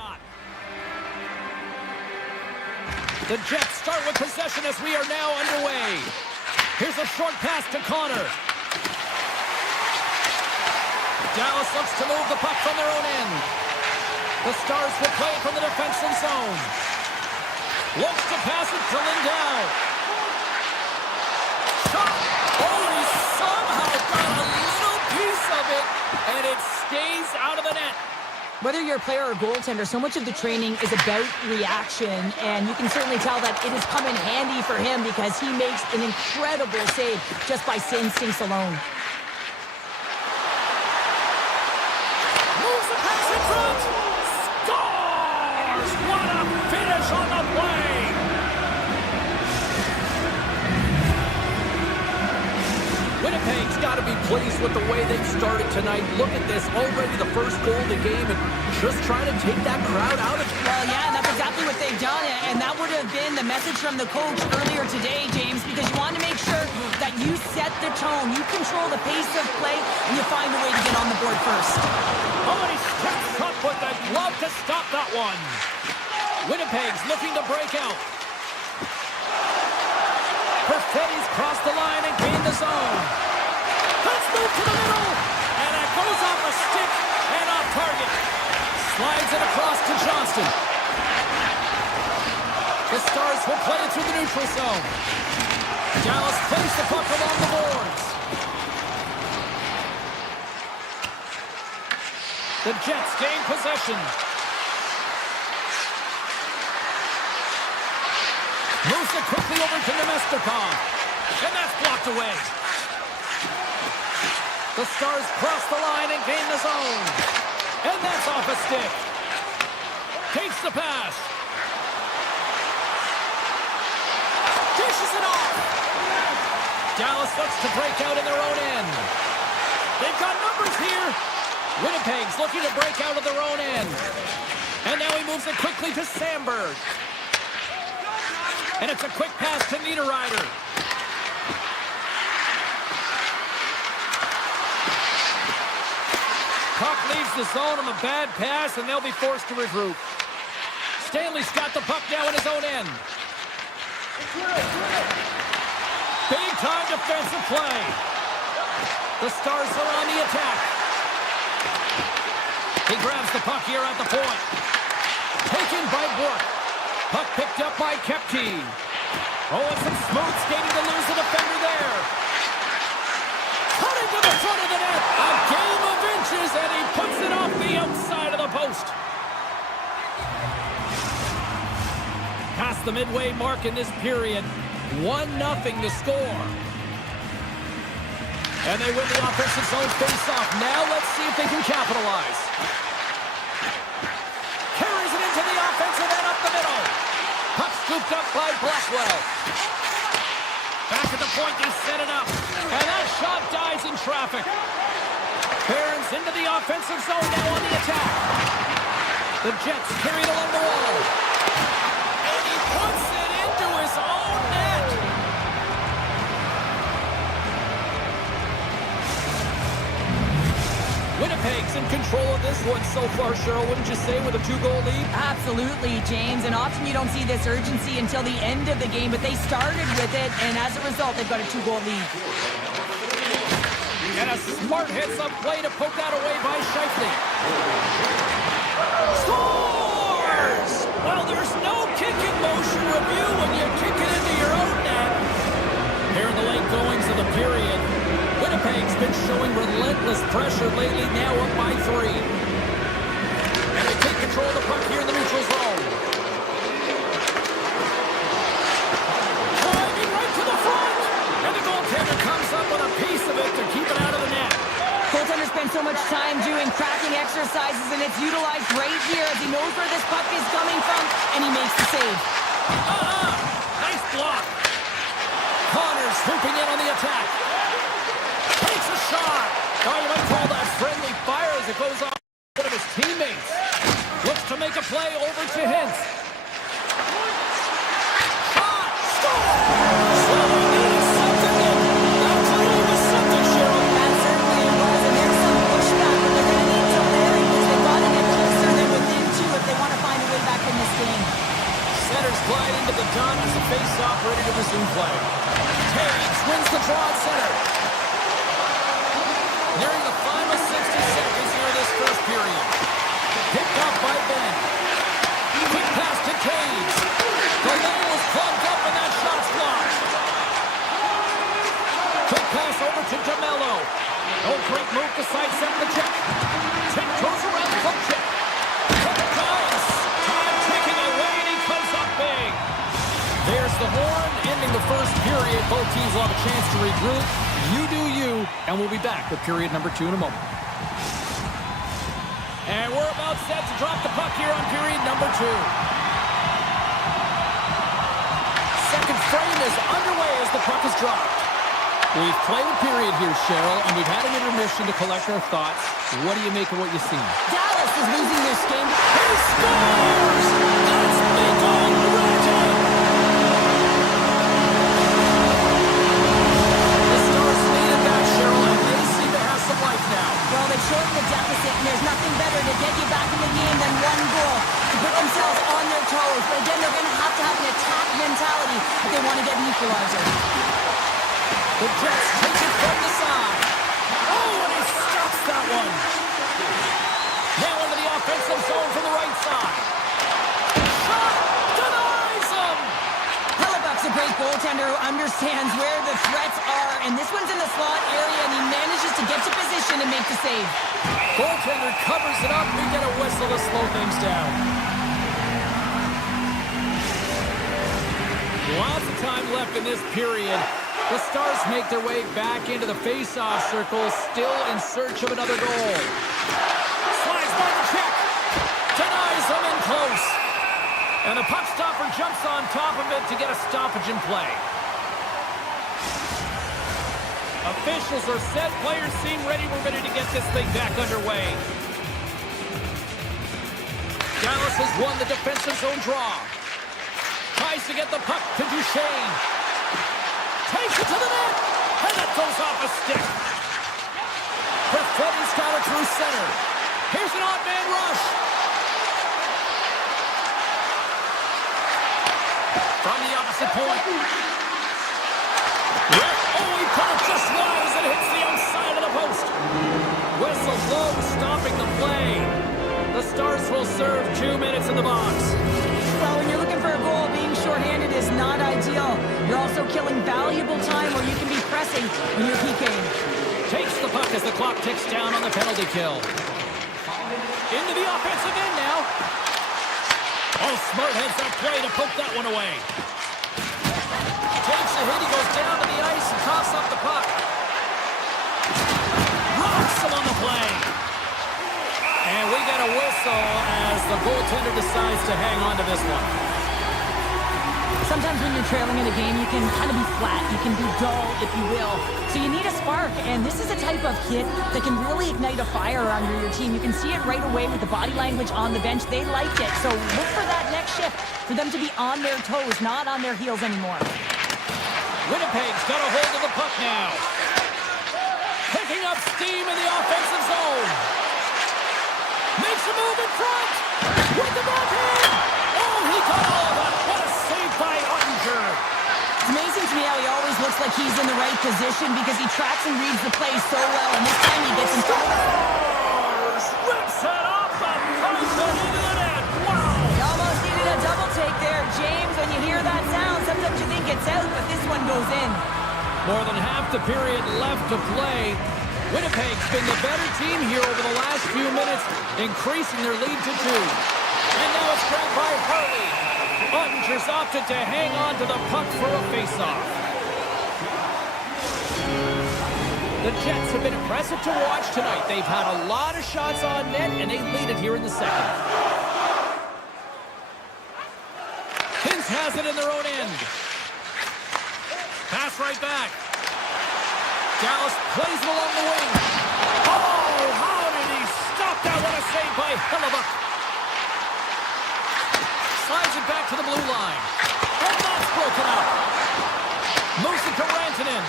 shot. The Jets start with possession as we are now underway. Here's a short pass to Connor. Dallas looks to move the puck from their own end. The Stars will play from the defensive zone. Looks to pass it to Lindell. Shot! Oh, he somehow got a little piece of it, and it stays out of the net. Whether you're a player or a goaltender, so much of the training is about reaction, and you can certainly tell that it has come in handy for him because he makes an incredible save just by instincts alone. Moves the pass in front! Scores! What a finish on the play! Winnipeg's got to be pleased with the way they've started tonight. Look at this, already the first goal of the game, and just trying to take that crowd out of it. Well, yeah, that's exactly what they've done, and that would have been the message from the coach earlier today, James, because you want to make sure that you set the tone, you control the pace of play, and you find a way to get on the board first. Oh, and he steps up with the glove to stop that one. Winnipeg's looking to break out. Perfetti's crossed the line and gained the zone. Let's move to the middle. And it goes off a stick and off target. Slides it across to Johnston. The Stars will play it through the neutral zone. Dallas plays the puck along the boards. The Jets gain possession. Moves it quickly over to Nemestikov. And that's blocked away. The Stars cross the line and gain the zone. And that's off a stick. Takes the pass. Dishes it off. Dallas looks to break out in their own end. They've got numbers here. Winnipeg's looking to break out of their own end. And now he moves it quickly to Sandberg. And it's a quick pass to Niederreiter. Puck leaves the zone on a bad pass, and they'll be forced to regroup. Stanley's got the puck now in his own end. Big-time defensive play. The Stars are on the attack. He grabs the puck here at the point. Taken by Bork. Puck picked up by Kepke. Oh, and some smooth skating to lose the defender there. Cutting to the front of the net. A game of inches, and he puts it off the outside of the post. Past the midway mark in this period. 1-0 the score. And they win the offensive zone face-off. Now let's see if they can capitalize. Carries it into the offensive end up the middle. Puck scooped up by Blackwell. Back at the point, they set it up. And that shot dies in traffic. Barons into the offensive zone now on the attack. The Jets carry it along the wall. And he puts it into his own net. Winnipeg's in control of this one so far, Cheryl, wouldn't you say, with a 2-goal lead? Absolutely, James. And often you don't see this urgency until the end of the game, but they started with it, and as a result, they've got a 2-goal lead. And a smart heads-up play to poke that away by Scheifele. Scores! Well, there's no kick-in motion review when you kick it into your own net. Here in the late goings of the period, Winnipeg's been showing relentless pressure lately, now up by 3. And they take control of the puck here in the neutral zone. Driving right to the front! And the goaltender comes up with a piece of it to keep it out of the net. Goaltender spends so much time doing cracking exercises, and it's utilized right here as he knows where this puck is coming from, and he makes the save. Nice block. Connors swooping in on the attack. Takes a shot. Oh, you might call that friendly fire as it goes off one of his teammates. Looks to make a play over to Hintz. Shot! Score! So he needed something, and that clearly was something, Cheryl. That certainly was, and there's some pushback, but they're going to need to vary because they've got to get closer than within 2 if they want to as the face-off ready to resume play. Taves wins the draw at center. Nearing the final 60 seconds here in this first period. Picked up by Ben. Quick pass to Taves. The lane was plugged up and that shot's blocked. Quick pass over to DeMello. Oh, great move to sidestep the check. Tick goes around the hook check. Time ticking away and he comes up big. There's the horn, ending the first period. Both teams will have a chance to regroup. You do you, and we'll be back with period number 2 in a moment. And we're about set to drop the puck here on period number 2. Second frame is underway as the puck is dropped. We've played a period here, Cheryl, and we've had an intermission to collect our thoughts. What do you make of what you've seen? Dallas is losing their skin. He scores! That's Nico Rajan! The Stars needed that, Cheryl, and they seem to have some life now. Well, they've shortened the deficit, and there's nothing better to get you back in the game than one goal to put themselves on their toes. But again, they're going to have an attack mentality if they want to get an equalizer. The Jets take it from the side. Oh, and he stops that one. Now into the offensive zone from the right side. Shot denies him. Hellebuck's a great goaltender who understands where the threats are, and this one's in the slot area, and he manages to get to position and make the save. Goaltender covers it up. We get a whistle to slow things down. Lots of time left in this period. The Stars make their way back into the face-off circle, still in search of another goal. Slides by the check. Denies them in close. And the puck stopper jumps on top of it to get a stoppage in play. Officials are set. Players seem ready. We're ready to get this thing back underway. Dallas has won the defensive zone draw. Tries to get the puck to Duchesne. Takes it to the net, and it goes off a stick. Perfetti's got it through center. Here's an odd man rush. From the opposite point. Oh, he put it just wide as it hits the outside of the post. Whistle low, stopping the play. The Stars will serve 2 minutes in the box. Well, when you're looking for a goal, being shorthanded is not ideal. You're also killing valuable time where you can be pressing when you're PKing. Takes the puck as the clock ticks down on the penalty kill. Into the offensive end now. Oh, Smart heads that play to poke that one away. Takes a hit, he goes down to the ice and coughs up the puck. Rocks him on the play. And we get a whistle as the goaltender decides to hang on to this one. Sometimes when you're trailing in a game, you can kind of be flat. You can be dull, if you will. So you need a spark, and this is a type of hit that can really ignite a fire under your team. You can see it right away with the body language on the bench. They liked it. So look for that next shift, for them to be on their toes, not on their heels anymore. Winnipeg's got a hold of the puck now. Picking up steam in the offensive zone. Makes a move in front. With the backhand. Oh, he got all of it. What a save by Ottinger. It's amazing to me how he always looks like he's in the right position because he tracks and reads the play so well, and this time he gets in front of it. Rips it up and punches it into the net. Wow. He almost needed a double take there, James. When you hear that sound, sometimes you think it's out, but this one goes in. More than half the period left to play. Winnipeg's been the better team here over the last few minutes, increasing their lead to 2. And now it's grabbed by Harley. Ottinger's opted to hang on to the puck for a face-off. The Jets have been impressive to watch tonight. They've had a lot of shots on net, and they lead it here in the second. Hintz has it in their own end. Pass right back. Dallas plays it along the wing. Oh, how did he stop that? What a save by Hellebuck. Slides it back to the blue line. And that's broken up. Moves it to Rantanen.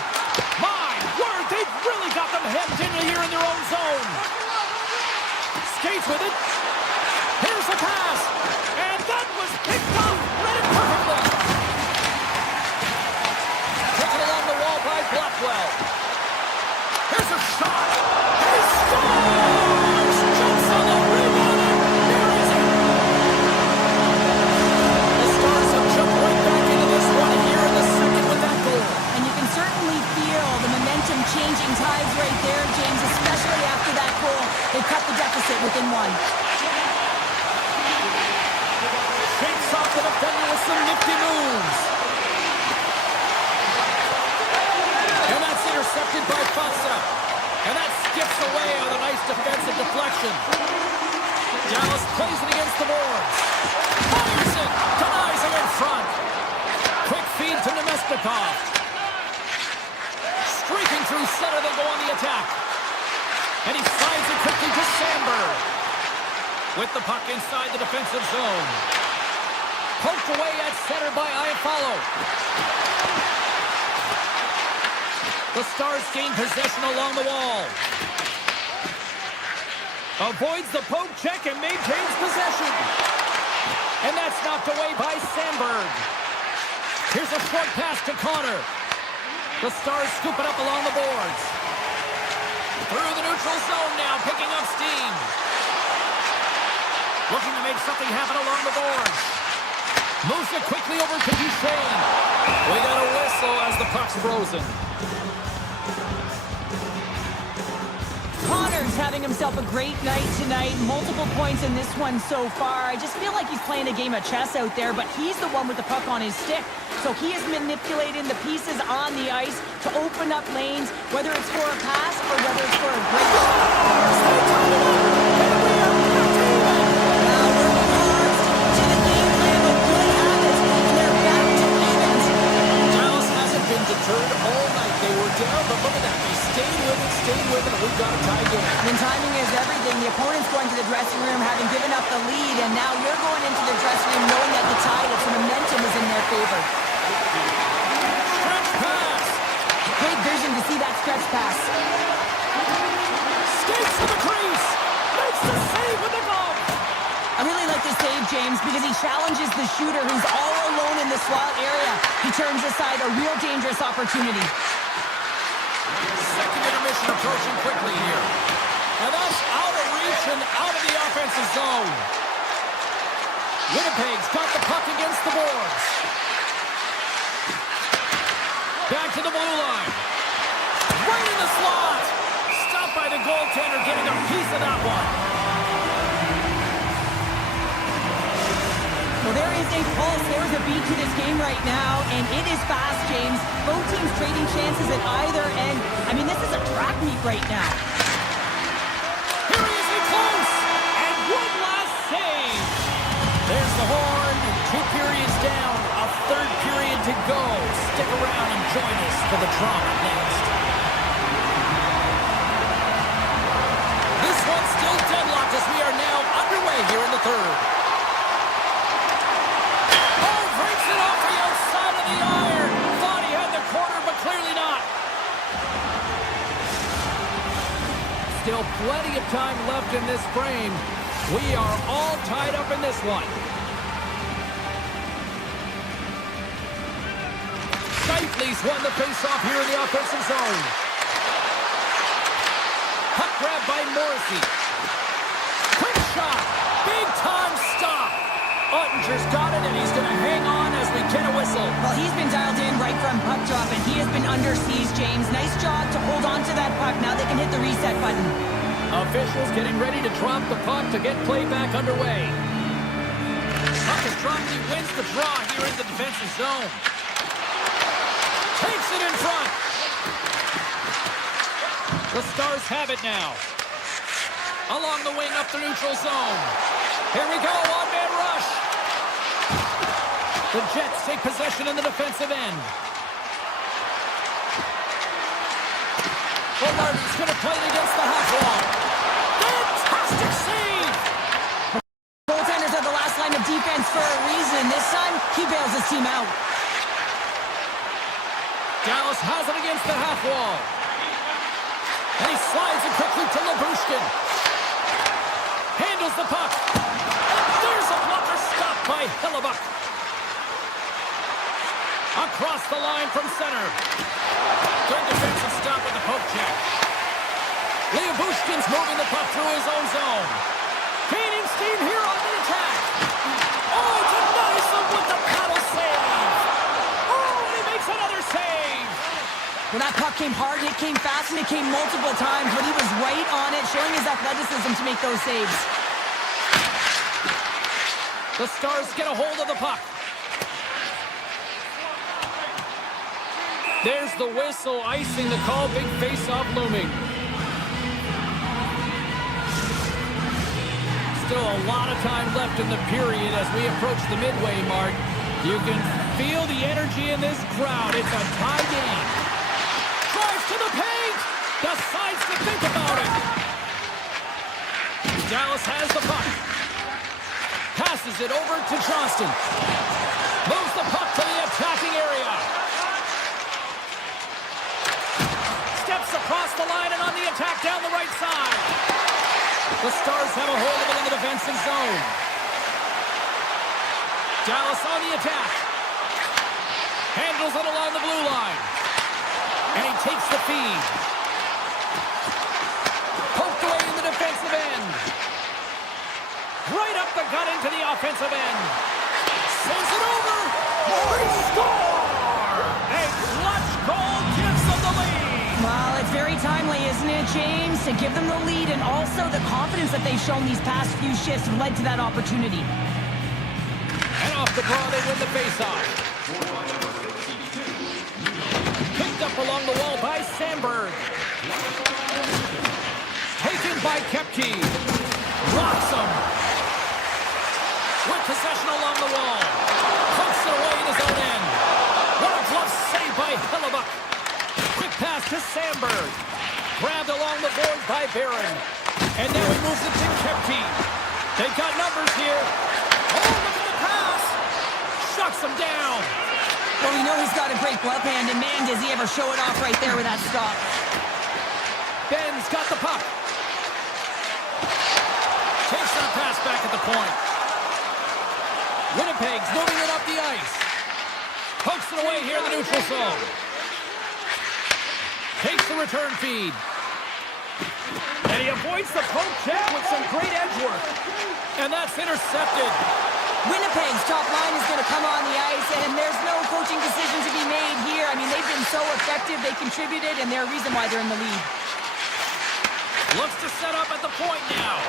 My word, they've really got them hemmed in here in their own zone. Skates with it. Here's the pass. And that was picked up. Read it perfectly. possession. Dallas plays it against the boards. Fires it. Denies him in front. Quick feed to Nemestikov. Streaking through center, they go on the attack. And he slides it quickly to Sandberg. With the puck inside the defensive zone. Poked away at center by Iafallo. The Stars gain possession along the wall. Avoids the poke check and maintains possession. And that's knocked away by Sandberg. Here's a short pass to Connor. The Stars scoop it up along the boards. Through the neutral zone now, picking up steam. Looking to make something happen along the boards. Moves it quickly over to Duchesne. We got a whistle as the puck's frozen. Connor's having himself a great night tonight. Multiple points in this one so far. I just feel like he's playing a game of chess out there, but he's the one with the puck on his stick. So he is manipulating the pieces on the ice to open up lanes, whether it's for a pass or whether it's for a great shot. Deterred all night. They were down, but look at that. They stayed with it, and we got a tie game. And timing is everything. The opponent's going to the dressing room having given up the lead, and now you're going into the dressing room knowing that the tide, its momentum is in their favor. Stretch pass. Great vision to see that stretch pass. Skates to the crease. Makes the save with the goal. I really like this save, James, because he challenges the shooter who's all alone in the slot area. He turns aside a real dangerous opportunity. Second intermission approaching quickly here. And that's out of reach and out of the offensive zone. Winnipeg's got the puck against the boards. Back to the blue line. Right in the slot. Stopped by the goaltender, getting a piece of that one. Well, there is a pulse. There's a beat to this game right now, and it is fast, James. Both teams trading chances at either end. I mean, this is a track meet right now. Here he is in close, and one last save. There's the horn. 2 periods down, a third period to go. Stick around and join us for the drama next. This one's still deadlocked as we are now underway here in the third. Still plenty of time left in this frame. We are all tied up in this one. Shifley's won the faceoff here in the offensive zone. Puck grab by Morrissey. Quick shot. Big time stop. Ottinger's got it, and he's going to hang on as we get a whistle. Well, he's been dialed in right from puck drop, and he has been under siege, James. Nice job to hold on to that puck. Now they can hit the reset button. Officials getting ready to drop the puck to get play back underway. Puck is dropped. He wins the draw here in the defensive zone. Takes it in front. The Stars have it now. Along the wing up the neutral zone. Here we go, one-man rush. The Jets take possession in the defensive end. O'Lardy's going to play it against the half wall. Fantastic save! Goaltenders are the last line of defense for a reason. This time, he bails his team out. Dallas has it against the half wall. And he slides it quickly to Labushkin. Handles the puck. And there's a blocker stop by Hellebuyck. Across the line from center. Good defensive stop with the poke check. Labushkin's moving the puck through his own zone. Gaining steam here on the attack. Oh, denies him with the paddle save. Oh, and he makes another save. Well, that puck came hard, it came fast, and it came multiple times, but he was right on it, showing his athleticism to make those saves. The Stars get a hold of the puck. There's the whistle, icing the call, big face-off looming. Still a lot of time left in the period as we approach the midway mark. You can feel the energy in this crowd. It's a tie game. Drives to the paint. Decides to think about it. Dallas has the puck. Passes it over to Johnston. Moves the puck to the attacking area. Steps across the line and on the attack down the right side. The Stars have a hold of it in the defensive zone. Dallas on the attack. Handles it along the blue line. And he takes the feed. Poked away in the defensive end. Right up the gut into the offensive end. Sends it over. They score! A clutch goal gives them the lead. Well, it's very timely, isn't it, James? To give them the lead, and also the confidence that they've shown these past few shifts have led to that opportunity. And off the draw, they win the faceoff. Picked up along the wall by Sandberg. Taken by Kepke. Rocks him. With possession along the wall. Pumps it away in his own end. What a glove save by Hellebuck. Quick pass to Sandberg. Grabbed along the boards by Barron. And now he moves it to Kepke. They've got numbers here. Oh, look at the pass. Shuts him down. Well, we know he's got a great glove hand, and man, does he ever show it off right there with that stop. Ben's got the puck. Takes that pass back at the point. Winnipeg's moving it up the ice. Pokes it away here in the neutral zone. Takes the return feed. And he avoids the poke check with some great edge work. And that's intercepted. Winnipeg's top line is going to come on the ice, and there's no coaching decision to be made here. I mean, they've been so effective, they contributed, and they're a reason why they're in the lead. Looks to set up at the point now.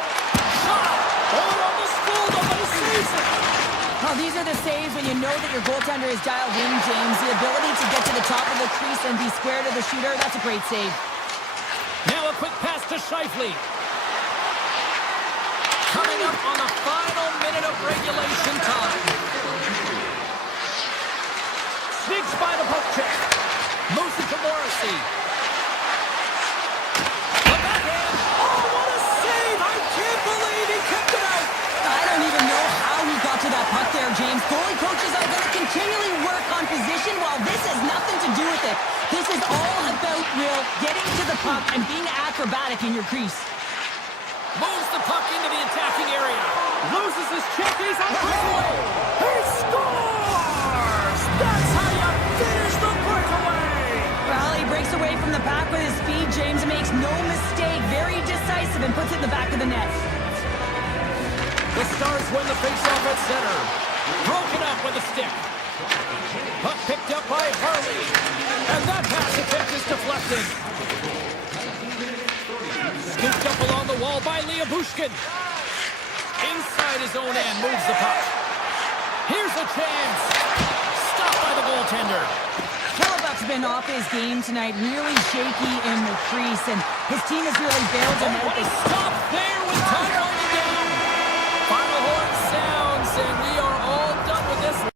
Shot! Over on the spool, nobody saves it. Well, these are the saves when you know that your goaltender is dialed in, James. The ability to get to the top of the crease and be square to the shooter, that's a great save. Now a quick pass to Scheifele. Coming up on the final minute of regulation time. Sneaks by the poke check. Moves it to Morrissey. The backhand. Oh, what a save! I can't believe he kept it out. I don't even know how he got to that puck there, James. Goalie coaches are going to continually work on position while this has nothing to do with it. This is all about real getting to the puck and being acrobatic in your crease. Moves the puck into the attacking area. Loses his check. He's on breakaway. He scores! That's how you finish the breakaway. Well, he breaks away from the pack with his speed. James makes no mistake. Very decisive and puts it in the back of the net. The Stars win the faceoff at center. Broken up with a stick. Puck picked up by Harley. And that pass attempt is deflected. Scooped up along the wall by Bushkin. Inside his own end, moves the puck. Here's a chance. Stopped by the goaltender. Hellebuck's been off his game tonight, really shaky in the crease, and his team has really bailed him out. What a stop there with time winding down. Final horn sounds, and we are all done with this one.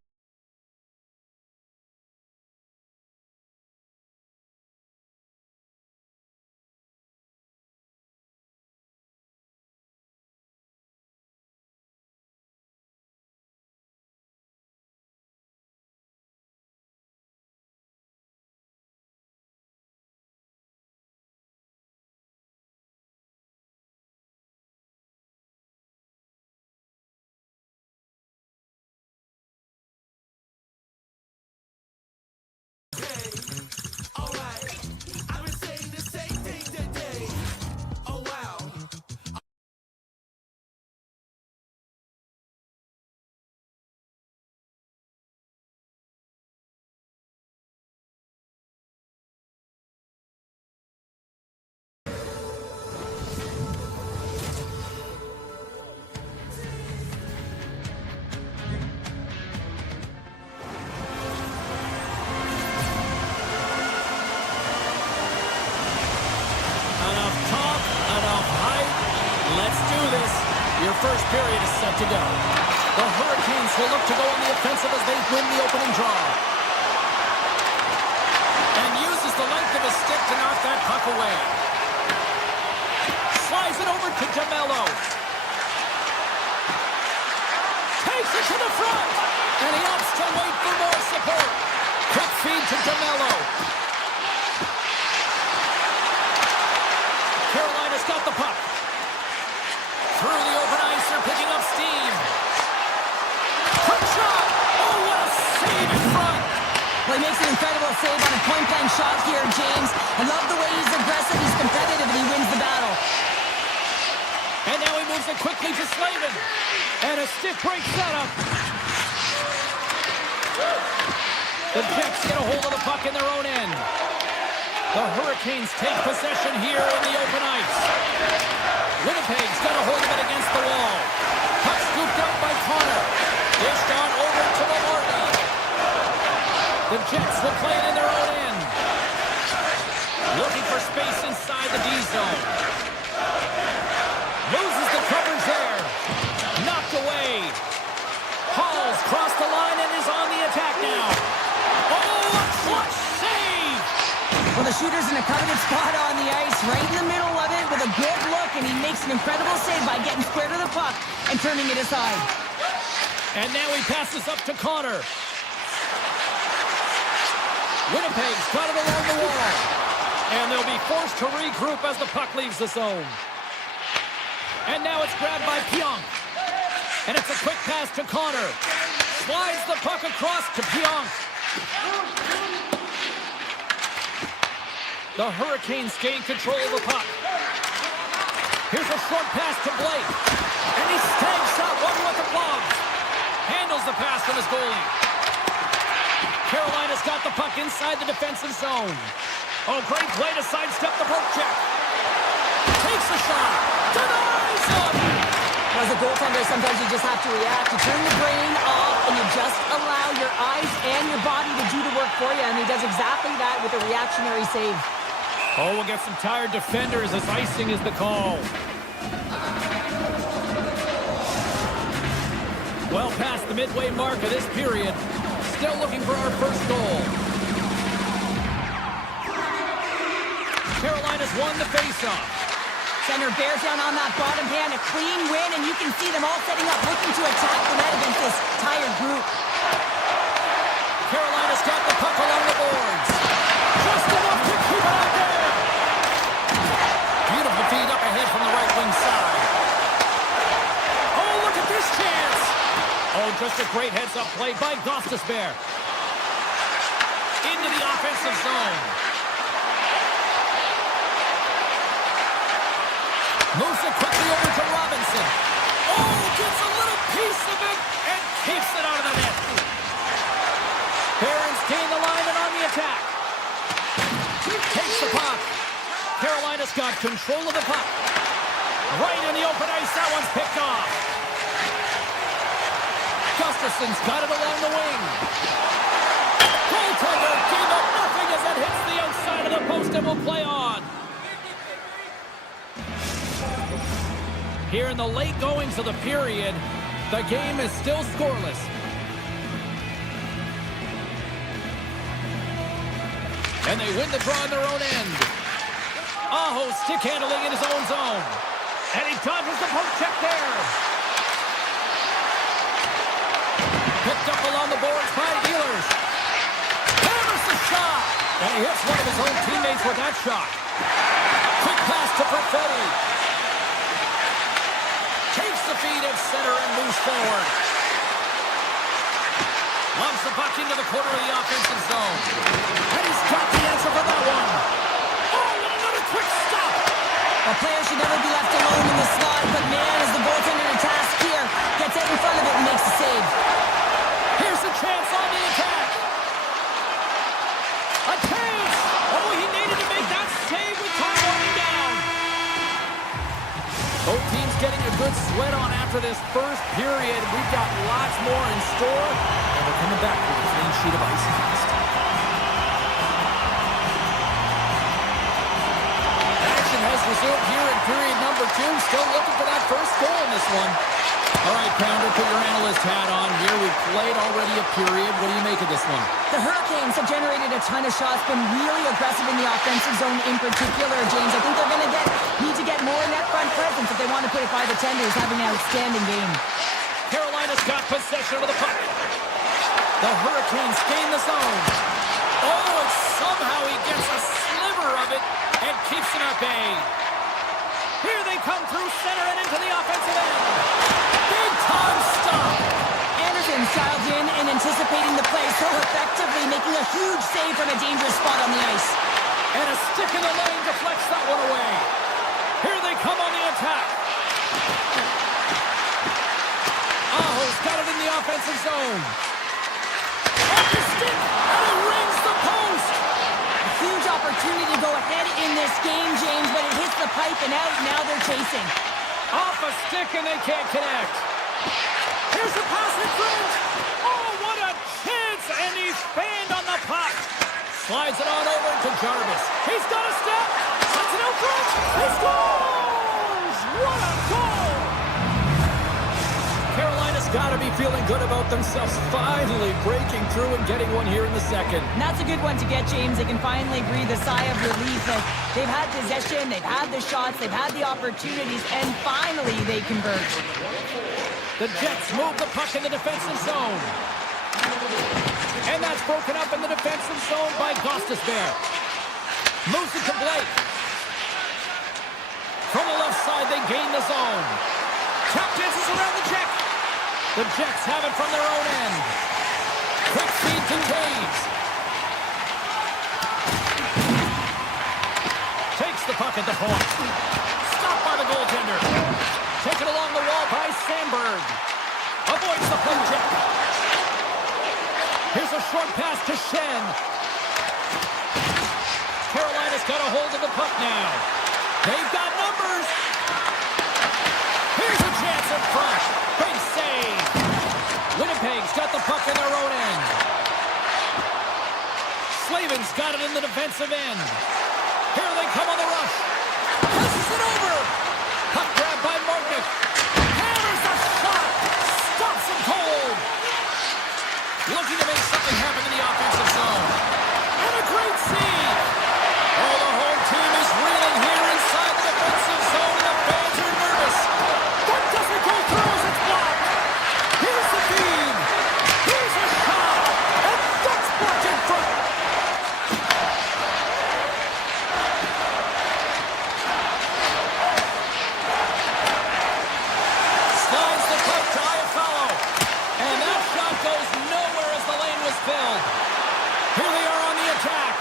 first period is set to go. The Hurricanes will look to go on the offensive as they win the opening draw. And uses the length of his stick to knock that puck away. Slides it over to DeMello. Takes it to the front. And he opts to wait for more support. Quick feed to DeMello. Carolina's got the puck. Through the open ice, they're picking up steam. Quick shot! Oh, what a save in front! Well, he makes an incredible save on a point-blank shot here, James. I love the way he's aggressive, he's competitive, and he wins the battle. And now he moves it quickly to Slavin. And a stick break setup. The Jets get a hold of the puck in their own end. The Hurricanes take possession here in the open ice. Winnipeg's got a hold of it against the wall. Puck scooped up by Connor. Dished on over to Lombardi. The Jets will play it in their own end. Looking for space inside the D zone. Loses the coverage there. Knocked away. Hall's crossed the line and is on the attack now. Oh, a clutch save! Well, the shooter's in a coveted spot on the ice, right in the middle of it with a good look, and he makes an incredible save by getting square to the puck and turning it aside. And now he passes up to Connor. Winnipeg's got it along the wall. And they'll be forced to regroup as the puck leaves the zone. And now it's grabbed by Pionk. And it's a quick pass to Connor. Slides the puck across to Pionk. The Hurricanes gain control of the puck. Here's a short pass to Blake. And he snags out one with the glove. Handles the pass from his goalie. Carolina's got the puck inside the defensive zone. Oh, great play to sidestep the poke check. Takes a shot. Denies him. As a goaltender, sometimes you just have to react. You turn the brain off, and you just allow your eyes and your body to do the work for you, and he does exactly that with a reactionary save. Oh, we'll get some tired defenders as icing is the call. Well past the midway mark of this period. Still looking for our first goal. Carolina's won the faceoff. Center bears down on that bottom hand, a clean win, and you can see them all setting up, looking to attack the net against this tired group. Carolina's got the puck along the boards. Just enough to keep it out there. Beautiful feed up ahead from the right wing side. Oh, look at this chance. Oh, just a great heads-up play by Gostisbehere. Into the offensive zone. Moves it quickly over to Robinson. Oh, gets a little piece of it and keeps it out of the net. Barons gain the line and on the attack. Takes the puck. Carolina's got control of the puck. Right in the open ice, that one's picked off. Gustafson's got it along the wing. Goaltender gave up nothing as it hits the outside of the post and will play on. Here in the late goings of the period, the game is still scoreless. And they win the draw in their own end. Aho stick handling in his own zone. And he dodges the poke check there. Picked up along the boards by Ehlers. Hammers the shot. And he hits one of his own teammates with that shot. Quick pass to Perfetti. Takes the feed at center and moves forward. Lumps the puck into the corner of the offensive zone. And he's got the answer for that one. Oh, and another quick stop. A player should never be left alone in the slot, but man, as the goaltender to task here, gets out in front of it and makes a save. Here's a chance on the attack. A chance. Oh, he needed to make that save with time running down. Both teams getting a good sweat on after this first period. We've got lots more in store, and we're coming back with a clean sheet of ice next. Action has resumed here in period number 2. team still looking for that first goal in this one. All right, Pounder, put your analyst hat on here. We've played already a period. What do you make of this one? The Hurricanes have generated a ton of shots, been really aggressive in the offensive zone in particular, James. I think they're going to need to get more net front presence if they want to put it by the Tenders, having an outstanding game. Carolina's got possession of the puck. The Hurricanes gain the zone. Oh, and somehow he gets a sliver of it and keeps it at bay. Here they come through center and into the offensive end. Big time stop. Anderson's dialed in and anticipating the play so effectively, making a huge save from a dangerous spot on the ice. And a stick in the lane deflects that one away. Here they come on the attack. Aho's got it in the offensive zone. Off the stick, and it rings the post. A huge opportunity to go ahead in this game, James, but it hits the pipe and out. Now they're chasing. Off a stick, and they can't connect. Here's a pass in front. Oh, what a chance, and he's fanned on the puck. Slides it on over to Jarvis. He's got a step. Sets it out front. He scores! What a goal! Carolina's got to be feeling good about themselves, finally breaking through and getting one here in the second. And that's a good one to get, James. They can finally breathe a sigh of relief. They've had possession, they've had the shots, they've had the opportunities, and finally they convert. The Jets move the puck in the defensive zone. And that's broken up in the defensive zone by Gostisbehere. Moves it to Blake. From the left side, they gain the zone. Tap dances around the check. The Jets have it from their own end. Quick feed to Taves. Takes the puck at the point. Stopped by the goaltender. Taken along the wall by Sandberg. Avoids the play check. Here's a short pass to Shen. Carolina's got a hold of the puck now. They've got numbers. Here's a chance in front. Big save. Winnipeg's got the puck in their own end. Slavin's got it in the defensive end. Here they come on the rush. Passes it over. Puck grab by Martin. Hammers a shot. Stops him cold. Looking to make something happen in the offensive zone. And a great save. Oh, the home team is reeling here inside the defensive zone, and the fans are nervous. That doesn't go through as it's blocked. Here's the feed. Here's a shot. And that's blocked in front. Slides the puck to Iafallo. And that shot goes nowhere as the lane was filled. Here they are on the attack.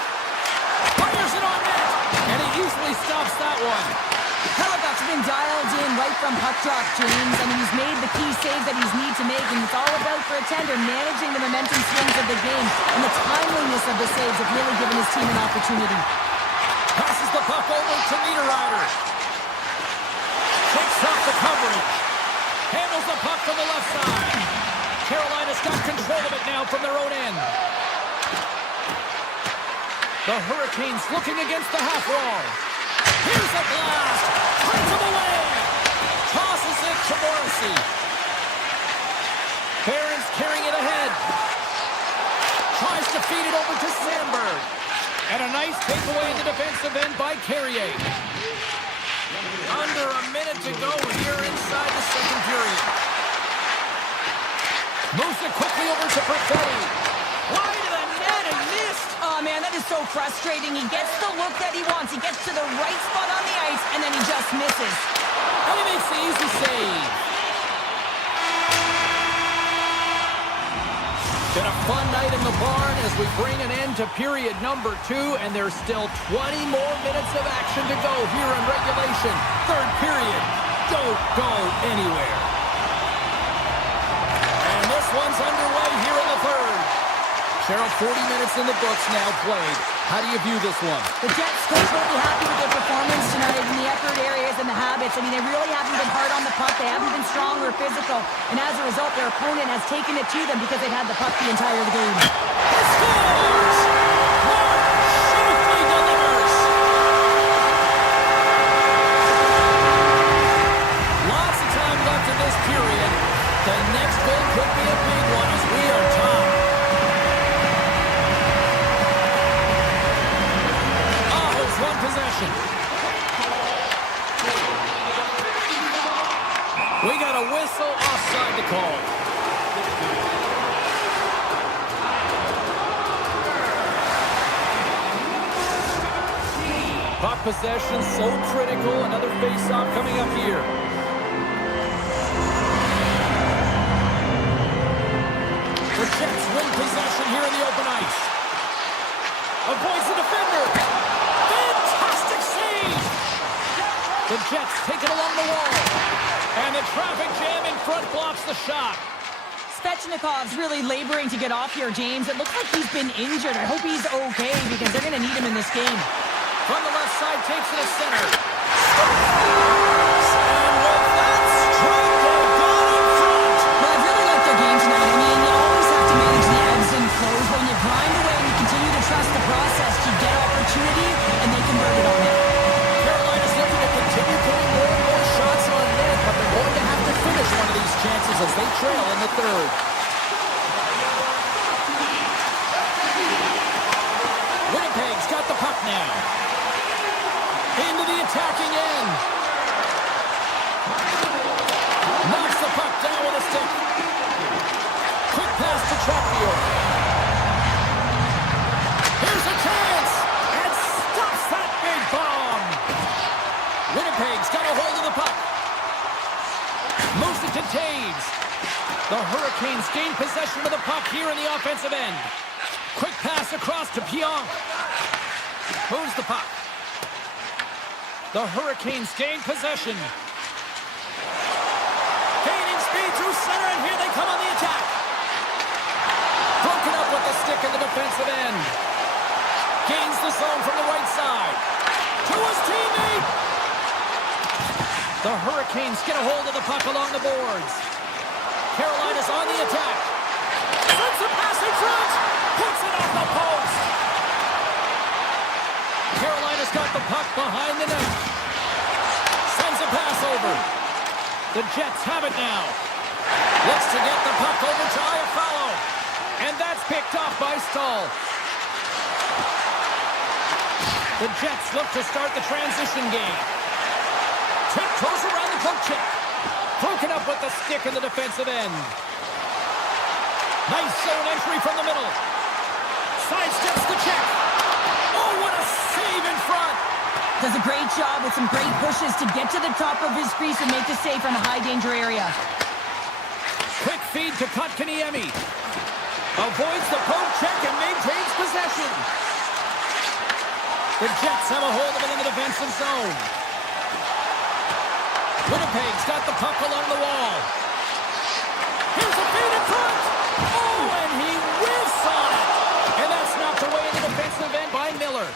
Fires it on net. And he easily stops that one. Hellebuck's been dialed in right from puck drop, James. I mean, he's made the key saves that he's need to make, and it's all about, for a tender, managing the momentum swings of the game, and the timeliness of the saves have really given his team an opportunity. Passes the puck over to Niederreiter. Takes off the coverage. Handles the puck from the left side. Carolina's got control of it now from their own end. The Hurricanes looking against the half wall. Here's a blast. Turns him away. Tosses it to Morrissey. Barron's carrying it ahead. Tries to feed it over to Sandberg. And a nice takeaway in the defensive end by Carrier. Under a minute to go here inside the second period. Moves it quickly over to Perfetti. Wide of the net and missed. Oh, man, that is so frustrating. He gets the look that he wants. He gets to the right spot on the ice, and then he just misses. And he makes the easy save. Been a fun night in the barn as we bring an end to period number 2, and there's still 20 more minutes of action to go here in regulation. Third period. Don't go anywhere. And this one's underway here in the third. Cheryl, 40 minutes in the books now played. How do you view this one? The Jets coach will be happy with their performance tonight in the effort areas and the habits. I mean, they really haven't been hard on the puck. They haven't been strong or physical. And as a result, their opponent has taken it to them because they've had the puck the entire game. He scores! Mark Scheifele delivers! called. Puck possession so critical. Another face-off coming up here. The Jets win possession here in the open ice. Avoids the defender. Fantastic save! The Jets take it along the wall. And the traffic jam in front blocks the shot. Svechnikov's really laboring to get off here, James. It looks like he's been injured. I hope he's okay because they're going to need him in this game. From the left side, takes it to center. And with that strike, they've gone in front. Well, I really like their game tonight. I mean, you always have to manage the ebbs and flows. But when you grind away and you continue to trust the process, you get opportunity, and they convert it on it. Carolina's looking to continue putting more and more shots on net, but they're going to have to finish one of these chances as they trail in the third. Winnipeg's got the puck now. Into the attacking end. Knocks the puck down with a stick. Quick pass to Chatfield. Here's a chance. And stops that big bomb. Winnipeg's got a hold of the puck. Moves it to Taves. The Hurricanes gain possession of the puck here in the offensive end. Quick pass across to Pionk. Moves the puck. The Hurricanes gain possession. Gaining speed through center, and here they come on the attack. Broken up with the stick in the defensive end. Gains the zone from the right side. To his teammate. The Hurricanes get a hold of the puck along the boards. Carolina's on the attack. Sends a pass in front. Puts it off the post. Carolina's got the puck behind the net. Sends a pass over. The Jets have it now. Looks to get the puck over to Iafallo. And that's picked off by Stahl. The Jets look to start the transition game. Tiptoes around the poke check. Broken up with the stick in the defensive end. Nice zone entry from the middle. Sidesteps the check. Oh, what a save in front. Does a great job with some great pushes to get to the top of his crease and make the save from a high-danger area. Quick feed to Kotkaniemi. Avoids the poke check and maintains possession. The Jets have a hold of it in the defensive zone. Winnipeg's got the puck along the wall. Here's a feed in front. Oh, and he whiffs on it. And that's knocked away in the defensive end by Miller.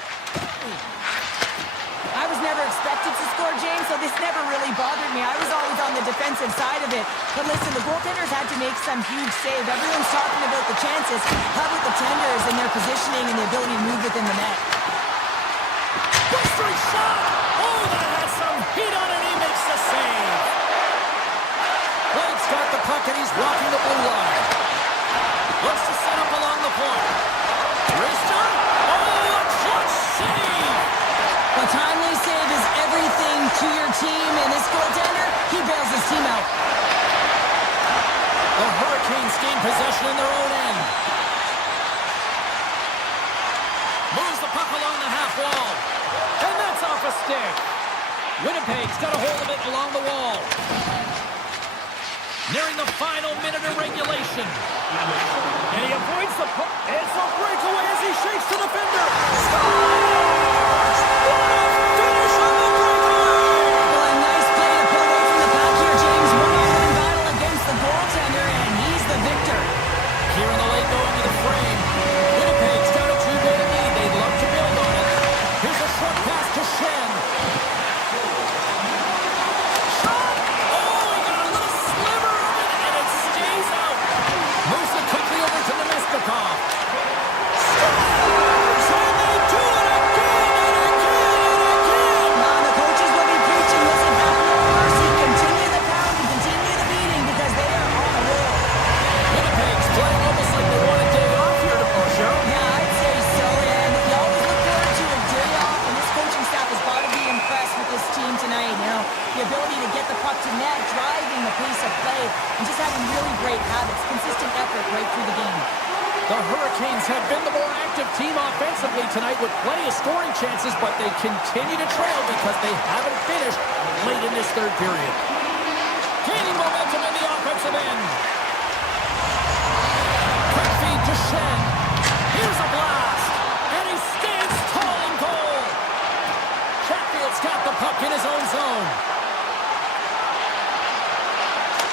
I was never expected to score, James, so this never really bothered me. I was always on the defensive side of it. But listen, the goaltenders had to make some huge save. Everyone's talking about the chances. How about the tenders and their positioning and the ability to move within the net? Straight shot! Oh, that has some heat on it. He makes the save. Blake's got the puck and he's walking the blue line. Looks to set up along the point. Wrister? Oh, a clutch save! A timely save is everything to your team, and this goaltender, he bails his team out. The Hurricanes gain possession in their own end. Moves the puck along the half wall. And that's off a stick. Winnipeg's got a hold of it along the wall. Nearing the final minute of regulation. And he avoids the puck. It's a breakaway as he shakes the defender. Scores! What a finish on the breakaway! Well, a nice play to pull away from the pack here, James. One-on-one battle against the goaltender, and he's the victor. Here in the late going to the frame. Winnipeg's got a 2-goal lead. They'd love to build on it. Here's a short pass to Shen. Shot! Oh, he got a little sliver of it, and it stays out. Moves it quickly over to Nemestikov. Scores! comfortably tonight with plenty of scoring chances, but they continue to trail because they haven't finished late in this third period. Gaining momentum in the offensive end. Quick feed to Shen. Here's a blast. And he stands tall in goal. Chatfield's got the puck in his own zone.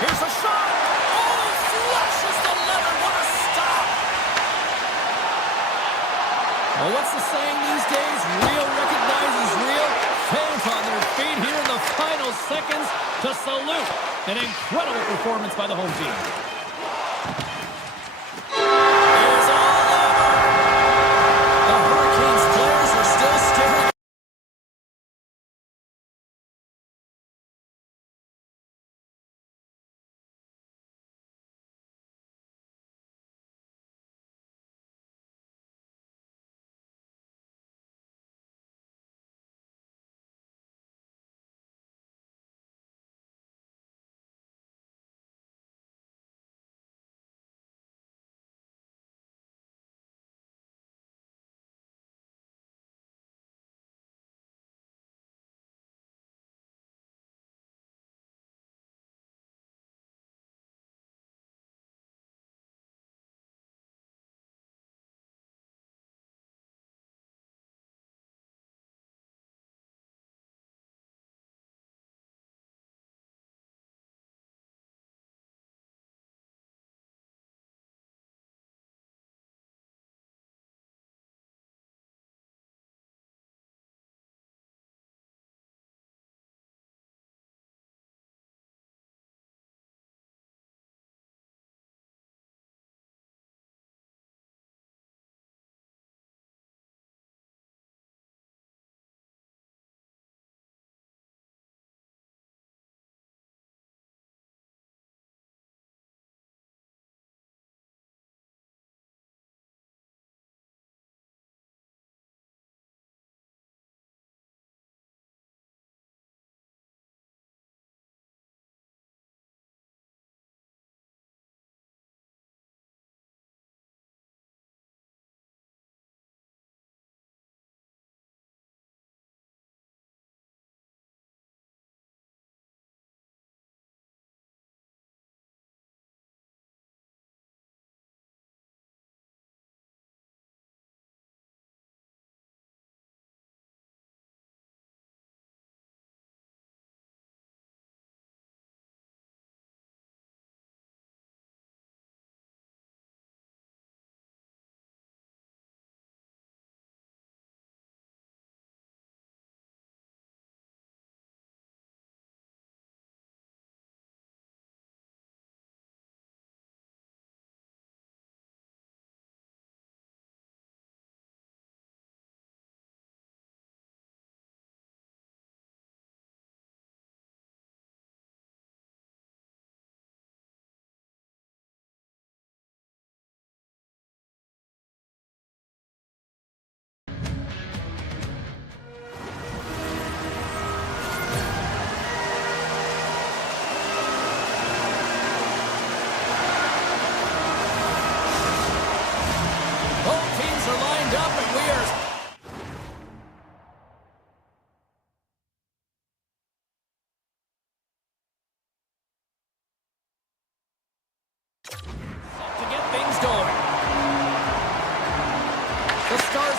Here's a shot. Oh, flushes the letter. What a stop. Well, what's the saying these days? Real recognizes real. Fans on their feet here in the final seconds to salute an incredible performance by the home team. It is all over. The Hurricanes players are still staring.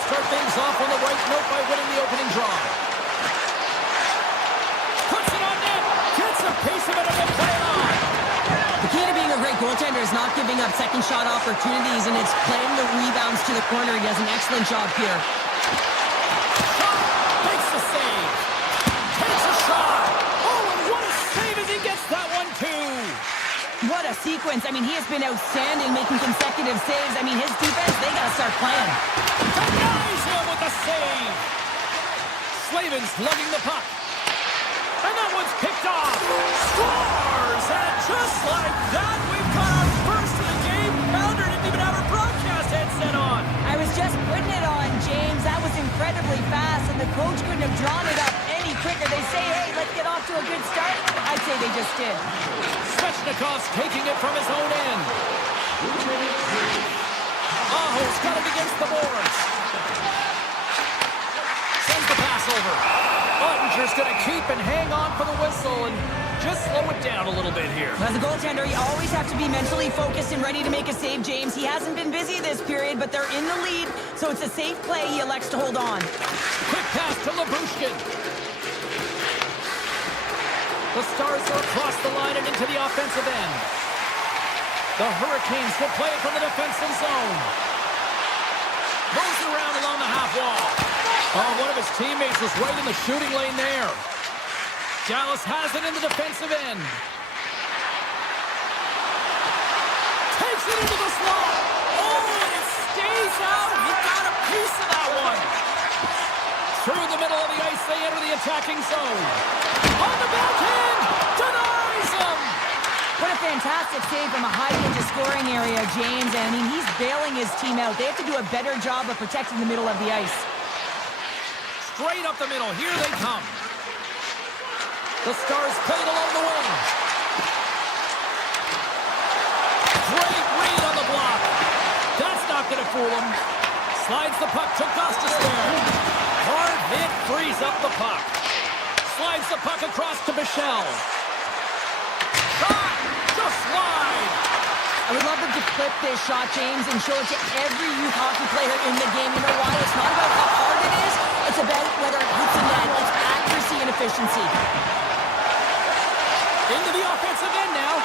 start things off on the right note by winning the opening draw. Puts it on net. Gets a piece of it and they play it on. The key to being a great goaltender is not giving up second shot opportunities, and it's playing the rebounds to the corner. He does an excellent job here. Shot. Makes the save. Takes a shot. Oh, and what a save as he gets that one too. What a sequence. I mean, he has been outstanding, making consecutive saves. I mean, his defense, they got to start playing. Denies him with the save. Slavin's lugging the puck. And that one's picked off. Scores! And just like that, we've got our first of the game. Pounder didn't even have her broadcast headset on. I was just putting it on, James. That was incredibly fast, and the coach couldn't have drawn it up any quicker. They say, hey, let's get off to a good start. I'd say they just did. Svechnikov's taking it from his own end. Aho's got it against the boards. manager's going to keep and hang on for the whistle and just slow it down a little bit here. As a goaltender, you always have to be mentally focused and ready to make a save, James. He hasn't been busy this period, but they're in the lead, so it's a safe play. He elects to hold on. Quick pass to Labushkin. The Stars are across the line and into the offensive end. The Hurricanes will play it from the defensive zone. Moves around along the half wall. Oh, one of his teammates was right in the shooting lane there. Dallas has it in the defensive end. Takes it into the slot. Oh, and it stays out. He got a piece of that one. Through the middle of the ice, they enter the attacking zone. On the backhand, denies him. What a fantastic save from a high-danger scoring area, James. And I mean, he's bailing his team out. They have to do a better job of protecting the middle of the ice. Straight up the middle. Here they come. The Stars played along the wing. Great read on the block. That's not going to fool him. Slides the puck to Gustus there. Hard hit frees up the puck. Slides the puck across to Michel. Shot! Just wide! I would love them to clip this shot, James, and show it to every youth hockey player in the game. You know why? It's not about how hard it is. It's about whether it hits the net. It's accuracy and efficiency. Into the offensive end now.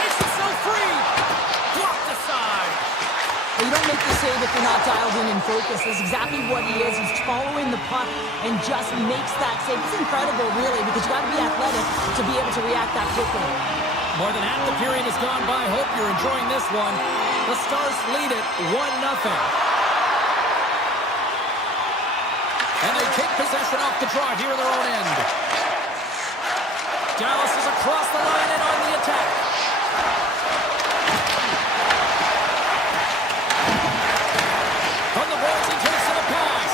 Takes himself free. Blocked aside. Well, you don't make the save if you're not dialed in and focused. That's exactly what he is. He's following the puck and just makes that save. It's incredible, really, because you got to be athletic to be able to react that quickly. More than half the period has gone by. Hope you're enjoying this one. The Stars lead it 1-0. And they take possession off the draw here in their own end. Dallas is across the line and on the attack. From the boards, he takes to the pass.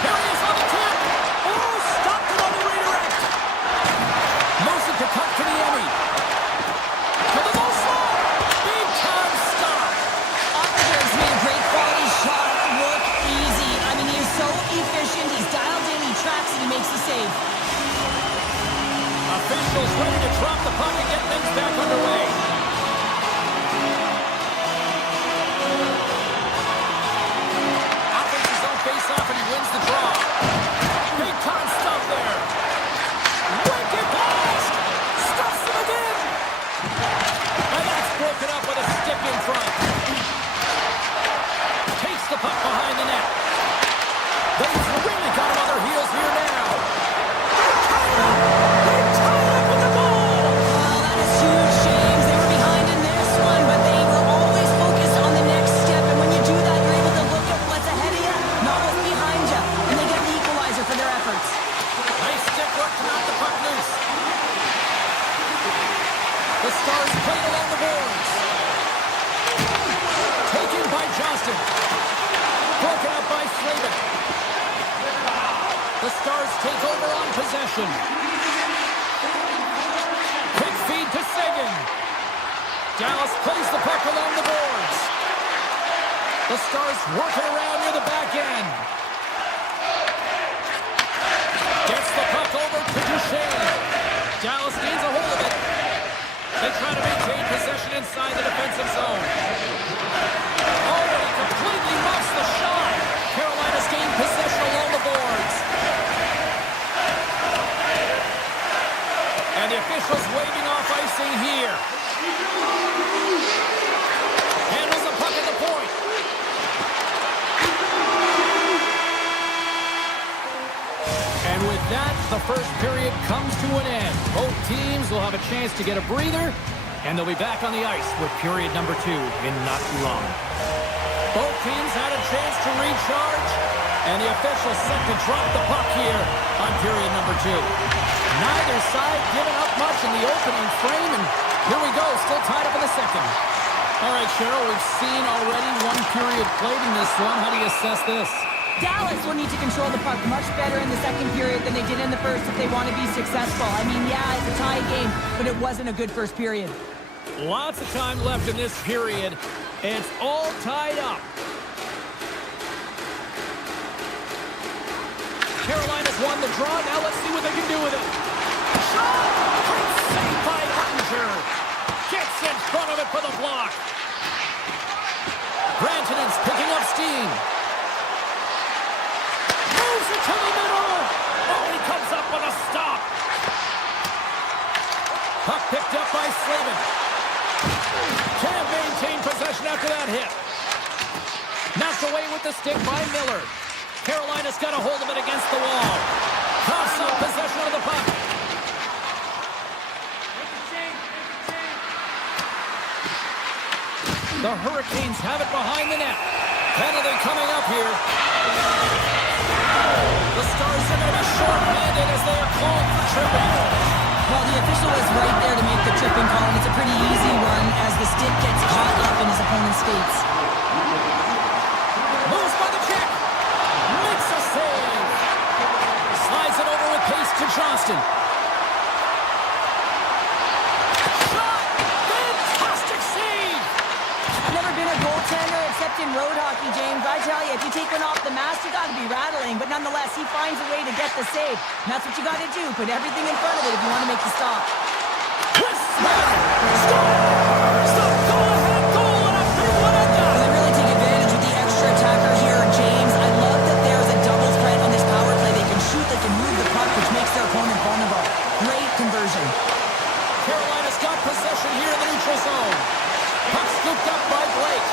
Here he is on the tip. Oh, stopped it on the redirect. Moves it to cut to the Emmy. To the goal slot. Big time stop. Oppenheimer's made a great quality shot look easy. I mean, he is so efficient. He's dialed in, he tracks, and he makes the save. Officials ready to drop the puck and get things back underway. Offense is on face-off and he wins the draw. Big time stuff there. Wicked pass. Stuffs him again. And that's broken up with a stick in front. Takes the puck behind the net. They've really got him on their heels here now. The Stars take over on possession. Quick feed to Seguin. Dallas plays the puck along the boards. The Stars working around near the back end. Gets the puck over to Duchesne. Dallas gains a hold of it. They try to maintain possession inside the defensive zone. Oh, he completely muffs the shot. Carolina's gained possession along the boards. And the officials waving off icing here. Handles the puck at the point. And with that, the first period comes to an end. Both teams will have a chance to get a breather, and they'll be back on the ice with period number 2 in not too long. Both teams had a chance to recharge, and the officials set to drop the puck here on period number 2. Neither side giving up much in the opening frame, and here we go, still tied up in the second. All right, Cheryl, we've seen already one period played in this one. How do you assess this? Dallas will need to control the puck much better in the second period than they did in the first if they want to be successful. I mean, yeah, it's a tie game, but it wasn't a good first period. Lots of time left in this period. It's all tied up. Carolina draw. Now let's see what they can do with it. Shot! Great save by Ottinger. Gets in front of it for the block. Rantanen's picking up steam. Moves it to the middle. Oh, he comes up with a stop. Puck picked up by Slavin. Can't maintain possession after that hit. Knocked away with the stick by Miller. Carolina's got a hold of it against the wall. Coughs up possession of the puck. The Hurricanes have it behind the net. Penalty coming up here. The Stars are going to be short-handed as they are called for tripping. Well, the official was right there to make the tripping call, and it's a pretty easy one as the stick gets caught up in his opponent's skates. Moves by the check. Makes a save. Slides it over with pace to Johnston. Shot! Fantastic save! I've never been a goaltender except in road hockey, James. I tell you, if you take one off the mask, you got to be rattling. But nonetheless, he finds a way to get the save. And that's what you got to do. Put everything in front of it if you want to make the stop. Scores! The go-ahead goal and a big one at that! They really take advantage with the extra attacker here, James. I love that there's a double threat on this power play. They can shoot, they can move the puck, which makes their opponent vulnerable. Great conversion. Carolina's got possession here in the neutral zone. Puck scooped up by Blake.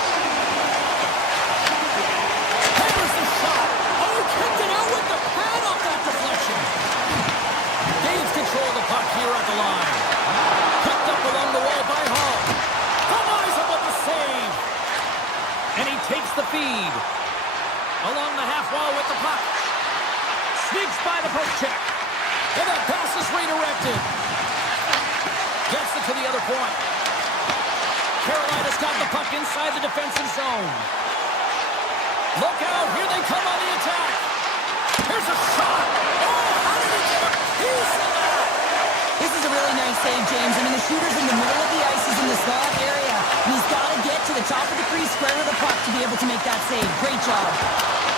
Hammers the shot. Oh, kicked it out with the pad off that deflection. Gains control of the puck here at the line. Picked up along the wall by Hall. Denies him with the save. And he takes the feed. Along the half wall with the puck. Sneaks by the poke check. And that pass is redirected. Gets it to the other point. Carolina's got the puck inside the defensive zone. Look out, here they come on the attack. Here's a shot. Oh, how did he get a piece of that? This is a really nice save, James. I mean, the shooter's in the middle of the ice. He's in the slot area. And he's got to get to the top of the crease, square of the puck to be able to make that save. Great job.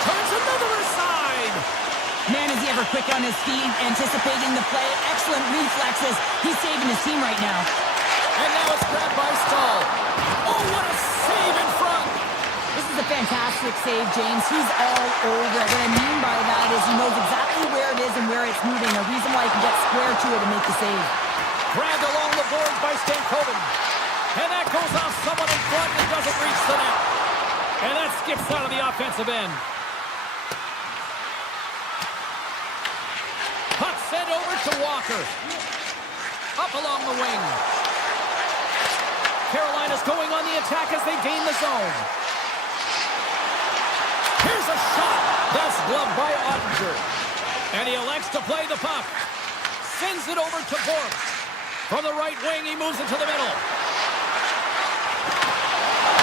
Turns another aside. Man, is he ever quick on his feet, anticipating the play. Excellent reflexes. He's saving his team right now. And now it's grabbed by Stahl. Oh, what a save in front. This is a fantastic save, James. He's all over it. What I mean by that is he knows exactly where it is and where it's moving. A reason why he can get square to it and make the save. Grabbed along the boards by Stankoven. And that goes off someone in front and doesn't reach the net. And that skips out of the offensive end. Puck sent over to Walker. Up along the wing. Carolina's going on the attack as they gain the zone. Here's a shot. That's gloved by Ottinger. And he elects to play the puck. Sends it over to Bork. From the right wing, he moves it to the middle.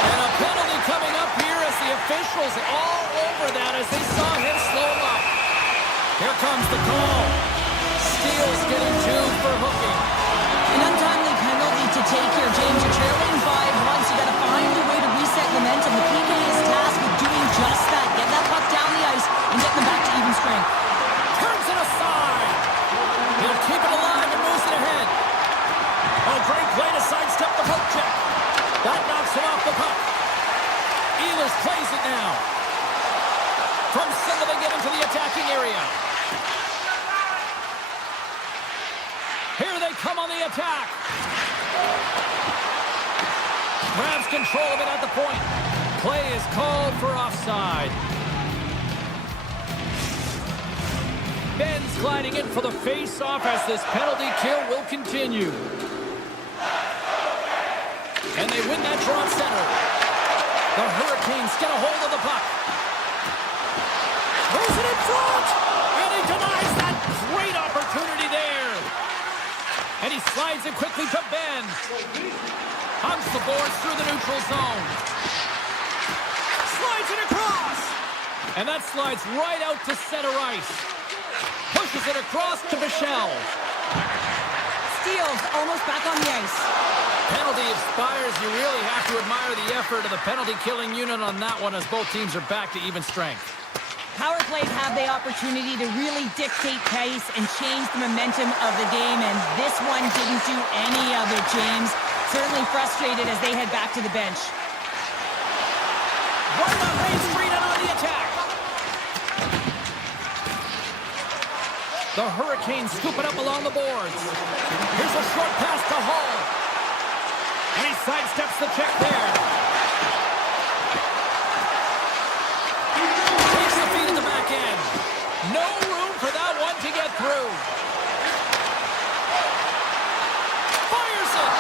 And a penalty coming up here as the officials all over that as they saw him slow up. Here comes the call. Steele's getting 2 for hooking. An untimely penalty to take here, James. You're trailing 5-1, so you got to find a way to reset momentum. The PK is tasked with doing just that. Get that puck down the ice and get them back to even strength. Turns it aside. He'll keep it alive and moves it ahead. Oh, great play to sidestep the poke check. That knocks him off the puck. Ehlers plays it now. From center they get into the attacking area. Here they come on the attack. Grabs control of it at the point. Play is called for offside. Ben's gliding in for the face-off as this penalty kill will continue. And they win that draw at center. The Hurricanes get a hold of the puck. Throws it in front. And he denies that great opportunity there. And he slides it quickly to Ben. Hunts the boards through the neutral zone. Slides it across. And that slides right out to center ice. Pushes it across to Michel. Steals almost back on the ice. Penalty expires. You really have to admire the effort of the penalty-killing unit on that one as both teams are back to even strength. Power plays have the opportunity to really dictate pace and change the momentum of the game, and this one didn't do any of it, James. Certainly frustrated as they head back to the bench. Right on Main Street and on the attack. The Hurricanes scoop it up along the boards. Here's a short pass to Hall. And he sidesteps the check there. Takes the feed in the back end. No room for that one to get through. Fires it.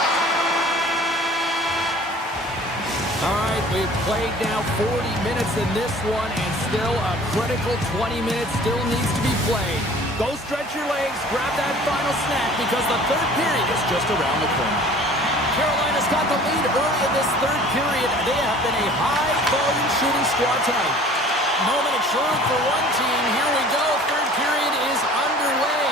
All right, we've played now 40 minutes in this one, and still a critical 20 minutes still needs to be played. Go stretch your legs, grab that final snack, because the third period is just around the corner. Carolina's got the lead early in this third period. They have been a high-volume shooting squad tonight. Moment of truth for one team. Here we go. Third period is underway.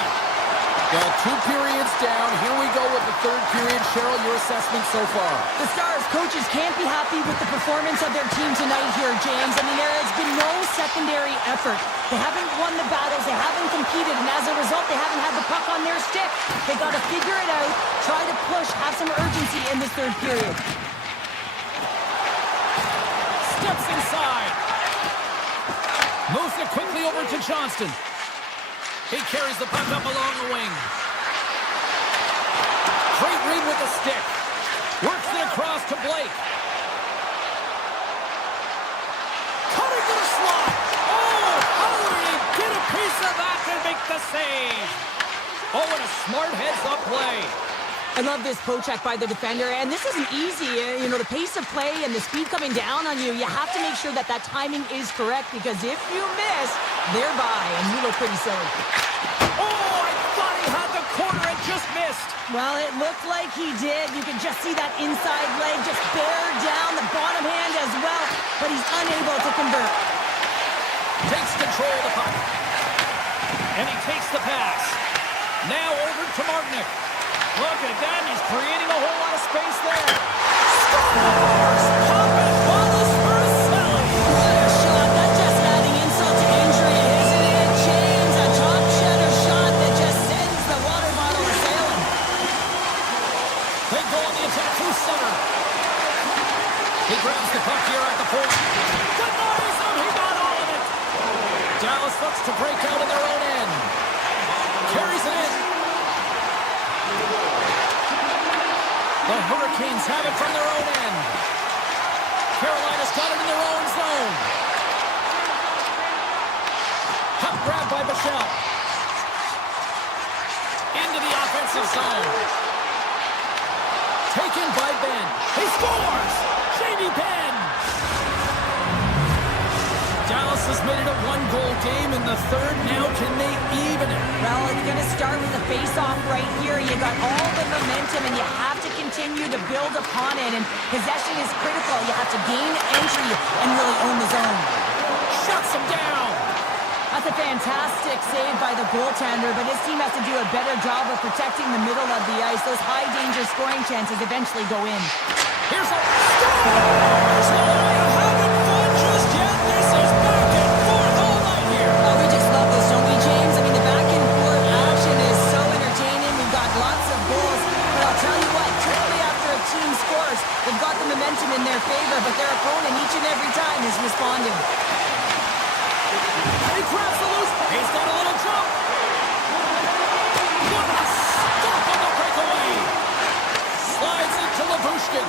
Got 2 periods down. Here we go with the third period. Cheryl, your assessment so far? The Stars coaches can't be happy with the performance of their team tonight here, James. I mean, there has been no secondary effort. They haven't won the battles. They haven't competed. And as a result, they haven't had the puck on their stick. They got to figure it out, try to push, have some urgency in this third period. Steps inside. Moves it quickly over to Johnston. He carries the puck up along the wing. Great read with the stick. Works it across to Blake. Cutting to the slot. Oh, how did he get a piece of that and make the save? Oh, and a smart heads-up play. I love this poke check by the defender, and this isn't easy. You know, the pace of play and the speed coming down on you, you have to make sure that that timing is correct, because if you miss, they're by, and you look pretty silly. Oh, I thought he had the corner and just missed. Well, it looked like he did. You can just see that inside leg just bear down the bottom hand as well, but he's unable to convert. Takes control of the puck. And he takes the pass. Now over to Martinick. Look at that, he's creating a whole lot of space there. Scores! Pop it, Wallace for Selly. What a shot. That's just adding insult to injury, isn't it, James? A top shutter shot that just sends the water bottle a-sailing. They go on the attack through center. He grabs the puck here at the point. Denies him, he got all of it. Dallas looks to break out in their own end. Carries it in. The Hurricanes have it from their own end. Carolina's got it in their own zone. Puck grab by Bichelle. Into the offensive zone. Taken by Ben. He scores! Jamie Benn! Dallas has made it a one-goal game in the third. Now can they even it? Well, it's going to start with a face-off right here. You got all the momentum, and you have to continue to build upon it. And possession is critical. You have to gain entry and really own the zone. Shuts him down. That's a fantastic save by the goaltender, but his team has to do a better job of protecting the middle of the ice. Those high-danger scoring chances eventually go in. Here's a scores! Oh, you haven't fun just yet. This is back and forth all night here. Oh, we just love this, don't we, James? I mean, the back-and-forth action is so entertaining. We've got lots of goals, but I'll tell you what, typically after a team scores, they've got the momentum in their favor, but their opponent each and every time is responding. He grabs the loose. He's got a little jump. What a stop on the breakaway. Slides into Labushkin.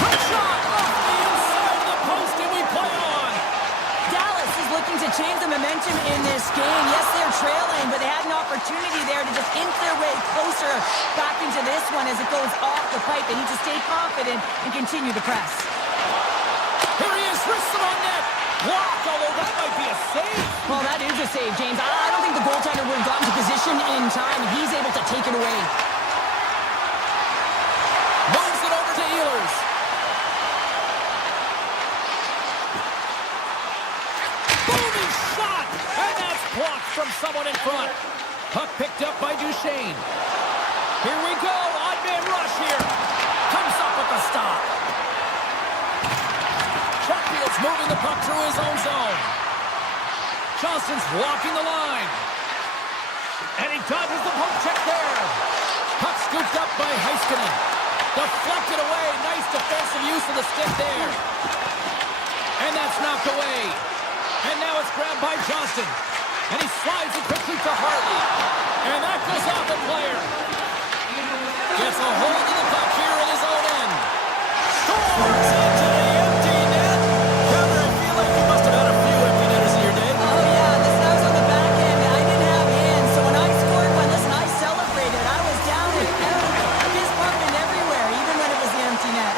Quick shot off the inside of the post, and we play on. Dallas is looking to change the momentum in this game. Yes, they're trailing, but they had an opportunity there to just inch their way closer back into this one as it goes off the pipe. They need to stay confident and continue to press. Here he is, wrists it on net. Blocked, although that might be a save. Well, that is a save, James. I don't think the goaltender would have gotten to position in time. He's able to take it away. Moves it over to Ehlers. Booming shot! And that's blocked from someone in front. Puck picked up by Duchesne. Here we go. Odd man rush here. Comes up with the stop. Chatfield's moving the puck through his own zone. Johnston's walking the line. And he dodges the poke check there. Puck scooped up by Heiskanen. Deflected away. Nice defensive use of the stick there. And that's knocked away. And now it's grabbed by Johnston. And he slides it quickly to Hartley. And that goes off the player. Gets a hold of the puck here in his own end. Scores into the empty net. Kevin, I feel like you must have had a few empty netters in your day. Oh, yeah, listen, I was on the back end. I didn't have hands, so when I scored one, listen, I celebrated. I was down and out, fist pumping everywhere, even when it was the empty net.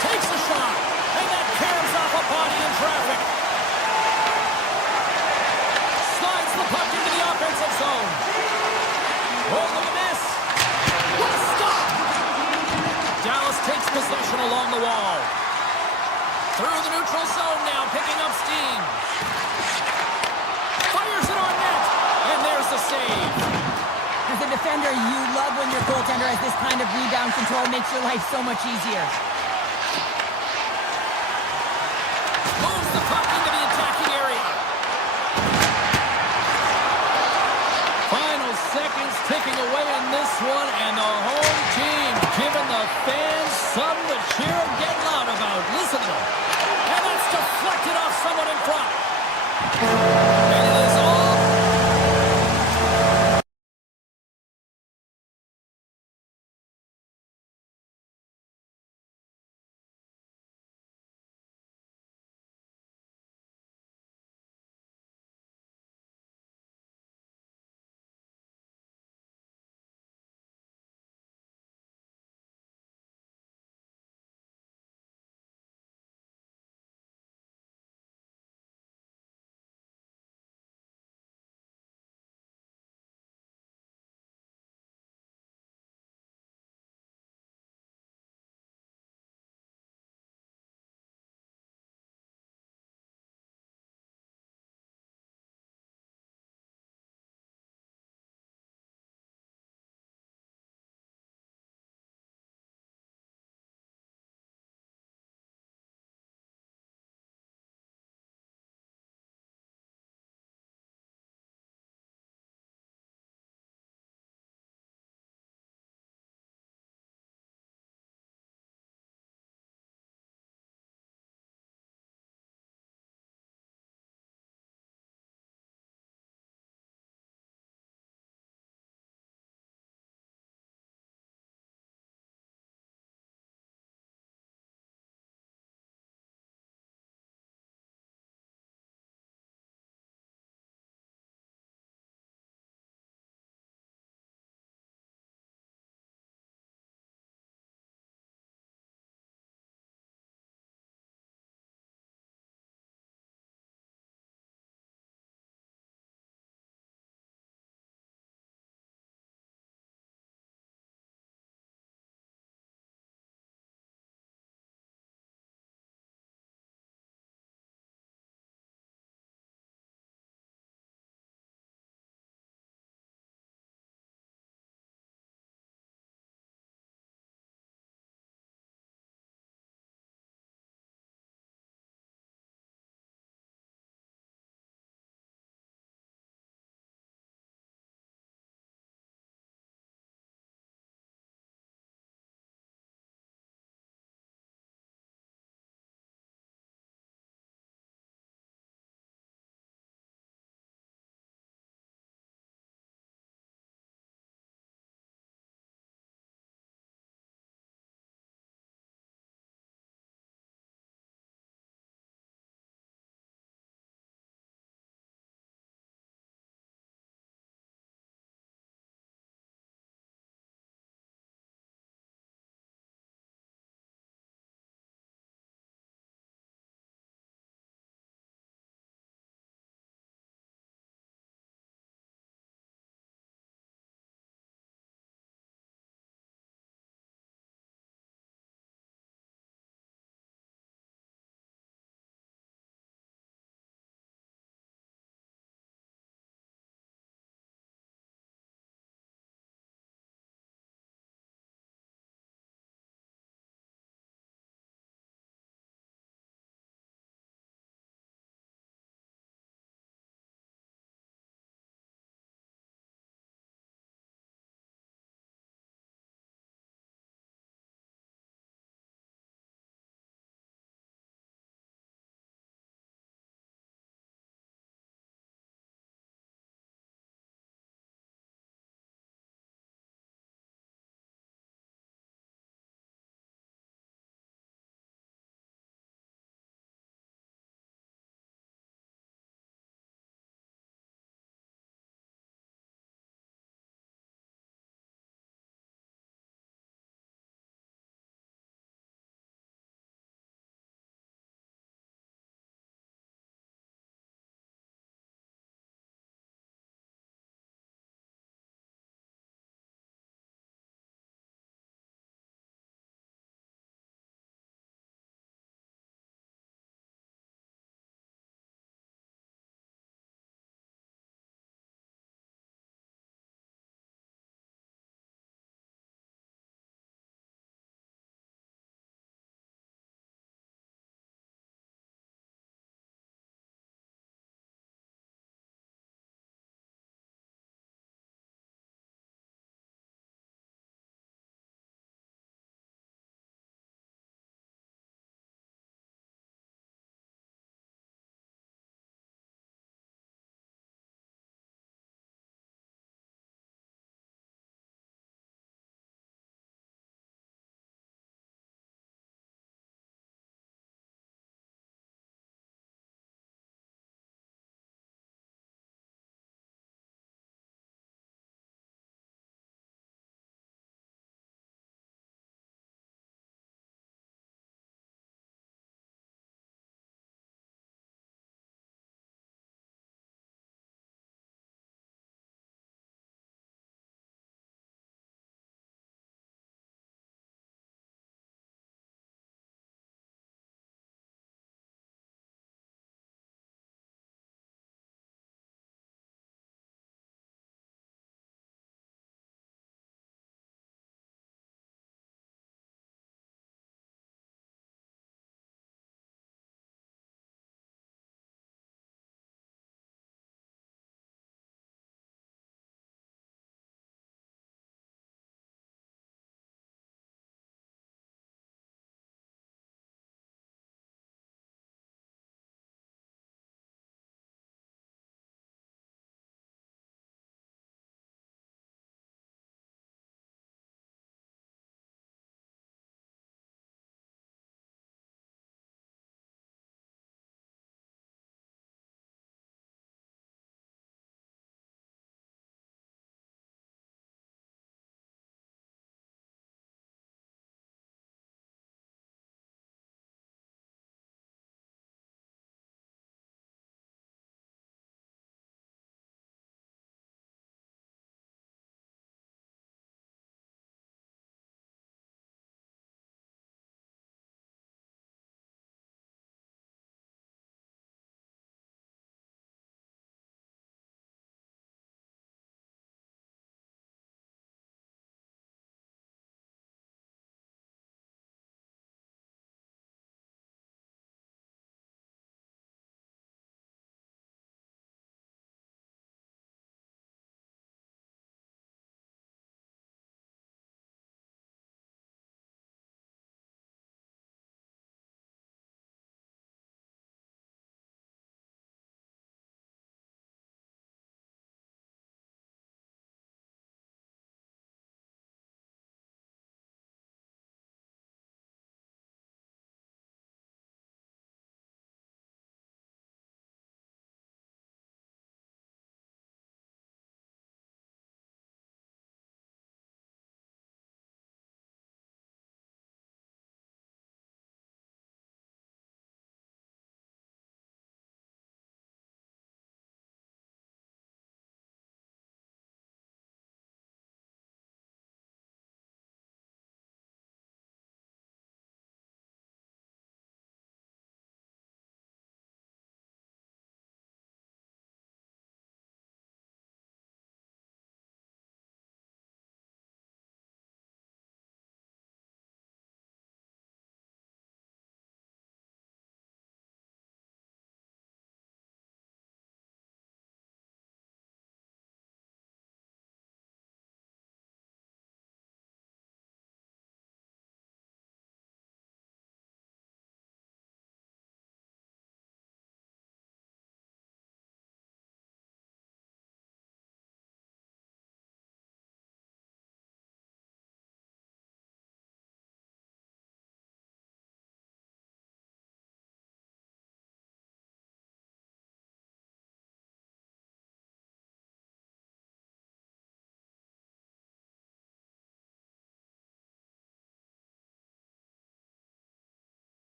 Takes a shot. And that cams off a body in traffic. Slides the puck into the offensive zone. Oh, look at this. What a stop. Dallas takes possession along the wall. Through the neutral zone now, picking up steam. Fires it on net. And there's the save. As a defender, you love when your goaltender has this kind of rebound control. Makes your life so much easier. Moves the puck into the attacking area. Final seconds ticking away on this one, and the home team giving the fans something to cheer and get loud about. Listen to them. And that's deflected off someone in front.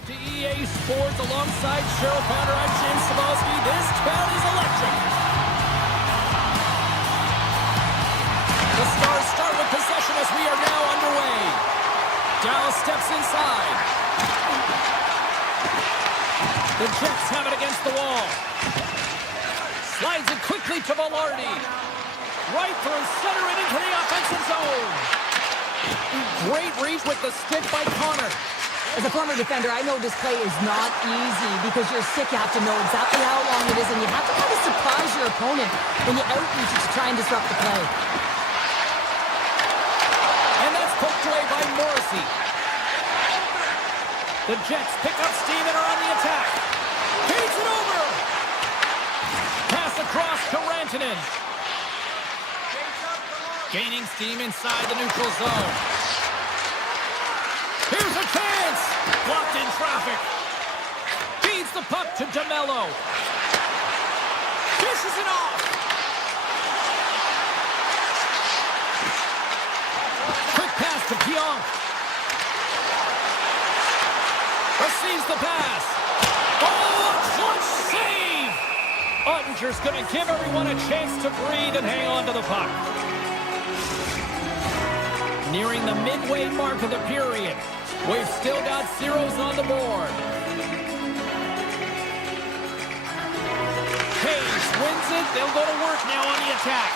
Back to EA Sports alongside Cheryl Pounder. I'm James Cebulski. This town is electric. The Stars start with possession as we are now underway. Dallas steps inside. The Jets have it against the wall. Slides it quickly to Velarde. Right through center and into the offensive zone. Great reach with the stick by Connor. As a former defender, I know this play is not easy because you're sick. You have to know exactly how long it is, and you have to kind of surprise your opponent when you outreach to try and disrupt the play. And that's poked away by Morrissey. The Jets pick up steam and are on the attack. Feeds it over. Pass across to Rantanen. Gaining steam inside the neutral zone. Here's a chance. Blocked in traffic. Feeds the puck to DeMello. Dishes it off. Quick pass to Pionk. Receives the pass. Oh, clutch save! Ottinger's going to give everyone a chance to breathe and hang on to the puck. Nearing the midway mark of the period. We've still got zeros on the board. Hayes wins it. They'll go to work now on the attack.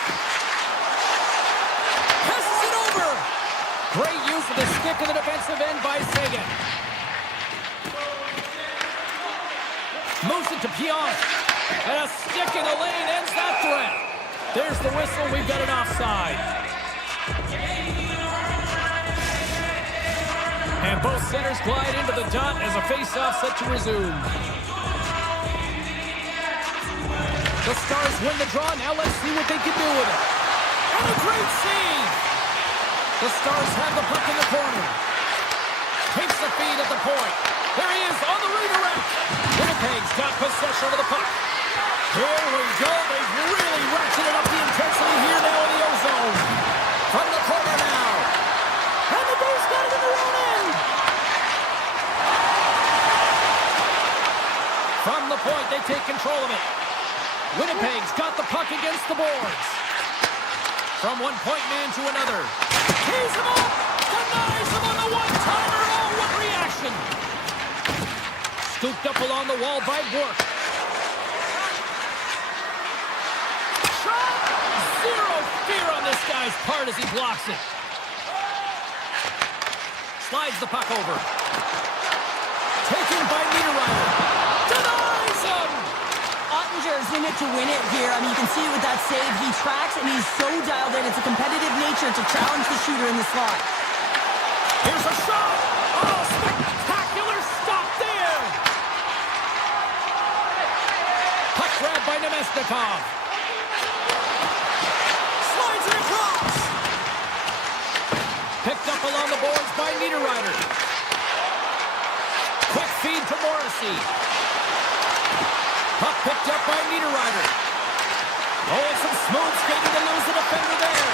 Passes it over. Great use of the stick in the defensive end by Sagan. Moves it to Pionk. And a stick in the lane ends that threat. There's the whistle. We've got an offside. And both centers glide into the dot as a face-off set to resume. The Stars win the draw. Now let's see what they can do with it. And a great save. The Stars have the puck in the corner. Takes the feed at the point. There he is on the redirect. Winnipeg's got possession of the puck. Here we go. They've really ratcheted up the intensity here now in the O-zone. From the corner now. And the Bears got it in their own end. From the point, they take control of it. Winnipeg's got the puck against the boards. From one point man to another. Tees him up. Denies him on the one-timer. Oh, what reaction. Scooped up along the wall by Bork. Shot! Zero fear on this guy's part as he blocks it. Slides the puck over. Taken by Niederreiter. Denies him! Ottinger's in it to win it here. I mean, you can see with that save, he tracks and he's so dialed in. It's a competitive nature to challenge the shooter in the slot. Here's a shot! Oh, spectacular stop there! Puck grab by Nemesnikov. Slides it across! Picked up along the boards by Niederreiter. Quick feed to Morrissey. Puck picked up by Niederreiter. Oh, and some smooth skating to lose the defender there.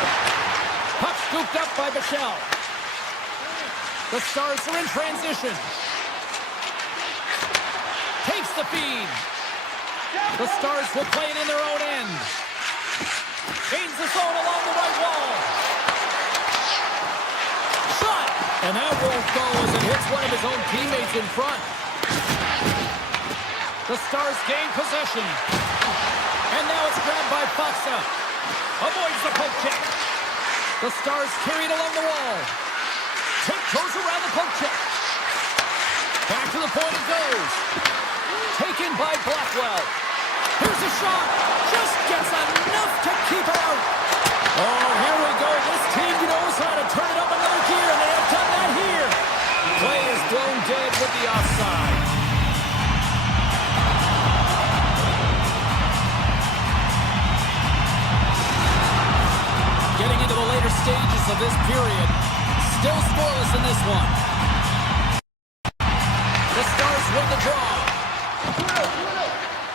Puck scooped up by Bichelle. The Stars are in transition. Takes the feed. The Stars will play it in their own end. Gains the zone along the right wall. Shot! And that won't go as it hits one of his own teammates in front. The Stars gain possession. And now it's grabbed by Faksa. Avoids the poke check. The Stars carry it along the wall. Tiptoes around the poke check. Back to the point it goes. Taken by Blackwell. Here's a shot. Just gets enough to keep it out. Oh, here we go. This team knows how to turn it up another gear, and they have done that here. Play is blown dead with the offside. Getting into the later stages of this period. Still scoreless in this one. The Stars win the draw.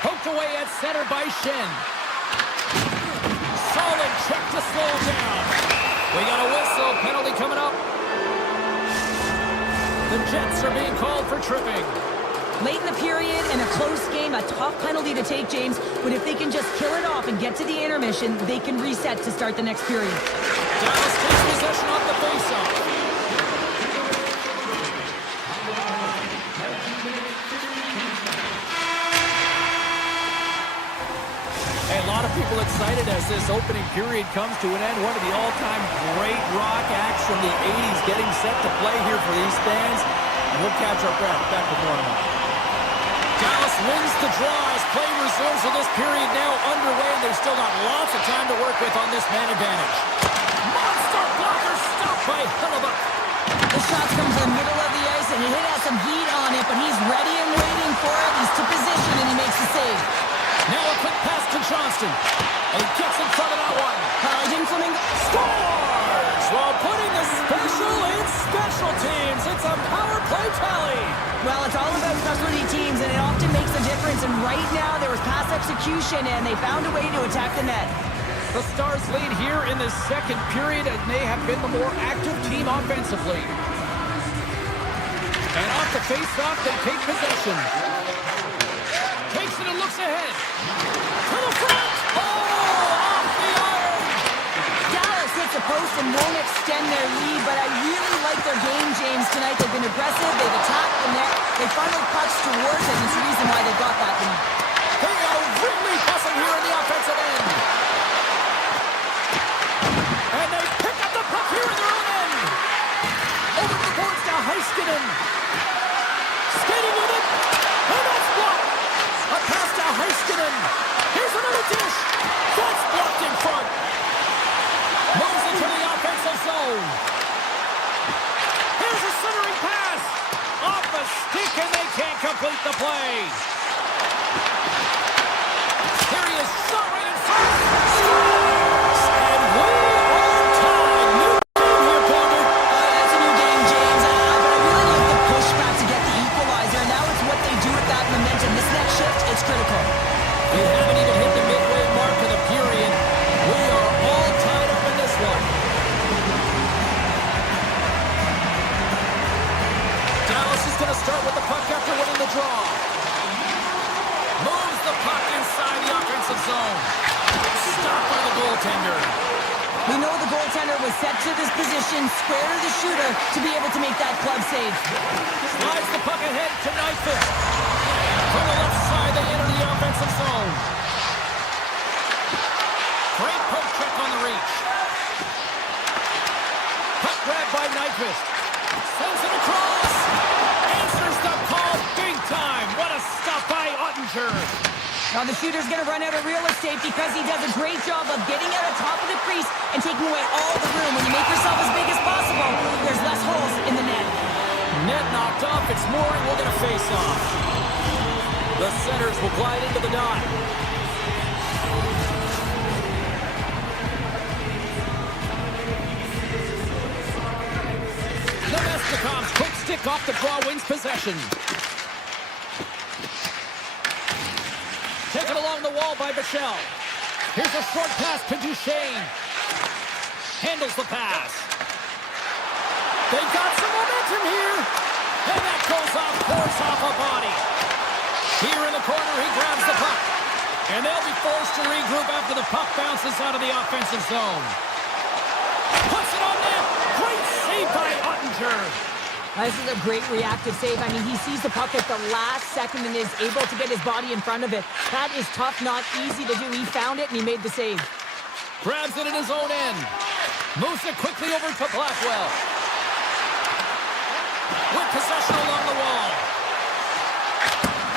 Poked away at center by Shen. Solid check to slow him down. We got a whistle. Penalty coming up. The Jets are being called for tripping. Late in the period, in a close game, a tough penalty to take, James. But if they can just kill it off and get to the intermission, they can reset to start the next period. Dallas takes possession off the faceoff. A lot of people excited as this opening period comes to an end. One of the all-time great rock acts from the 80s getting set to play here for these fans. And we'll catch our breath. Back with more in a moment. Dallas wins the draw as play resumes with this period now underway, and they've still got lots of time to work with on this man advantage. Monster blocker stopped by Hellebuck. The shot comes in the middle of the ice, and it has some heat on it, but he's ready and waiting for it. He's to position, and he makes the save. Now a quick pass to Johnston, and he gets in front of that one. Flamingo Scores! While putting the special in special teams, it's a power play tally. Well, it's all about specialty teams, and it often makes a difference. And right now, there was pass execution, and they found a way to attack the net. The Stars lead here in the second period, and they have been the more active team offensively. And off the face-off, they take possession. Takes it and looks ahead. To the front! Oh, off the iron! Dallas hits the post and won't extend their lead, but I really like their game, James, tonight. They've been aggressive, they've attacked the net, they funneled pucks towards it, and it's the reason why they got that lead. They are really buzzing here in the offensive end. And they pick up the puck here in their own end. Over the boards to Heiskanen. Skating with it. And that's blocked. A pass to Heiskanen. Here's another dish. That's blocked in front. Moves into the offensive zone. Here's a centering pass. Off the stick, and they can't complete the play. Here he is, shot right in front. Scores! And we are tied. New game here, partner. That's a new game, James. But I really like the pushback to get the equalizer. Now it's what they do with that momentum. This next shift is critical. We haven't even hit the midway mark of the period. We are all tied up in this one. Dallas is going to start with the puck after winning the draw. Moves the puck inside the offensive zone. Stopped by the goaltender. We know the goaltender was set to this position, square to the shooter, to be able to make that club save. Slides the puck ahead to Nyquist. From the left side, they enter the offensive zone. Great poke check on the reach. Puck grab by Nyquist. Sends it across. Answers the call big time. What a stop by Ottinger. Now the shooter's going to run out of real estate because he does a great job of getting out of top of the crease and taking away all the room. When you make yourself as big as possible, there's less holes in the net. Net knocked off. It's Mooring. We'll get a face-off. The centers will glide into the dot. Nemesnikov's quick stick off the draw wins possession. Taken along the wall by Bichelle. Here's a short pass to Duchesne. Handles the pass. They've got some momentum here. And that goes off, pours off a body. Here in the corner, he grabs the puck. And they'll be forced to regroup after the puck bounces out of the offensive zone. Puts it on net. Great save by Ottinger. This is a great reactive save. I mean, he sees the puck at the last second and is able to get his body in front of it. That is tough, not easy to do. He found it, and he made the save. Grabs it in his own end. Moves it quickly over to Blackwell. With possession along the wall.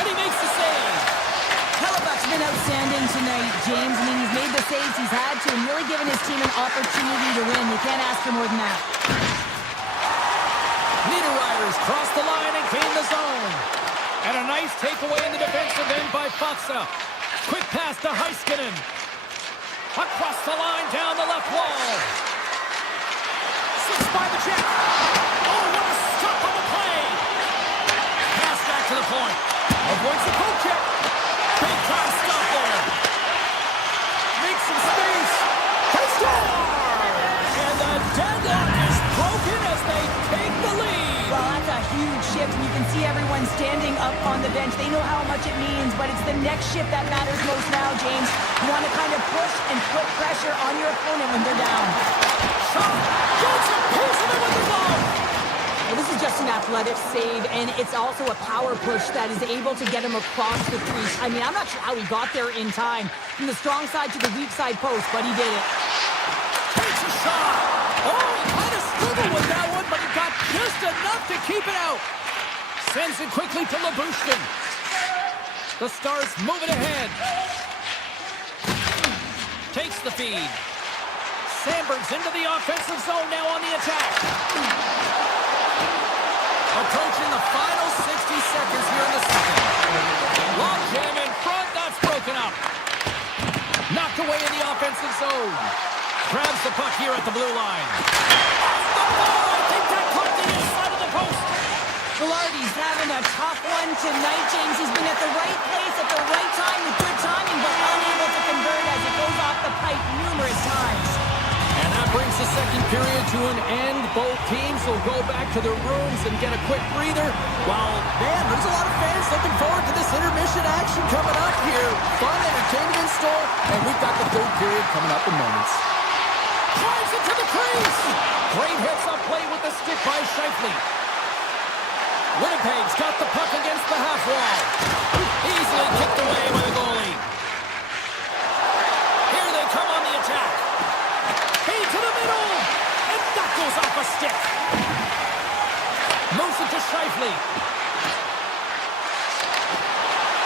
And he makes the save. Hellebuck's been outstanding tonight, James. I mean, he's made the saves he's had to and really given his team an opportunity to win. You can't ask for more than that. Niederreiter's cross the line and gain the zone. And a nice takeaway in the defensive end by Faksa. Quick pass to Heiskanen. Across the line, down the left wall. Six by the Jet. Oh, what a stop on the play. Pass back to the point. Avoids the poke check. Big time stop there. Makes some space. They score! And the deadlock is broken as they take the lead. Well, that's a huge everyone standing up on the bench. They know how much it means, but it's the next shift that matters most now, James. You want to kind of push and put pressure on your opponent when they're down. Shot! Gets a piece of it with the glove! Well, this is just an athletic save, and it's also a power push that is able to get him across the crease. I mean, I'm not sure how he got there in time. From the strong side to the weak side post, but he did it. Takes a shot! Oh, he kind of struggled with that one, but he got just enough to keep it out. Sends it quickly to Labushkin. The Stars move it ahead. Takes the feed. Sandberg's into the offensive zone now on the attack. Approaching the final 60 seconds here in the second. Long jam in front, that's broken up. Knocked away in the offensive zone. Grabs the puck here at the blue line. Off the ball! I think that caught the inside of the post. Velarde's having a tough one tonight, James. He's been at the right place at the right time with good timing, but unable to convert as it goes off the pipe numerous times. And that brings the second period to an end. Both teams will go back to their rooms and get a quick breather. Well, man, there's a lot of fans looking forward to this intermission action coming up here. Fun, entertainment in store, and we've got the third period coming up in moments. Drives it to the crease. Great hits up play with the stick by Scheifele. Winnipeg's got the puck against the half wall. Easily kicked away by the goalie. Here they come on the attack. Feed to the middle. And that goes off a stick. Moves it to Scheifele.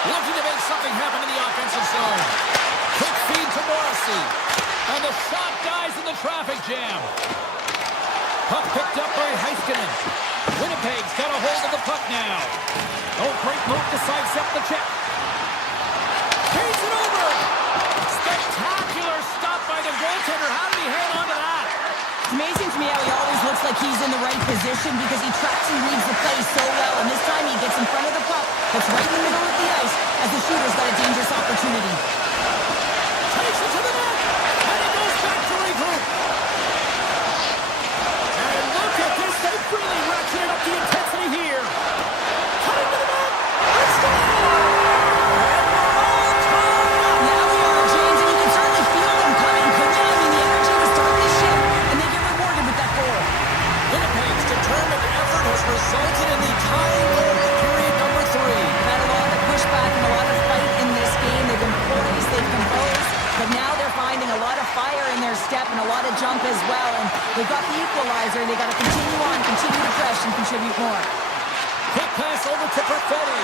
Looking to make something happen in the offensive zone. Quick feed to Morrissey. And the shot dies in the traffic jam. Puck picked up by Heiskanen. Winnipeg's got a hold of the puck now. Oh, great move to sidestep the check. Feeds it over. Spectacular stop by the goaltender. How did he hang on to that? It's amazing to me how he always looks like he's in the right position because he tracks and reads the play so well. And this time he gets in front of the puck. It's right in the middle of the ice as the shooter's got a dangerous opportunity. Takes it to the net. And he goes back to regroup. And look at this. They've really ratcheted up the intensity here. Cutting to the net. Let's go! Now we are, James, and you can certainly feel them coming. Couldn't you? I mean, the energy was starting to shift, and they get rewarded with that goal. Winnipeg's determined effort has resulted in the tying goal in period number 3. Had a lot of pushback and a lot of fight in this game. They've been poised, they've composed, but now they're finding a lot of fire in their step and a lot of jump as well. And they've got the equalizer, and they've got to continue on, continue to press, and contribute more. Quick pass over to Perfetti.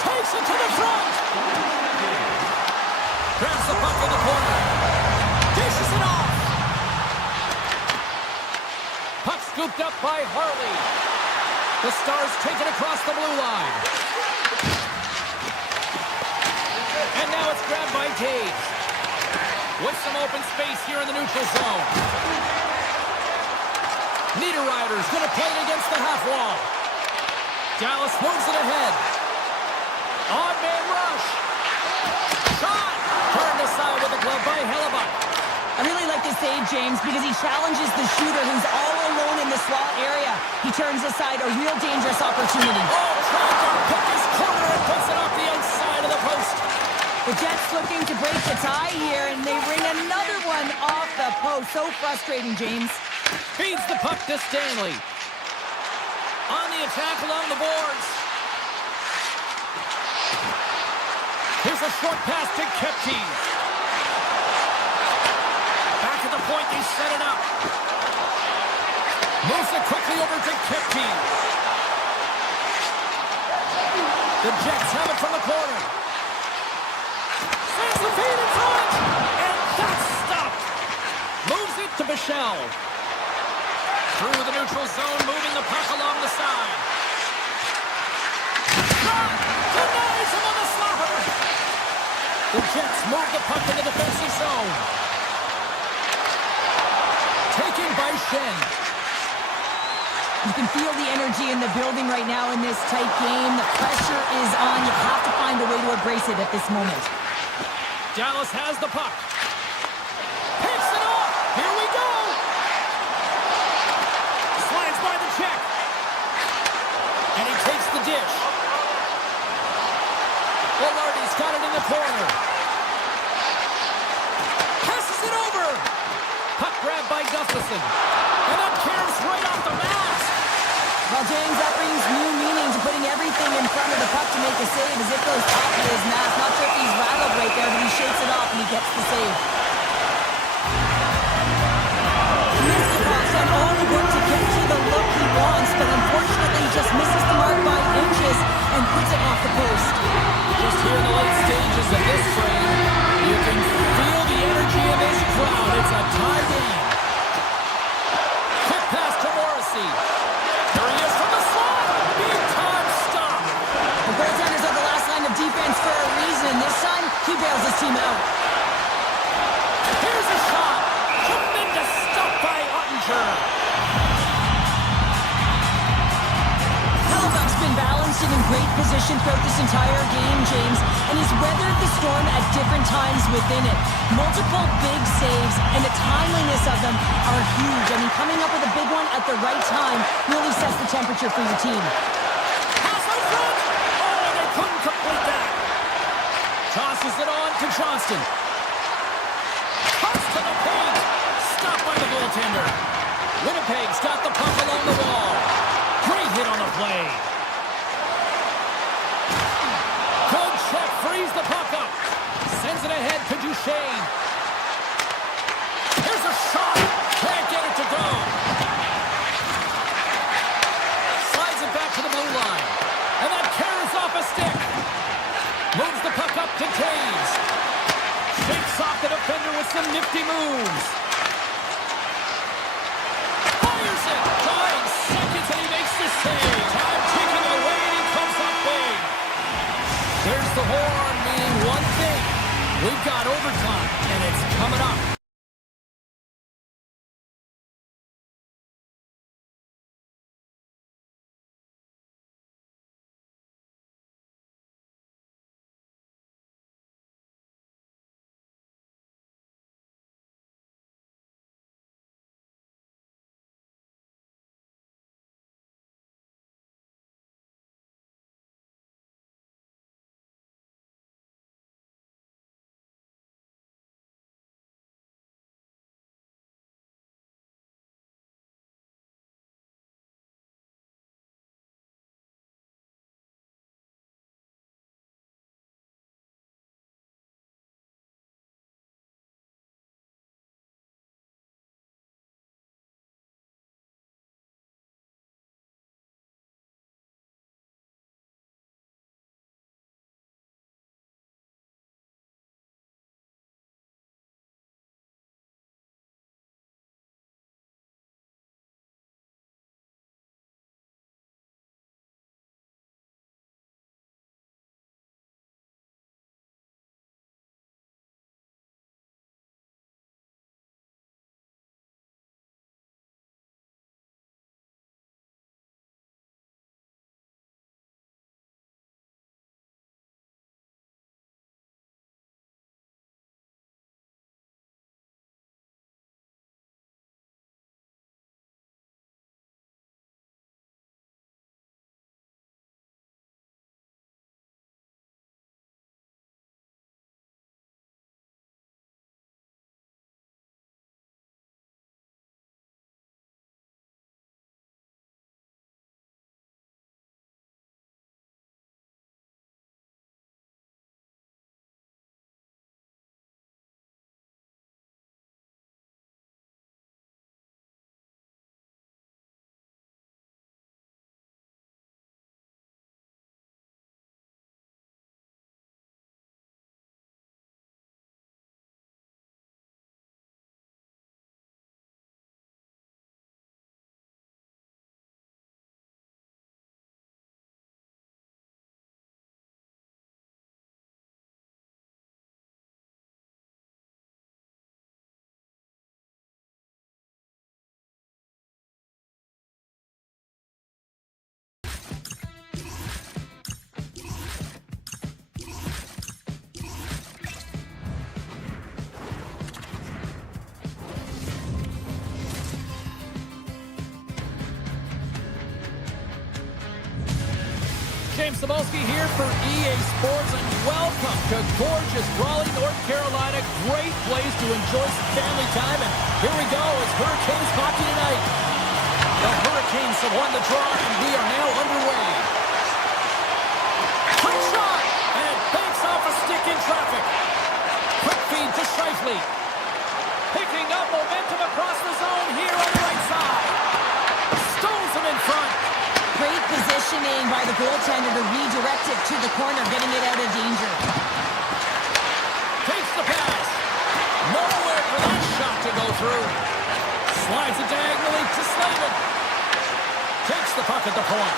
Takes it to the front. Grabs the puck in the corner. Dishes it off. Puck scooped up by Harley. The Stars take it across the blue line. And now it's grabbed by Taves. With some open space here in the neutral zone. Niederreiter's going to play it against the half wall. Dallas moves it ahead. On-man rush. Shot. Turned aside with a glove by Hellebuck. I really like this save, James, because he challenges the shooter who's all alone in the slot area. He turns aside a real dangerous opportunity. Oh, trying to pick his corner and puts it off the outside of the post. The Jets looking to break the tie here, and they ring another one off the post. So frustrating, James. Feeds the puck to Stanley. On the attack along the boards. Here's a short pass to Kepke. Back at the point, they set it up. Moves it quickly over to Kepke. The Jets have it from the corner. Sends the feed in front. And that's stopped. Moves it to Bichelle. Through the neutral zone, moving the puck along the side. Shot! Denies him on the slapper. The Jets move the puck in the defensive zone. Taken by Shen. You can feel the energy in the building right now in this tight game. The pressure is on. You have to find a way to embrace it at this moment. Dallas has the puck. Picks it off. Here we go. Slides by the check. Baltic's got it in the corner. Passes it over. Puck grabbed by Gustafsson. And that cares right off the mask. Well, James, that brings new meaning to putting everything in front of the puck to make a save as it goes off of his mask. Not sure if he's rattled right there, but he shakes it off and he gets the save. Mistak's done all the work to get to the look he wants, but unfortunately just misses the mark by inches and puts it off the post. Just here in the late stages of this frame, you can feel the energy of this crowd. It's a tie game. Quick pass to Morrissey. There he is from the slot. Big time stop. The goaltenders are the last line of defense for a reason. This time, he bails his team out. Here's a shot. Tremendous stop by Ottinger. Hellebuyck's been balanced and in great position throughout this entire game, James, and he's weathered the storm at different times within it. Multiple big saves, and the timeliness of them are huge. I mean, coming up with a big one at the right time really sets the temperature for your team. Pass out front. Oh, they couldn't complete that. Tosses it on to Johnston. Cuts to the paint. Stopped by the goaltender. Winnipeg's got the puck along the wall. Great hit on the play. Good check. Frees the puck up. Sends it ahead to Duchesne. Here's a shot. Can't get it to go. Slides it back to the blue line. And that carries off a stick. Moves the puck up to Taves. Shakes off the defender with some nifty moves. Fires it. 5 seconds and he makes the save. Time ticking away and he comes up big. There's the horn meaning one thing. We've got overtime and it's coming up. James Cebulski here for EA Sports, and welcome to gorgeous Raleigh, North Carolina. Great place to enjoy some family time, and here we go. It's Hurricanes hockey tonight. The Hurricanes have won the draw, and we are now underway. Quick shot, and it banks off a stick in traffic. Quick feed to Scheifele. Picking up momentum across the zone here on the right side. Stones him in front. Great positioning by the goaltender to redirect it to the corner, getting it out of danger. Takes the pass. Nowhere for that shot to go through. Slides it diagonally to Slavin. Takes the puck at the point.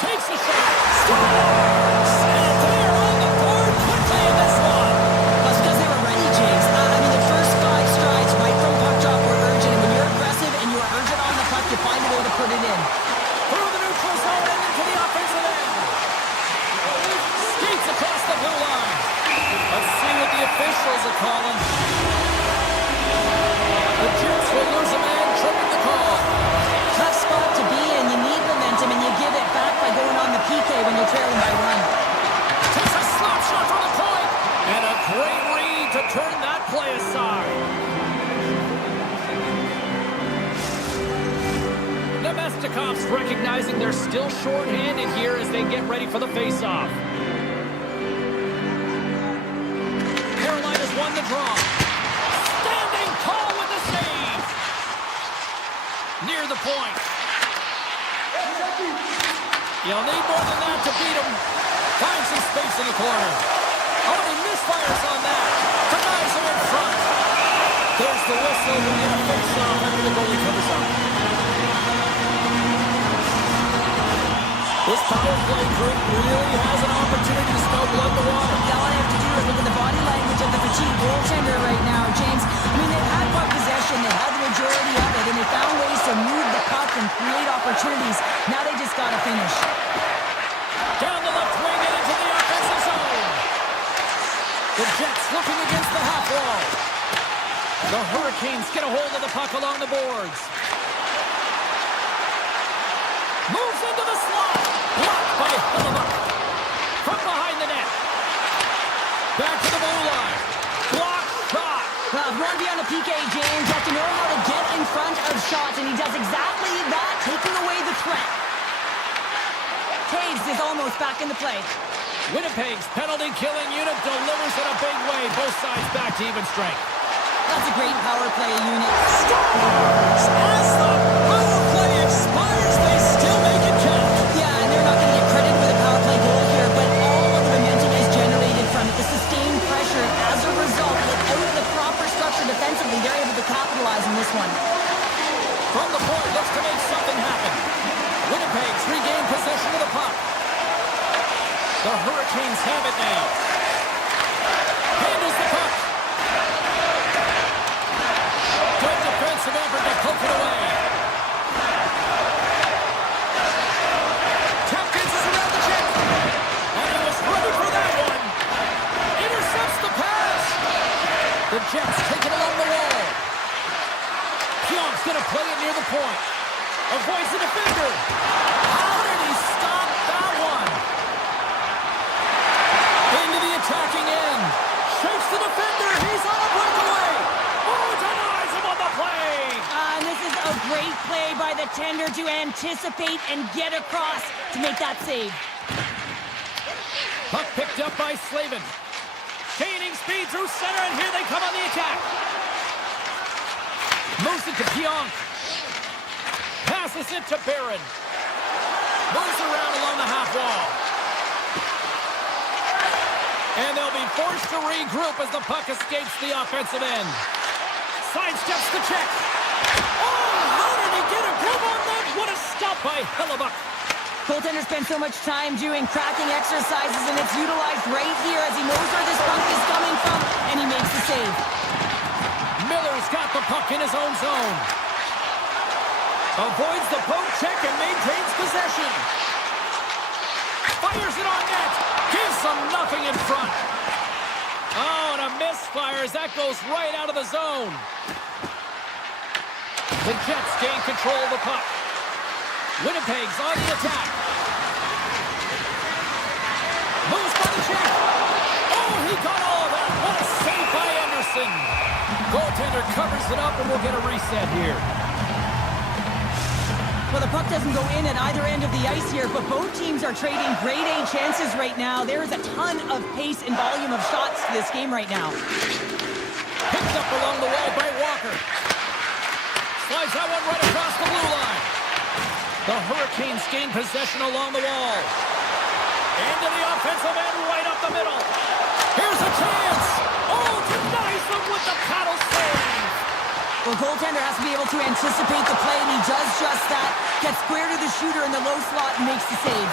Takes the shot. Scores! And they're on the board quickly in this one. That's because they were ready, James. The first 5 strides right from puck drop were urgent. And when you're aggressive and you're urgent on the puck, you find a way to put it in. Through the neutral zone and into the offensive end. Skates across the blue line. Let's see what the officials are calling. The Jets will lose a man, tripping the call. Tough spot to be in. You need momentum, and you give it back by going on the PK when you're trailing by 1. Takes a slap shot from the point. And a great read to turn that play aside. Nemestikov's recognizing they're still shorthanded here as they get ready for the faceoff. Carolina's won the draw. Standing tall with the save. Near the point. You'll need more than that to beat him. Find some space in the corner. Oh, he misfires on that. Denies him in front. There's the whistle. We get a face-off after the goalie comes up. This power play group really has an opportunity to smell blood in the water. All I have to do is look at the body language of the fatigued goaltender right now, James. I mean, they've had puck possession, they had the majority of it, and they found ways to move the puck and create opportunities. Now they just got to finish. Down the left wing and into the offensive zone. The Jets looking against the half wall. The Hurricanes get a hold of the puck along the boards. Moves into the slot. Blocked by Hellebuyck. From behind the net. Back to the blue line. Blocked shot. Well, if you want to be on the PK, James, you have to know how to get in front of shots, and he does exactly that, taking away the threat. Taves is almost back in the play. Winnipeg's penalty-killing unit delivers in a big way. Both sides back to even strength. That's a great power play unit. Scores! As the power play expires, they still make it count. Yeah, and they're not going to get credit for the power play goal here, but all of the momentum is generated from it. The sustained pressure, as a result, without the proper structure defensively, they're able to capitalize on this one. From the point, looks to make something happen. Winnipeg's regained possession of the puck. The Hurricanes have it now. Handles the puck. Good defensive effort to poke it away. Tompkins is around the check. And he was ready for that one. Intercepts the pass. The Jets take it along the wall. Pionk's going to play it near the point. Avoids the defender. How did he stop that one? Into the attacking end. Shakes the defender. He's on a breakaway. Oh, denies him on the play. And this is a great play by the tender to anticipate and get across to make that save. Puck picked up by Slavin. Gaining speed through center, and here they come on the attack. Moves it to Pionk. Passes it to Barron. Moves around along the half wall. And they'll be forced to regroup as the puck escapes the offensive end. Sidesteps the check. Oh, how did he get a grip on that? What a stop by Hellebuyck. Goaltender spends so much time doing cracking exercises, and it's utilized right here as he knows where this puck is coming from, and he makes the save. Miller's got the puck in his own zone. Avoids the poke check and maintains possession. Fires it on net. Gives them nothing in front. Oh, and a misfire as that goes right out of the zone. The Jets gain control of the puck. Winnipeg's on the attack. Anderson. Goaltender covers it up, and we'll get a reset here. Well, the puck doesn't go in at either end of the ice here, but both teams are trading grade A chances right now. There is a ton of pace and volume of shots to this game right now. Picked up along the wall by Walker. Slides that one right across the blue line. The Hurricanes gain possession along the wall. Into the offensive end, right up the middle. Here's a chance. Oh, denies them with the paddle save. Well, goaltender has to be able to anticipate the play, and he does just that. Gets square to the shooter in the low slot and makes the save.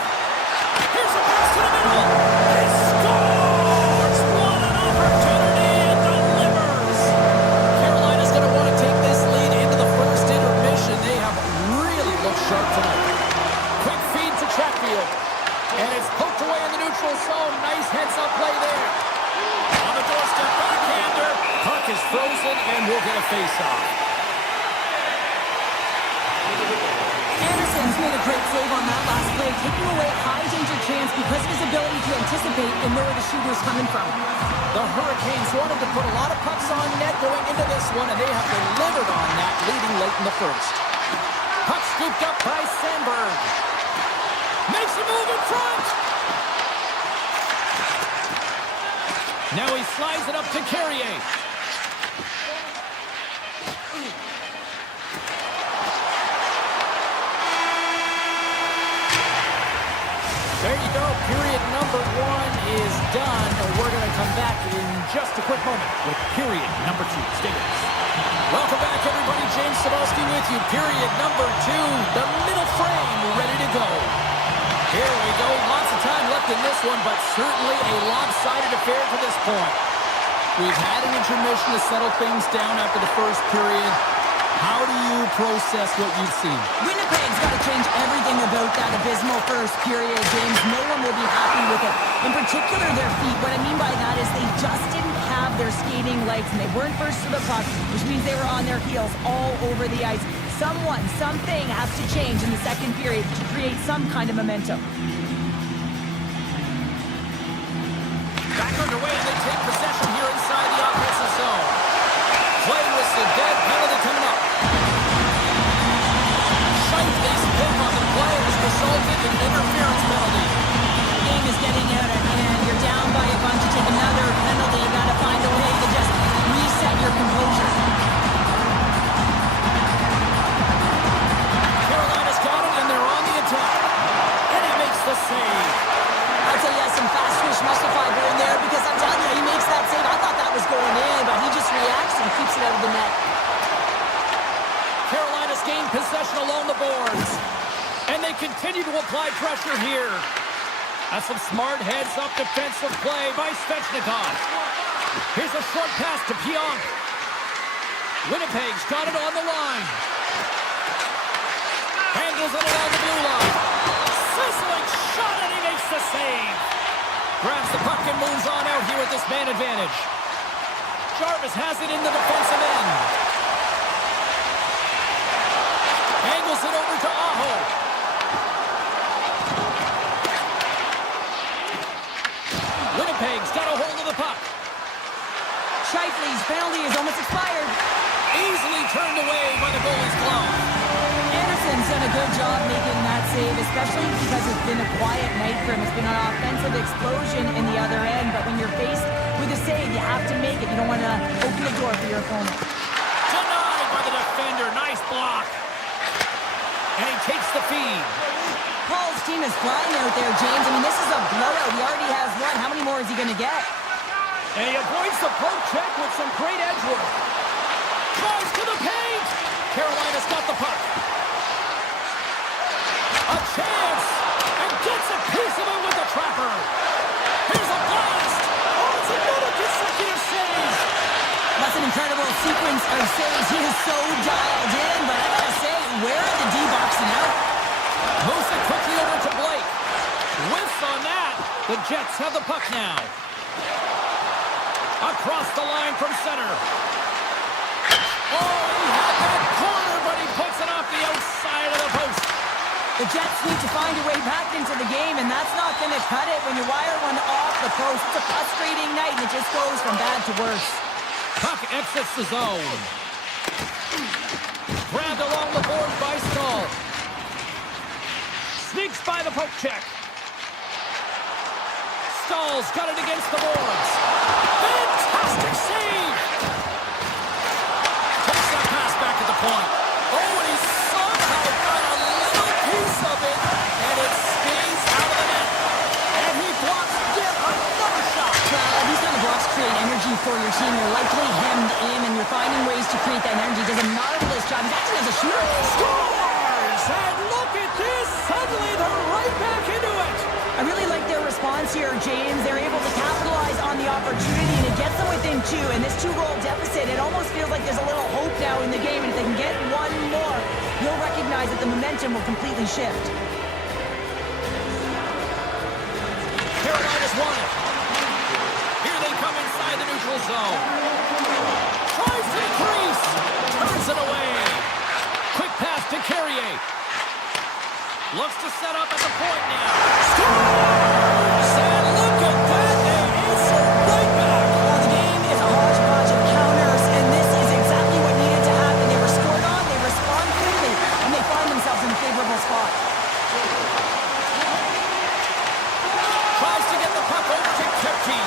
Here's a pass to the middle. He scores! What an opportunity and delivers. Carolina's going to want to take this lead into the first intermission. They have really looked sharp tonight. Quick feed to Chatfield. And it's poked away in the neutral zone. Nice heads-up play there. On the doorstep, backhander. Puck is frozen, and we'll get a face-off. Anderson's made a great save on that last play, taking away a high-danger chance because of his ability to anticipate and know where the shooter's coming from. The Hurricanes wanted to put a lot of pucks on net going into this one, and they have delivered on that, leading late in the first. Puck scooped up by Sandberg. Makes a move in front. Now he slides it up to Carrier. There you go. Period number 1 is done. We're going to come back in just a quick moment with period number 2. Stay with us. Welcome back, everybody. James Cebulski with you. Period number 2. The middle frame ready to go. Here we go. Lots of time left in this one, but certainly a lopsided affair to this point. We've had an intermission to settle things down after the first period. How do you process what you've seen? Winnipeg's got to change everything about that abysmal first period, James. No one will be happy with it. In particular, their feet. What I mean by that is they just didn't have their skating legs, and they weren't first to the puck, which means they were on their heels all over the ice. Something has to change in the second period to create some kind of momentum. Back underway, and they take possession here inside the offensive zone. Play whistle dead, penalty coming up. Shifley's pick on the play has resulted in an interference penalty. The game is getting out of hand. You're down by a bunch. You take another penalty. You got to find a way to just reset your composure. Carolina's got it, and they're on the attack. And he makes the save. I'll tell you, has some fast twitch muscle fiber in there because I'm telling you, he makes that save. I thought that was going in, but he just reacts and keeps it out of the net. Carolina's gained possession along the boards. And they continue to apply pressure here. That's some smart heads-up defensive play by Svechnikov. Here's a short pass to Pionk. Winnipeg's got it on the line. Handles it along the blue line. Sizzling shot, and he makes the save. Grabs the puck and moves on out here with this man advantage. Jarvis has it in the defensive end. Angles it over to Aho. Winnipeg's got a hold of the puck. Shifley's penalty is almost expired. Easily turned away by the goalie's glove. Anderson's done a good job making that save, especially because it's been a quiet night for him. It's been an offensive explosion in the other end, but when you're faced with a save, you have to make it. You don't want to open the door for your opponent. Denied by the defender. Nice block. And he takes the feed. Paul's team is flying out there, James. I mean, this is a blowout. He already has one. How many more is he going to get? And he avoids the poke check with some great edge work. Drives to the paint. Carolina's got the puck. A chance. And gets a piece of it with the trapper. Here's a blast. Oh, it's another consecutive save. That's an incredible sequence of saves. He is so dialed in, but I gotta say, where are the D-boxing out? Moves it quickly over to Blake. Whiffs on that. The Jets have the puck now. Across the line from center. Oh, he had that corner, but he puts it off the outside of the post. The Jets need to find a way back into the game, and that's not going to cut it when you wire one off the post. It's a frustrating night, and it just goes from bad to worse. Puck exits the zone. Grabbed along the boards by Stahl. Sneaks by the poke check. Stahl's got it against the boards. Fantastic save! Takes that pass back at the point. Oh, and he somehow got a little piece of it, and it stays out of the net. And he blocks yet another shot. These kind of blocks create energy for your team. You're likely hemmed in, and you're finding ways to create that energy. Does a marvelous job. He's actually has a shooter. Scores! And look at this! Suddenly they're right back into it! I really like their response here, James. They're able to capitalize on the opportunity, and it gets them within two. And this two-goal deficit, it almost feels like there's a little hope now in the game. And if they can get one more, you'll recognize that the momentum will completely shift. Carolina's won it. Here they come inside the neutral zone. Tries to the crease. Turns it away. Quick pass to Carrier. Looks to set up at the point now. Scores! And look at that. They answer right back. Well, the game is a hodgepodge of counters, and this is exactly what needed to happen. They were scored on, they respond quickly, and they find themselves in a favorable spot. Tries to get the puck over to Kipke.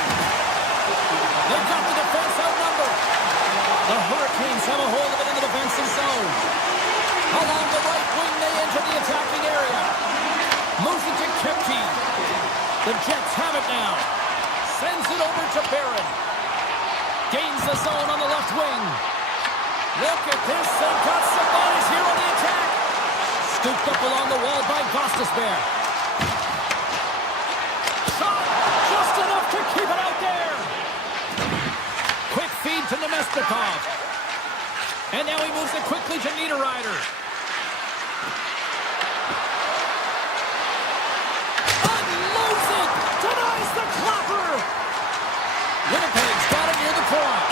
They've got the defense outnumbered. The Hurricanes have a hold of it in the defensive zone. Along the right wing, they enter the attacking area. Moves it to Kipke. The Jets have it now. Sends it over to Barron. Gains the zone on the left wing. Look at this. They've got some bodies here on the attack. Scooped up along the wall by Gostisbehere. Shot. Just enough to keep it out there. Quick feed to Nemestikov. And now he moves it quickly to Niederreiter. Unloads it! Denies the clapper! Winnipeg's got it near the point.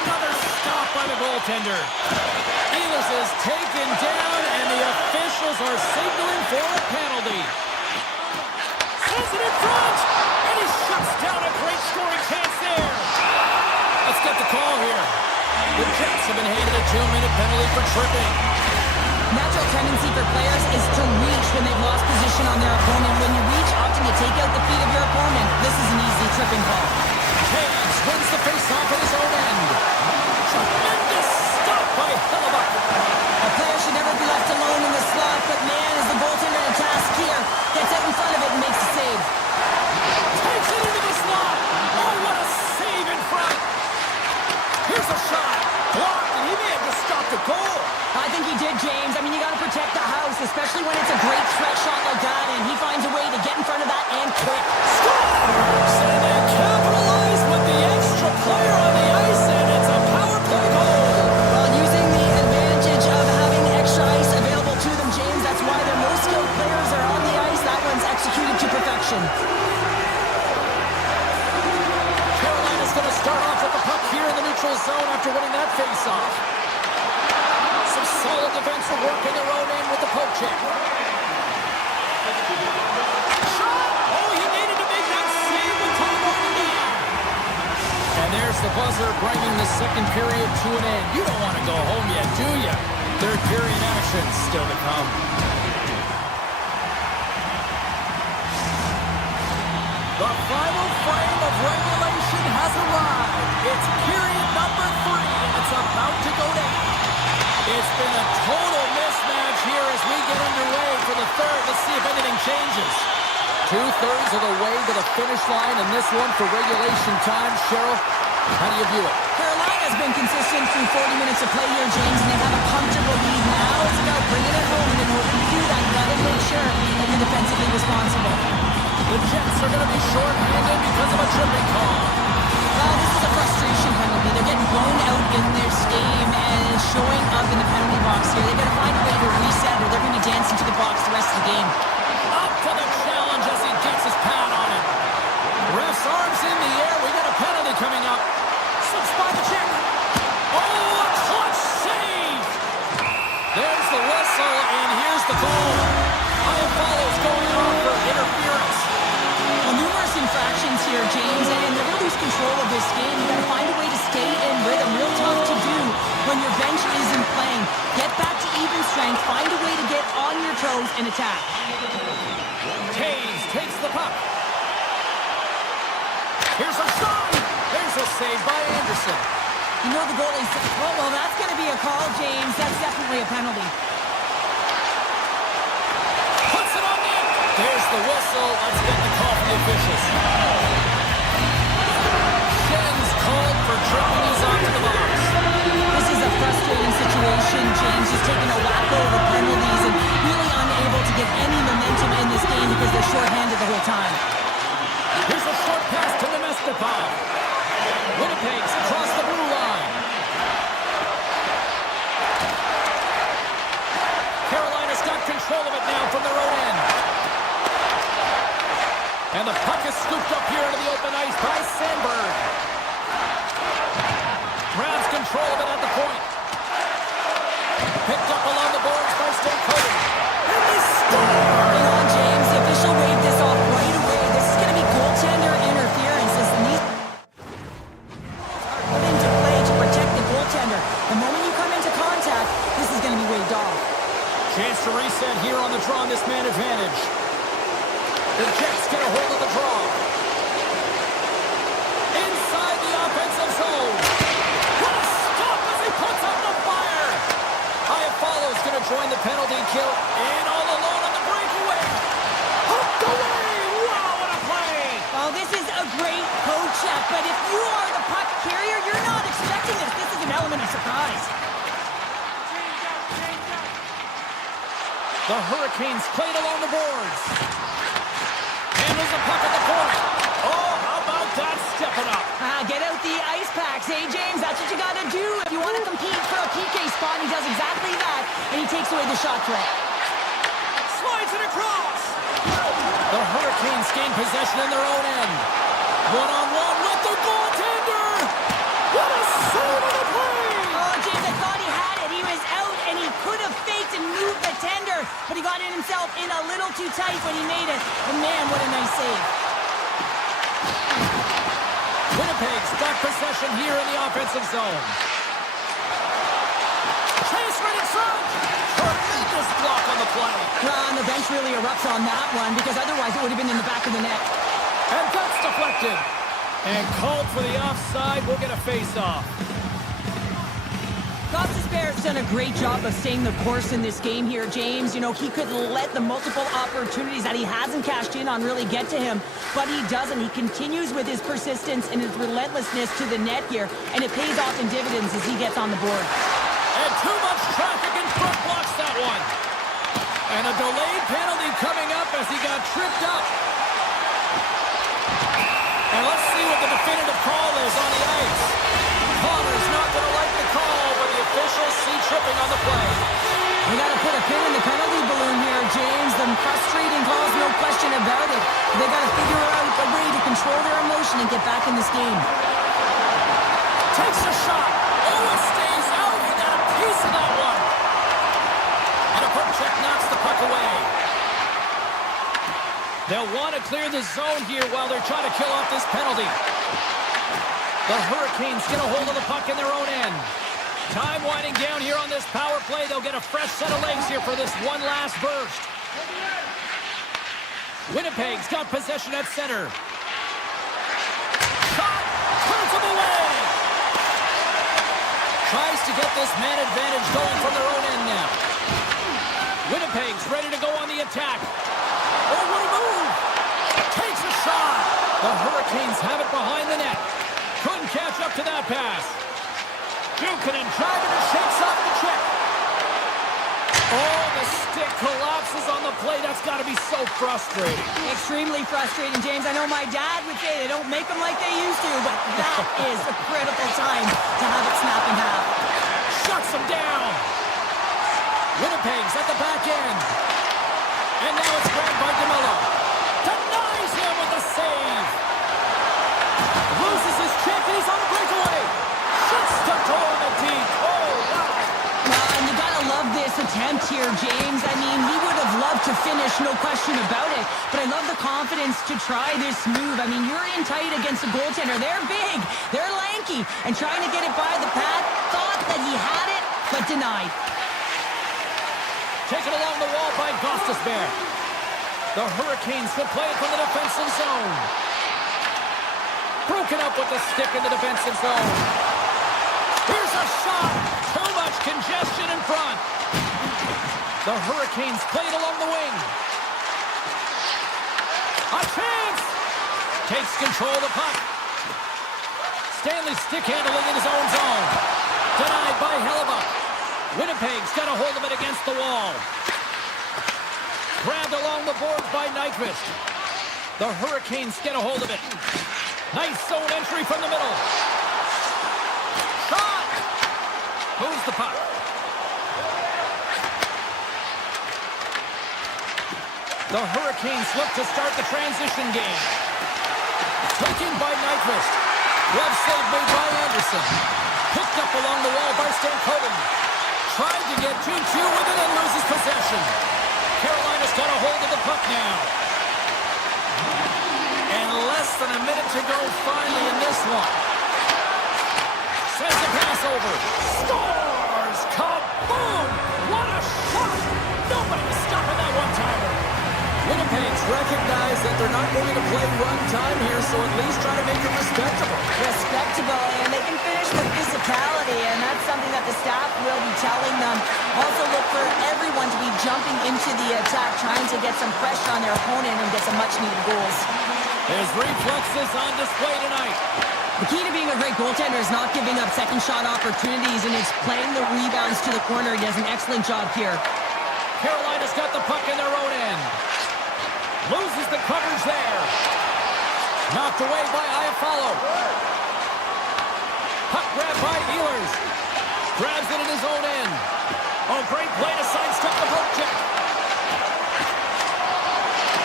Another stop by the goaltender. Ehlers is taken down, and the officials are signaling for a penalty. Sends it in front, and he shuts down a great scoring chance there. Let's get the call here. The Jets have been handed a 2-minute penalty for tripping. Natural tendency for players is to reach when they've lost position on their opponent. When you reach, often you take out the feet of your opponent. This is an easy tripping call. Hayes wins the face-off at his own end. Tremendous stop by Hellebuck. A player should never be left alone in the slot, but man, is the goaltender in a task here. Gets out in front of it and makes the save. Takes it into the slot. Oh, what a save in front. Here's a shot. Blocked, and he may have just stopped a goal. I think he did, James. I mean, you got to protect the house, especially when it's a great threat shot like that, and he finds a way to get in front of that and quick. Scores! And they capitalize with the extra player on the ice, and it's a power play goal. Well, using the advantage of having extra ice available to them, James, that's why their most skilled players are on the ice. That one's executed to perfection. Carolina's going to start off with the puck here in the neutral zone after winning that face-off. Some solid defensive work in their own end with the poke check. Shot! Oh, he needed to make that save with time running down. And there's the buzzer bringing the second period to an end. You don't want to go home yet, do you? Third period action still to come. The final frame of regulation has arrived. It's period number 3, and it's about to go down. It's been a total mismatch here as we get underway for the third. Let's see if anything changes. 2/3 of the way to the finish line, and this one for regulation time. Cheryl, how do you view it? Carolina's been consistent through 40 minutes of play here, James, and they have a comfortable lead. Now it's about bringing it home, and in order to do that, you got to make sure that you're defensively responsible. The Jets are going to be short-handed because of a tripping call. Well, this is a frustration penalty. They're getting blown out in their game, and it's showing up in the penalty box here. They've got to find a way to reset, or they're going to be dancing to the box the rest of the game. Up to the challenge as he gets his pad on it. Ref's arms in the air. We got a penalty coming up. Slips by the check. Oh, a clutch save! There's the whistle, and here's the goal. Follows going on for interference. Well, numerous infractions here, James, and they're going to lose control of this game. You got to find a way to stay in rhythm. strength. Find a way to get on your toes and attack. Taves takes the puck. Here's a shot. There's a save by Anderson. You know the goalie's... Oh, well, that's going to be a call, James. That's definitely a penalty. Puts it on net. There's the whistle. Let's get the call from the officials. Schen's called for tripping his onto the box. This is a frustrating situation, James. Just taking a wacko with penalties and really unable to get any momentum in this game because they're shorthanded the whole time. Here's a short pass to Nemestikov. Winnipeg's across the blue line. Carolina's got control of it now from their own end. And the puck is scooped up here into the open ice by Sandberg. Grabs control of it at the point. Picked up along the boards by Stamkos. And they score! Hang on, James. The official waved this off right away. This is going to be goaltender interference as the knees are put into play to protect the goaltender. The moment you come into contact, this is going to be waved off. Chance to reset here on the draw on this man advantage. The Jets get a hold of the draw. Inside the offensive zone. What a stop as he puts out the fire. Iafallo's going to join the penalty kill. And all alone on the breakaway. Hooked away. Wow, what a play. Well, this is a great poke check, but if you are the puck carrier, you're not expecting this. This is an element of surprise. The Hurricanes played along the boards. Handles the puck at the point. Oh, how about that stepping up? Get out the ice packs, hey, James? That's what you got to do if you want to compete for a PK spot. He does exactly that, and he takes away the shot threat. Slides it across. The Hurricanes gain possession in their own end. One-on-one with the goaltender. What a save of the play. Oh, James, I thought he had it. He was out, and he could have faked and moved the tender, but he got in himself in a little too tight when he made it. And man, what a nice save. Winnipeg's got possession here in the offensive zone. Chase right in front. Tremendous block on the play. And the bench really erupts on that one because otherwise it would have been in the back of the net. And that's deflected. And called for the offside. We'll get a face-off. Gostisbehere's done a great job of staying the course in this game here, James. You know, he could let the multiple opportunities that he hasn't cashed in on really get to him, but he doesn't. He continues with his persistence and his relentlessness to the net here, and it pays off in dividends as he gets on the board. And too much traffic in front blocks that one. And a delayed penalty coming up as he got tripped up. And let's see what the definitive call is on the ice. Connor's not going to like the call, but the officials see tripping on the play. We got to put a pin in the penalty balloon here, James. The frustrating calls, no question about it. They got to figure out a way to control their emotion and get back in this game. Takes a shot. Oh, it stays out. He got a piece of that one. And a puck check knocks the puck away. They'll want to clear the zone here while they're trying to kill off this penalty. The Hurricanes get a hold of the puck in their own end. Time winding down here on this power play. They'll get a fresh set of legs here for this one last burst. Winnipeg's got possession at center. Shot! Turns him away! Tries to get this man advantage going from their own end now. Winnipeg's ready to go on the attack. Oh, what a move! Takes a shot! The Hurricanes have it behind the net. Couldn't catch up to that pass. Jukinen driving and shakes off the check. Oh, the stick collapses on the play. That's got to be so frustrating. Extremely frustrating, James. I know my dad would say they don't make them like they used to, but that is a critical time to have it snap in half. Shuts him down. Winnipeg's at the back end. And now it's grabbed by DeMello. Denies him with a save. Loses his check and he's on a breakaway. Shuts the door on the deep. Oh, wow. And you gotta love this attempt here, James. I mean, he would have loved to finish, no question about it. But I love the confidence to try this move. I mean, you're in tight against a goaltender. They're big, they're lanky, and trying to get it by the pad. Thought that he had it, but denied. taken along the wall by Gostisbehere. The Hurricanes will play it from the defensive zone. Broken up with the stick in the defensive zone. Here's a shot. Too much congestion in front. The Hurricanes play it along the wing. A chance. Takes control of the puck. Stanley stick handling in his own zone. Denied by Hellebuck. Winnipeg's got a hold of it against the wall. Grabbed along the boards by Nyquist. The Hurricanes get a hold of it. Nice zone entry from the middle. Shot! Moves the puck. The Hurricanes look to start the transition game. Taken by Nyquist. Glove save made by Anderson. Picked up along the wall by Stankoven. Tried to get 2-2 with it and loses possession. Carolina's got a hold of the puck now. And less than a minute to go finally in this one. Sends the pass over. Scores! Kaboom! What a shot! Nobody was stopping that one-timer. Winnipeg's recognize that they're not going to play run time here, so at least try to make it respectable. Respectable, and they can finish with physicality, and that's something that the staff will be telling them. Also look for everyone to be jumping into the attack, trying to get some pressure on their opponent and get some much-needed goals. His reflexes on display tonight. The key to being a great goaltender is not giving up second shot opportunities, and it's playing the rebounds to the corner. He does an excellent job here. Carolina's got the puck in their own end. Loses the coverage there. Knocked away by Iafallo. Puck grabbed by Ehlers. Grabs it in his own end. Oh, great play to sidestep the poke check.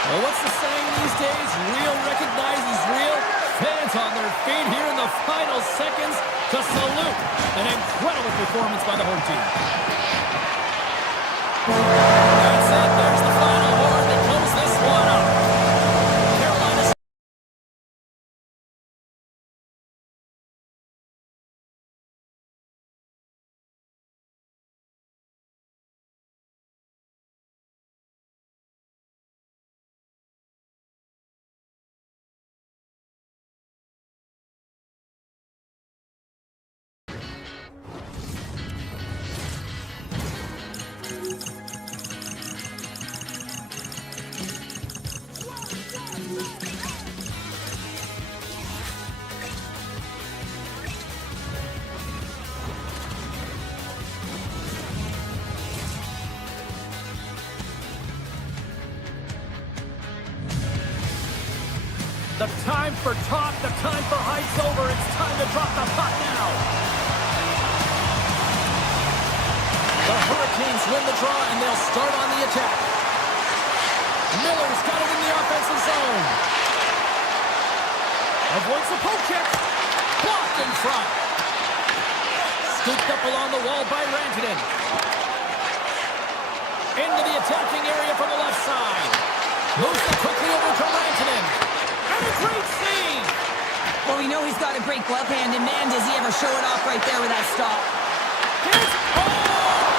Well, what's the saying these days? Real recognizes real. Fans on their feet here in the final seconds to salute an incredible performance by the home team. That's it. There's the final horn that closes this one up. Carolina's the time for talk, the time for hype's over. It's time to drop the puck now. The Hurricanes win the draw, and they'll start on the attack. Miller's got it in the offensive zone. Avoids the poke check. Blocked in front. Scooped up along the wall by Rantanen. Into the attacking area from the left side. Moves it quickly over to Rantanen. And a great save! Well, we know he's got a great glove hand, and man, does he ever show it off right there with that stop. Here's... Oh,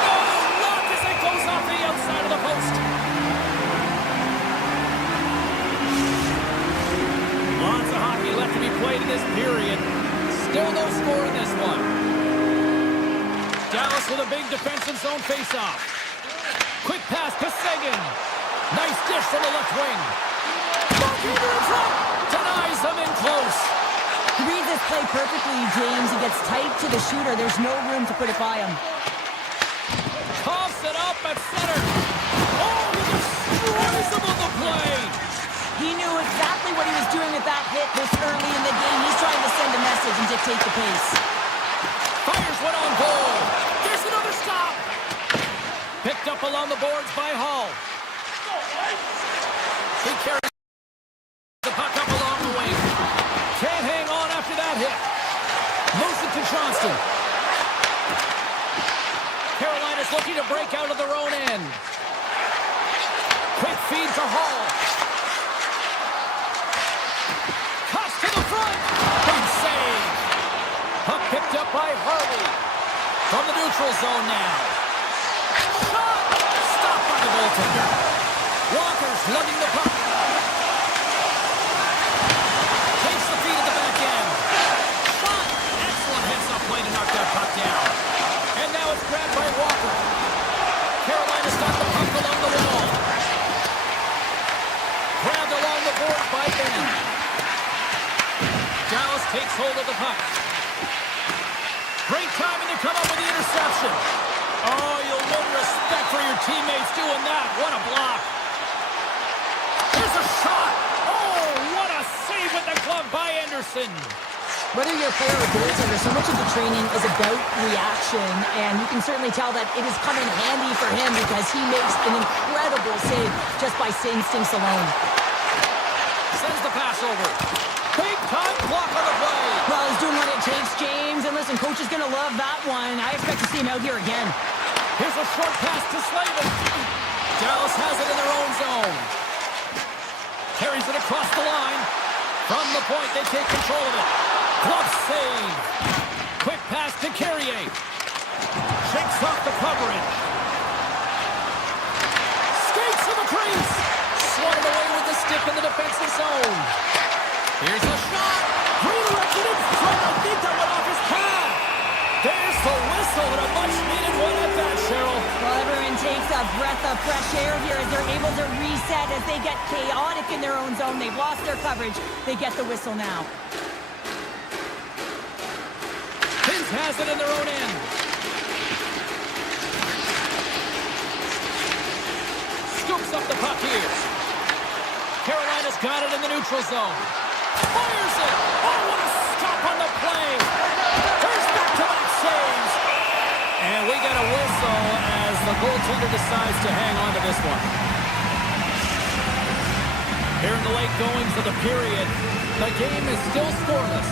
no! Look as it goes off the outside of the post. Lots of hockey left to be played in this period. Still no score in this one. Dallas with a big defensive zone face-off. Quick pass to Seguin. Nice dish from the left wing. Barkeeper in front. Denies them in close. He reads this play perfectly, James. He gets tight to the shooter. There's no room to put it by him. Toss it up at center. Oh, he destroys him on the play. He knew exactly what he was doing with that hit this early in the game. He's trying to send a message and dictate the pace. Fires one on goal. There's another stop. Picked up along the boards by Hall. He carries the puck up along the wing. Can't hang on after that hit. Moves it to Johnston. Carolina's looking to break out of their own end. Quick feed to Hall. Cuts to the front. Big save. Puck picked up by Harvey. From the neutral zone now. Shot! Stopped goaltender. Walker's lugging the puck. Takes the feed at the back end. Shot! Excellent heads-up play to knock that puck down. And now it's grabbed by Walker. Carolina's got the puck along the wall. Grabbed along the board by Ben. Dallas takes hold of the puck. Great timing to come up with the interception. Oh, you'll win respect for your teammates doing that. What a block. Here's a shot. Oh, what a save with the glove by Anderson. Whether you're a player or goaltender, so much of the training is about reaction, and you can certainly tell that it has come in handy for him because he makes an incredible save just by instincts alone. Sends the pass over. Big time block on the play. Well, he's doing what it takes, James, and listen, coach is going to love that one. I expect to see him out here again. Here's a short pass to Slavin. Dallas has it in their own zone. Carries it across the line. From the point, they take control of it. Glove save. Quick pass to Carrier. Shakes off the coverage. Skates to the crease. Swung away with the stick in the defensive zone. Here's a shot. Redirected in front. I think that went off his pad. There's the whistle and a much-needed one at that, Cheryl. Well, everyone takes a breath of fresh air here as they're able to reset as they get chaotic in their own zone. They've lost their coverage. They get the whistle now. Pins has it in their own end. Scoops up the puck here. Carolina's got it in the neutral zone. Fires it! Oh, what a stop on the play! There's back-to-back saves! And we get a whistle as the goaltender decides to hang on to this one. Here in the late goings of the period, the game is still scoreless.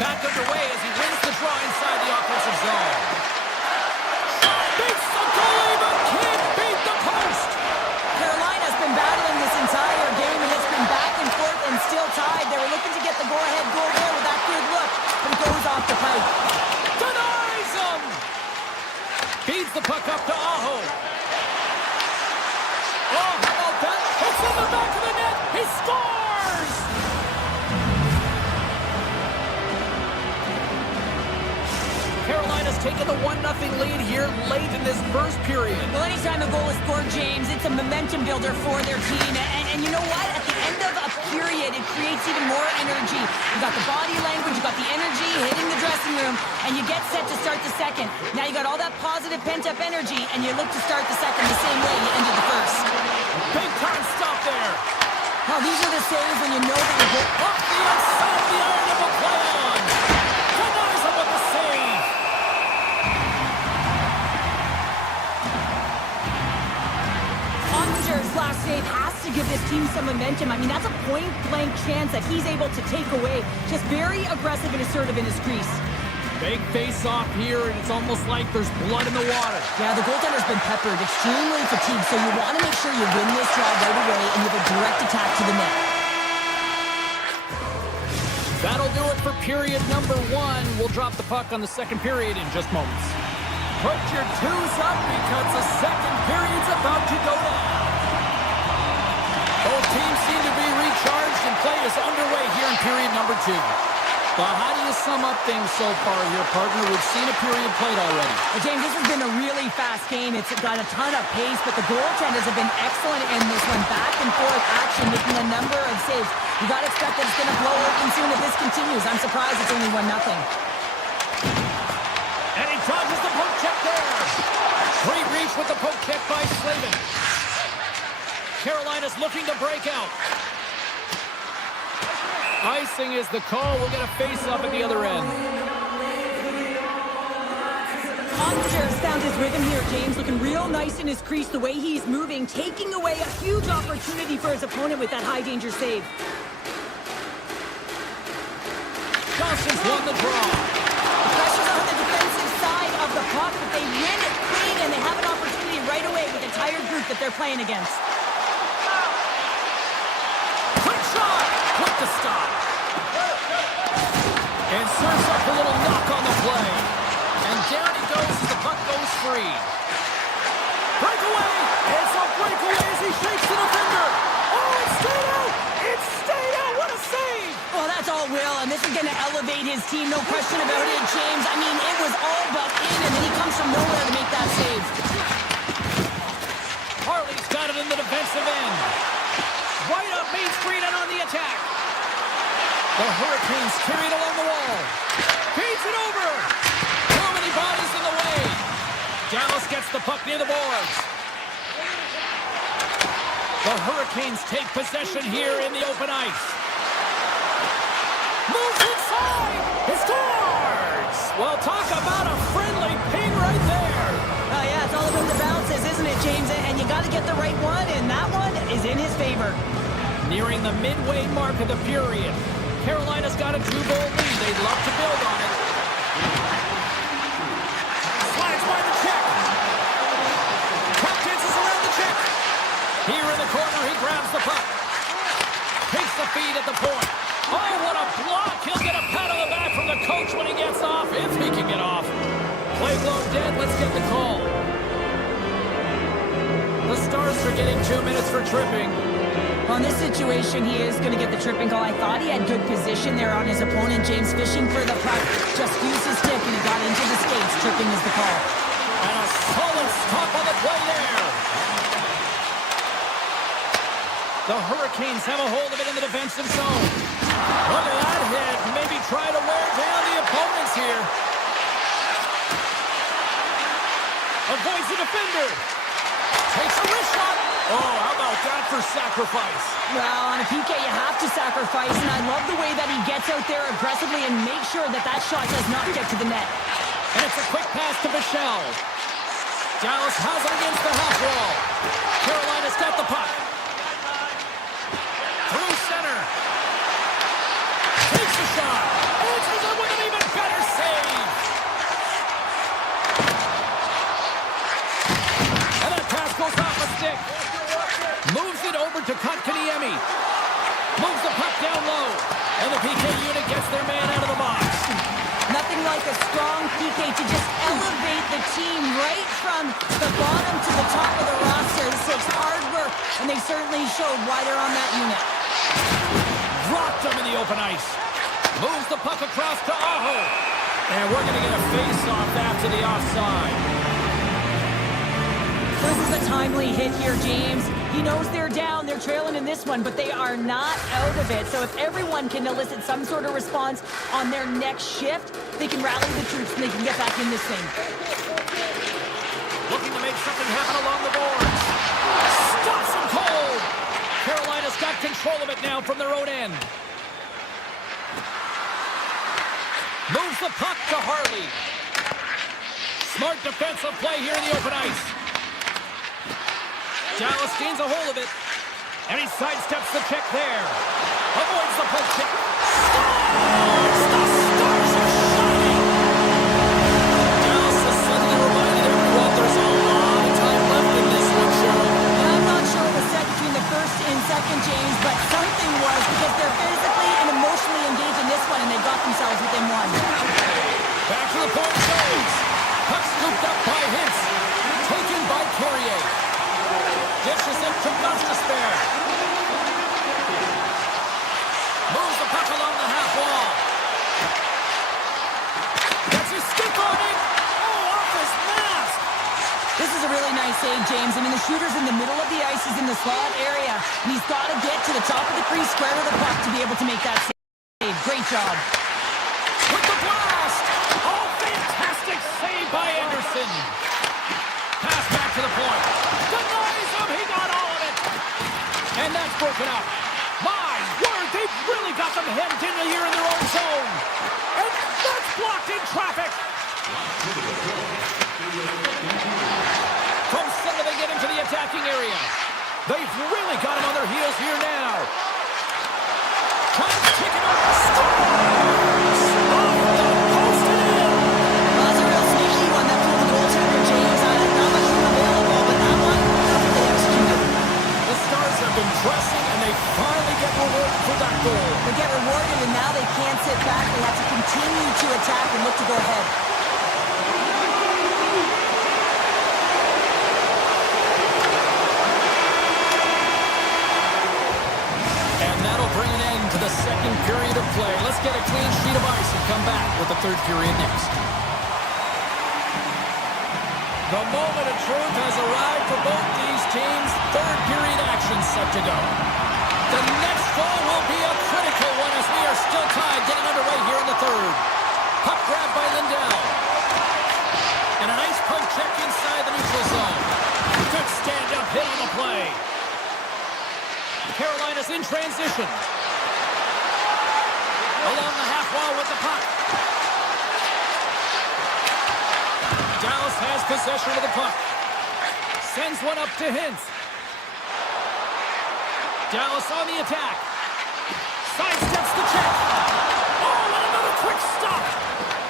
Back underway as he wins the draw inside the offensive zone. Beats the goalie, but can't beat the post! Carolina's been battling this entire game, and it's been back and forth and still tied. They were looking to get the go-ahead goal there with that good look, but it goes off the pipe. Denies him! Feeds the puck up to Aho. Oh, how about that? It's in the back of the net! He scores! Carolina's taken the 1-0 lead here late in this first period. Well, anytime a goal is scored, James, it's a momentum builder for their team. And you know what? At the end of a period, it creates even more energy. You got the body language, you got the energy hitting the dressing room, and you get set to start the second. Now you got all that positive pent-up energy, and you look to start the second the same way you ended the first. Big time stop there. Now these are the saves when you know that you're good. Off the inside of the iron of a play on. Denies him with the save. Ottinger's last save has to give this team some momentum. I mean, that's a point-blank chance that he's able to take away. Just very aggressive and assertive in his crease. Big face-off here, and it's almost like there's blood in the water. Yeah, the goaltender's been peppered, extremely fatigued, so you want to make sure you win this draw right away and you have a direct attack to the net. That'll do it for period number 1. We'll drop the puck on the second period in just moments. Put your twos up because the second period's about to go down. Both teams seem to be recharged and play is underway here in period number 2. Well, how do you sum up things so far here, partner? We've seen a period played already. Well, James, this has been a really fast game. It's got a ton of pace, but the goaltenders have been excellent in this one. Back and forth action, making a number of saves. You got to expect that it's going to blow open soon if this continues. I'm surprised it's only 1-0. And he dodges the poke check there. Free reach with the poke check by Slavin. Carolina's looking to break out. Icing is the call. We'll get a face-up at the other end. Ottinger's found his rhythm here, James. Looking real nice in his crease, the way he's moving, taking away a huge opportunity for his opponent with that high-danger save. Johnson's won the draw. The pressure's on the defensive side of the puck, but they win it clean, and they have an opportunity right away with the entire group that they're playing against. Quick shot! Quick to stop. And serves up a little knock on the play. And down he goes as the puck goes free. Breakaway! It's a breakaway as he shakes the defender! Oh, it's stayed out! It's stayed out! What a save! Well, that's all Will, and this is going to elevate his team, no question about it, James. I mean, it was all but in, and then he comes from nowhere to make that save. Harley's got it in the defensive end. Right up Main Street and on the attack. The Hurricanes carried along the wall. Feeds it over. Too many bodies in the way. Dallas gets the puck near the boards. The Hurricanes take possession here in the open ice. Moves inside. He scores. Well, talk about a friendly ping right there. Oh, yeah, it's all about the bounces, isn't it, James? And you got to get the right one, and that one is in his favor. Nearing the midway mark of the period. Carolina's got a 2-goal lead. They'd love to build on it. Slides by the check. Puck dances around the check. Here in the corner, he grabs the puck. Takes the feed at the point. Oh, what a block. He'll get a pat on the back from the coach when he gets off, if he can get off. Play blown dead. Let's get the call. The Stars are getting 2 minutes for tripping. Well, in this situation, he is going to get the tripping call. I thought he had good position there on his opponent. James fishing for the puck. Just used his stick, and he got into the skates. Tripping is the call. And a solid stop on the play there. The Hurricanes have a hold of it in the defensive zone. Look at that hit. Maybe try to wear down the opponents here. Avoids the defender. Takes a wrist shot. Oh, how about that for sacrifice? Well, on a PK, you have to sacrifice, and I love the way that he gets out there aggressively and makes sure that that shot does not get to the net. And it's a quick pass to Michelle. Dallas has it against the half wall. Carolina's got the puck. Through center. Takes a shot. Answers it with an even better save. And that pass goes off a stick. Moves it over to Kotkaniemi. Moves the puck down low. And the PK unit gets their man out of the box. Nothing like a strong PK to just elevate the team right from the bottom to the top of the roster. This takes hard work, and they certainly showed why they're on that unit. Dropped him in the open ice. Moves the puck across to Aho. And we're going to get a face-off after the offside. This is a timely hit here, James. He knows they're down, they're trailing in this one, but they are not out of it. So if everyone can elicit some sort of response on their next shift, they can rally the troops and they can get back in this thing. Looking to make something happen along the boards. Stops him cold. Carolina's got control of it now from their own end. Moves the puck to Harley. Smart defensive play here in the open ice. Dallas gains a hold of it. And he sidesteps the check there. Avoids the poke check. Scores! The Stars are shining! Dallas has suddenly reminded everyone there's a lot of time left in this one, Cheryl. And I'm not sure what was said between the first and second, James, but something was, because they're physically and emotionally engaged in this one, and they got themselves within one. Back to the point it goes. Puck scooped up by Hintz. Taken by Carrier. Dishes it to Gostisbehere. Moves the puck along the half wall. Gets his stick on it. Oh, off his mask. This is a really nice save, James. I mean, the shooter's in the middle of the ice. He's in the slot area, and he's got to get to the top of the crease square of the puck to be able to make that save. Great job. With the blast. Oh, fantastic save by Anderson. Pass back to the point. Denies him. He got all of it. And that's broken up. My word, they've really got them hemmed in here in their own zone. And that's blocked in traffic. From center, they get into the attacking area. They've really got them on their heels here now. Trying to kick it over. Scores! Off the post and in. Well, that's a real sneaky one. That pulled the goaltender, James. Not much room available, but that one, perfectly executed. The Stars have been pressing, and they finally get rewarded for that goal. They get rewarded, and now they can't sit back. They have to continue to attack and look to go ahead. get a clean sheet of ice and come back with the third period next. The moment of truth has arrived for both these teams. Third period action set to go. The next goal will be a critical one as we are still tied, getting underway here in the third. Puck grabbed by Lindell. And a nice poke check inside the neutral zone. Good stand-up hit on the play. Carolina's in transition. Along the half wall with the puck. Dallas has possession of the puck. Sends one up to Hintz. Dallas on the attack. Sidesteps the check. Oh, and another quick stop.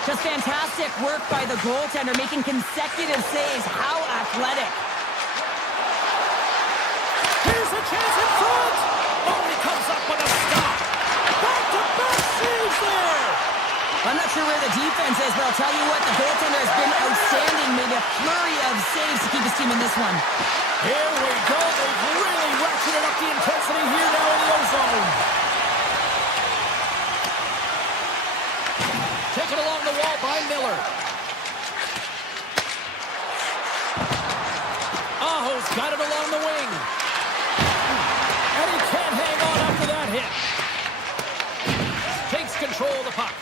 Just fantastic work by the goaltender, making consecutive saves. How athletic. Here's a chance in front. Oh, he comes up with a stop. Back-to-back saves there. I'm not sure where the defense is, but I'll tell you what, the goaltender has been outstanding. Made a flurry of saves to keep his team in this one. Here we go. They've really ratcheted up the intensity here now in the O-zone. Taken along the wall by Miller. Aho's got it along the wing. And he can't hang on after that hit. Takes control of the puck.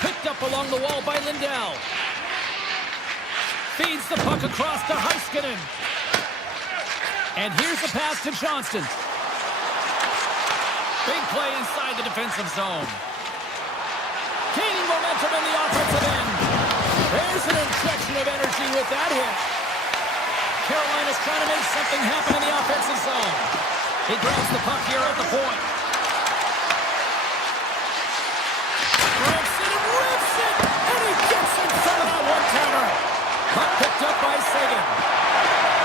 Picked up along the wall by Lindell. Feeds the puck across to Heiskanen. And here's the pass to Johnston. Big play inside the defensive zone. Gaining momentum in the offensive end. There's an injection of energy with that hit. Carolina's trying to make something happen in the offensive zone. He grabs the puck here at the point. Rips it and rips it. And he gets in front of that one-timer. Puck picked up by Sagan.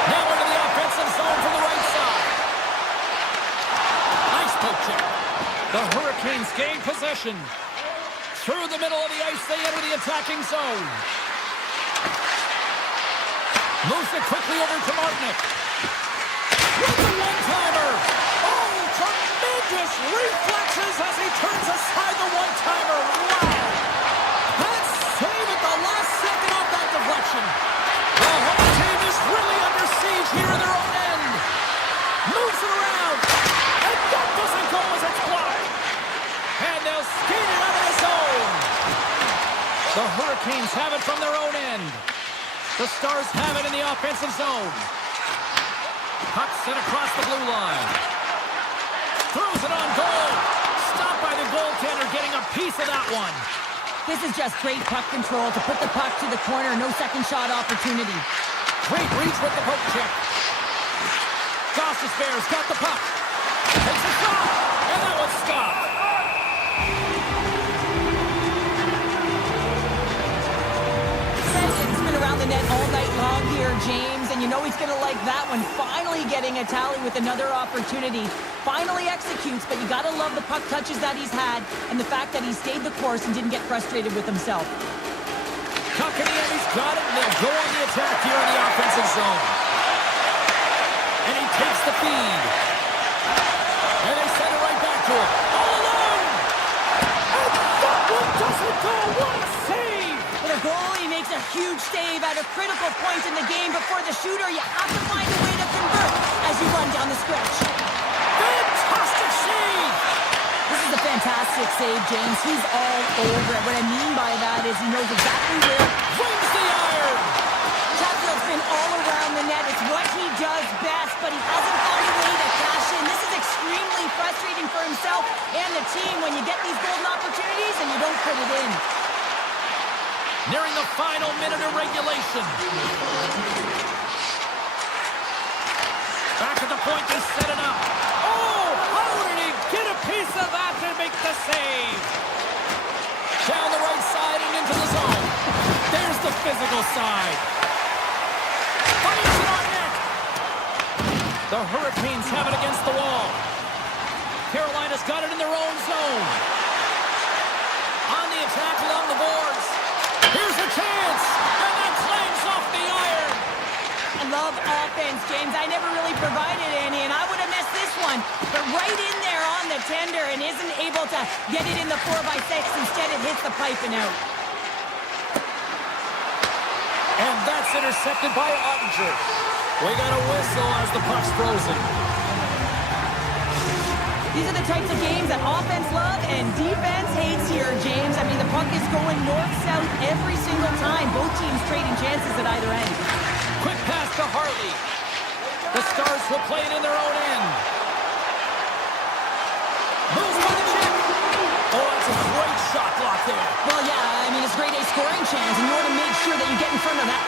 Now into the offensive zone from the right side. Nice poke check. The Hurricanes gain possession. Through the middle of the ice, they enter the attacking zone. Moves it quickly over to Martinick. With the one-timer. Oh, tremendous reflexes as he turns aside the one-timer. Wow. That save at the last second off that deflection. The home team is really under siege here in their own end. Moves it around. And that doesn't go as it's blocked. And they'll skate it out of the zone. The Hurricanes have it from their own end. The Stars have it in the offensive zone. Puck sent across the blue line. Throws it on goal. Stopped by the goaltender, getting a piece of that one. This is just great puck control to put the puck to the corner. No second shot opportunity. Great reach with the poke check. Goss's Bears got the puck. Takes a shot. And that one's stopped. It's been around the net all night long here, James, and you know he's going to like that one. Finally getting a tally with another opportunity. Finally executes, but you got to love the puck touches that he's had and the fact that he stayed the course and didn't get frustrated with himself. Tuck in the end, he's got it, and they'll go on the attack here in the offensive zone. And he takes the feed. And they send it right back to him. All alone! And that one doesn't go. What a save! For the goalie makes a huge save at a critical point in the game, but for the shooter, you have to find a way to convert as you run down the stretch. Fantastic save! This is a fantastic save, James. He's all over it. What I mean by that is he knows exactly where. Wins the iron! Chatfield's been all around the net. It's what he does best, but he hasn't found a way to cash in. This is extremely frustrating for himself and the team when you get these golden opportunities and you don't put it in. Nearing the final minute of regulation. Back at the point to set it up. Oh, how did he get a piece of that to make the save? Down the right side and into the zone. There's the physical side. Finds it on net. The Hurricanes have it against the wall. Carolina's got it in their own zone. On the attack along the boards. Here's a chance. And that claims off the iron. I love offense, James. I never really provided any, and I would have missed this one. But right in there on the a tender and isn't able to get it in the 4x6. Instead, it hits the pipe and out. And that's intercepted by Ottinger. We got a whistle as the puck's frozen. These are the types of games that offense love and defense hates here, James. I mean, the puck is going north-south every single time. Both teams trading chances at either end. Quick pass to Harley. The Stars will play it in their own end. Moves by the check. Oh, that's a great shot block there. Well, yeah, I mean, it's grade A scoring chance, and you want to make sure that you get in front of that.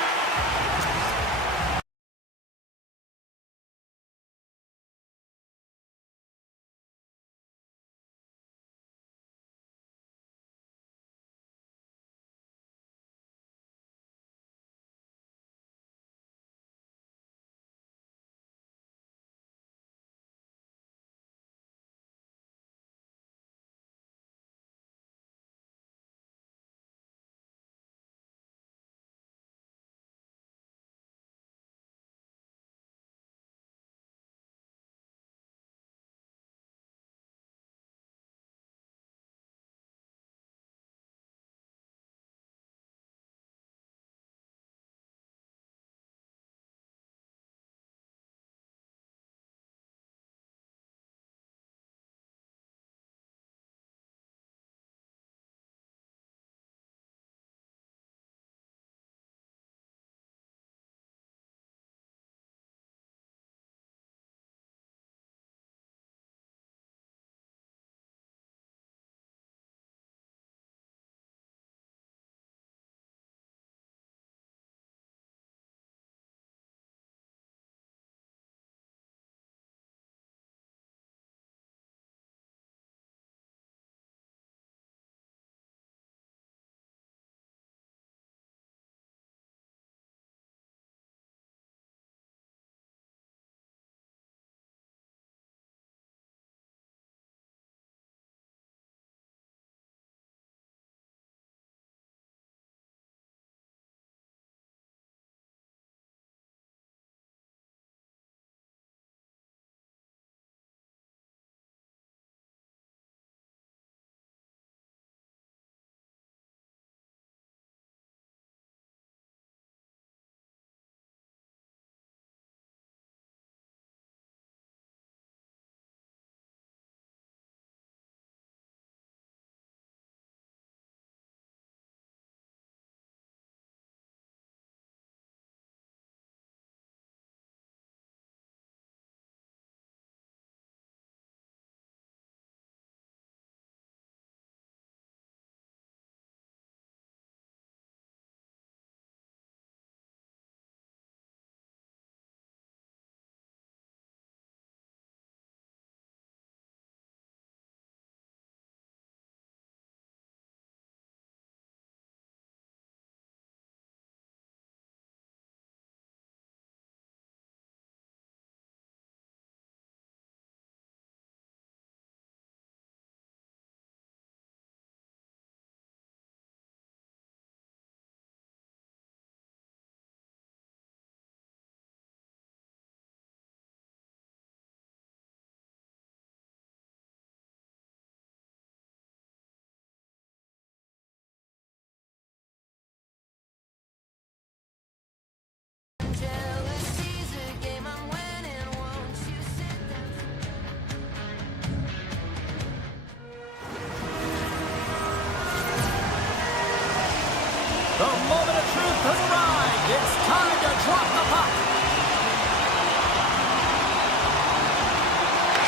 The moment of truth has arrived. It's time to drop the puck.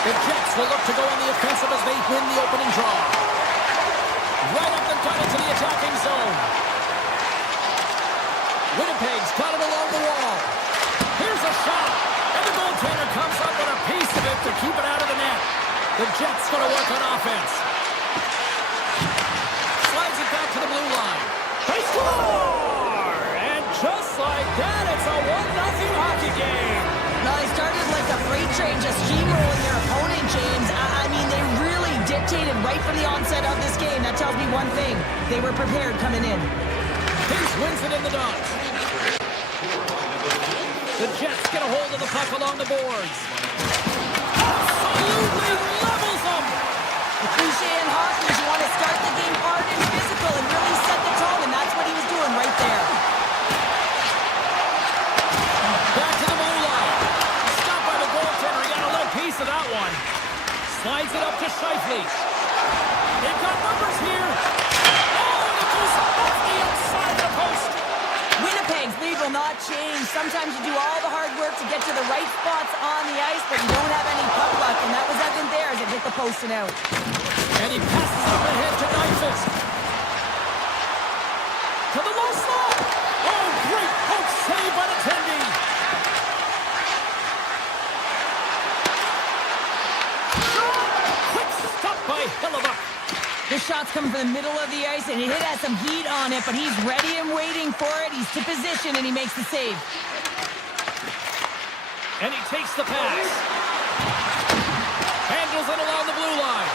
The Jets will look to go on the offensive as they win the opening draw. Right up the gut into the attacking zone. Winnipeg's got it along the wall. Here's a shot. And the goaltender comes up with a piece of it to keep it out of the net. The Jets going to work on offense. Slides it back to the blue line. They score! And just like that, it's a 1-0 hockey game. Well, they started like a freight train, just steamrolling their opponent, James. I mean, they really dictated right from the onset of this game. That tells me one thing. They were prepared coming in. Pace wins it in the dots. The Jets get a hold of the puck along the boards. Absolutely levels them! The cliche in hockey is you want to start the game hard and physical and really set the tone, and that's what he was doing right there. Back to the blue line. Stopped by the goaltender. He got a little piece of that one. Slides it up to Scheifele. They've got numbers here. Oh, and it goes off the outside of the post. Winnipeg's lead will not change. Sometimes you do all the hard work to get to the right spots on the ice, but you don't have any puck luck, and that was evident there as it hit the post and out. And he passes up ahead to Nyquist. To the low slot. Oh, great poke save by the Tendy. Quick stop by Hillebuck. This shot's coming from the middle of the ice, and it has some heat on it, but he's ready and waiting for it. He's to position, and he makes the save. And he takes the pass. Handles it along the blue line.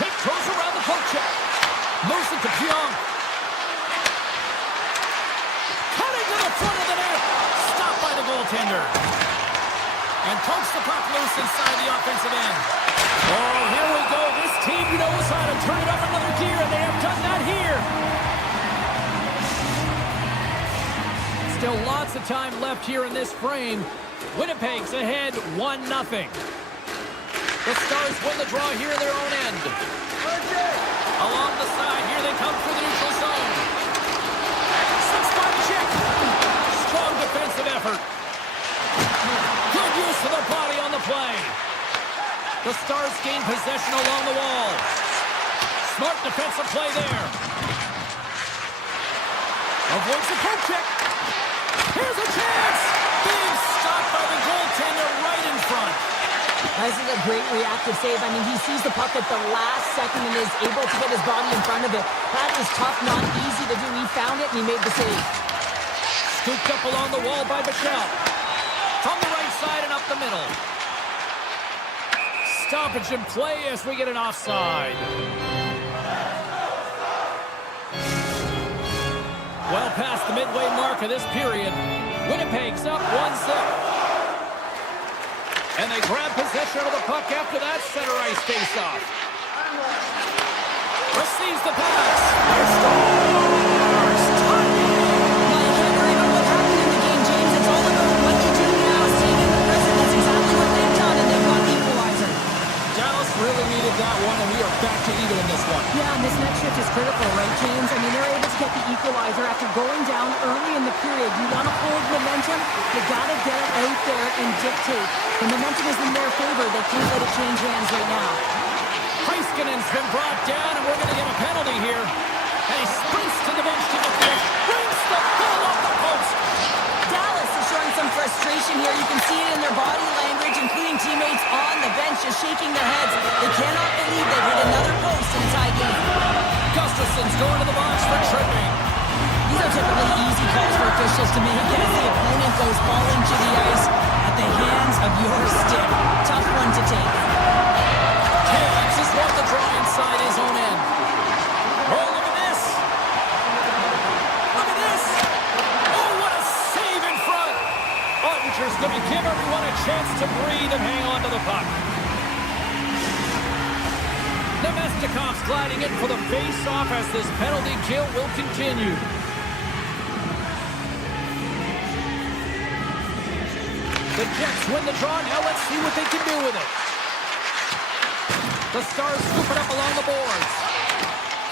Tiptoes around the poke check. Moves it to Pionk. Cutting to the front of the net. Stopped by the goaltender. And pokes the puck loose inside the offensive end. Oh, here we go. This team knows how to turn it up another gear, and they have done that here. Still lots of time left here in this frame. Winnipeg's ahead 1-0. The Stars win the draw here in their own end. Along the side, here they come through the neutral zone. 6-5 check. Strong defensive effort. Good use of the body on the play. The Stars gain possession along the wall. Smart defensive play there. Avoids the poke check. Here's a chance. Being stopped by the goaltender right in front. This is a great reactive save. I mean, he sees the puck at the last second and is able to get his body in front of it. That is tough, not easy to do. He found it and he made the save. Scooped up along the wall by Michel. From the right side and up the middle. Stoppage in play as we get an offside. Well past the midway mark of this period. Winnipeg's up 1-0. And they grab possession of the puck after that center ice face-off. Receives the pass. Stars! Well, you can't worry about what happened in the game, James. It's all about what you do now. Staying in the present. That's exactly what they've done, and they've got the equalizer. Dallas really needed that one, and we are back to even in this one. Yeah, and this next shift is critical, right, James? I mean, they're able to get the equalizer after going down early in the period. You want to hold momentum, you got to get it out there and dictate. The momentum is in their favor. They can't let it change hands right now. Heiskanen's been brought down, and we're going to get a penalty here. And he sprints to the bench to get the brings the ball off the post. Dallas is showing some frustration here. You can see it in their body language, including teammates on the bench just shaking their heads. They cannot believe they've hit another post in a tie game. Gustafson's going to the box for tripping. These are typically easy calls for officials to make as the opponent goes falling to the ice at the hands of your stick. Tough one to take. Taves has won the draw inside his own end. Oh, look at this. Look at this. Oh, what a save in front. Ottinger's going to give everyone a chance to breathe and hang on to the puck. Nemestikov's gliding in for the face-off as this penalty kill will continue. The Jets win the draw. Now let's see what they can do with it. The Stars scoop it up along the boards.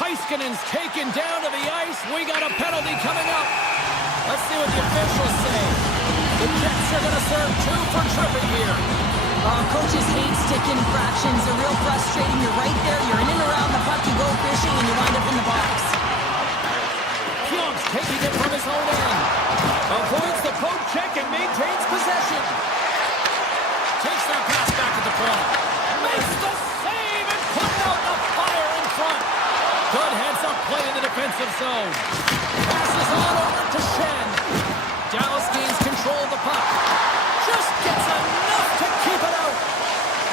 Heiskanen's taken down to the ice. We got a penalty coming up. Let's see what the officials say. The Jets are going to serve 2 for tripping here. Coaches hate stick infractions. They're real frustrating. You're right there. You're in and around the puck. You go fishing and you wind up in the box. Pionk's taking it from his own end. Avoids the poke check and maintains possession. Takes that pass back at the point. Makes the save and puts out the fire in front. Good heads-up play in the defensive zone. Passes on over to Shen. Dallas gains control of the puck. Just gets enough to keep it out.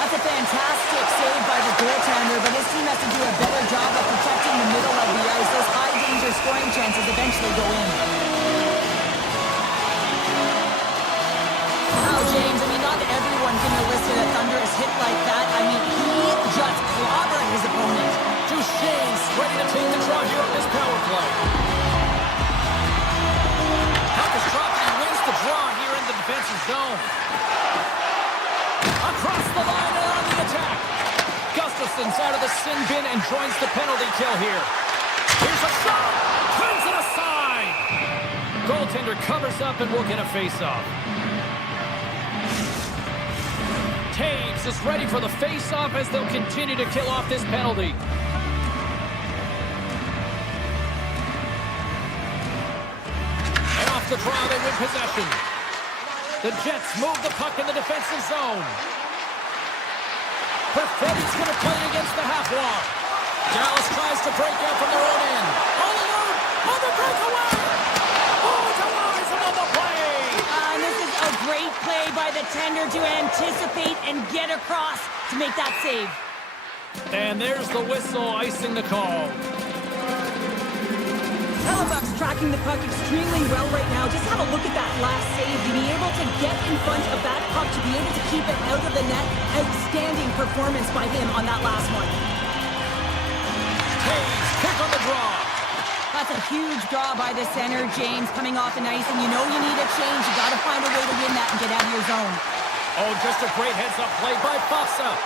That's a fantastic save by the goaltender, but his team has to do a better job of protecting the middle of the ice. Those high-danger scoring chances eventually go in. Now, James, I mean, not everyone can just clobber his opponent. Duchesne's ready to take the draw here on this power play. Puck is dropped and he wins the draw here in the defensive zone. Across the line and on the attack. Gustafson's out of the sin bin and joins the penalty kill here. Here's a shot. Turns it aside. Goaltender covers up and will get a face-off. Taves is ready for the face-off as they'll continue to kill off this penalty. And off the draw, they win possession. The Jets move the puck in the defensive zone. Perfetti's going to play it against the half wall. Dallas tries to break out from their own end. All alone on the breakaway. Oh, it's a rise above the play. And this is a great play by the tender to anticipate and get across to make that save. And there's the whistle icing the call. Hellebuck's tracking the puck extremely well right now. Just have a look at that last save. To be able to get in front of that puck, to be able to keep it out of the net. Outstanding performance by him on that last one. Taves, kick on the draw. That's a huge draw by the center, James, coming off the ice, and you know you need a change. You got to find a way to win that and get out of your zone. Oh, just a great heads-up play by Fossa.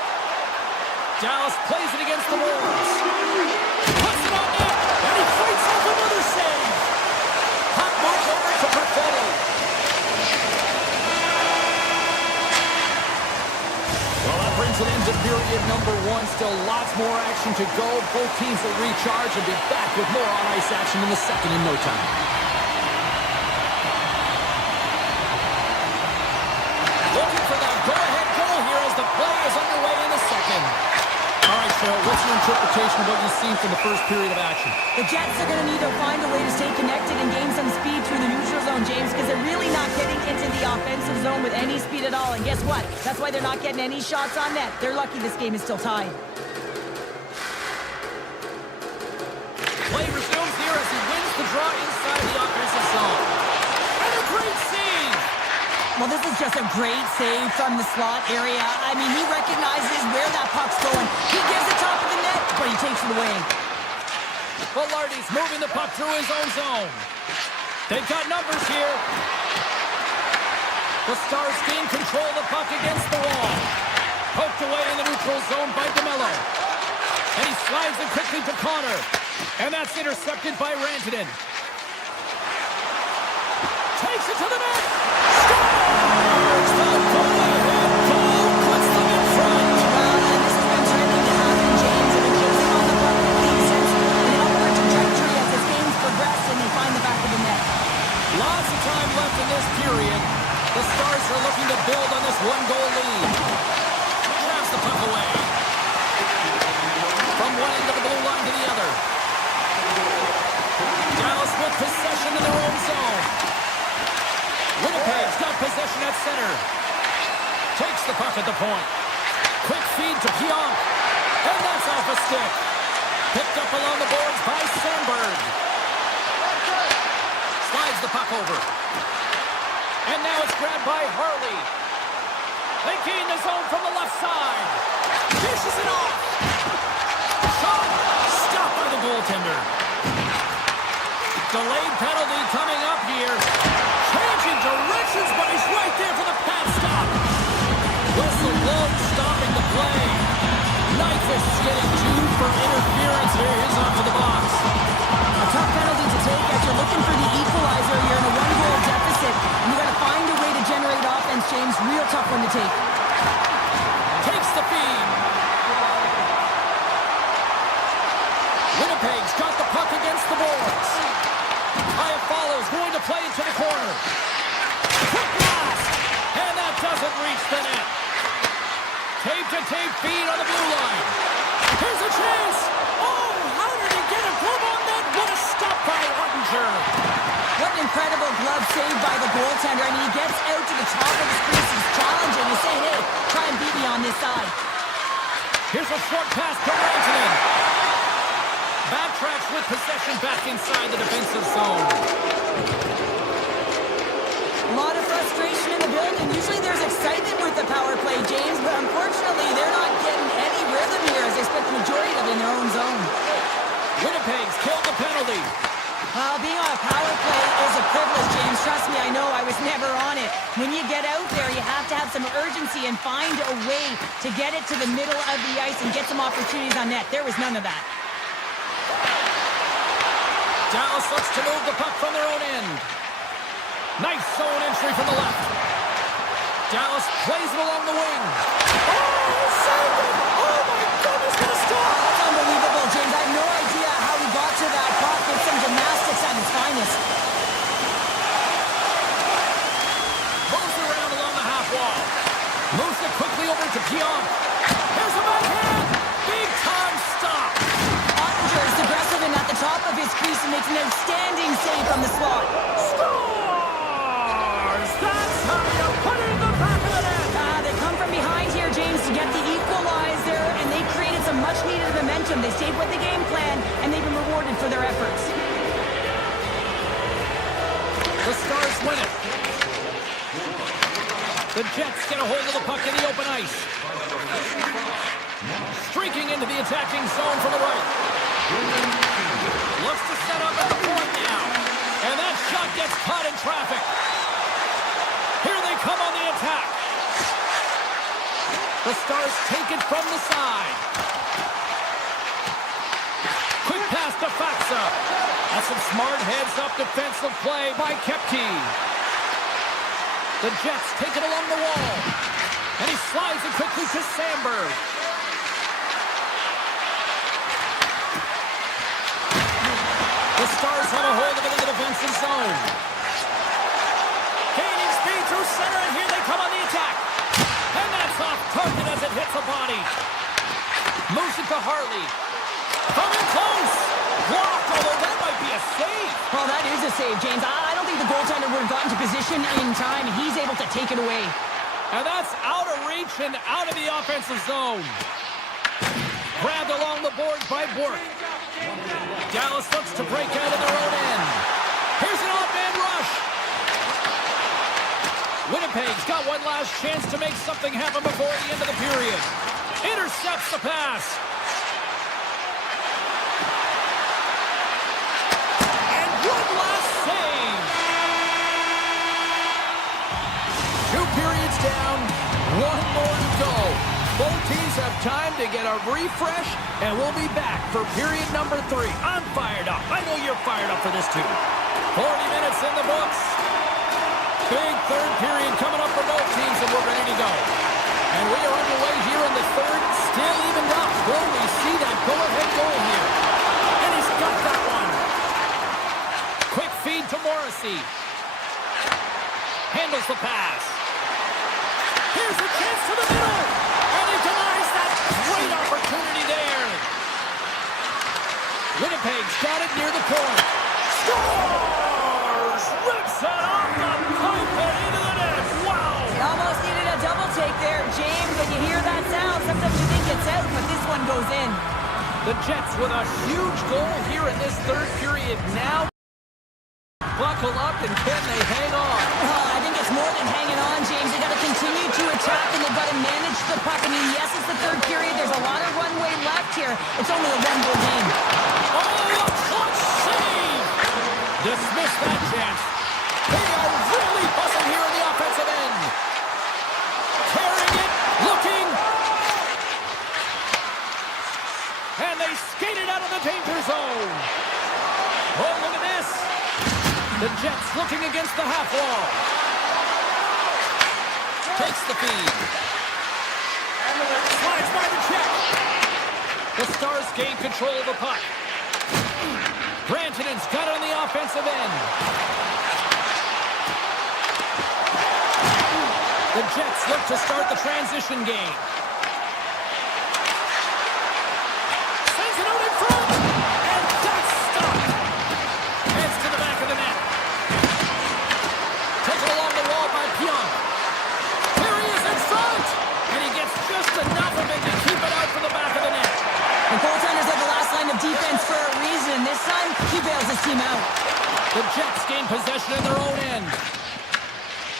Dallas plays it against the Wolves. Puts it on net, and he fights off another save. Puck moves over to Perfetti. Well, that brings an end to period number one. Still lots more action to go. Both teams will recharge and be back with more on-ice action in the second in no time. Looking for that go-ahead goal here as the play is underway in the second. All right, Cheryl, what's your interpretation of what you've seen from the first period of action? The Jets are going to need to find a way to stay connected and gain some speed through the neutral zone, James, because they're really not getting into the offensive zone with any speed at all. And guess what? That's why they're not getting any shots on net. They're lucky this game is still tied. Play resumes here as he wins the draw inside the offensive zone. And a great save! Well, this is just a great save from the slot area. I mean, he recognizes where that puck's going. He gives it top of the net, but he takes it away. Velarde's moving the puck through his own zone. They've got numbers here. The Stars gain control of the puck against the wall. Poked away in the neutral zone by DeMello. And he slides it quickly to Connor. And that's intercepted by Rantanen. Takes it to the net. Scores! The go-ahead goal puts them in front. And this has been trending to happen, James. They've been chasing on the puck since an upward trajectory as this game's progressed, and they find the back of the net. Lots of time left in this period. The Stars are looking to build on this one-goal lead. Grabs the puck away. From one end of the blue line to the other. Dallas with possession in their own zone. Winnipeg's got possession at center. Takes the puck at the point. Quick feed to Pionk. And that's off a stick. Picked up along the boards by Sandberg. Slides the puck over. And now it's grabbed by Harley. They gain the zone from the left side. Dishes it off. Shot. Stopped by the goaltender. Delayed penalty coming up here. Changing directions, but he's right there for the pad stop. Whistle blown, stopping the play. Nyquist getting two for interference here. He's off to the box. A tough penalty to take as you're looking for the equalizer. You're in a one-goal deficit, and you got to find a way to generate offense, James. Real tough one to take. Takes the feed. Winnipeg's got the puck against the boards. High follows, going to play it to the corner. Quick blast, and that doesn't reach the net. Tape-to-tape feed on the blue line. Here's a chance. Oh, how did he get it from on net? What a stop by Ottinger. What an incredible glove save by the goaltender. I mean, he gets out to the top of his crease. He's challenging. He's saying, hey, try and beat me on this side. Here's a short pass to Rantanen. Backtracks with possession back inside the defensive zone. A lot of frustration in the building. Usually there's excitement with the power play, James, but unfortunately they're not getting any rhythm here Winnipeg's killed the penalty. Well, being on a power play is a privilege, James. Trust me, I know. I was never on it. When you get out there, you have to have some urgency and find a way to get it to the middle of the ice and get some opportunities on net. There was none of that. Dallas looks to move the puck from their own end. Nice zone entry from the left. Dallas plays it along the wing. Oh, saved it! Oh, my goodness, what a stop! That's unbelievable, James. I have no idea how he got to that puck. It's some gymnastics at its finest. Moves around along the half wall. Moves it quickly over to Pion. Here's a backhand. Big time stop. Ottinger is aggressive and at the top of his crease and makes an outstanding save from the slot. Scores! That's how you put it in the back of the net! They come from behind here, James, to get the equalizer, and they created some much-needed momentum. They stayed with the game plan, and they've been rewarded for their efforts. The Stars win it. The Jets get a hold of the puck in the open ice. Streaking into the attacking zone from the right. Looks to set up at the point now. And that shot gets caught in traffic. Here they come on the attack. The Stars take it from the side. Quick pass to Faxa. That's some smart heads-up defensive play by Kepke. The Jets take it along the wall. And he slides it quickly to Sandberg. The Stars have a hold of it in the defensive zone. Gaining speed through center, and here they come on the attack. And that's off target as it hits a body. Moves it to Harley. Coming close. Blocked, although that might be a save. Well, that is a save, James. I don't think the goaltender would have gotten to position in time. He's able to take it away. And that's out of reach and out of the offensive zone. Grabbed along the boards by Bork. Dallas looks to break out of their own end. Here's an off-man rush. Winnipeg's got one last chance to make something happen before the end of the period. Intercepts the pass. And one last save. 2 periods down, 1 more to go. Both teams have time to get a refresh, and we'll be back for period number 3. I'm fired up. I know you're fired up for this too. 40 minutes in the books. Big third period coming up for both teams, and we're ready to go. And we are underway here in the third, still evened up. Will we see that go-ahead goal here? And he's got that one. Quick feed to Morrissey. Handles the pass. Here's a chance to the middle. And he denies that great opportunity there. Winnipeg's got it near the point. Scores! Rips it off the pipe and into the net. Wow! He almost needed a double take there, James. When you hear that sound, sometimes you think it's out, but this one goes in. The Jets with a huge goal here in this third period. Now buckle up, and can they hang on? I think it's more than hanging on, James. They've got to continue to attack, and they've got to manage the puck. I mean, yes, it's the third period. There's a lot of runway left here. It's only a 1-goal game. Oh, a clutch save! Dismiss that chance. They are really buzzing here in the offensive end. Carrying it, looking. And they skated out of the danger zone. Oh, look at this. The Jets looking against the half wall. Takes the feed. Slides by the check. The Stars gain control of the puck. Brantonen's got it on the offensive end. The Jets look to start the transition game. Sends it out in front. And that's stopped. Heads to the back of the net. Taken along the wall by Pionk. Here he is in front. And he gets just enough of it to keep it out for the back of the net. The goaltender's at the last line of defense for a reason. This time, he bails his team out. The Jets gain possession in their own end.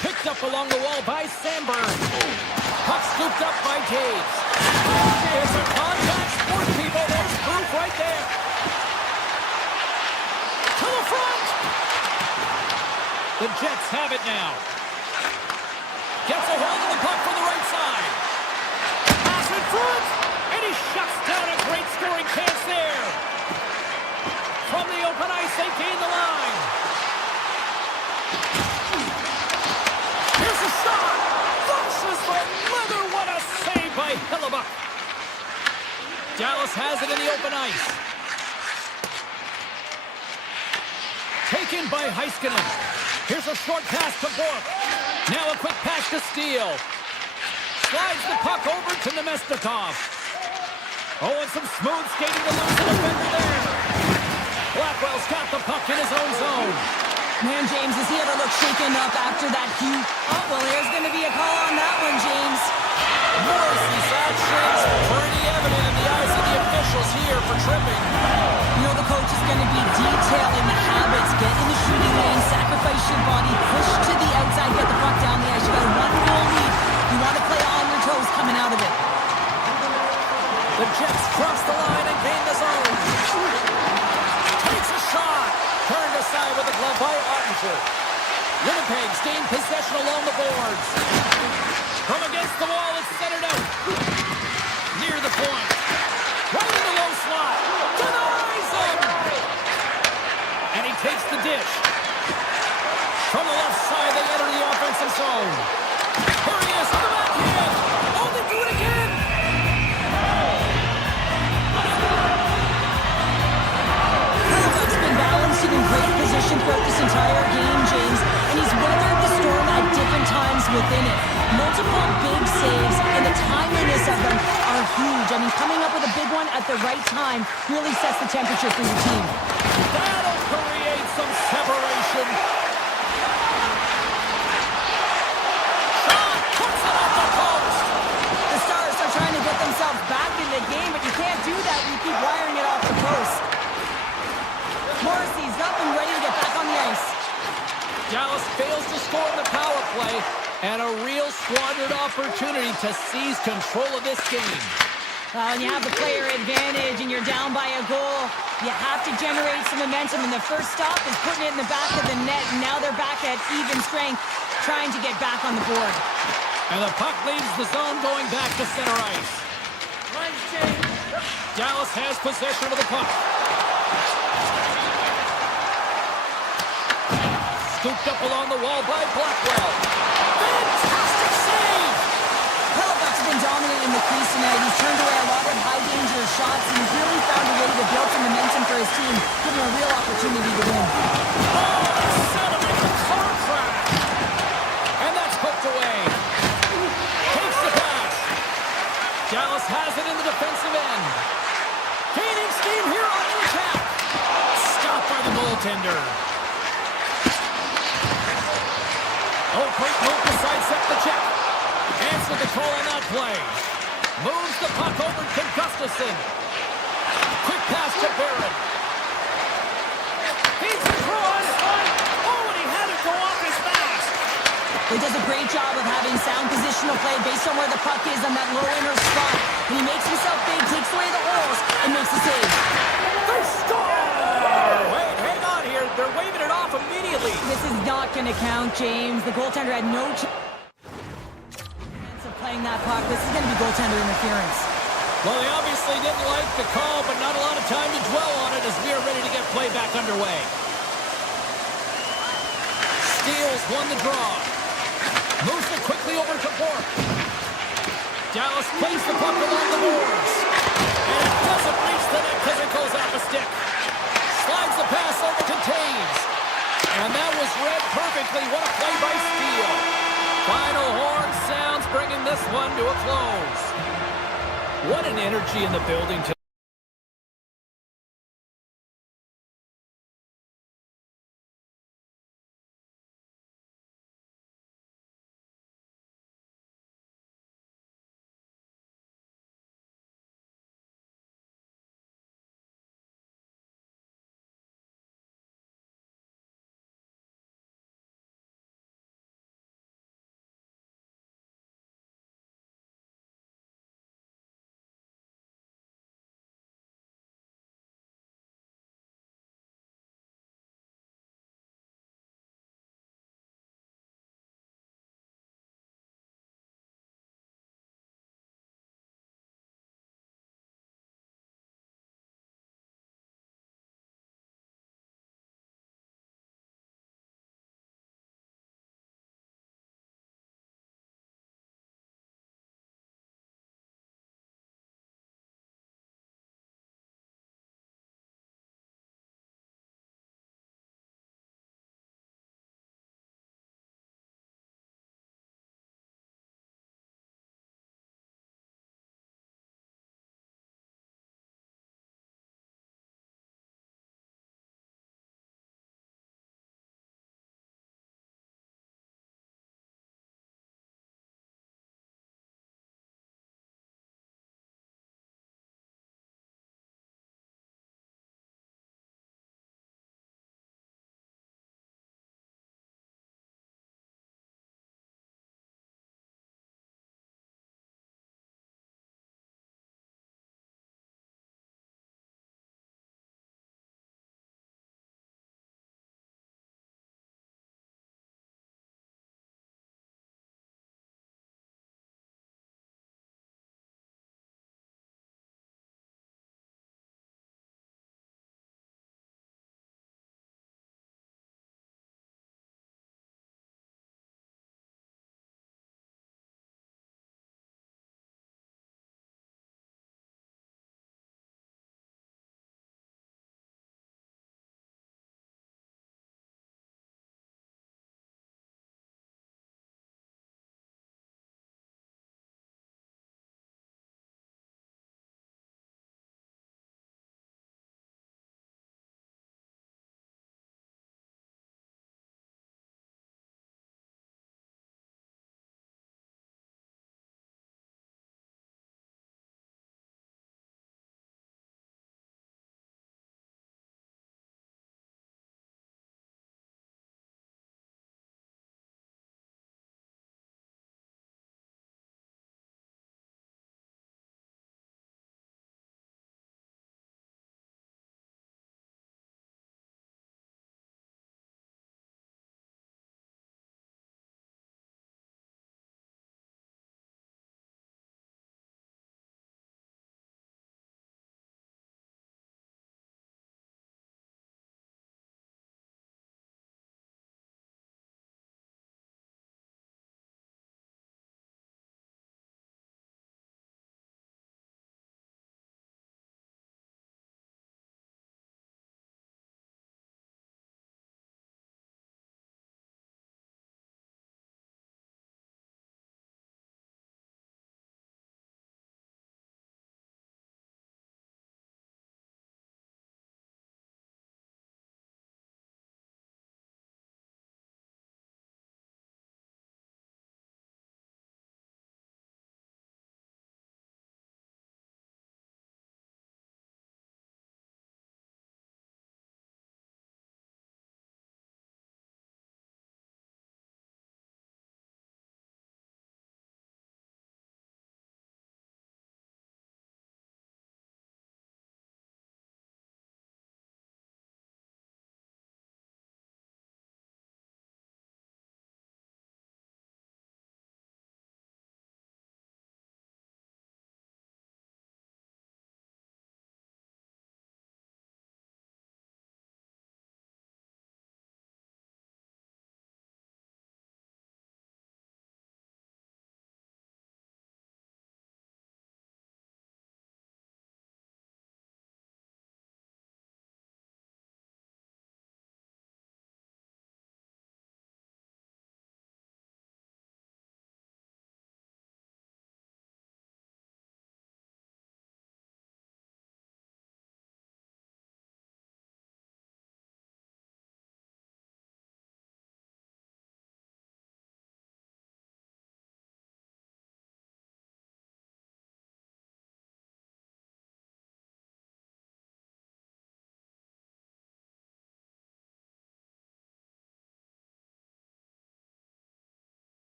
Picked up along the wall by Sandberg. Puck scooped up by Taves. It's a contact sport, people. There's proof right there. Jets have it now. Gets a hold of the puck from the right side. Pass in front, and he shuts down a great scoring chance there. From the open ice, they gain the line. Here's a shot. Flushes the leather. What a save by Hellebuck. Dallas has it in the open ice. Taken by Heiskanen. Here's a short pass to Bork. Now a quick pass to Steele. Slides the puck over to Nemestikov. Oh, and some smooth skating to lose the defender there. Blackwell's got the puck in his own zone. Man, James, does he ever look shaken up after that cue? Oh, well, there's going to be a call on that one, James. Morrissey's actions pretty evident in the eyes of the officials here for tripping. You know the coach is going to be detailing the habits. Get in the shooting lane, sacrifice your body, push to the outside, get the puck down the ice. You got a one-goal lead. You want to play on your toes coming out of it. The Jets cross the line and gain the zone. Takes a shot. Turned aside with a glove by Ottinger. Winnipeg's gained possession along the boards. From against the wall, it's centered out. Near the point. Right in the low slot. Denies him. And he takes the dish. From the left side, they enter the offensive zone. Here he is on the backhand. Oh, they do it again. Hellebuck's been balanced and in great position throughout this entire game, James, and he's weathered the storm at different times within it. Multiple big saves, and the timeliness of them are huge. I mean, coming up with a big one at the right time really sets the temperature for your team. That'll create some separation. Shot puts it off the post. The Stars are trying to get themselves back in the game, but you can't do that when you keep wiring it off the post. Morrissey's up and ready to get back on the ice. Dallas fails to score in the power play, and a real squandered opportunity to seize control of this game. Well, when you have the player advantage and you're down by a goal, you have to generate some momentum, and the first stop is putting it in the back of the net, and now they're back at even strength, trying to get back on the board. And the puck leaves the zone going back to center ice. Dallas has possession of the puck. Scooped up along the wall by Blackwell. Fantastic save! Hellebuck's been dominant in the crease tonight. He's turned away a lot of high-danger shots, and he's really found a way to build some momentum for his team, giving him a real opportunity to win. Oh, celebrate the car crash! And that's hooked away. Takes the pass. Dallas has it in the defensive end. Gaining steam here on the attack. Stopped by the goaltender. Oh, great move to sidestep the check. Answered the call on that play. Moves the puck over to Gustafsson. Quick pass to Barron. He's across. Oh, and he had it go off his mask. He does a great job of having sound positional play based on where the puck is on that low inner spot. And he makes himself big, takes away the holes, and makes the save. They score! Wait, hang on here. They're waving it off immediately. This is not going to count, James. The goaltender had no chance of playing that puck. This is going to be goaltender interference. Well, they obviously didn't like the call, but not a lot of time to dwell on it as we are ready to get play back underway. Steele's won the draw. Moves it quickly over to Bork. Dallas plays the puck along the boards. And it doesn't reach the net because it goes off a stick. Slides the pass over to Taves. And that was read perfectly. What a play by Steele. Final horn sounds, bringing this one to a close. What an energy in the building tonight.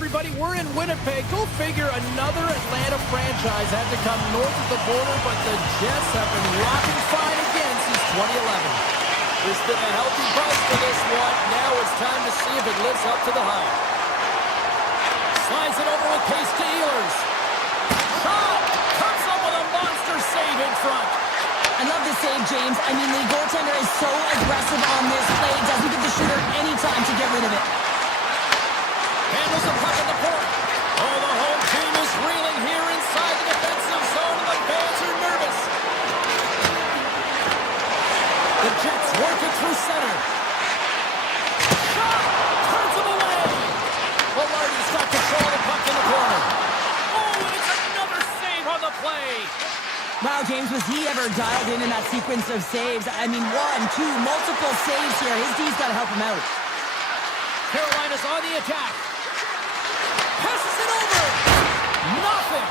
everybody. We're in Winnipeg. Go figure, another Atlanta franchise had to come north of the border, but the Jets have been rocking fine again since 2011. There's been a healthy buzz for this one. Now it's time to see if it lives up to the hype. Slides it over with pace to Ehlers. Shot! Comes up with a monster save in front. I love the save, James. I mean, the goaltender is so aggressive on this play. Doesn't give the shooter any time to get rid of it. Handles the puck in the point. Oh, the whole team is reeling here inside the defensive zone, and the fans are nervous. The Jets work it through center. Shot! Turns him away. Velarde's got control of the puck in the corner. Oh, and it's another save on the play. Wow, James, was he ever dialed in that sequence of saves? I mean, 1, 2, multiple saves here. His D's got to help him out. Carolina's on the attack. Passes it over. Nothing.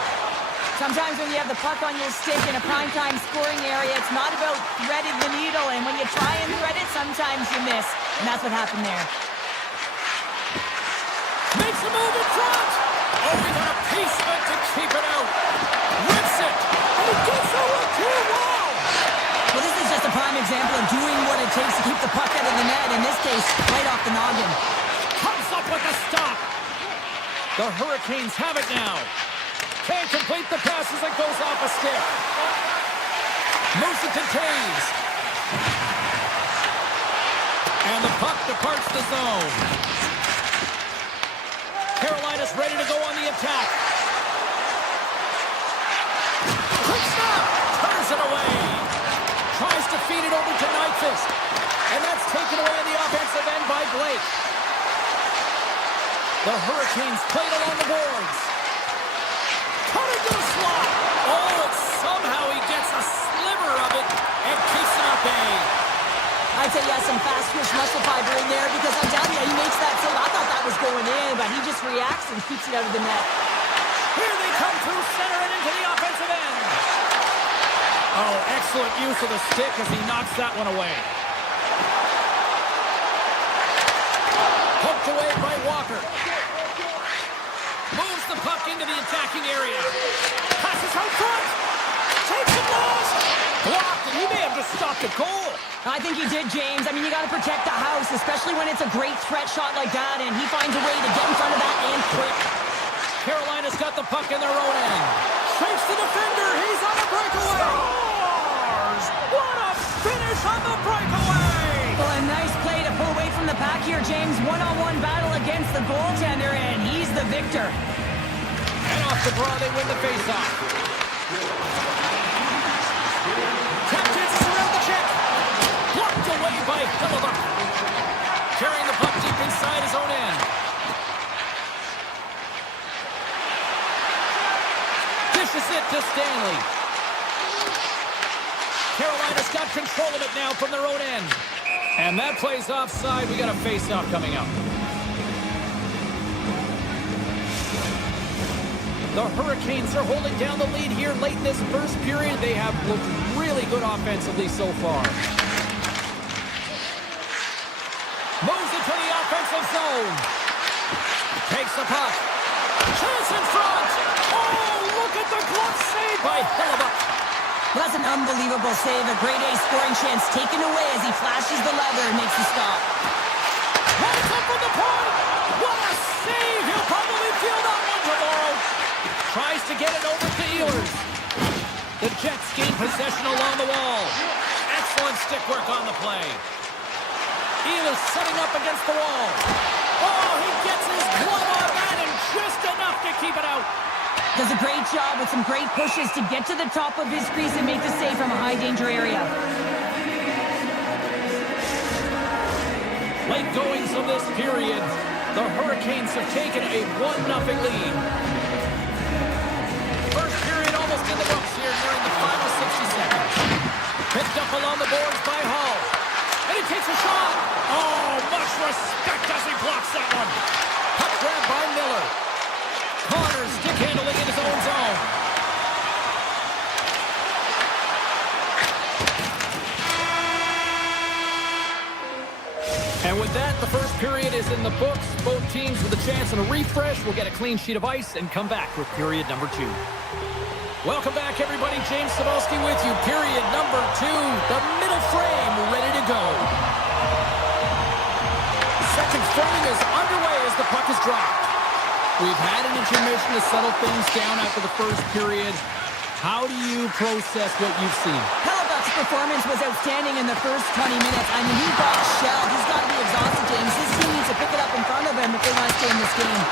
Sometimes when you have the puck on your stick in a primetime scoring area, it's not about threading the needle. And when you try and thread it, sometimes you miss. And that's what happened there. Makes a move in front. Oh, we got a piece of it to keep it out. Rips it. He gets over to wall. Well, this is just a prime example of doing what it takes to keep the puck out of the net. In this case, right off the noggin. Comes up with a stop. The Hurricanes have it now. Can't complete the pass as it goes off a stick. Moves it to Taves. And the puck departs the zone. Carolina's ready to go on the attack. Quick stop! Turns it away. Tries to feed it over to Nyquist. And that's taken away on the offensive end by Blake. The Hurricanes played along the boards. Cutting to the slot. Oh, and somehow he gets a sliver of it and keeps it at bay. I'd say he has some fast twitch muscle fiber in there because I'm telling you, he makes that save. I thought that was going in, but he just reacts and keeps it out of the net. Here they come through center and into the offensive end. Oh, excellent use of the stick as he knocks that one away. Poked away by Walker. Moves the puck into the attacking area. Passes out front. Takes a loss. Blocked, and he may have just stopped a goal. I think he did, James. I mean, you got to protect the house, especially when it's a great threat shot like that, and he finds a way to get in front of that and quick. Carolina's got the puck in their own end. Strikes the defender. He's on a breakaway. Scores! What a finish on the breakaway! Well, a nice play to pull away from the pack here, James. One-on-one battle against the goaltender, and he's the victor. And off the draw, they win the faceoff. Tap chances around the check. Blocked away by Hellebuyck. Carrying the puck deep inside his own end. Dishes it to Stanley. Carolina's got control of it now from their own end. And that play's offside. We got a face-off coming up. The Hurricanes are holding down the lead here late in this first period. They have looked really good offensively so far. Moves into the offensive zone. Takes the puck. Chance in front. Oh, look at the glove save by Hellebuyck. Well, that's an unbelievable save. A grade A scoring chance taken away as he flashes the leather and makes the stop. Rides up from the point. What a save. He'll probably feel that one tomorrow. Tries to get it over to Ehlers. The Jets gain possession along the wall. Excellent stick work on the play. Ehlers setting up against the wall. Oh, he gets his glove on that and just enough to keep it out. Does a great job with some great pushes to get to the top of his crease and make the save from a high-danger area. Late goings of this period, the Hurricanes have taken a 1-0 lead. First period almost in the books here during the final 60 seconds. Picked up along the boards by Hull. And he takes a shot. Oh, much respect as he blocks that one. Puck grab by Miller. Connor stick handling in his own zone. And with that, the first period is in the books. Both teams with a chance and a refresh will get a clean sheet of ice and come back with period number 2. Welcome back, everybody. James Cybulski with you. Period number 2. The middle frame ready to go. Second frame is underway as the puck is dropped. We've had an intermission to settle things down after the first period. How do you process what you've seen? Hellebuyck's performance was outstanding in the first 20 minutes. I mean, he got shelled. He's got to be exhausted, James. His team needs to pick it up in front of him if they want to stay in this game.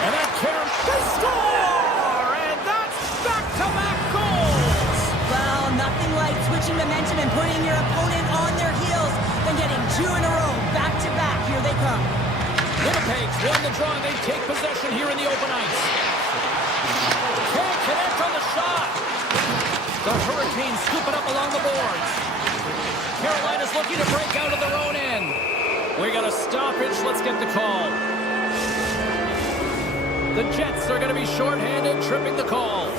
And that carry, they score! And that's back-to-back goals! Well, nothing like switching momentum and putting your opponent on their heels than getting 2 in a row, back-to-back. Here they come. Winnipeg's won the draw, and they take possession here in the open ice. Can't connect on the shot. The Hurricanes scoop it up along the boards. Carolina's looking to break out of their own end. We got a stoppage. Let's get the call. The Jets are going to be shorthanded, tripping the call.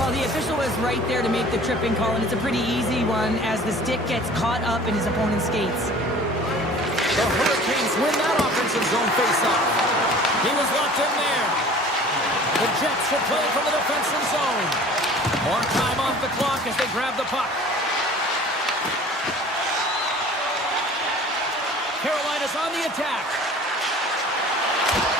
Well, the official was right there to make the tripping call, and it's a pretty easy one as the stick gets caught up in his opponent's skates. The Hurricanes win that offensive zone faceoff. He was locked in there. The Jets will play from the defensive zone. More time off the clock as they grab the puck. Carolina's on the attack.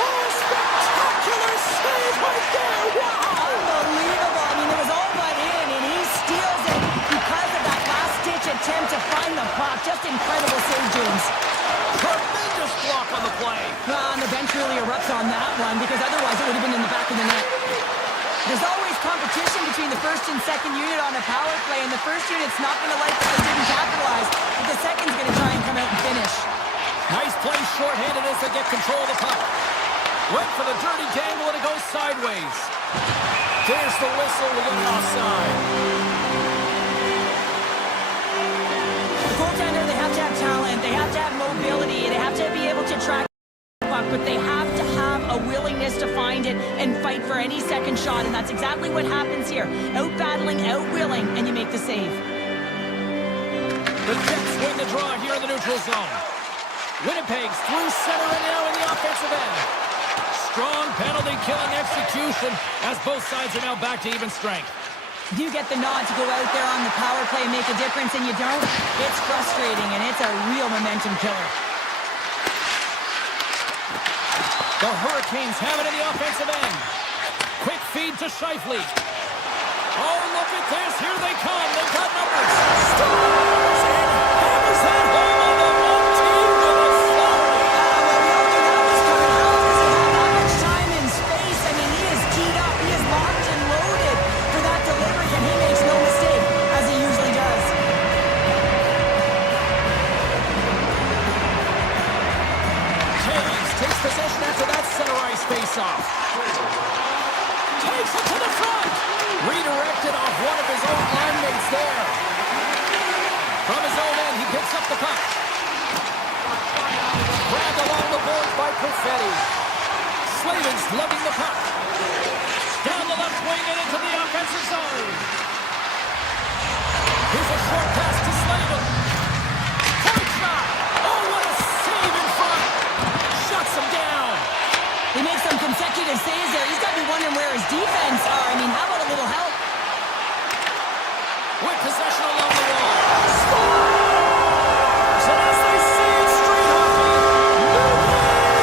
Oh, spectacular save right there! Wow! Unbelievable. I mean, it was all but in, and he steals it because of that last-ditch attempt to find the puck. Just incredible save, James. Tremendous block on the play. And the bench really erupts on that one because otherwise it would have been in the back of the net. There's always competition between the first and second unit on a power play, and the first unit's not going to like that they didn't capitalize, but the second's going to try and come out and finish. Nice play shorthanded as they get control of the puck. Went for the dirty dangle and it goes sideways. There's the whistle. We get an offside. The goaltender, they have to have talent, they have to have mobility, they have to be able to track the puck, but they have to have a willingness to find it and fight for any second shot, and that's exactly what happens here. Out-battling, out-willing, and you make the save. The Jets win the draw here in the neutral zone. Winnipeg's through center and now in the offensive end. Strong penalty-killing execution as both sides are now back to even strength. You get the nod to go out there on the power play and make a difference, and you don't. It's frustrating, and it's a real momentum killer. The Hurricanes have it in the offensive end. Quick feed to Scheifele. Oh, look at this. Here they come. They've got numbers. Stars and hammers that home on the one team with a flurry. Well, we all knew that was coming. How does he have that much time and space? I mean, he is teed up. He is locked and loaded for that delivery, and he makes no mistake, as he usually does. James takes possession after that center ice faceoff. Takes it to the front. Redirected off one of his own line mates there. From his own end, he picks up the puck. Grabbed along the boards by Perfetti. Slavin's lugging the puck. Down the left wing and into the offensive zone. Here's a short pass to Slavin. Point shot. Oh, what a save in front. Shuts him down. He makes some consecutive saves there. He's got to be wondering where his defense are. I mean, how about a little help? With possession along the wall. Scores! And as they see it, street hockey.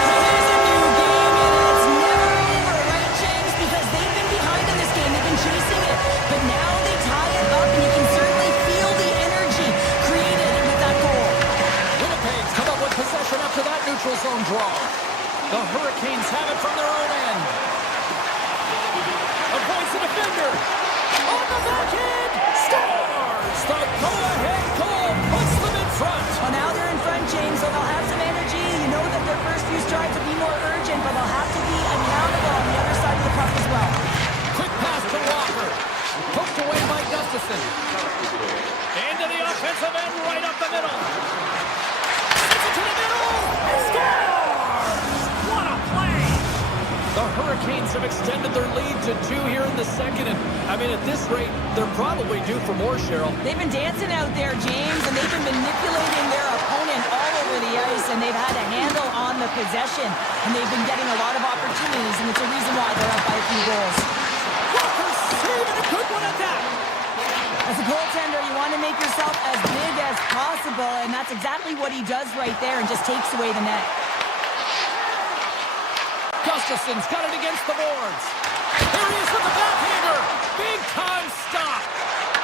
It is a new game, and it's never over, right, James? Because they've been behind in this game. They've been chasing it. But now they tie it up, and you can certainly feel the energy created with that goal. Winnipeg's come up with possession after that neutral zone draw. The Hurricanes have it from their own end. Avoids the defender. On the backhand. Scores! The go-ahead goal puts them in front. Well, now they're in front, James, so they'll have some energy. You know that their first few strides will be more urgent, but they'll have to be accountable on the other side of the puck as well. Quick pass to Walker. Poked away by Gustafson. Into the offensive end, right up the middle. Sends it to the middle. And scores! What a play! The Hurricanes have extended their lead to 2 here in the second, and I mean, at this rate, they're probably due for more, Cheryl. They've been dancing out there, James, and they've been manipulating their opponent all over the ice, and they've had of possession, and they've been getting a lot of opportunities, and it's a reason why they're up by a few goals. Walker saving a good one at that. As a goaltender, you want to make yourself as big as possible, and that's exactly what he does right there and just takes away the net. Gustafson's got it against the boards. Here he is with the backhander. Big time stop.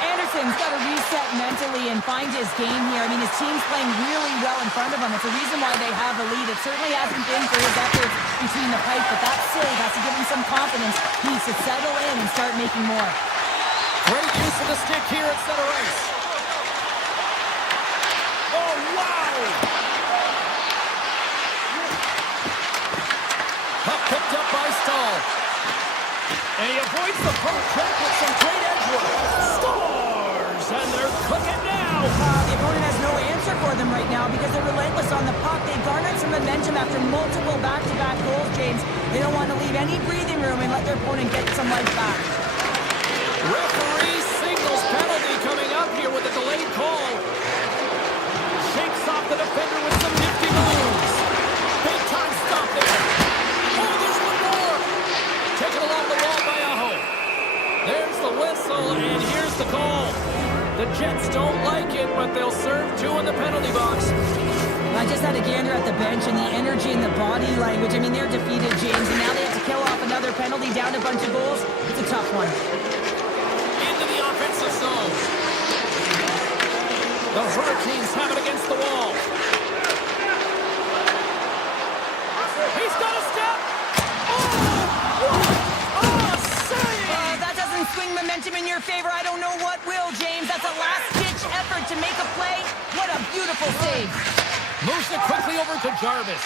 Anderson's got to reset mentally and find his game here. I mean, his team's playing really well in front of him. It's a reason why they have a lead. It certainly hasn't been for his efforts between the pipe, but that save has to give him some confidence. He needs to settle in and start making more. Great use of the stick here at center ice. Oh, wow! Puck picked up by Stahl. And he avoids the poke check with some great edge work. Stars! And they're cooking now! The opponent has no answer for them right now because they're relentless on the puck. They garnered some momentum after multiple back-to-back goals, James. They don't want to leave any breathing room and let their opponent get some life back. Referee signals penalty coming up here with a delayed call. Shakes off the defender with some nifty moves. Big time stop there. Oh, there's one more. Taken along the wall by Aho. There's the whistle, and here's the call. The Jets don't like it, but they'll serve two in the penalty box. I just had a gander at the bench, and the energy and the body language. I mean, they're defeated, James, and now they have to kill off another penalty, down a bunch of goals. It's a tough one. Into the offensive zone. The Hurricanes have it against the wall. He's got a step. Oh, save! That doesn't swing momentum in your favor. I don't know what will, James. That's a last-ditch effort to make a play. What a beautiful save. Moves it quickly over to Jarvis.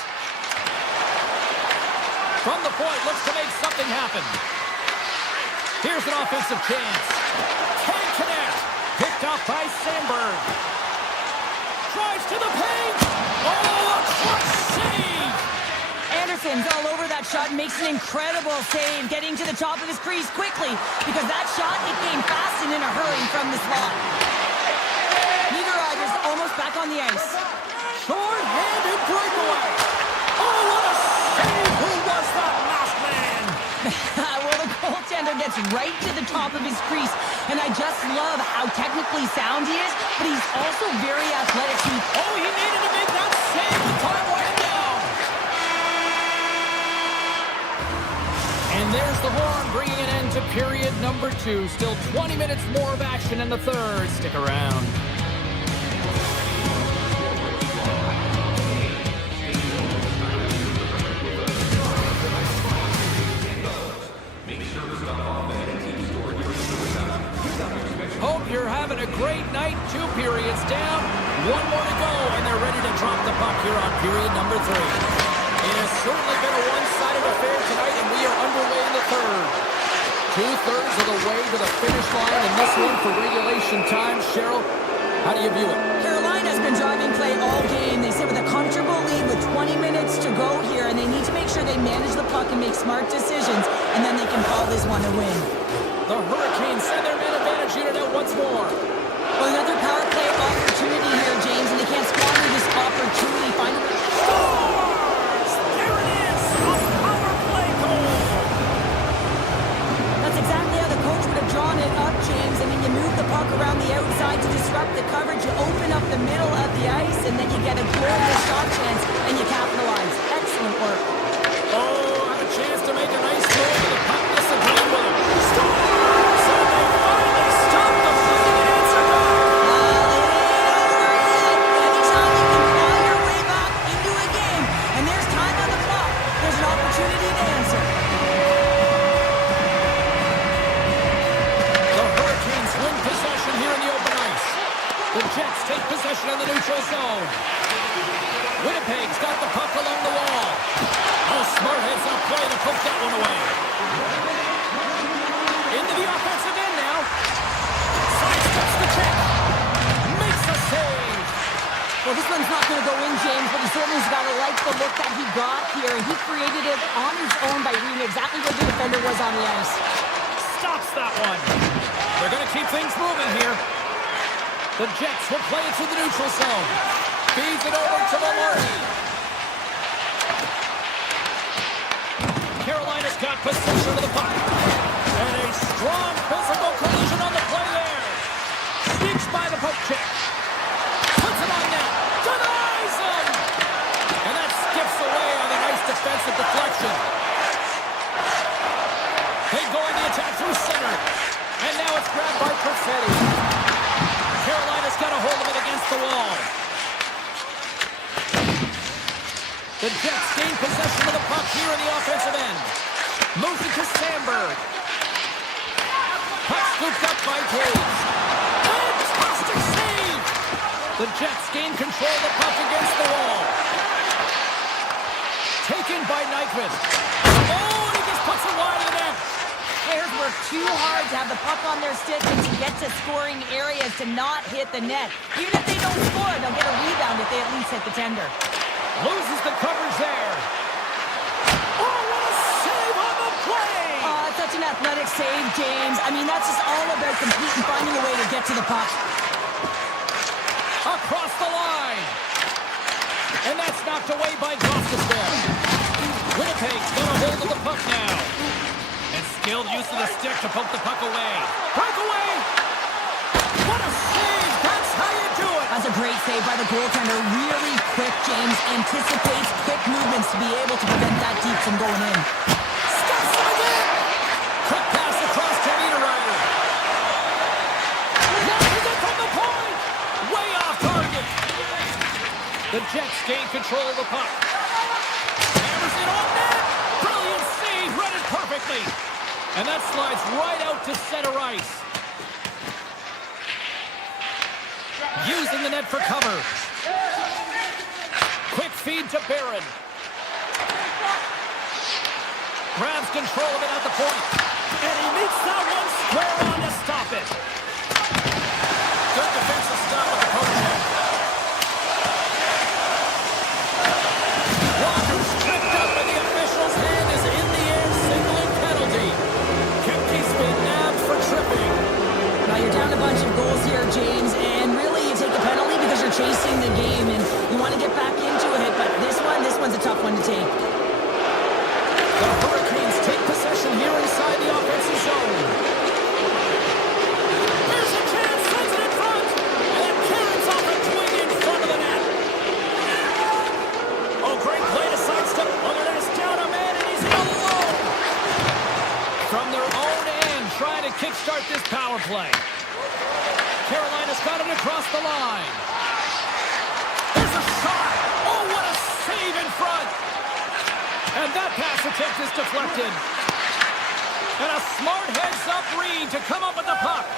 From the point, looks to make something happen. Here's an offensive chance. Can't connect. Picked off by Sandberg. Drives to the paint. Oh, a clutch save. Anderson's all over that shot and makes an incredible save, getting to the top of his crease quickly because that shot, it came fast and in a hurry from the slot. Niederreiter's almost back on the ice. Short-handed breakaway. Oh, what a save. Who was that masked man? Well, the goaltender gets right to the top of his crease, and I just love how technically sound he is, but he's also very athletic. Oh, he needed to make that save. The time winding down. And there's the horn, bringing an end to period number 2. Still 20 minutes more of action in the third. Stick around. Hope you're having a great night. 2 periods down, 1 more to go, and they're ready to drop the puck here on period number 3. It has certainly been a one-sided affair tonight, and we are underway in the third. 2/3 of the way to the finish line in this one for regulation time. Cheryl, how do you view it? Carolina's been driving play all game. They sit with a comfortable lead with 20 minutes to go here, and they need to make sure they manage the puck and make smart decisions, and then they can call this one a win. The Hurricanes send their man advantage unit out once more. Well, another power play opportunity here, James, and they can't squander this opportunity. Scores! There it is! A power play goal! That's exactly how the coach would have drawn it up, James. I mean, you move the puck around the outside to disrupt the coverage, you open up the middle of the ice, and then you get a glorious shot chance, and you capitalize. Excellent work. Oh, had a chance to make a nice throw, but the puck disagreed with him. Scores! And they finally stop the play and answer back. Anytime you can claw your way back into a game, and there's time on the clock, there's an opportunity to answer. The Hurricanes win possession here in the open ice. The Jets take possession in the neutral zone. Winnipeg's got the puck along the wall. Oh, smart heads-up play to poke that one away. Into the offensive end now. Sidesteps the check. Makes a save. Well, this one's not going to go in, James, but he certainly's got to like the look that he got here. He created it on his own by reading exactly where the defender was on the ice. Stops that one. They're going to keep things moving here. The Jets will play it to the neutral zone. Feeds it over to Maloney. got possession of the puck. And a strong physical collision on the play there. Sneaks by the poke check. Puts it on net. Denies him. And that skips away on a nice defensive deflection. They go in the attack through center. And now it's grabbed by Perfetti. Carolina's got a hold of it against the wall. The Jets gain possession of the puck here in the offensive end. Moves it to Sandberg. Puck scooped up by Taves. Fantastic save! The Jets gain control of the puck against the wall. Taken by Nyquist. Oh, and he just puts it wide of the net. Players work too hard to have the puck on their stick and to get to scoring areas to not hit the net. Even if they don't score, they'll get a rebound if they at least hit the tender. Loses the coverage there. Oh, what a save on the play! Such an athletic save, James. I mean, that's just all about completing, finding a way to get to the puck. Across the line. And that's knocked away by Gostisbehere. Winnipeg's got a hold of the puck now. And skilled use of the stick to poke the puck away. Breakaway! What a save! That's how you do it! That's a great save by the goaltender. Really quick, James. Anticipates quick movements to be able to prevent that deep from going in. Stuffs him again! Quick pass across to Niederreiter. Launches it from the point! Way off target! The Jets gain control of the puck. Hammers it on net! Brilliant save! Read it perfectly! And that slides right out to center ice. Using the net for cover. Quick feed to Barron. Grabs control of it at the point. And he meets that one square on to stop it. Good defensive stop with the poke check. Walker's tripped up and the official's hand is in the air, signaling penalty. Kempke's been nabbed for tripping. Now you're down a bunch of goals here, James, and really you take a penalty because you're chasing the game and you want to get back into it, but this one's a tough one to take. The Hurricanes take possession here inside the offensive zone. There's a chance, sends it in front, and carries off a twig in front of the net. Oh, great play to sidestep. Look at this, down a man, and he's in alone. From their own end, trying to kickstart this power play. Carolina's got it across the line. There's a shot. Oh, what a save in front. And that pass attempt is deflected. And a smart heads-up read to come up with the puck.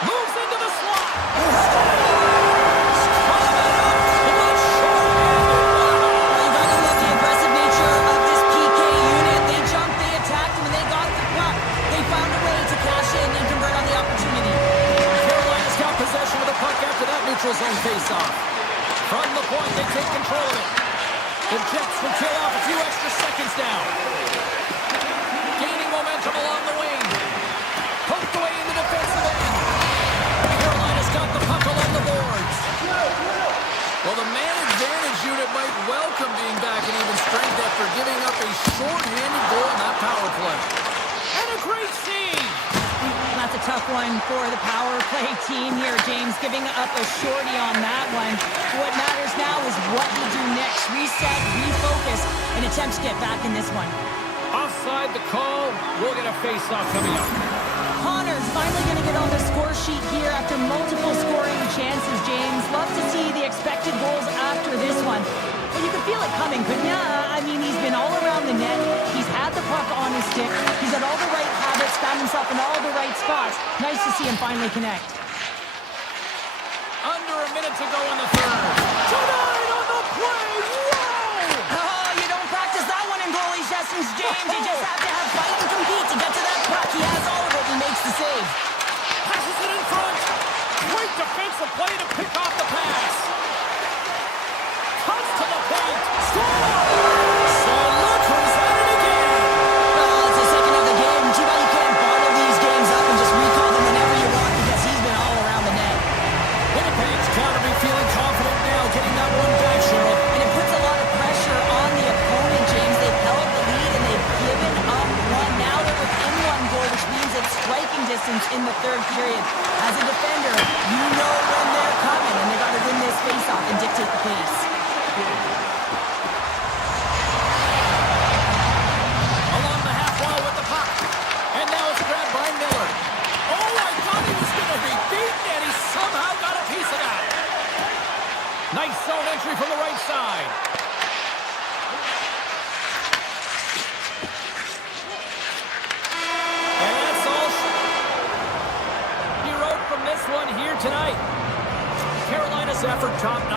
Moves into the slot. You got to love the aggressive nature of this PK unit. They jumped, they attacked, and when they got the puck, they found a way to cash in and convert on the opportunity. Carolina's got possession of the puck after that neutral zone face-off. From the point, they take control of it. The Jets will kill off a few extra seconds now. Gaining momentum along the wing. Poked away in the defensive end. Carolina's got the puck along the boards. Well, the man advantage unit might welcome being back in even strength after giving up a short-handed goal in that power play. And a great save. That's a tough one for the power play team here, James, giving up a shorty on that one. What matters now is what you do next. Reset, refocus, and attempt to get back in this one. Offside the call. We'll get a face-off coming up. Connor's finally going to get on the score sheet here after multiple scoring chances, James. Love to see the expected goals after this one. But you could feel it coming, couldn't you? I mean, he's been all around the net. He's had the puck on his stick. He's had all the right habits, found himself in all the right spots. Nice to see him finally connect. Under a minute to go in the third. Tonight on the play. Whoa! Oh, you don't practice that one in goalie sessions, James. You just have to have fight and compete to get to that puck. He has all of it and makes the save. Passes it in front. Great defensive play to pick off the pass. Cuts to the point. Score! So look who's at it again. Well, it's the second of the game. Too bad you can't bottle these games up and just recall them whenever you want because he's been all around the net. Winnipeg's got to be feeling confident now, getting that one back, Cheryl. And it puts a lot of pressure on the opponent, James. They've held the lead and they've Nice zone entry from the right side. And that's all she wrote from this one here tonight. Carolina's effort top-notch.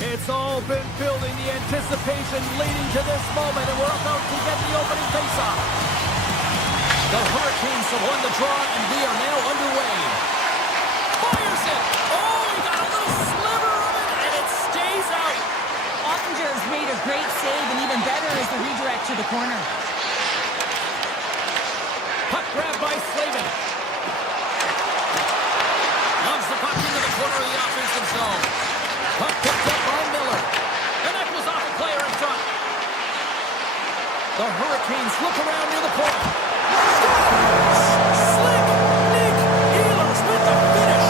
It's all been building, the anticipation leading to this moment, and we're about to get the opening faceoff. The Hurricanes have won the draw, and we are now underway. Fires it! Oh, he got a little sliver of it, and it stays out. Ottinger's made a great save, and even better is the redirect to the corner. Puck grab by Slavin. Launch the puck into the corner of the offensive zone. Puck picked up by Miller. And that was off a player in front. The Hurricanes look around near the point. Slick Nick Ehlers with the finish.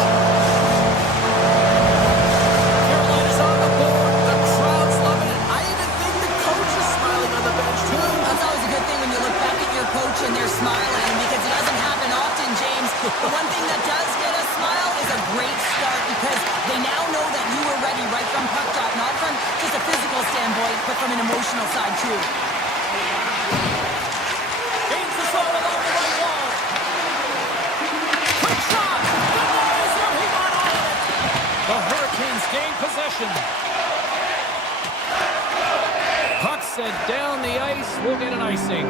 Carolina's on the board. The crowd's loving it. I even think the coach is smiling on the bench, too. That's always a good thing when you look back at your coach and they're smiling, because it doesn't happen often, James. The one thing that does get a smile is a great start, because they now know that you were ready right from puck drop, not from just a physical standpoint, but from an emotional side, too. Gains the zone along the right wall. Quick shot. The boys have he got all of it. The Hurricanes gain possession. Puck sent down the ice. We'll get an icing.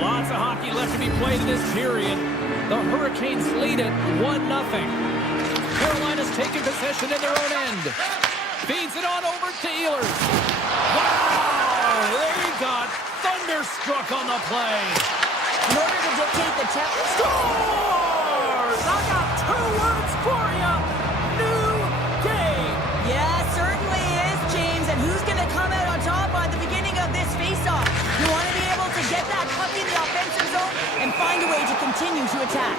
Lots of hockey left to be played in this period. The Hurricanes lead it 1-0. Carolina's taking possession in their own end. Feeds it on over to Ehlers. Wow! They got thunderstruck on the play. In order to dictate the tempo. Scores! I got 2 words for you. New game. Yeah, certainly is, James. And who's going to come out on top by the beginning of this faceoff? You want to be able to get that puck in the offensive zone and find a way to continue to attack.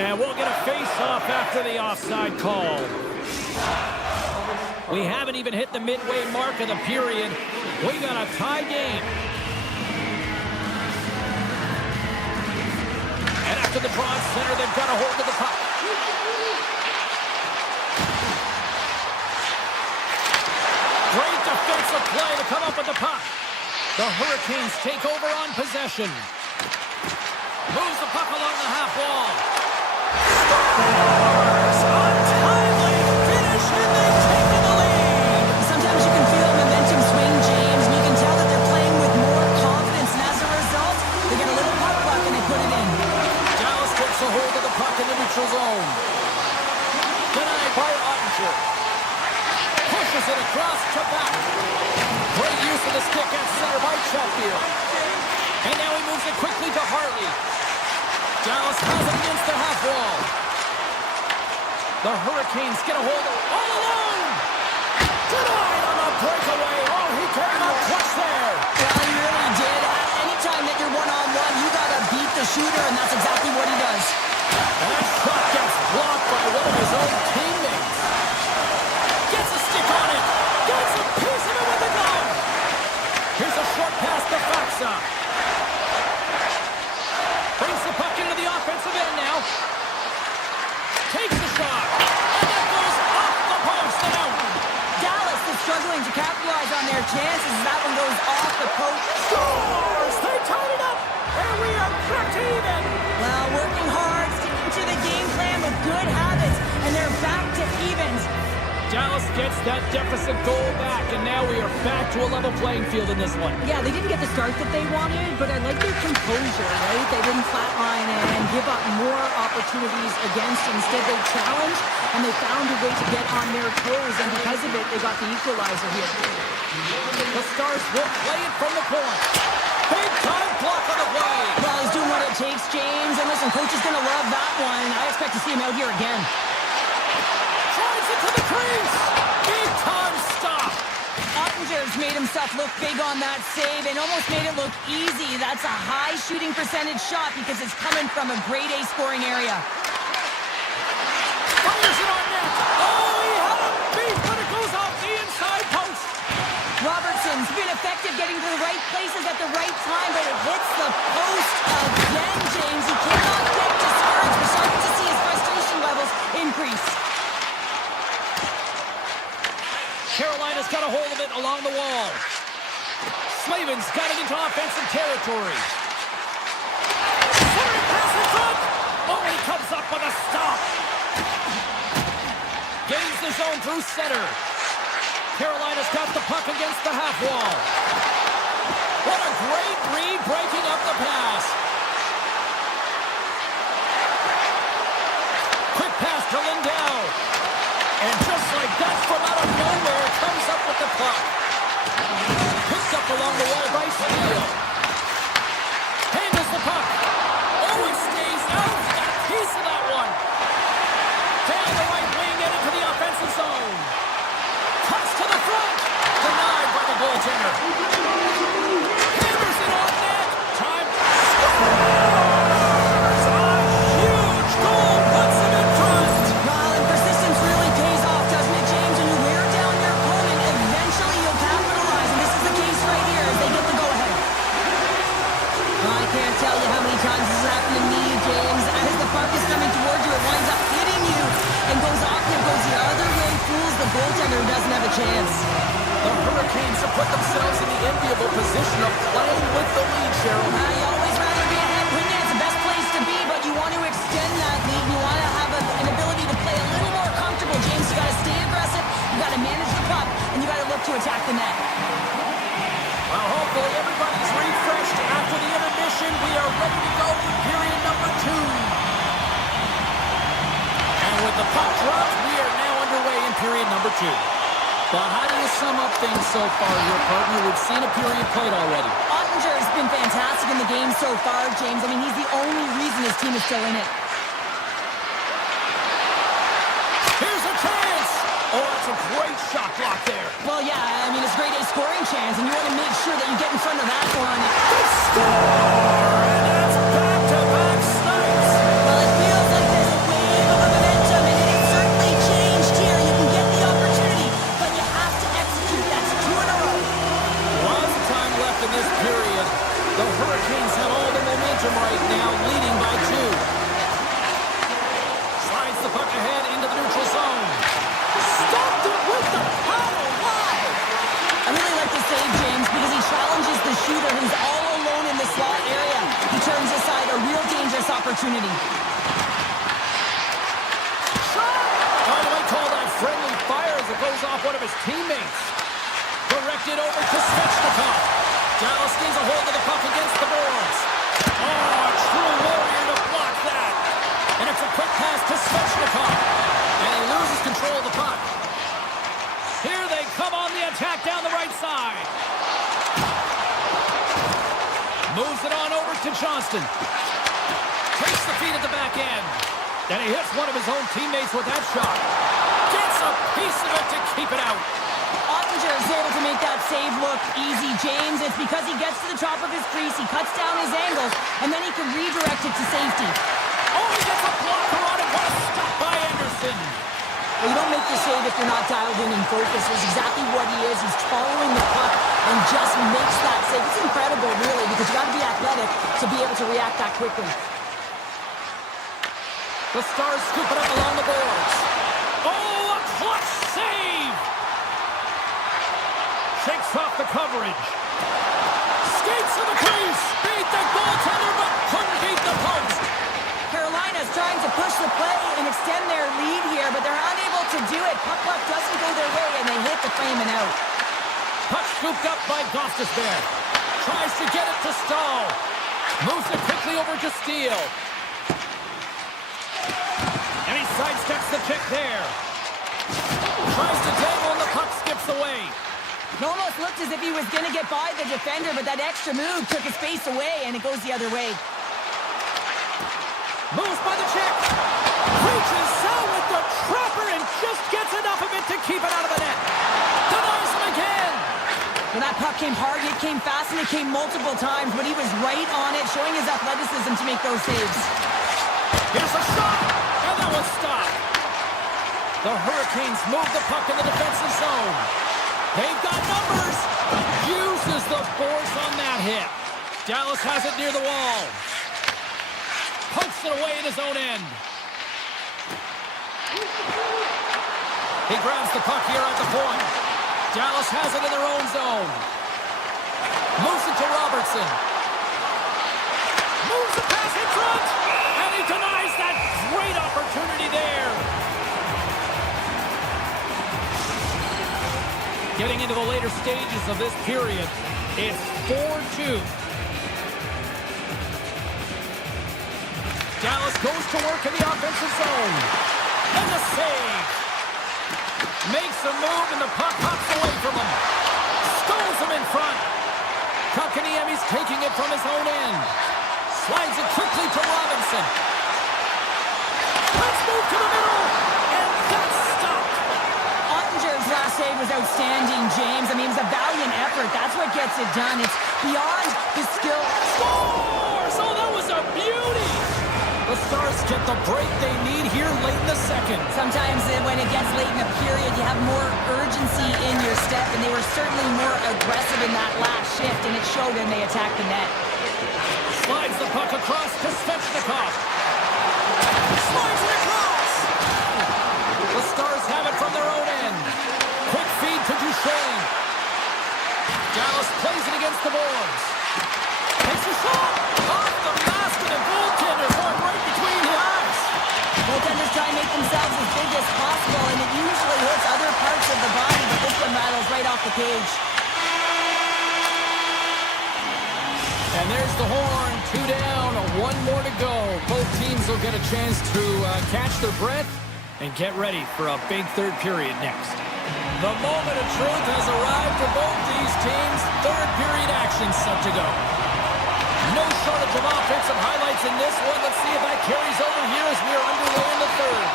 And we'll get a face-off after the offside call. We haven't even hit the midway mark of the period. We got a tie game. And after the draw center, they've got a hold of the puck. Great defensive play to come up with the puck. The Hurricanes take over on possession. Moves the puck along the half wall. Scores! A timely finish, and they take the lead. Sometimes you can feel momentum swing, James, and you can tell that they're playing with more confidence, and as a result, they get a little puck luck and they put it in. Dallas takes a hold of the puck in the neutral zone. Denied by Ottinger. Pushes it across to back. Great use of the stick at center by Chatfield. And now he moves it quickly to Hartley. Dallas has it against the half wall. The Hurricanes get a hold of it all alone. Denied on the breakaway. Oh, he came up clutch there. Well, he really did. Anytime that you're one-on-one, you got to beat the shooter, and that's exactly what he does. That shot gets blocked by one of his own teammates. Gets a stick on it. Gets a piece of it with the glove. Here's a short pass to Faxa. Brings the puck into the offensive end now. Takes the shot. And that goes off the post and out. Dallas is struggling to capitalize on their chances as that one goes off the post. Scores! They tied it up. that deficit goal back, and now we are back to a level playing field in this one. Yeah, they didn't get the start that they wanted, but I like their composure, right? They didn't flatline and give up more opportunities against. Instead, they challenged, and they found a way to get on their toes, and because of it, they got the equalizer here. The Stars will play it from the point. Big time block on the play. Well, he's doing what it takes, James, and listen, coach is going to love that one. I expect to see him out here again. Drives it to the crease. Big time stop. Ottinger's made himself look big on that save and almost made it look easy. That's a high shooting percentage shot because it's coming from a grade A scoring area. Fires it on net. Oh, he had a beat, but it goes off the inside post. Robertson's been effective getting to the right places at the right time, but it hits the post again, James. He cannot get discouraged. We're starting to see his frustration levels increase. Carolina's got a hold of it along the wall. Slavin's got it into offensive territory. Flirting pass in front. Oh, he comes up with a stop. Gains the zone through center. Carolina's got the puck against the half wall. What a great read breaking up the pass. Quick pass to Lindell. And just like that, from out of nowhere, comes up with the puck. Picked up along the wall by Steele. Handles the puck. Oh, he stays out. He got a piece of that one. Down the right wing and into the offensive zone. Cuts to the front. Denied by the goaltender. Hammers it on net. Time. Scores! A huge goal puts him in front. Well, and persistence really pays off, doesn't it, James? When you wear down your opponent, eventually you'll capitalize, and this is the case right here as they get the go-ahead. Well, I can't tell you how many times this has happened to me, James. As the puck is coming towards you, it winds up hitting you and goes off and goes the other way, fools the goaltender who doesn't have a chance. The Hurricanes have put themselves in the enviable position of playing with the lead, Cheryl. You always rather be ahead when it's the best place to be, but you want to extend that lead. You want to have an ability to play a little more comfortable, James. You got to stay aggressive, you got to manage the puck, and you got to look to attack the net. Well, hopefully everybody's refreshed after the intermission. We are ready to go for period number 2. And with the puck dropped, we are now underway in period number 2. But how do you sum up things so far here, partner? We've seen a period played already. Ottinger's been fantastic in the game so far, James. I mean, he's the only reason his team is still in it. Here's a chance! Oh, that's a great shot block there. Well, yeah, I mean, it's a grade A scoring chance, and you want to make sure that you get in front of that one. Score! And that's back-to-back snipes. Well, it feels like there's a wave of momentum, and it has certainly changed here. You can get the opportunity, but you have to execute. That's 2 in a row. Lots of time left in this period. The Hurricanes have all the momentum right now, leading by 2. Slides the puck ahead into the neutral zone. Stopped it with the paddle. Why? I really like the save, James, because he challenges the shooter who's all alone in the slot area. He turns aside a real dangerous opportunity. By the way, call that friendly fire as it goes off one of his teammates. Directed over to Svechnikov. Dallas needs a hold of the puck against the boards. Oh, a true warrior to block that. And it's a quick pass to Svechnikov. And he loses control of the puck. Here they come on the attack down the right side. Moves it on over to Johnston. Takes the feed at the back end. And he hits one of his own teammates with that shot. Gets a piece of it to keep it out. Ottinger is able to make that save look easy, James. It's because he gets to the top of his crease, he cuts down his angles, and then he can redirect it to safety. Oh, he gets a blocker on it. What a stop by Anderson. Well, you don't make the save if you're not dialed in and focused. It's exactly what he is. He's following the puck and just makes that save. It's incredible, really, because you got to be athletic to be able to react that quickly. The Stars scoop it up along the boards. Oh, a clutch save! Shakes off the coverage. Skates to the crease. Beat the goaltender, but couldn't beat the post. Carolina's trying to push the play and extend their lead here, but they're unable to do it. Puck luck doesn't go their way, and they in and out. Puck scooped up by Gostisbehere. Tries to get it to Stahl. Moves it quickly over to Steele. And he sidesteps the check there. Tries to dangle and the puck skips away. It almost looked as if he was going to get by the defender, but that extra move took his face away, and it goes the other way. Moves by the check. Reaches out with the trapper and just gets enough of it to keep it out of the net. Denies him again. Well, that puck came hard, it came fast, and it came multiple times, but he was right on it, showing his athleticism to make those saves. Here's a shot, and that was stopped. The Hurricanes move the puck in the defensive zone. They've got numbers. Uses the force on that hit. Dallas has it near the wall. Pokes it away in his own end. He grabs the puck here at the point. Dallas has it in their own zone. Moves it to Robertson. Moves the pass in front. And he denies that great opportunity there. Getting into the later stages of this period, it's 4-2. Dallas goes to work in the offensive zone. And the save. Makes a move and the puck hops away from him. Skulls him in front. Kotkaniemi's taking it from his own end. Slides it quickly to Robinson. Let's move to the middle. And that's stopped. Ottinger's last save was outstanding, James. I mean, it was a valiant effort. That's what gets it done. It's beyond his skill. Scores! Oh, that was a beauty! The Stars get the break they need here late in the second. Sometimes when it gets late in a period, you have more urgency in your step, and they were certainly more aggressive in that last shift, and it showed when they attacked the net. Slides the puck across to Svechnikov. Slides it across! The Stars have it from their own end. Quick feed to Duchesne. Dallas plays it against the boards. Takes a shot! Off the mask of the goaltender, going right between his eyes. Goaltenders try and make themselves as big as possible, and it usually hits other parts of the body, but this one rattles right off the cage. And there's the horn. 2 down, 1 more to go. Both teams will get a chance to catch their breath and get ready for a big third period next. The moment of truth has arrived for both these teams. Third period action set to go. No shortage of offensive highlights in this one. Let's see if that carries over here as we are underway in the third.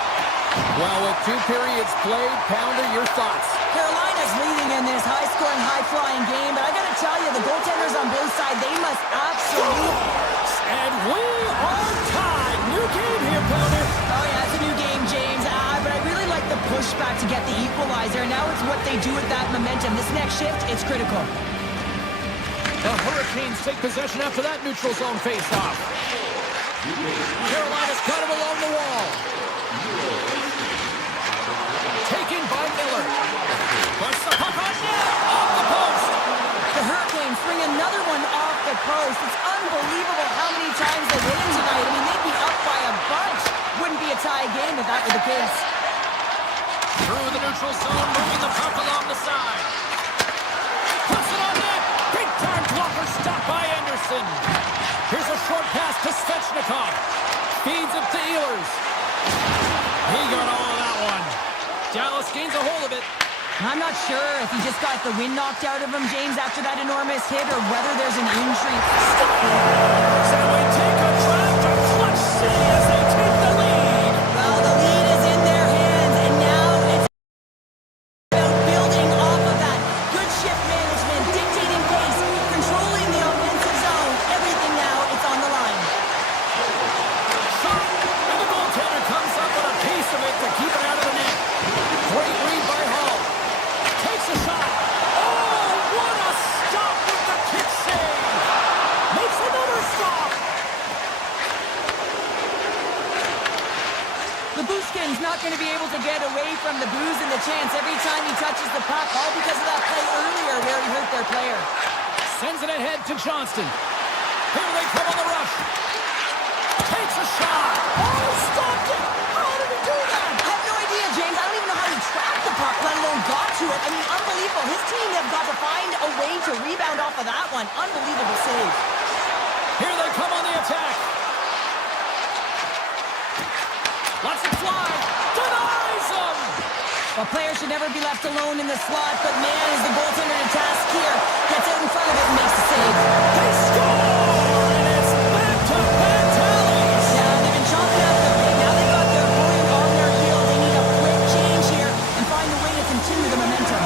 Well, with 2 periods played, Pounder, your thoughts? Carolina's leading in this high-scoring, high-flying game, but I gotta tell you, the goaltenders on both sides, they must absolutely... And we are tied. New game here, Pounder. Oh, yeah, it's a new game, James. But I really like the pushback to get the equalizer. Now it's what they do with that momentum. This next shift, it's critical. The Hurricanes take possession after that neutral zone face-off. Carolina's got it along the wall. Taken by Miller. Puts the puck on net, off the post. The Hurricanes bring another one off the post. It's unbelievable how many times they hit him tonight. I mean, they'd be up by a bunch. Wouldn't be a tie game if that were the case. Through the neutral zone, moving the puck along the side. Puts it on net. Big time blocker stopped by Anderson. Here's a short pass to Svechnikov. Feeds it to Ehlers. He got all of that one. Dallas gains a hold of it. I'm not sure if he just got the wind knocked out of him, James, after that enormous hit, or whether there's an injury. So we take a drive to Clutch City as they take the lead. Well, the lead is in their hands, and now it's about building off of that. Good shift management, dictating pace, controlling the offensive zone. Everything now, it's on the line. Shot, and the goaltender comes up with a piece of it to keep it out of the net. Great read by Hall. Takes a shot. Oh, what a stop with the kick save. Makes another stop. The Bushkin's not going to be able to get away from the booze and the chance every time he touches the puck, all because of that play earlier where he hurt their player. Sends it ahead to Johnston. Here they come on the rush. Takes a shot. Oh, stopped it. How did he do that? I have no idea, James. I don't even know how he tracked the puck, let alone got to it. I mean, unbelievable. His team have got to find a way to rebound off of that one. Unbelievable save. Here they come on the attack. Lets it fly. Denies him. A player should never be left alone in the slot, but man, is the goaltender to task here. Gets out in front of it and makes the save. They score! And it's back-to-back tallies. Yeah, they've been chomping at the bit. Now they've got their opponent on their heel. They need a quick change here and find a way to continue the momentum.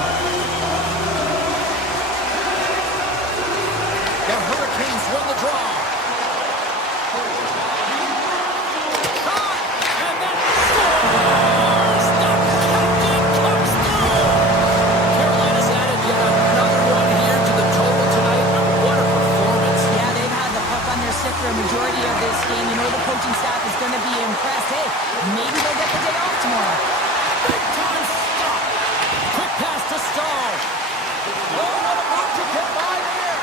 The Hurricanes win the draw. Shot! And then scores! The captain comes through! Carolina's added yet another one here to the total tonight. What a performance. Yeah, they've had the puck on their stick for a majority of this game. You know the coaching staff is going to be impressed. Hey, maybe they'll get the day off tomorrow. Big time stop! Quick pass to Stahl. Oh, what a move to get by there!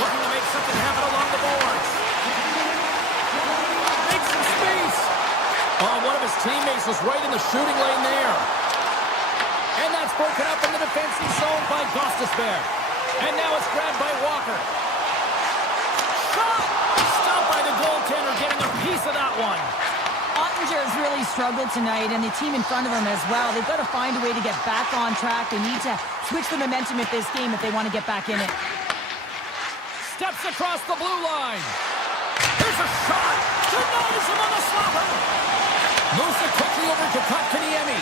Looking to make something happen along the boards. Make some space. Oh, one of his teammates was right in the shooting lane there. And that's broken up in the defensive zone by Gostisbehere. And now it's grabbed by Walker. Shot! Stopped by the goaltender, getting a piece of that one. Ottinger's really struggled tonight, and the team in front of him as well. They've got to find a way to get back on track. They need to switch the momentum of this game if they want to get back in it. Steps across the blue line. Here's a shot. Denies him on the slapper. Moves it quickly over to Kotkaniemi.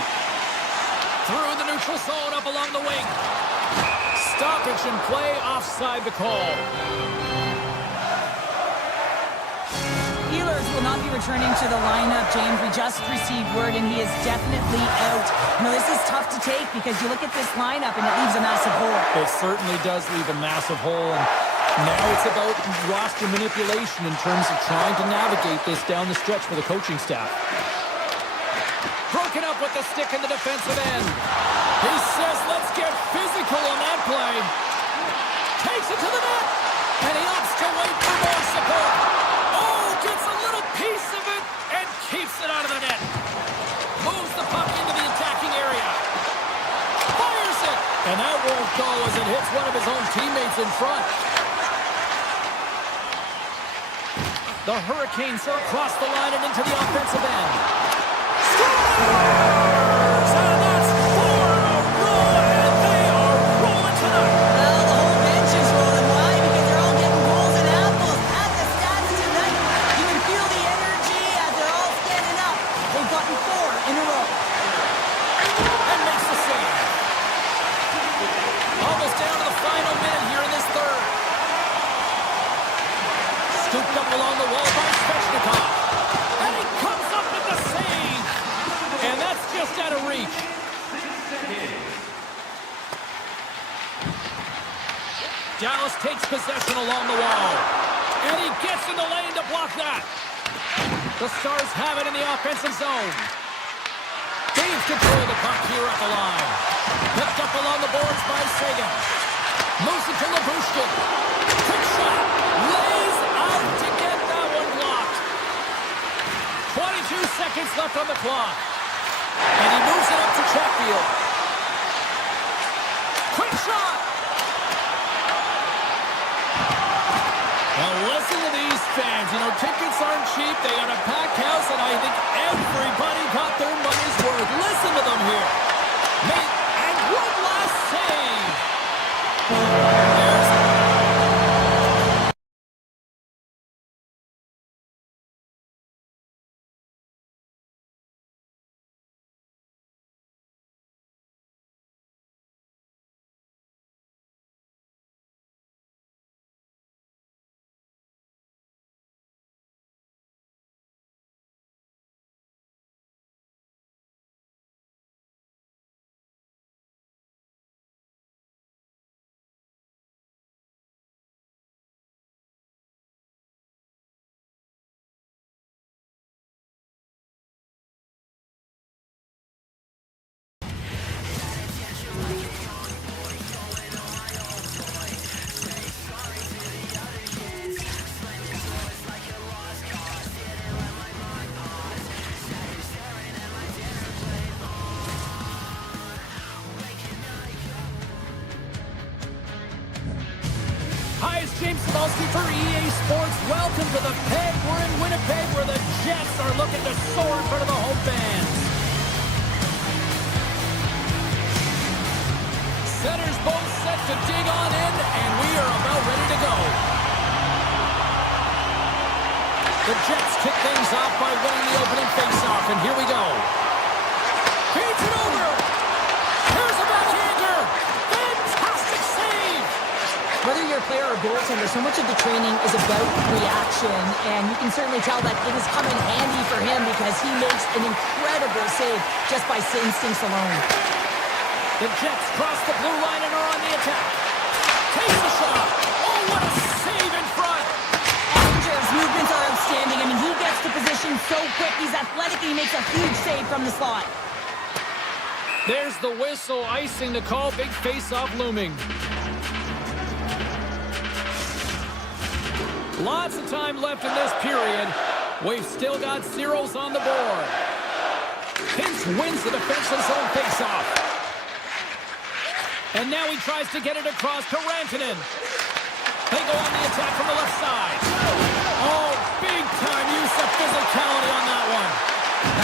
Through the neutral zone up along the wing. Stoppage in play offside the call. Ehlers will not be returning to the lineup, James. We just received word, and he is definitely out. You know, this is tough to take because you look at this lineup, and it leaves a massive hole. It certainly does leave a massive hole, and now it's about roster manipulation in terms of trying to navigate this down the stretch for the coaching staff. Broken up with the stick in the defensive end. He says, let's get physical on that play. Takes it to the net, and he opts to wait for more support. Oh, gets a little piece of it and keeps it out of the net. Moves the puck into the attacking area. Fires it, and that won't go as it hits one of his own teammates in front. The Hurricanes are across the line and into the offensive end. Scores! And that's 4 in a row, and they are rolling tonight. Well, the whole bench is rolling. Why? Because they're all getting goals and apples. At the stats tonight, you can feel the energy as they're all standing up. They've gotten 4 in a row. And makes the save. Almost down to the final minute here in this third. Scooped up along the wall by Svechnikov. And he comes up with the save. And that's just out of reach. Dallas takes possession along the wall. And he gets in the lane to block that. The Stars have it in the offensive zone. Gains control of the puck here at the line. Picked up along the boards by Sagan. Moves it to Labushkin. Quick shot. Lays out to get that one blocked. 22 seconds left on the clock. And he moves it up to Chatfield. Quick shot. Now listen to these fans. You know, tickets aren't cheap. They got a packed house, and I think everybody got their money's worth. Listen to them here. And one last save. Baltic for EA Sports. Welcome to the Peg. We're in Winnipeg where the Jets are looking to soar in front of the home fans. Centers both set to dig on in, and we are about ready to go. The Jets kick things off by winning the opening faceoff, and here we go. Feeds it over. Here's a backhander. Fantastic save. Whether you're a player or goaltender, so much of the training is about reaction, and you can certainly tell that it has come in handy for him because he makes an incredible save just by instincts alone. The Jets cross the blue line and are on the attack. Takes the shot. Oh, what a save in front. Anger's movements are outstanding. I mean, he gets to position so quick. He's athletic, and he makes a huge save from the slot. There's the whistle, icing the call. Big face-off looming. Lots of time left in this period. We've still got zeros on the board. Hintz wins the defenseman's zone face-off. And now he tries to get it across to Rantanen. They go on the attack from the left side. Oh, big-time use of physicality on that one.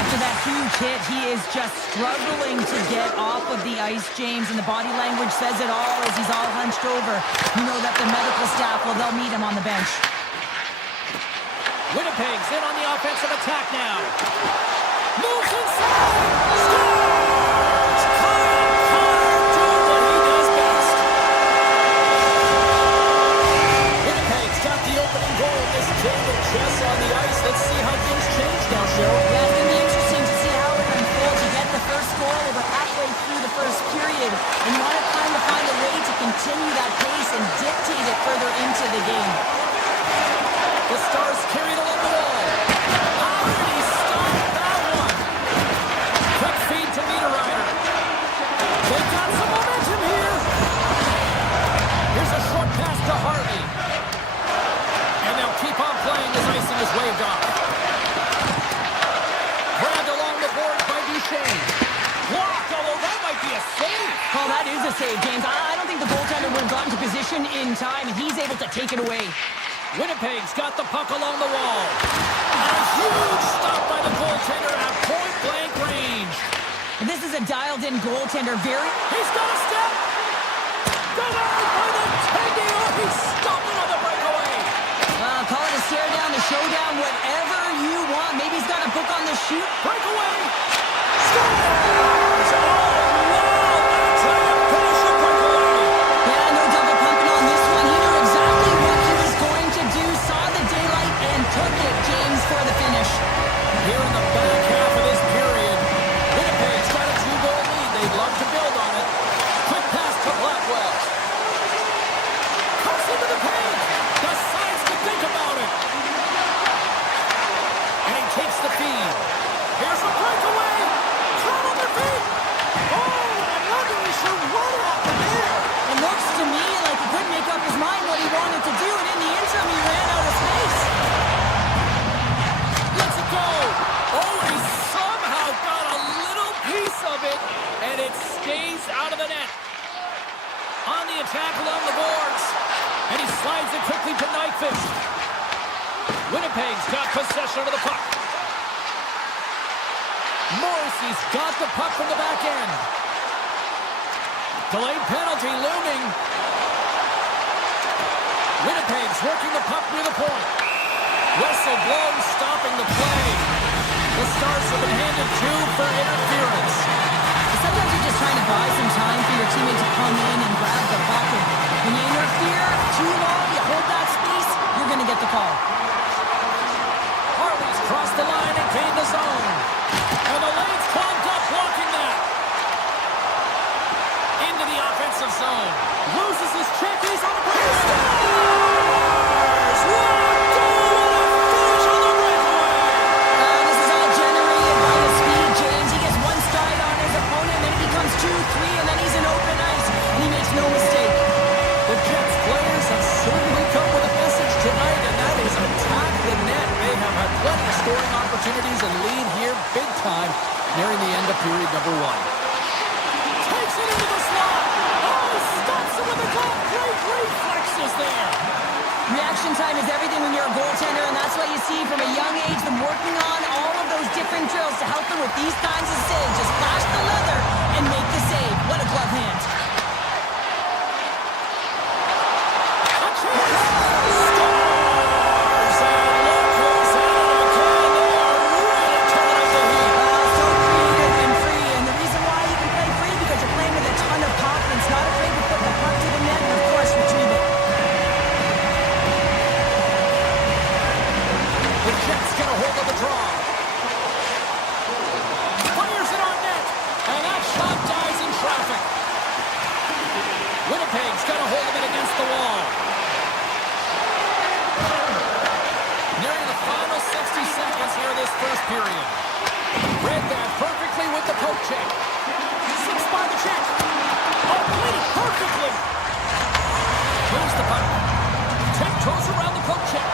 After that huge hit, he is just struggling to get off of the ice, James, and the body language says it all as he's all hunched over. You know that the medical staff, well, they'll meet him on the bench. Winnipeg's in on the offensive attack now. Moves inside. Scores! Kyle Connor doing what he does best. Winnipeg's got the opening goal in this game with Chess on the ice. Let's see how things change now, Cheryl. Yeah, it's going to be interesting to see how it unfolds. You get the first goal over halfway through the first period, and you want to kind of find a way to continue that pace and dictate it further into the game. The Stars carried along the wall. Already stopped that one. Quick feed to Niederreiter. They've got some momentum here. Here's a short pass to Harvey. And they'll keep on playing as icing is waved off. Grabbed along the board by Duchesne. Blocked, although that might be a save. Oh, that is a save, James. I don't think the goaltender would have gotten to position in time, and he's able to take it away. Winnipeg's got the puck along the wall. And a huge stop by the goaltender at point-blank range. And this is a dialed-in goaltender. He's got a step. Denied by the taking off. He stopped it on the breakaway. Call it a stare down, a showdown, whatever you want. Maybe he's got a book on the shoot. Breakaway. Scores! Oh, wow. That's how you finish a breakaway. Yeah, no double pumping on this one. He knew exactly what he was going to do, saw the daylight, and took it, James, for the finish. Here in the back half of this period, Winnipeg's got a 2-goal lead. They'd love to build on it. Quick pass to Blackwell. Cuts into the paint. Decides to think about it. And he takes the feed. Here's a breakaway. Thrown on their feet. Oh, I'm not really sure what happened there. It looks to me like he couldn't make up his mind what he wanted to do, and in the interim, he ran out of space. Let's it go. Oh, he somehow got a little piece of it, and it stays out of the net. On the attack along the boards, and he slides it quickly to Nyquist. Winnipeg's got possession of the puck. Morrissey's got the puck from the back end. Delayed penalty looming. Winnipeg's working the puck near the point. Whistle blows, stopping the play. The Stars have been handed 2 for interference. Sometimes you're just trying to buy some time for your teammate to come in and grab the puck. And when you interfere too long, you hold that space, you're going to get the call. Harley's crossed the line and gained the zone. And the lane's clogged up, blocking that. Into the offensive zone. Loses his check, he's on a break. Stars! One goal and a finish on the breakaway. This is all generated by the speed, James. He gets one stride on his opponent, then it becomes 2, 3, and then he's in open ice, and he makes no mistake. The Jets players have certainly come with a message tonight, and that is attack the net. They have had plenty of scoring opportunities and lead here big time nearing the end of period number 1. Takes it into the slot. Oh, stops it with the glove. Great reflexes there. Reaction Reaction time is everything when you're a goaltender, and that's why you see from a young age them working on all of those different drills to help them with these kinds of saves. Just flash the leather and make the save. What a glove hand. Winnipeg's got a hold of it against the wall. Nearing the final 60 seconds here of this first period. Read that perfectly with the poke check. 6 by the check. Oh, played it perfectly. Moves the puck. Tiptoes around the poke check.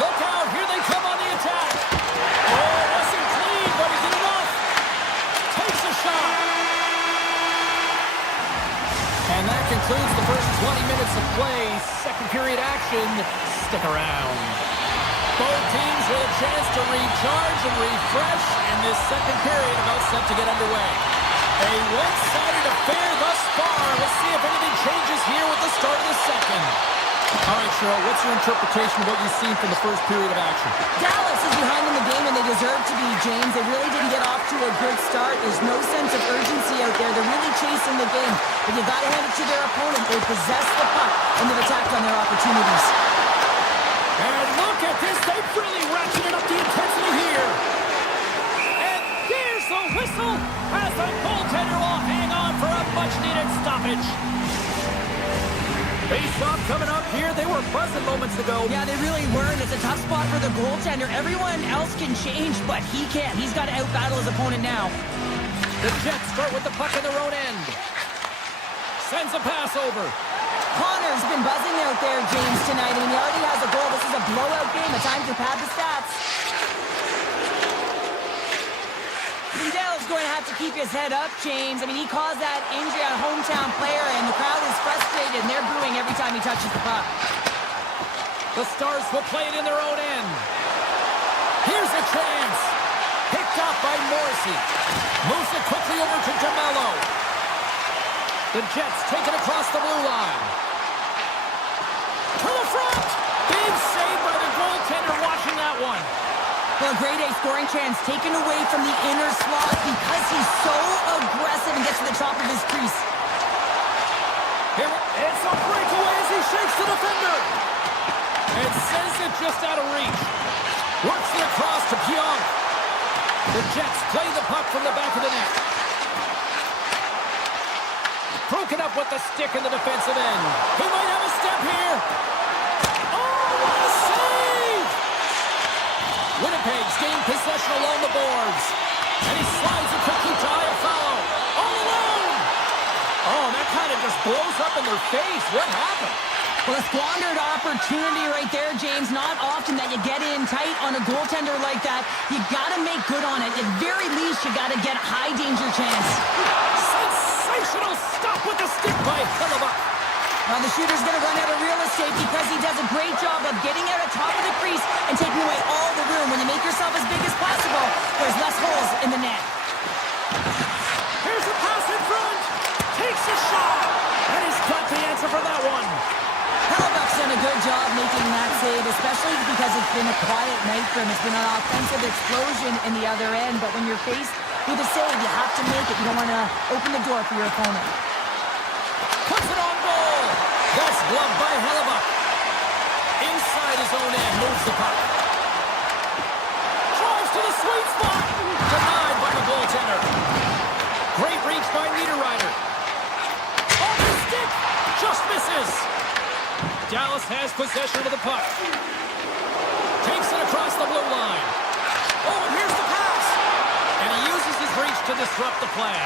Look out, here they come on the attack. Oh, wasn't clean, but he did enough. Takes a shot. And that concludes the first 20 minutes of play. Second period action. Stick around. Both teams with a chance to recharge and refresh, and this second period about set to get underway. A one-sided affair thus far. Let's see if anything changes here with the start of the second. All right, Cheryl, what's your interpretation of what you've seen from the first period of action? Dallas is behind in the game, and they deserve to be, James. They really didn't get off to a good start. There's no sense of urgency out there. They're really chasing the game. But you got to hand it to their opponent. They possess the puck, and they've attacked on their opportunities. And look at this. They've really ratcheted up the intensity here. And there's the whistle as the goaltender will hang on for a much-needed stoppage. Face-off coming up here. They were buzzing moments ago. Yeah, they really were, and it's a tough spot for the goaltender. Everyone else can change, but he can't. He's got to out-battle his opponent now. The Jets start with the puck in their own end. Sends a pass over. Connor's been buzzing out there, James, tonight. I mean, he already has a goal. This is a blowout game. A time to pad the stats. Dale's going to have to keep his head up, James. I mean, he caused that injury on a hometown player, and the crowd is frustrated, and they're booing every time he touches the puck. The Stars will play it in their own end. Here's a chance. Picked off by Morrissey. Moves it quickly over to DeMello. The Jets take it across the blue line. To the front. Big save by the goaltender watching that one. Well, a grade A scoring chance taken away from the inner slot because he's so aggressive and gets to the top of his crease. Here, it's a breakaway as he shakes the defender. And sends it just out of reach. Works it across to Pionk. The Jets play the puck from the back of the net. Broken up with the stick in the defensive end. He might have a step here. Oh, what a save! Winnipeg's gained possession along the boards. And he slides it quickly to Iafallo. All alone! Oh, that kind of just blows up in their face. What happened? Well, a squandered opportunity right there, James. Not often that you get in tight on a goaltender like that. You got to make good on it. At very least, you got to get a high-danger chance. Sensational stop with the stick by Hellebuyck. Well, the shooter's going to run out of real estate because he does a great job of getting out of top of the crease and taking away all the room. When you make yourself as big as possible, there's less holes in the net. Here's a pass in front. Takes a shot. And he's got the answer for that one. Hellebuyck's done a good job making that save, especially because it's been a quiet night for him. It's been an offensive explosion in the other end, but when you're faced with a save, you have to make it. You don't want to open the door for your opponent. Puts it on goal. That's gloved by Hellebuyck. Inside his own end, moves the puck. Drives to the sweet spot. Denied by the goaltender. Great reach by Niederreiter. On the stick. Just misses. Dallas has possession of the puck. Takes it across the blue line. Oh, and here's the pass. And he uses his reach to disrupt the play.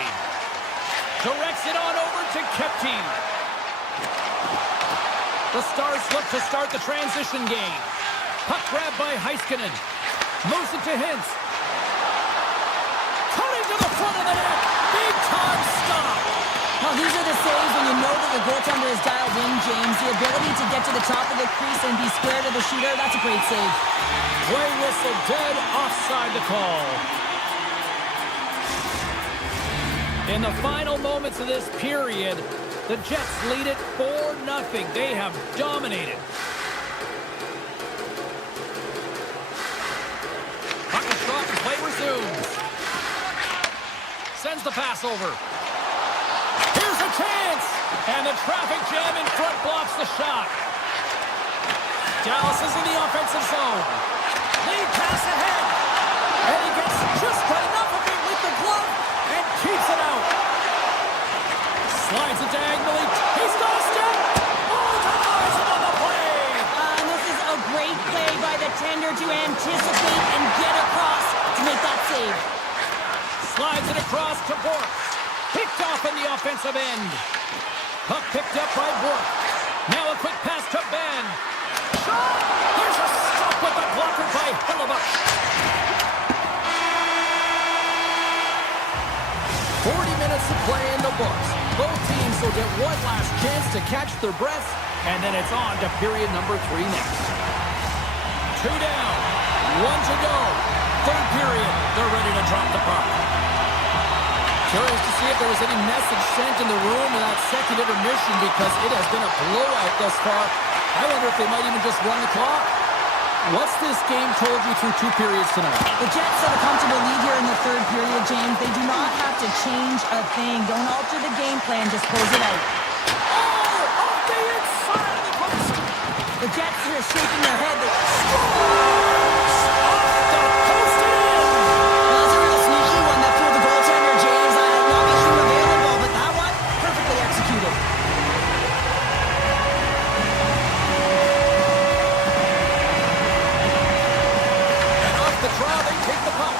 Directs it on over to Kepke. The Stars look to start the transition game. Puck grab by Heiskanen. Moves it to Hintz. Cutting to the front of the net. Big time stop. Well, these are the saves when you you know that the goaltender is dialed in, James. The ability to get to the top of the crease and be square to the shooter, that's a great save. Play whistle dead, offside the call. In the final moments of this period, the Jets lead it 4-0. They have dominated. Puck is dropped and play resumes. Sends the pass over. Here's a chance! And the traffic jam in front blocks the shot. Dallas is in the offensive zone. Lead pass ahead. And he gets just enough of it with the glove and keeps it out. Slides it diagonally. He's got a step. Oh, denies him on the play. And this is a great play by the tender to anticipate and get across to make that save. Slides it across to Bork. Picked off in the offensive end. Puck picked up by Bork. Now a quick pass to Ben. Shot! Here's a stop with the blocker by Hellebuck. 40 minutes to play in the books. Both teams will get one last chance to catch their breaths, and then it's on to period number 3 next. 2 down, 1 to go. Third period, they're ready to drop the puck. Curious to see if there was any message sent in the room in that second intermission because it has been a blowout thus far. I wonder if they might even just run the clock. What's this game told you through 2 periods tonight? The Jets have a comfortable lead here in the third period, James. They do not have to change a thing. Don't alter the game plan. Just close it out. Oh, off the inside of the post. The Jets are shaking their head. They Scores! Off the post in! That was a real sneaky one that threw the goaltender, James. I had not been available, but that one, perfectly executed. And off the draw, they take the puck.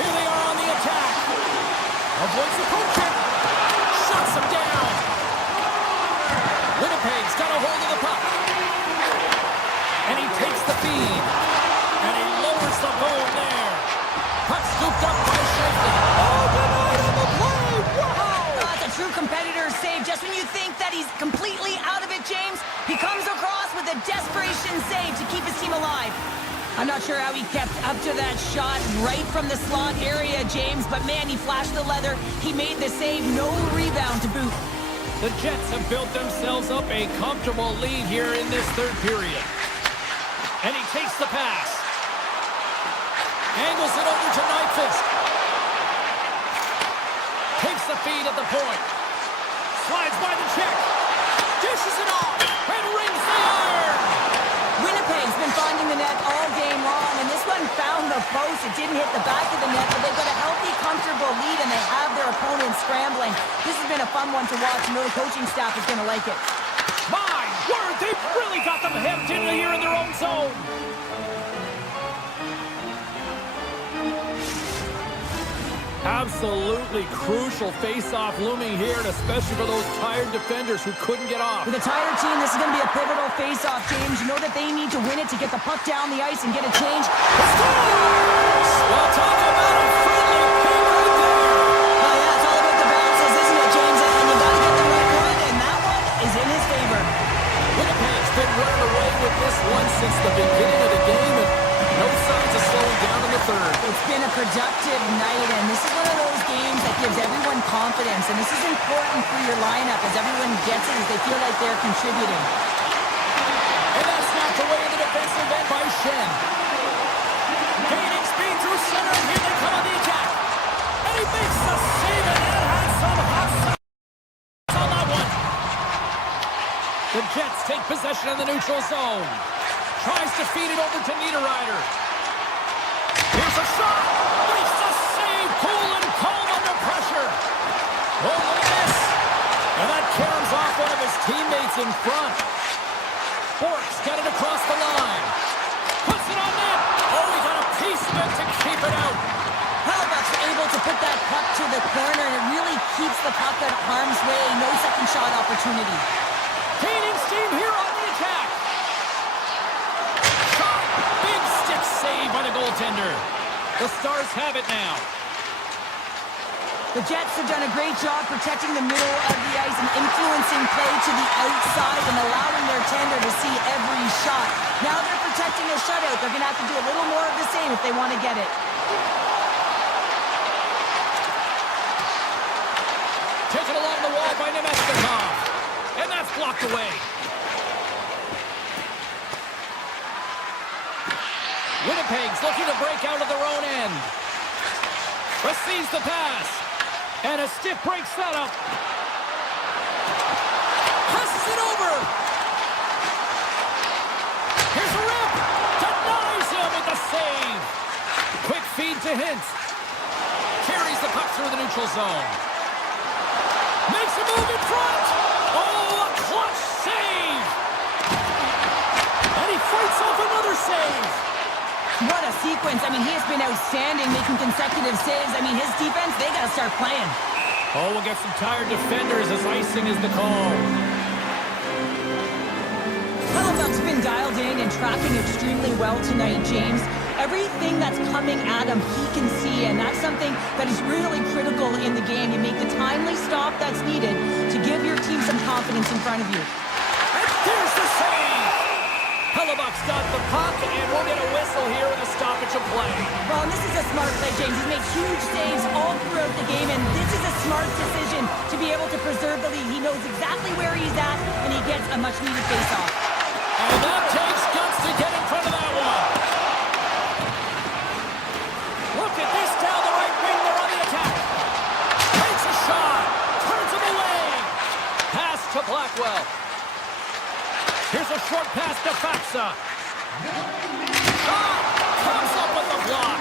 Here they are on the attack. Avoids the poke check. Shuts him down. Winnipeg's got a hold of the puck. And he takes the feed. And he lowers the bone there. Puck scooped up by Shifley. Oh, denied on the play. Wow! That's a true competitor's save. Just when you think that he's completely out of it, James, he comes across with a desperation save to keep his team alive. I'm not sure how he kept up to that shot right from the slot area, James, but man, he flashed the leather. He made the save, no rebound to boot. The Jets have built themselves up a comfortable lead here in this third period. And he takes the pass. Angles it over to Nyquist. Takes the feed at the point. Slides by the check. Dishes it off. And rings the iron. Winnipeg's been finding the net all game long, and this one found the post. It didn't hit the back of the net, but they've got a healthy, comfortable lead, and they have their opponent scrambling. This has been a fun one to watch. I know the coaching staff is going to like it. My word, they've really got them hemmed in here in their own zone. Absolutely crucial face-off looming here, and especially for those tired defenders who couldn't get off. For the tired team, this is going to be a pivotal face-off, James. You know that they need to win it to get the puck down the ice and get a change. Scores! Well, talk about a friendly pin right there. Oh, yeah, it's all about the bounces, isn't it, James? And you got to get the right one, and that one is in his favor. Winnipeg's been running away with this one since the beginning of the game, and no signs of slowing down in the third. It's been a productive night, and this is one of those games that gives everyone confidence, and this is important for your lineup as everyone gets it, as they feel like they're contributing. And that's knocked away in the defensive end by Shen. Gaining speed through center, and here they come on the attack. And he makes the save, and it has some hot shots on that one. The Jets take possession in the neutral zone. Tries to feed it over to Niederreiter. Here's a shot. Makes the save. Cool and calm under pressure. Oh, look at this. And that caroms off one of his teammates in front. Bork's got it across the line. Puts it on net. Oh, he got a piece of it to keep it out. Hellebuck's able to put that puck to the corner, and it really keeps the puck out of harm's way. No second shot opportunity. Gaining steam here on the attack. Shot. Big stick save by the goaltender. The Stars have it now. The Jets have done a great job protecting the middle of the ice and influencing play to the outside and allowing their tender to see every shot. Now they're protecting a shutout. They're going to have to do a little more of the same if they want to get it. Taken along the wall by Nemestikov. And that's blocked away. Winnipeg's looking to break out of their own end. Receives the pass. And a stiff breaks that up. Passes it over. Here's a rip. Denies him with the save. Quick feed to Hintz. Carries the puck through the neutral zone. Makes a move in front. Oh, a clutch save. And he fights off another save. What a sequence. I mean, he has been outstanding, making consecutive saves. I mean, his defense, they got to start playing. Oh, we'll get some tired defenders as icing is the call. Hellebuyck's been dialed in and tracking extremely well tonight, James. Everything that's coming at him, he can see, and that's something that is really critical in the game. You make the timely stop that's needed to give your team some confidence in front of you. And there's the save! Hellebuyck's got the puck, and we'll get a whistle here in the stoppage of play. Well, and this is a smart play, James. He's made huge saves all throughout the game, and this is a smart decision to be able to preserve the lead. He knows exactly where he's at, and he gets a much-needed face-off. And that takes guts to get in front of that one. Look at this down the right wing. They're on the attack. Takes a shot. Turns him away. Pass to Blackwell. Here's a short pass to Faksa. Shot! Comes up with the block.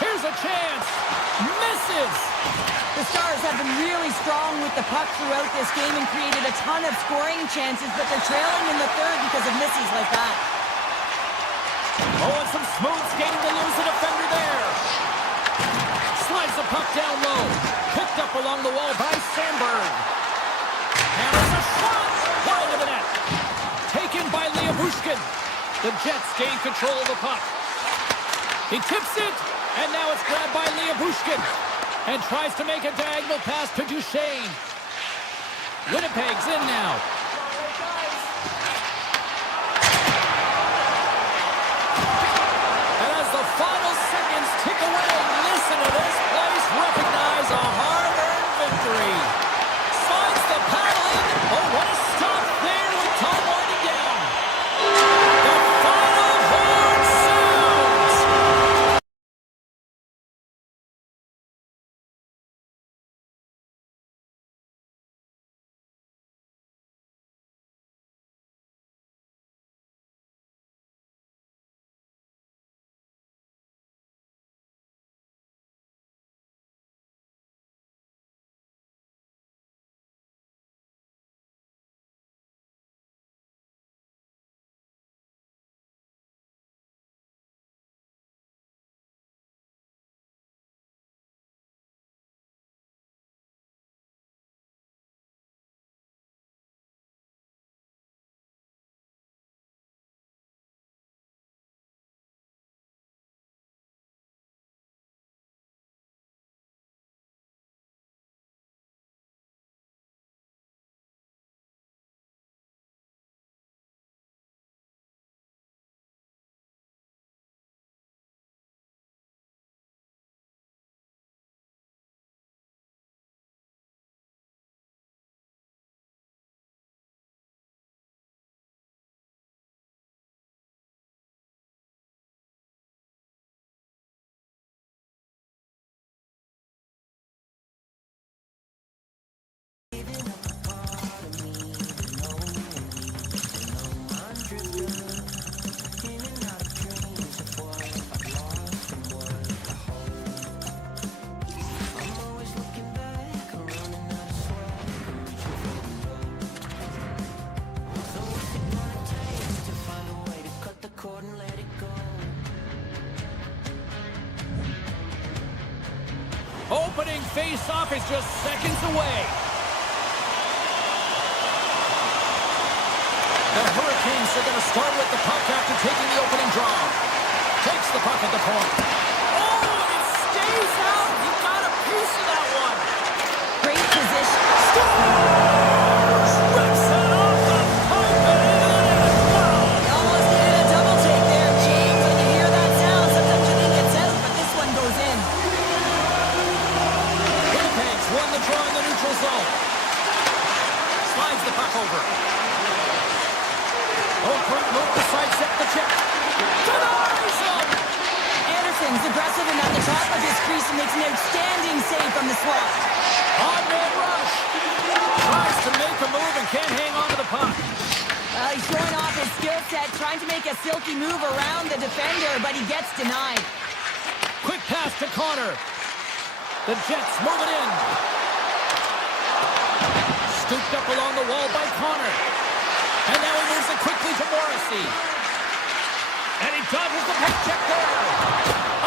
Here's a chance. Misses. The Stars have been really strong with the puck throughout this game and created a ton of scoring chances, but they're trailing in the third because of misses like that. Oh, and some smooth skating to lose the defender there. Slides the puck down low. Picked up along the wall by Sandberg. Hammers a shot. Wide of the net. Taken by Liabushkin. The Jets gain control of the puck. He tips it, and now it's grabbed by Liabushkin. And tries to make a diagonal pass to Duchesne. Winnipeg's in now. And as the final seconds tick away, listen to this place recognize a hard-earned victory. Finds the paddling. Oh, what a stop there with time winding down. The final horn sounds. Opening face-off is just seconds away. The Hurricanes are going to start with the puck after taking the opening draw. Takes the puck at the point. Oh, and it stays out. He got a piece of that Carlson makes an outstanding save from the slot. On-man rush. Tries to make a move and can't hang on to the puck. He's showing off his skill set, trying to make a silky move around the defender, but he gets denied. Quick pass to Connor. The Jets move it in. Scooped up along the wall by Connor. And now he moves it quickly to Morrissey. And he dodges the puck check there.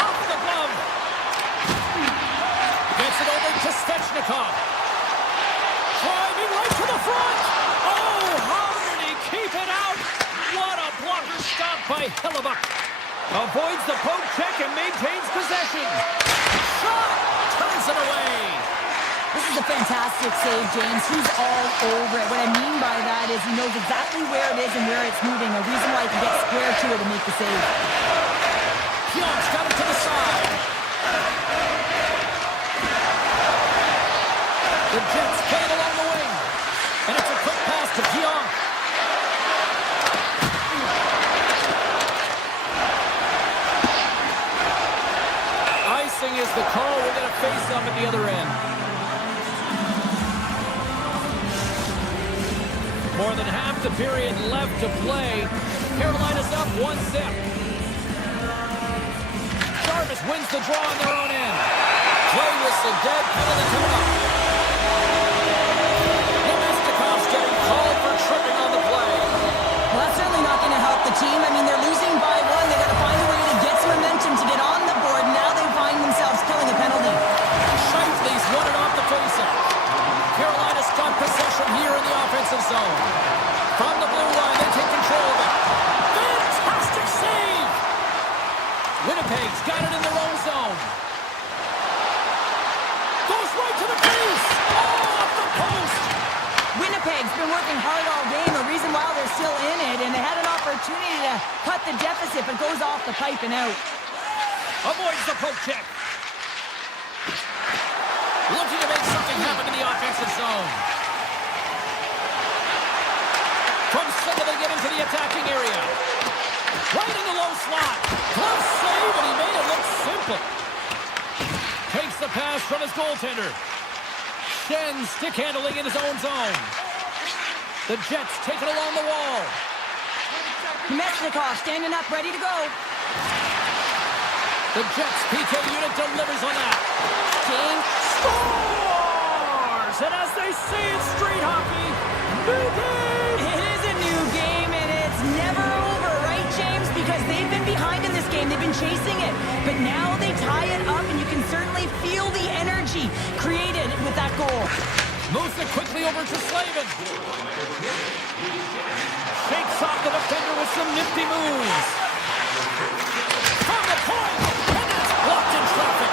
Off the glove. Gets it over to Svechnikov. Driving right to the front. Oh, how did he keep it out? What a blocker stop by Hellebuyck. Avoids the poke check and maintains possession. Shot! Turns it away. This is a fantastic save, James. He's all over it. What I mean by that is he knows exactly where it is and where it's moving. A reason why he can get square to it and make the save. Pionk's got it to the side. The Jets play it along the wing. And it's a quick pass to Pionk. Icing is the call. We're going to face up at the other end. More than half the period left to play. Carolina's up 1-0. Jarvis wins the draw on their own end. Play whistle dead, penalty coming up. Nemestikov's getting called for tripping on the play. Well, that's certainly not going to help the team. I mean, they're losing by one. They got to find a way to get some momentum to get on the board. Now they find themselves killing a penalty. Shifley's won it off the faceoff. Carolina's got possession here in the offensive zone. From the blue line, they take control of it. Fantastic save! Winnipeg's got it in their own zone. Goes right to the face! Oh, off the post! Winnipeg's been working hard all game. The reason why they're still in it, and they had an opportunity to cut the deficit, but goes off the pipe and out. Avoids the poke check. Looking to make something happen in the offensive zone. From center, they get into the attacking area. Right in the low slot. Close save, and he made it look simple. Takes the pass from his goaltender. Shen stick handling in his own zone. The Jets take it along the wall. Nemestikov's standing up, ready to go. The Jets PK unit delivers on that. James scores! And as they say in street hockey, new game! It is a new game, and it's never over, right, James? Because they've been behind in this game. They've been chasing it. But now they tie it up, and you can certainly feel the energy created with that goal. Moves it quickly over to Slavin. Shakes off the defender with some nifty moves. From the point, and it's blocked in traffic.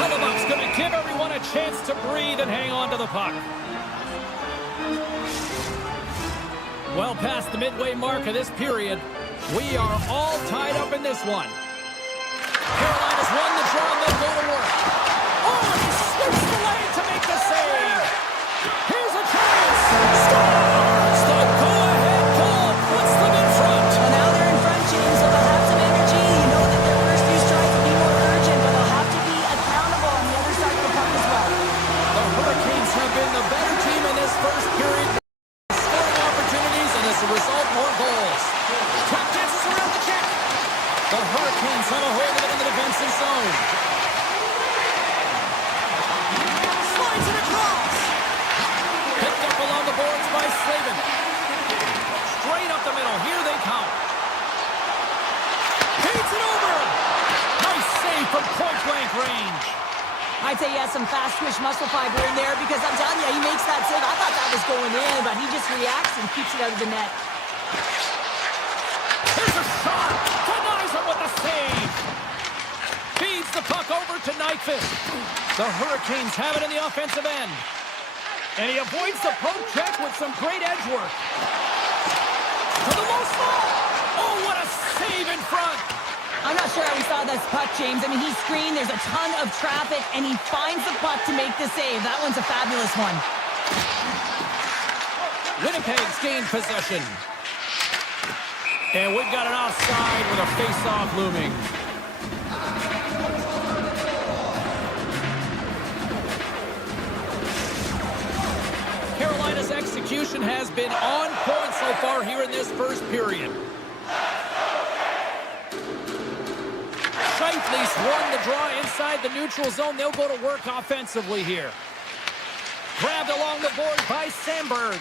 Hellebuyck's going to give everyone a chance to breathe and hang on to the puck. Well past the midway mark of this period, we are all tied up in this one. Carolina's won the draw and they'll go to work. Oh, and he slips the lane to make the save. Here's a chance. Scores! The go-ahead goal puts them in front. Well, now they're in front, James, so they'll have some energy. You know that their first few strikes will be more urgent, but they'll have to be accountable on the other side of the puck as well. The Hurricanes have been the better team in this first period. Scoring opportunities, and as a result, more goals. Tap dances around the check. The Hurricanes have a hold of it in the defensive zone. Slides it across. Picked up along the boards by Slavin. Straight up the middle. Here they come. Paints it over. Nice save from point-blank range. I'd say he has some fast-twitch muscle fiber in there because I'm telling you, he makes that save. I thought that was going in, but he just reacts and keeps it out of the net. Here's a shot. Denies him with a save. Feeds the puck over to Nyquist. The Hurricanes have it in the offensive end. And he avoids the poke check with some great edge work. To the low slot. Oh, what a save in front. I'm not sure how we saw this puck, James. I mean, he's screened, there's a ton of traffic, and he finds the puck to make the save. That one's a fabulous one. Winnipeg's gained possession. And we've got an offside with a face-off looming. execution has been on point so far here in this first period. Scheifele's won the draw inside the neutral zone. They'll go to work offensively here. Grabbed along the board by Sandberg.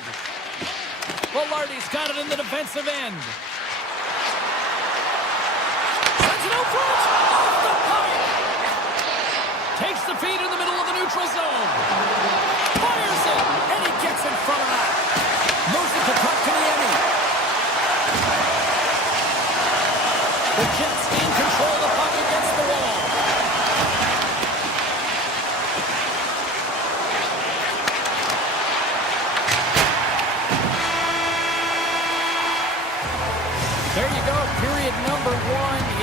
Velarde's got it in the defensive end. Sends it out front. Off the pipe. Takes the feed in the middle of the neutral zone. Fires it. And he gets in front of that. Moves it to Kotkaniemi. The Jets in control of the puck against the wall. There you go. Period number 1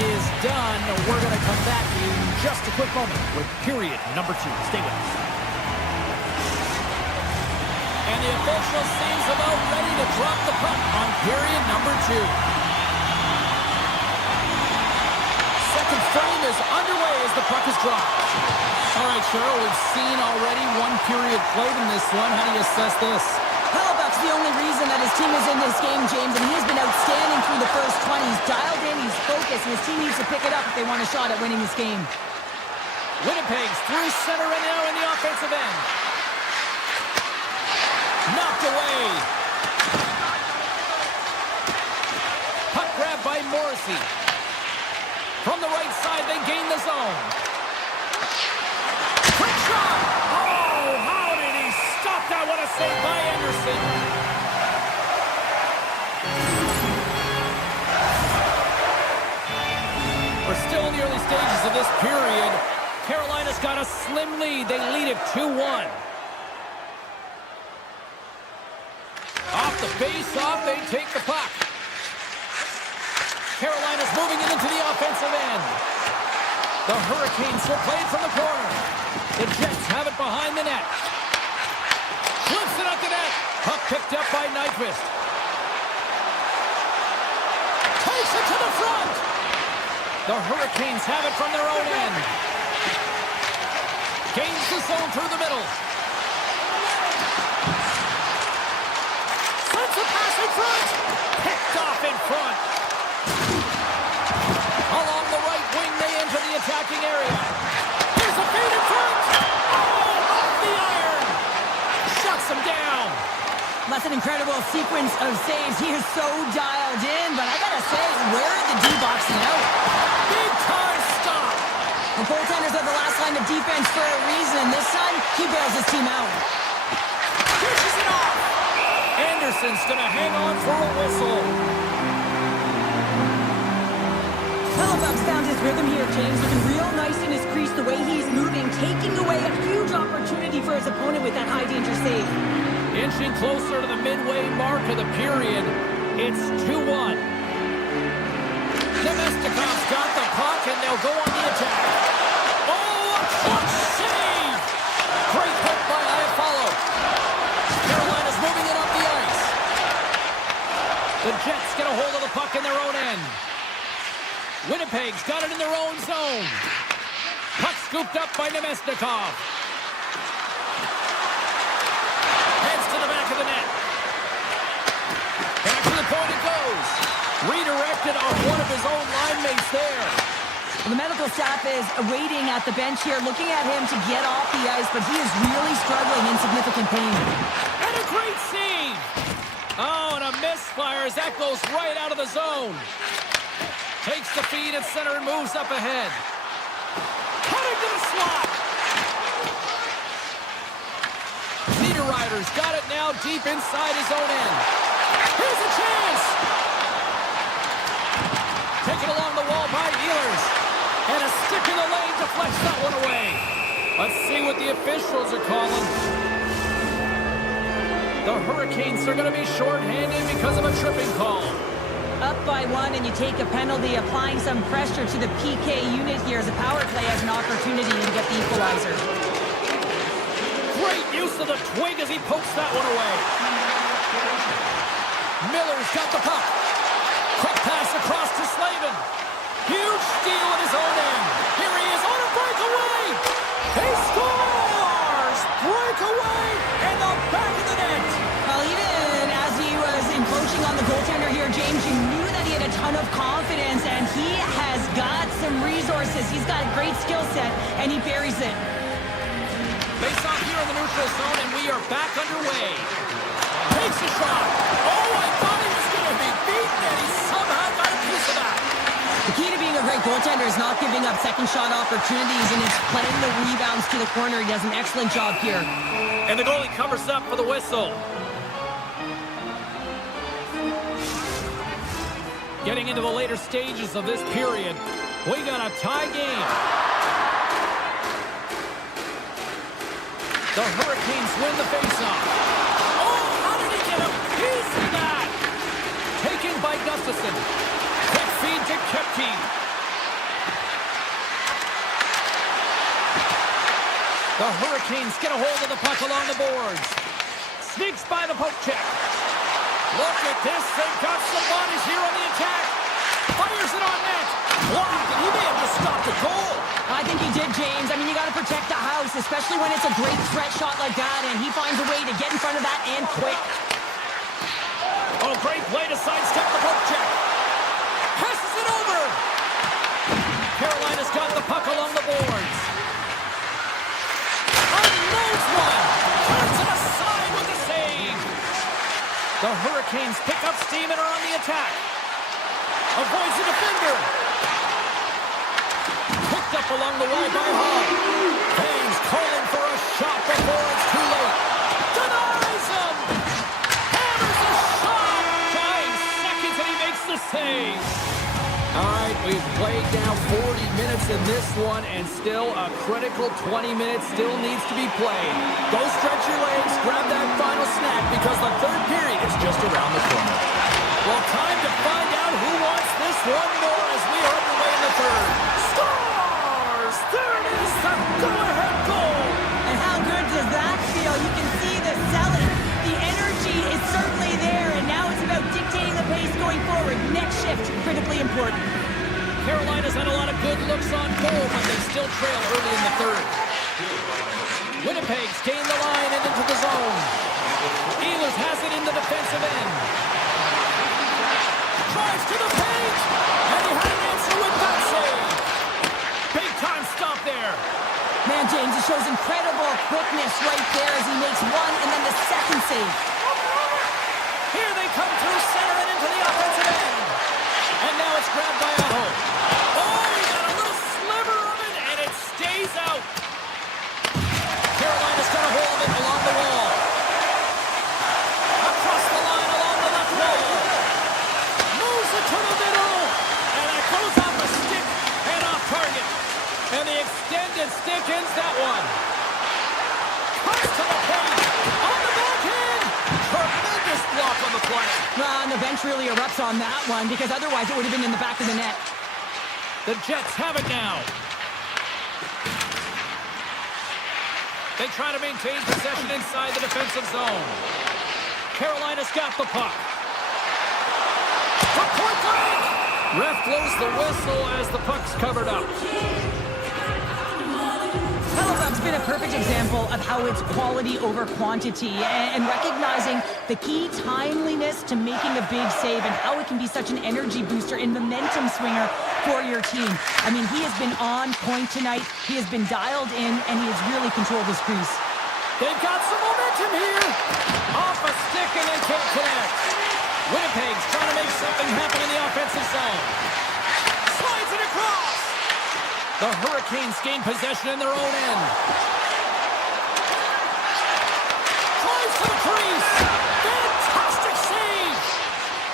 is done. We're going to come back in just a quick moment with period number 2. Stay with us. And the official seems about ready to drop the puck on period number 2. Second frame is underway as the puck is dropped. All right, Cheryl, we've seen already 1 period played in this one. How do you assess this? Hellebuyck's the only reason that his team is in this game, James, and he's been outstanding through the first 20. He's dialed in, he's focused, and his team needs to pick it up if they want a shot at winning this game. Winnipeg's through center and now in the offensive end. Knocked away. Puck grab by Morrissey. From the right side, they gain the zone. Quick shot! Oh, how did he stop that? What a save by Anderson. We're still in the early stages of this period. Carolina's got a slim lead. They lead it 2-1. Off the face-off, they take the puck. Carolina's moving it into the offensive end. The Hurricanes will play it from the corner. The Jets have it behind the net. Flips it at the net. Puck picked up by Nyquist. Takes it to the front. The Hurricanes have it from their own end. Gains the zone through the middle. Sends a pass in front. Picked off in front. Along the right wing, they enter the attacking area. Here's a feed in front. Oh, off the iron. Shuts him down. That's an incredible sequence of saves. He is so dialed in, but I gotta say, where are the D-boxing out? Big time stop. The goaltenders are the last line of defense for a reason. This time, he bails his team out. Pushes it off. Anderson's gonna hang on for a whistle. Hellebuyck's found his rhythm here, James. Looking real nice in his crease, the way he's moving, taking away a huge opportunity for his opponent with that high-danger save. Inching closer to the midway mark of the period. It's 2-1. Nemestikov's got the puck, and they'll go on the attack. Oh, a clutch save! Great hook by Iafallo. Carolina's moving it up the ice. The Jets get a hold of the puck in their own end. Winnipeg's got it in their own zone. Puck scooped up by Nemestikov. Heads to the back of the net. Back to the point it goes. Redirected on one of his own line mates there. Well, the medical staff is waiting at the bench here, looking at him to get off the ice, but he is really struggling in significant pain. And a great save. Oh, and a misfire as that goes right out of the zone. Takes the feed at center and moves up ahead. Cutting to the slot. Niederreiter's got it now deep inside his own end. Here's a chance. Taken along the wall by Ehlers. And a stick in the lane deflects that one away. Let's see what the officials are calling. The Hurricanes are going to be shorthanded because of a tripping call. Up by 1, and you take a penalty, applying some pressure to the PK unit here as a power play has an opportunity to get the equalizer. Great use of the twig as he pokes that one away. Miller's got the puck. Quick pass across to Slavin. Huge steal at his own end. Here he is on a breakaway. He scores! Breakaway in the back of the net. Well, he didn't confidence, and he has got some resources. He's got a great skill set, and he buries it. Face off here in the neutral zone, and we are back underway. Takes a shot. Oh, I thought he was going to be beaten, and he somehow got a piece of that. The key to being a great goaltender is not giving up second shot opportunities, and it's playing the rebounds to the corner. He does an excellent job here. And the goalie covers up for the whistle. Getting into the later stages of this period, we got a tie game. The Hurricanes win the faceoff. Oh, how did he get a piece of that? Taken by Gustafsson. Quick feed to Kepke. The Hurricanes get a hold of the puck along the boards. Sneaks by the poke check. Look at this. They've got some bodies here on the attack. Fires it on net. Blocked, and he may have just stopped a goal. I think he did, James. I mean, you got to protect the house, especially when it's a great threat shot like that, and he finds a way to get in front of that and quick. Oh, great play to sidestep the poke check. Passes it over. Carolina's got the puck along the boards. Unloads one. Turns it aside with a save. The Hurricanes pick up steam and are on the attack. Avoids the defender. Picked up along the wall by Hall. Haynes calling for a shot before it's too late. Denies him. Hammers a shot. 5 seconds and he makes the save. All right, we've played now 40 minutes in this one, and still a critical 20 minutes still needs to be played. Go stretch your legs, grab that final snack, because the third period is just around the corner. Well, time to find out who wants this one more as we are underway in the third. Scores! There it is, the go-ahead goal! And how good does that feel? You can see the selling. The energy is certainly there, and now it's about dictating the pace going forward. Next shift, critically important. Carolina's had a lot of good looks on goal, but they still trail early in the third. Winnipeg's gained the line and into the zone. Ehlers has it in the defensive end. Drives to the paint, and he had an answer with that save. Big time stop there. Man, James, it shows incredible quickness right there as he makes one and then the second save. Here they come through center and into the offensive end. And now it's grabbed by Aho. Oh, he got a little sliver of it, and it stays out. Carolina's got a hold of it along the wall. Across the line along the left wall. Moves it to the middle, and it goes off a stick and off target. And the extended stick ends that one. Comes to the point. On the backhand. Tremendous block on the play. And the bench really erupts on that one, because otherwise it would have been in the back of the net. The Jets have it now. They try to maintain possession inside the defensive zone. Carolina's got the puck. For point blank! Ref blows the whistle as the puck's covered up. Hellebuck's been a perfect example of how it's quality over quantity and recognizing the key timeliness to making a big save and how it can be such an energy booster and momentum swinger for your team. I mean, he has been on point tonight. He has been dialed in, and he has really controlled his crease. They've got some momentum here. Off a stick, and they can't connect. Winnipeg's trying to make something happen in the offensive zone. Slides it across. The Hurricanes gain possession in their own end. Drives to the crease. Fantastic save.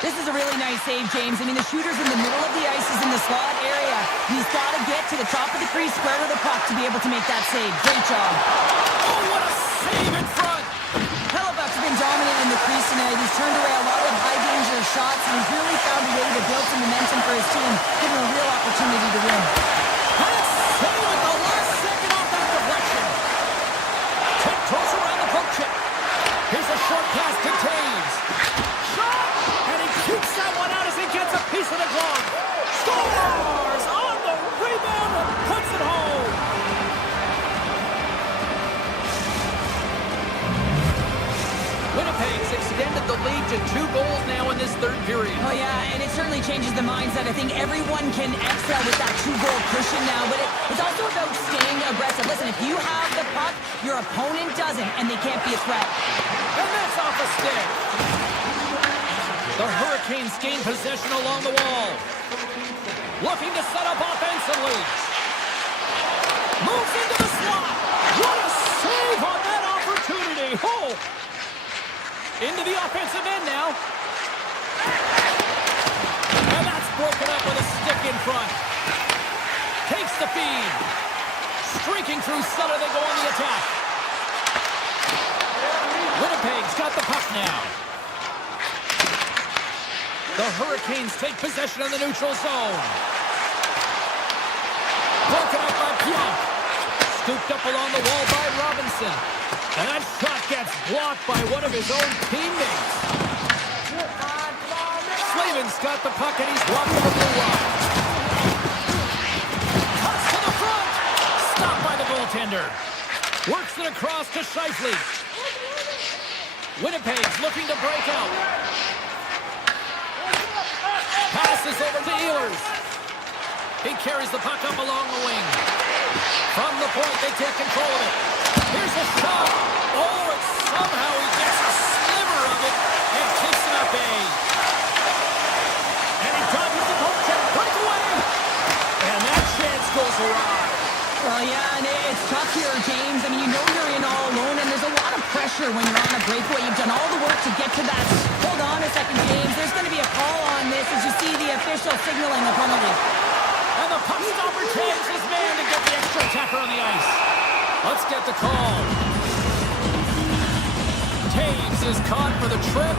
This is a really nice save, James. I mean, the shooter's in the middle of the ice, is in the slot area. He's got to get to the top of the crease, square to the puck to be able to make that save. Great job. Oh, what a save in front. Hellebuck's been dominant in the crease tonight. He's turned away a lot of high-danger shots, and he's really found a way to build some momentum for his team, give him a real opportunity to win. Let's save at the last second off that deflection. Tiptoes around the poke check. Here's a short pass to Taves. Shot! And he keeps that one out as he gets a piece of the glove. Scores! On the rebound and puts it home. Winnipeg's extended the lead to 2 goals now in this third period. Oh, yeah, and it certainly changes the mindset. I think everyone can excel with that 2-goal cushion now, but it's also about staying aggressive. Listen, if you have the puck, your opponent doesn't, and they can't be a threat. And that's off a stick. The Hurricanes gain possession along the wall. Looking to set up offensively. Moves into the slot. What a save on that opportunity. Oh! Into the offensive end now. And that's broken up with a stick in front. Takes the feed. Streaking through center, they go on the attack. Winnipeg's got the puck now. The Hurricanes take possession of the neutral zone. Broken up by Pionk. Scooped up along the wall by Robinson. And that shot gets blocked by one of his own teammates. Slavin's got the puck and he's walking the blue line. Cuts to the front. Stopped by the goaltender. Works it across to Scheifele. Winnipeg's looking to break out. Passes over to Ehlers. He carries the puck up along the wing. From the point, they take control of it. Here's a shot. Oh, and somehow he gets a sliver of it and keeps it at bay. And he dodges the poke check. Breakaway. And that chance goes awry. Well, yeah, and it's tough here, James. I mean, you know you're in all alone, and there's a lot of pressure when you're on a breakaway. You've done all the work to get to that. Hold on a second, James. There's going to be a call on this as you see the official signaling a penalty. And the puck stopper tags his man to get the extra attacker on the ice. Let's get the call. Taves is caught for the trip,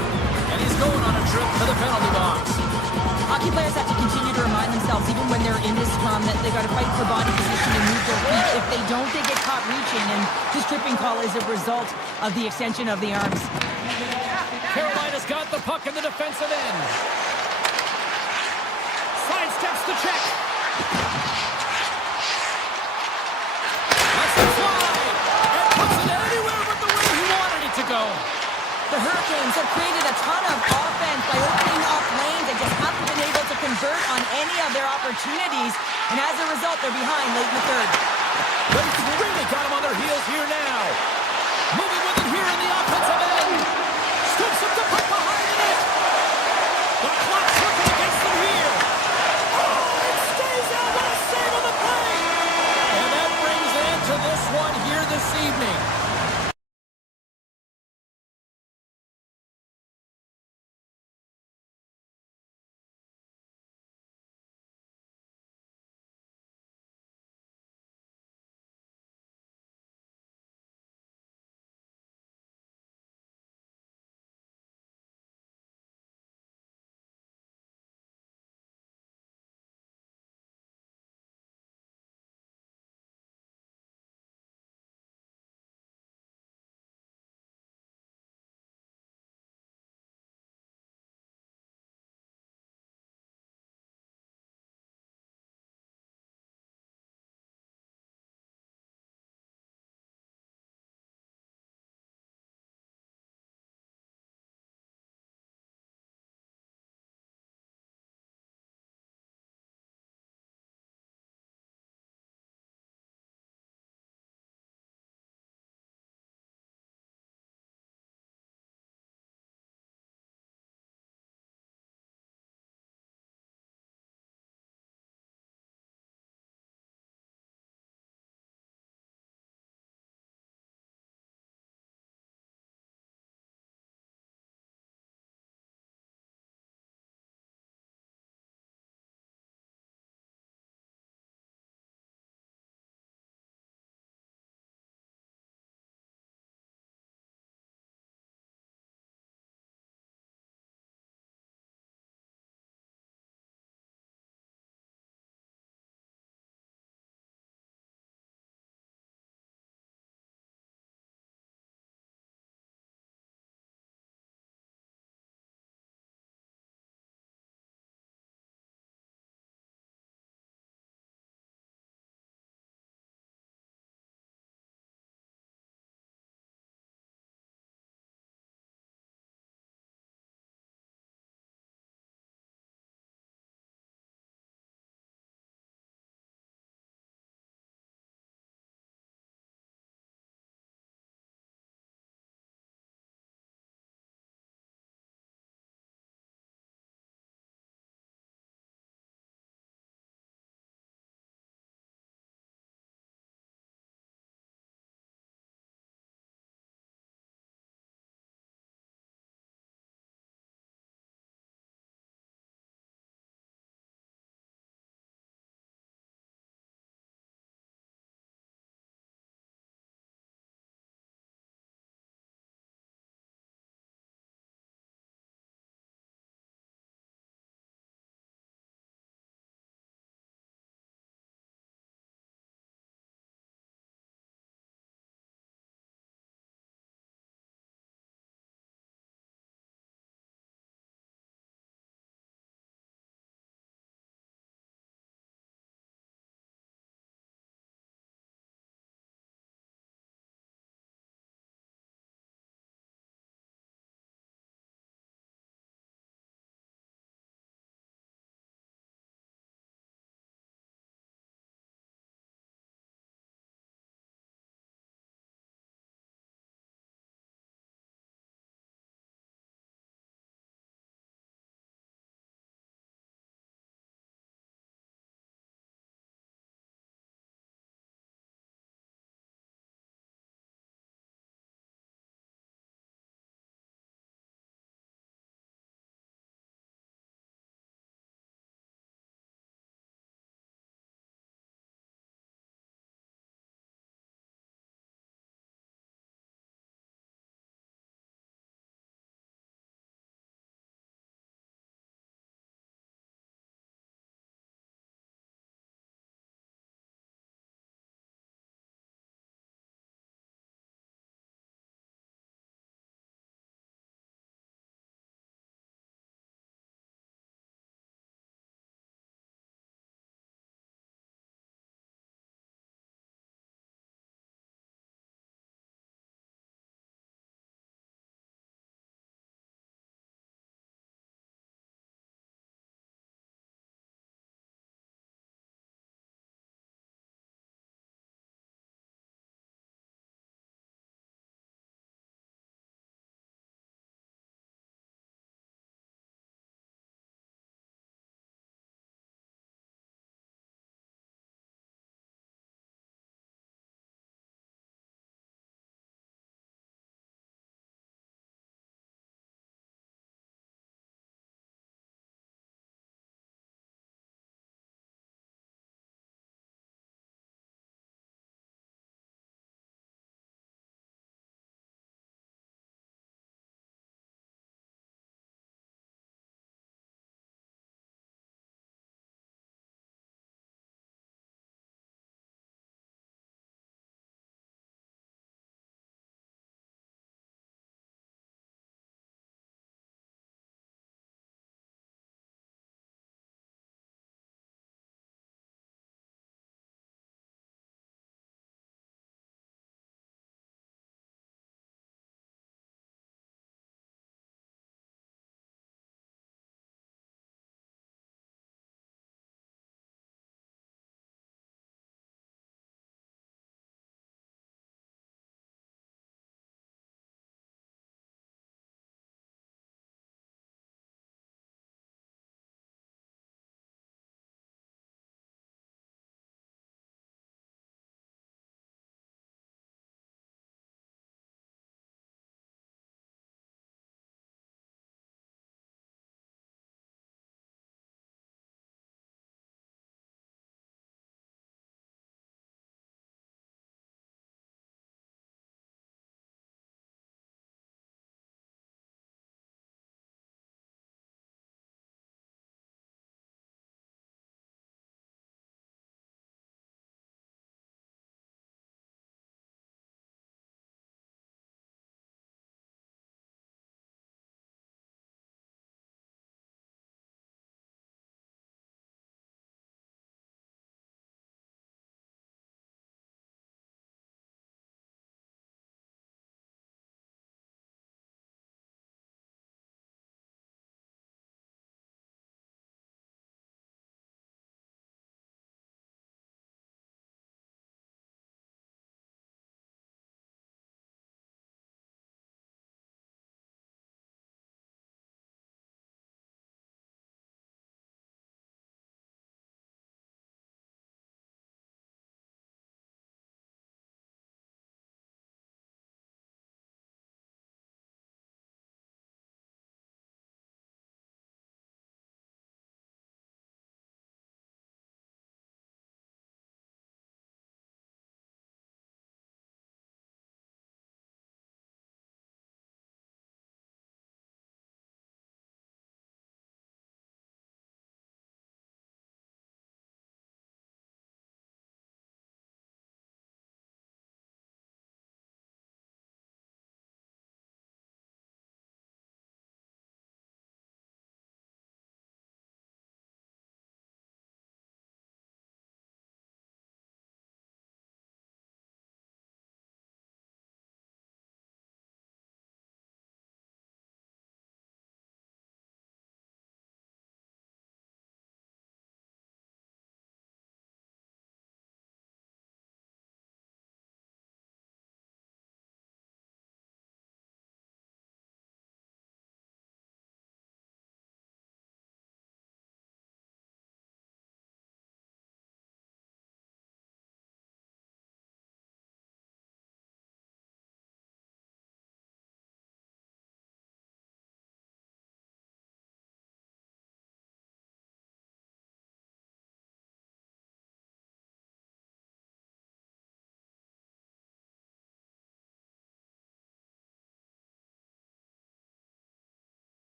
and he's going on a trip to the penalty box. Hockey players have to continue to remind themselves, even when they're in this scrum, that they got to fight for body position and move their feet. If they don't, they get caught reaching, and this tripping call is a result of the extension of the arms. Carolina's got the puck in the defensive end. Sidesteps the check. That's a fly. And puts it anywhere but the way he wanted it to go. The Hurricanes have created a ton of offense by opening up lanes. They just haven't been able to convert on any of their opportunities. And as a result, they're behind late in the third. But it's really got them on their heels here now. Moving with it here in the offensive end. Scoops up the puck behind the net. The clock's working against them here. Oh, it stays out. What a save on the play. And that brings an end to this one here this evening.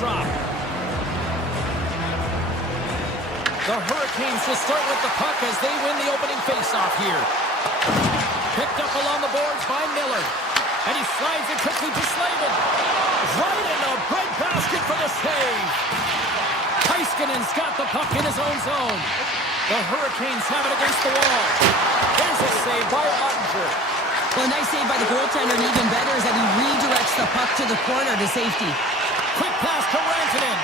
drop. The Hurricanes will start with the puck as they win the opening faceoff here. Picked up along the boards by Miller. And he slides it quickly to Slavin. Right in the breadbasket for the save. Heiskanen's got the puck in his own zone. The Hurricanes have it against the wall. There's a save by Ottinger. Well, a nice save by the goaltender, and even better is that he redirects the puck to the corner to safety. Quick pass to Rantanen.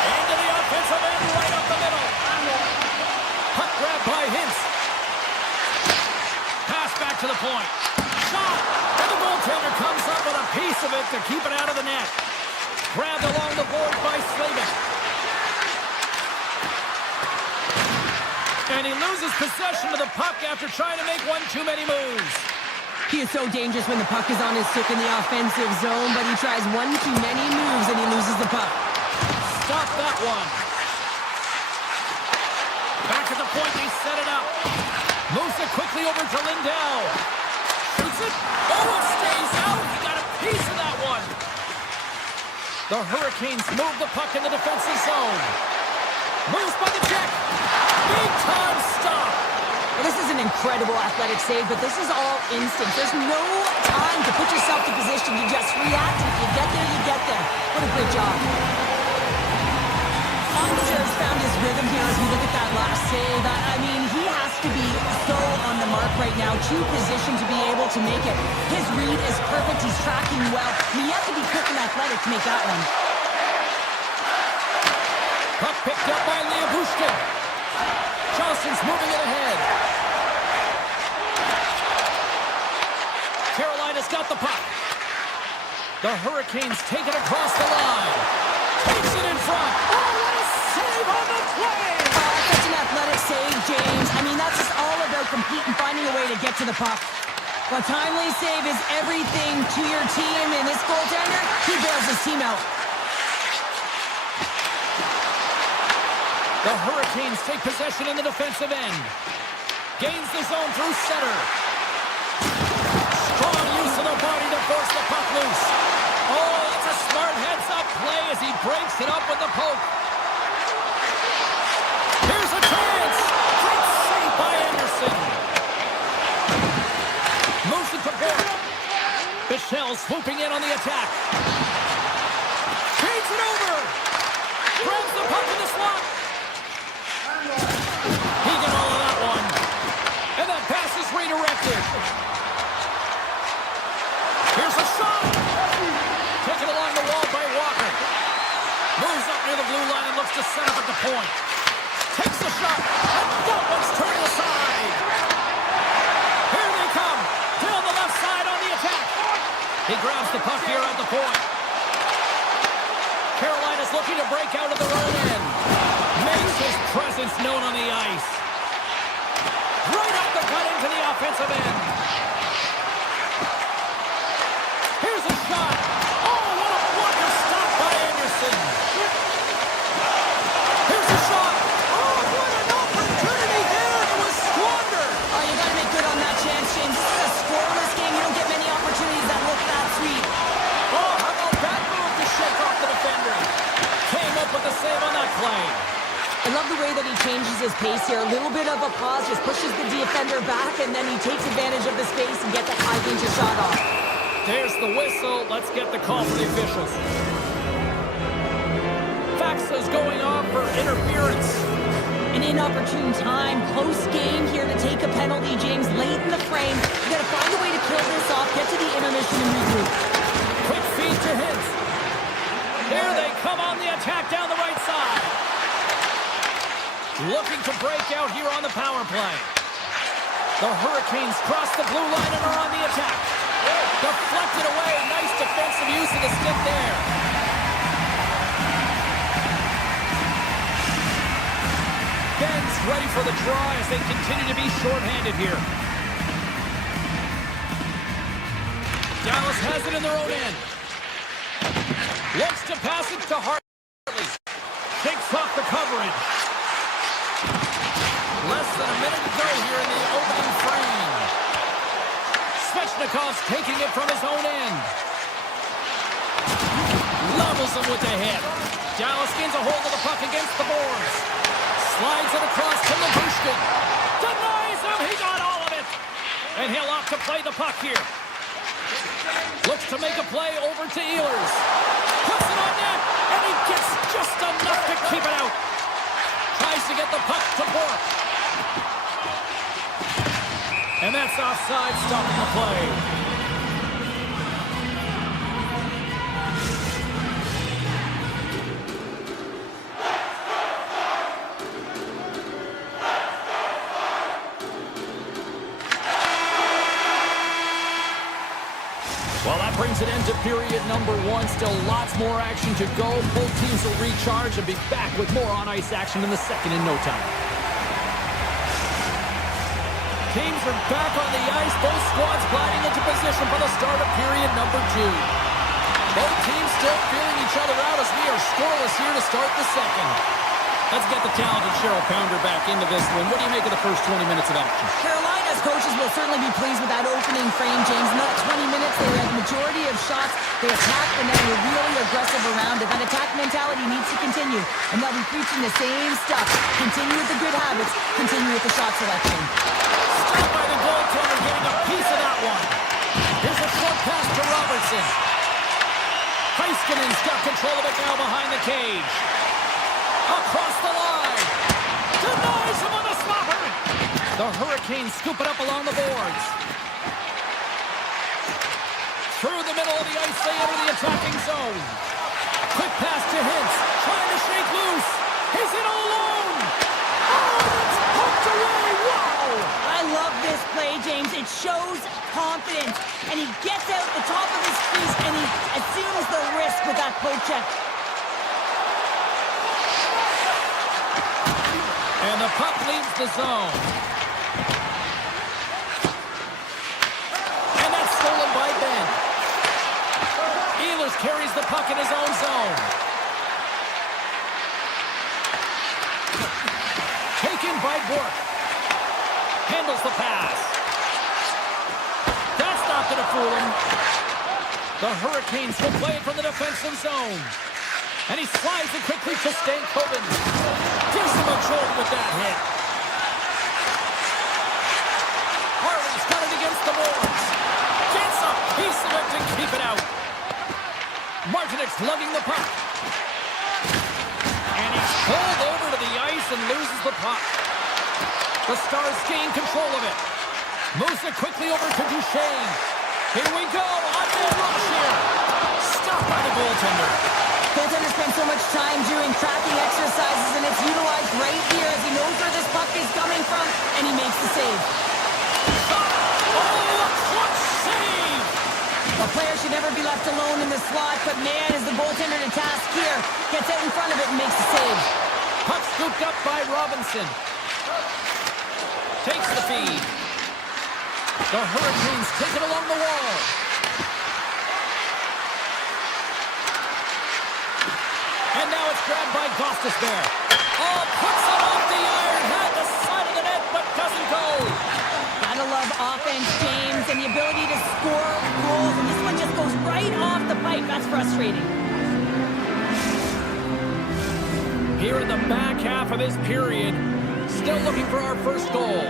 Into the offensive end, right up the middle. Puck grab by Hintz. Pass back to the point. Shot! And the goaltender comes up with a piece of it to keep it out of the net. Grabbed along the board by Slavin. And he loses possession of the puck after trying to make one too many moves. He is so dangerous when the puck is on his stick in the offensive zone, but he tries one too many moves and he loses the puck. Stop that one. Back at the point, they set it up. Moves it quickly over to Lindell. Shoots it. Oh, it stays out. He got a piece of that one. The Hurricanes move the puck in the defensive zone. Moves by the check. Big time stop. Well, this is an incredible athletic save, but this is all instinct. There's no time to put yourself in position. You just react. If you get there, you get there. What a great job. Ottinger's found his rhythm here as we look at that last save. I mean, he has to be so on the mark right now, to position to be able to make it. His read is perfect. He's tracking well. I mean, you have to be quick and athletic to make that one. Puck picked up by Liabushkin. Johnson's moving it ahead. Carolina's got the puck. The Hurricanes take it across the line. Takes it in front. Oh, what a save on the play! Such an athletic save, James. I mean, that's just all about competing, finding a way to get to the puck. A timely save is everything to your team, and this goaltender, he bails his team out. The Hurricanes take possession in the defensive end. Gains the zone through center. Strong use of the body to force the puck loose. Oh, that's a smart heads-up play as he breaks it up with the poke. Here's a chance. Great save by Anderson. Moves it to Bourque. Bichelle swooping in on the attack. Change it over. Grabs the puck in the slot. He got all of that one. And that pass is redirected. Here's a shot. Taken along the wall by Walker. Moves up near the blue line and looks to set up at the point. Takes the shot. And that one's turned aside. Here they come. Down the left side on the attack. He grabs the puck here at the point. Carolina's looking to break out of their own end. Makes his presence known on the ice. Right up the cut into the offensive end. Here's a shot. Oh, what a blocker stop by Anderson. Here's a shot. Oh, what an opportunity there. It was squandered. Oh, you got to make good on that chance, James. This is a scoreless game. You don't get many opportunities that look that sweet. Oh, how about that move to shake off the defender? Came up with the save on that play. I love the way that he changes his pace here. A little bit of a pause, just pushes the defender back, and then he takes advantage of the space and gets that high-danger shot off. There's the whistle. Let's get the call from the officials. Faxa's going off for interference. An inopportune time, close game here to take a penalty, James, late in the frame. You got to find a way to kill this off, get to the intermission and regroup. Quick feed to Hintz. Here they come on the attack down the right side. Looking to break out here on the power play. The Hurricanes cross the blue line and are on the attack. Deflected away. Nice defensive use of the stick there. Ben's ready for the draw as they continue to be shorthanded here. Dallas has it in their own end. Looks to pass it to Hartley. Shakes off the coverage. Less than a minute to go here in the opening frame. Svechnikov's taking it from his own end. Levels him with the hit. Dallas gains a hold of the puck against the boards. Slides it across to Labushkin. Denies him. He got all of it. And he'll opt to play the puck here. Looks to make a play over to Ehlers. Puts it on net. And he gets just enough to keep it out. Tries to get the puck to Bork. And that's offside, stopping the play. Well, that brings an end to period number one. Still lots more action to go. Both teams will recharge and be back with more on-ice action in the second in no time. Teams are back on the ice. Both squads gliding into position for the start of period number two. Both teams still feeling each other out as we are scoreless here to start the second. Let's get the talented Cheryl Pounder back into this one. What do you make of the first 20 minutes of action? Carolina's coaches will certainly be pleased with that opening frame, James. In that 20 minutes, they had the majority of shots. They attacked, and then were really aggressive around it. That attack mentality needs to continue, and they'll be preaching the same stuff. Continue with the good habits. Continue with the shot selection. Stopped by the goaltender, getting a piece of that one. Here's a short pass to Robertson. Heiskanen's got control of it now behind the cage. Across the line. Denies him on a stopper. The Hurricanes scoop it up along the boards. Through the middle of the ice, they enter the attacking zone. Quick pass to Hintz. Trying to shake loose. He's in alone. Oh, it's poked away. Wow. I love this play, James. It shows confidence. And he gets out the top of his crease, and he assumes the risk with that poke check. And the puck leaves the zone. And that's stolen by Ben. Ehlers carries the puck in his own zone. Taken by Bork. Handles the pass. That's not going to fool him. The Hurricanes will play it from the defensive zone. And he slides it quickly to Stankoven. Gives him a jolt with that hit. Harley's got it against the boards. Gets a piece of it to keep it out. Martinek's lugging the puck. And he's pulled over to the ice and loses the puck. The Stars gain control of it. Moves it quickly over to Duchesne. Here we go. On-man rush here. Stopped by the goaltender. Goaltender spends so much time doing tracking exercises, and it's utilized right here as he knows where this puck is coming from, and he makes the save. Oh, a clutch save! A player should never be left alone in the slot, but man, is the goaltender to task here. Gets out in front of it and makes the save. Puck scooped up by Robinson. Takes the feed. The Hurricanes take it along the wall. And now it's grabbed by Gostisbehere. Oh, puts it off the iron. Had the side of the net, but doesn't go. Gotta love offense, James, and the ability to score goals. And this one just goes right off the pipe. That's frustrating. Here in the back half of this period, still looking for our first goal.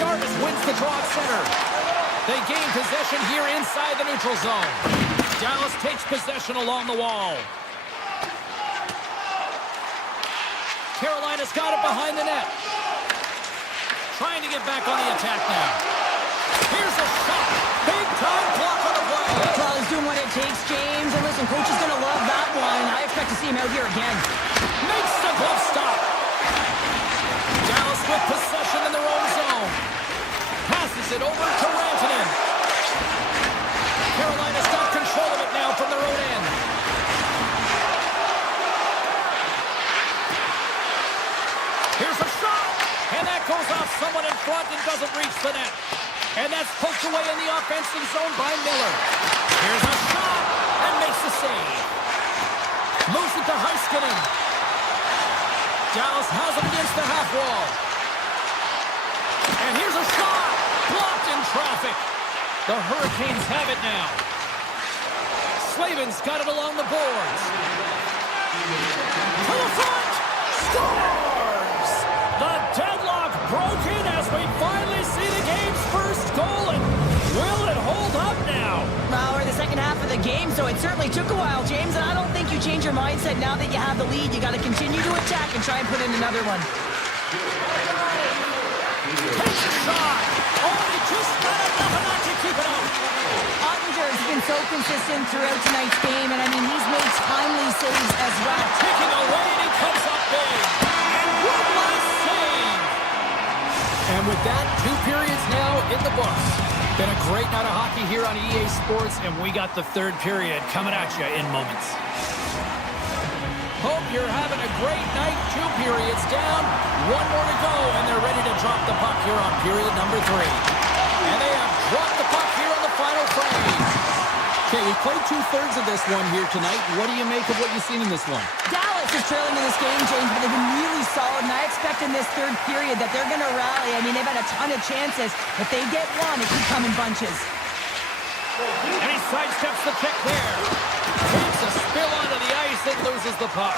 Jarvis wins the draw at center. They gain possession here inside the neutral zone. Dallas takes possession along the wall. Carolina's got it behind the net. Trying to get back on the attack now. Here's a shot. Big time block on the play. Well, he's doing what it takes, James. And listen, coach is going to love that one. I expect to see him out here again. Makes the glove stop. Dallas with possession in their own zone. Passes it over to Rantanen. Carolina's got control of it now from their own end. Here's a shot. And that goes off someone in front and doesn't reach the net. And that's poked away in the offensive zone by Miller. Here's a shot and makes the save. Moves it to Heiskanen. Dallas has him against the half wall. And here's a shot. Blocked in traffic. The Hurricanes have it now. Slavin's got it along the boards. To the front! Scores! The deadlock broken as we finally see the game's first goal. And will it hold up now? Well, we're in the second half of the game, so it certainly took a while, James, and I don't think you change your mindset now that you have the lead. You got to continue to attack and try and put in another one. Takes a shot. Oh, he just got enough of that to keep it up. Ottinger has been so consistent throughout tonight's game, and I mean, he's made timely saves as well. Taking away, and he comes up big. And one last save. And with that, 2 periods now in the books. Been a great night of hockey here on EA Sports, and we got the third period coming at you in moments. Hope you're having a great night. 2 periods down, 1 more to go, and they're ready to drop the puck here on period number 3. And they have dropped the puck here on the final frame. Okay, we played 2/3 of this one here tonight. What do you make of what you've seen in this one? Dallas is trailing in this game, James, but they've been really solid, and I expect in this third period that they're going to rally. I mean, they've had a ton of chances. If they get one, it could come in bunches. And he sidesteps the check there. Takes a spill onto the ice and loses the puck.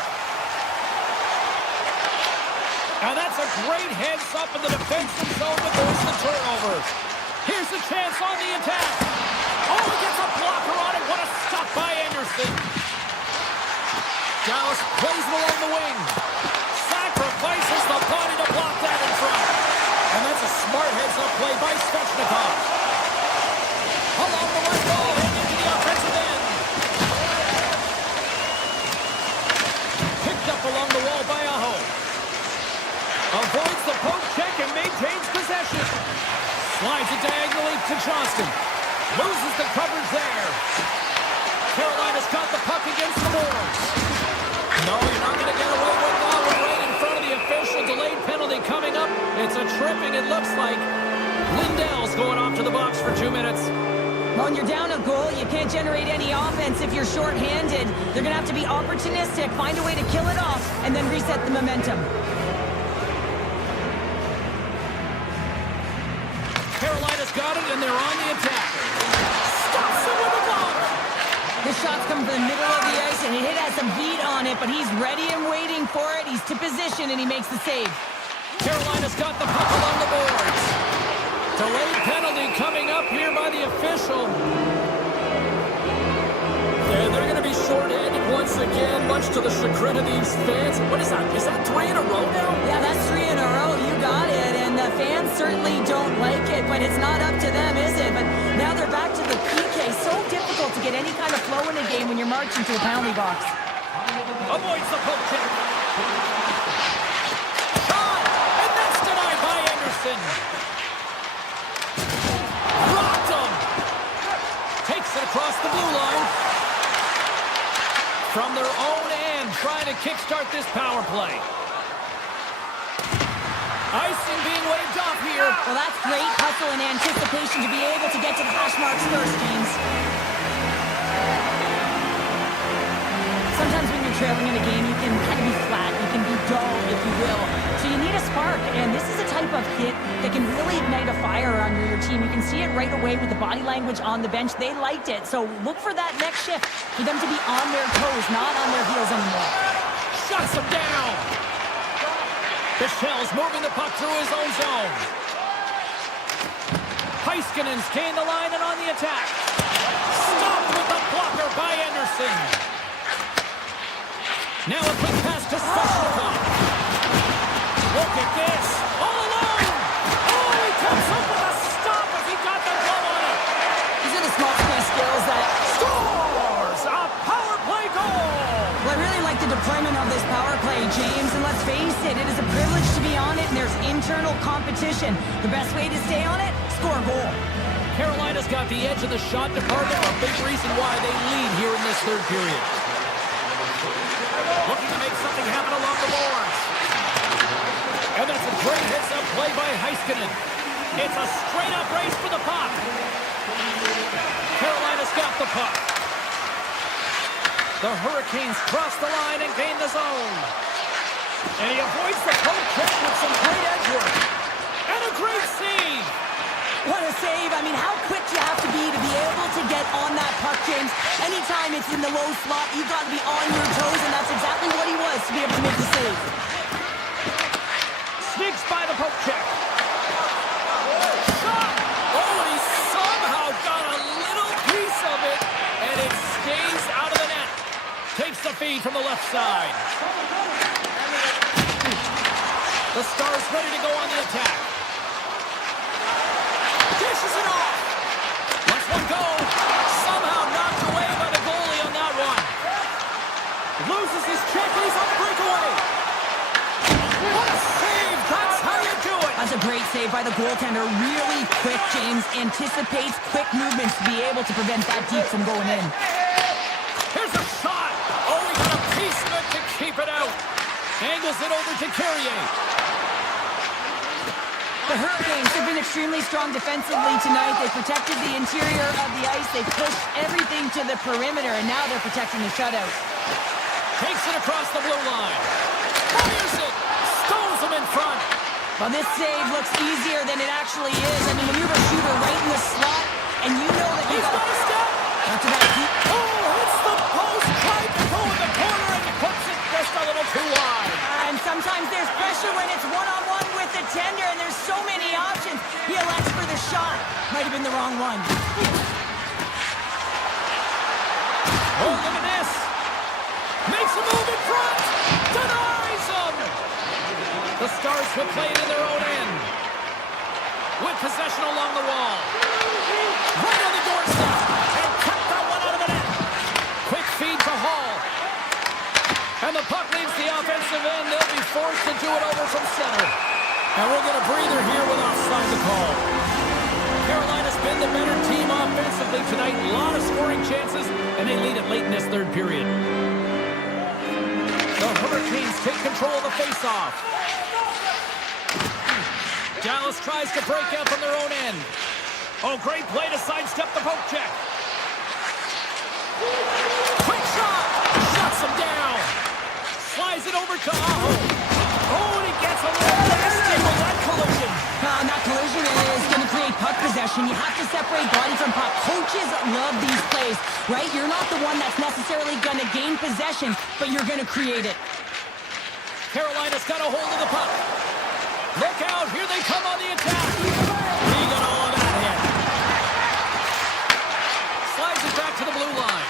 And that's a great heads up in the defensive zone to force the turnover. Here's the chance on the attack. Oh, he gets a blocker on it. What a stop by Anderson. Dallas plays it along the wing. Sacrifices the body to block that in front. And that's a smart heads-up play by Svechnikov. Along the right wall and into the offensive end. Picked up along the wall by Aho. Avoids the poke check and maintains possession. Slides it diagonally to Johnston. Loses the coverage there. Carolina's got the puck against the boards. No, you're not going to get away with that one right in front of the official. Delayed penalty coming up. It's a tripping, it looks like. Lindell's going off to the box for 2 minutes. When you're down a goal, you can't generate any offense if you're shorthanded. They're going to have to be opportunistic, find a way to kill it off, and then reset the momentum. Carolina's got it, and they're on the attack. Stops it with a block. This shot's coming from the middle of the ice, and it has some heat on it, but he's ready and waiting for it. He's to position, and he makes the save. Carolina's got the puck along the boards. Delayed penalty coming up here by the official. And they're going to be short-handed once again, much to the chagrin of these fans. What is that? Is that 3 in a row now? Yeah, that's 3 in a row. You got it. And the fans certainly don't like it, but it's not up to them, is it? But now they're back to the PK. So difficult to get any kind of flow in a game when you're marching to a penalty box. Avoids the poke check. Shot! And that's denied by Anderson. Rocked him! Takes it across the blue line. From their own end, trying to kickstart this power play. Icing being waved off here. Well, that's great hustle and anticipation to be able to get to the hash marks first, James. Sometimes when you're trailing in a game, you can kind of be flat. You can be dull, if you will. So you need a spark, and this is a type of hit that can really ignite a fire under your team. You can see it right away with the body language on the bench. They liked it. So look for that next shift, for them to be on their toes, not on their heels anymore. Shuts him down. Bichel's moving the puck through his own zone. Heiskanen's gained the line and on the attack. Stopped with the blocker by Anderson. Now a quick pass to Svechnikov. Look at this. All alone. Oh, he comes up with a stop as he got the glove on it. These are the small space skills that Scores! A power play goal! Well, I really like the deployment of this power play, James, and let's face it, it is a privilege to be on it, and there's internal competition. The best way to stay on it, score a goal. Carolina's got the edge of the shot department, a big reason why they lead here in this third period. Looking to make something happen along the boards. And that's a great heads-up play by Heiskanen. It's a straight-up race for the puck. Carolina's got the puck. The Hurricanes cross the line and gain the zone. And he avoids the poke check with some great edge work. And a great save. What a save. I mean, how quick do you have to be able to get on that puck, James? Anytime it's in the low slot, you got to be on your toes, and that's exactly what he was to be able to make the save. Sneaks by the poke check. Shot! Oh, and he somehow got a little piece of it, and it stays out of the net. Takes the feed from the left side. The Stars ready to go on the attack. Dishes it off. Lets one go. Somehow knocked away by the goalie on that one. Loses his check, and he's on the breakaway. What a save! That's how you do it. That's a great save by the goaltender. Really quick, James. Anticipates quick movements to be able to prevent that deep from going in. Here's a shot. Oh, he got a piece of it to keep it out. Angles it over to Carrier. The Hurricanes have been extremely strong defensively tonight. They protected the interior of the ice. They pushed everything to the perimeter, and now they're protecting the shutout. Takes it across the blue line. Fires it. Stones him in front. Well, this save looks easier than it actually is. I mean, when you're a shooter right in the slot, and you know that you He's got a step. after that, Oh, hits the post. Tried to go in the corner and puts it just a little too wide. and sometimes there's pressure when it's one-on-one with the tender, and there's so many options. He elects for the shot. Might have been the wrong one. Oh, look at this. Makes a move in front. Denies him. The Stars will play it in their own end. With possession along the wall. Right on the doorstep. And cut that one out of the net. Quick feed to Hall. And the puck leaves the offensive end. They'll be forced to do it over from center. And we'll get a breather here with offside to call. Carolina's been the better team offensively tonight. A lot of scoring chances, and they lead it late in this third period. The Hurricanes take control of the faceoff. Dallas tries to break out from their own end. Oh, great play to sidestep the poke check. Quick shot. Shuts him down. Slides it over to Aho. Oh, and he gets a little nasty with that collision. That collision is going to create puck possession. You have to separate body from puck. Coaches love these plays, right? You're not the one that's necessarily going to gain possession, but you're going to create it. Carolina's got a hold of the puck. Look out, here they come on the attack. He got all of that hit. Slides it back to the blue line.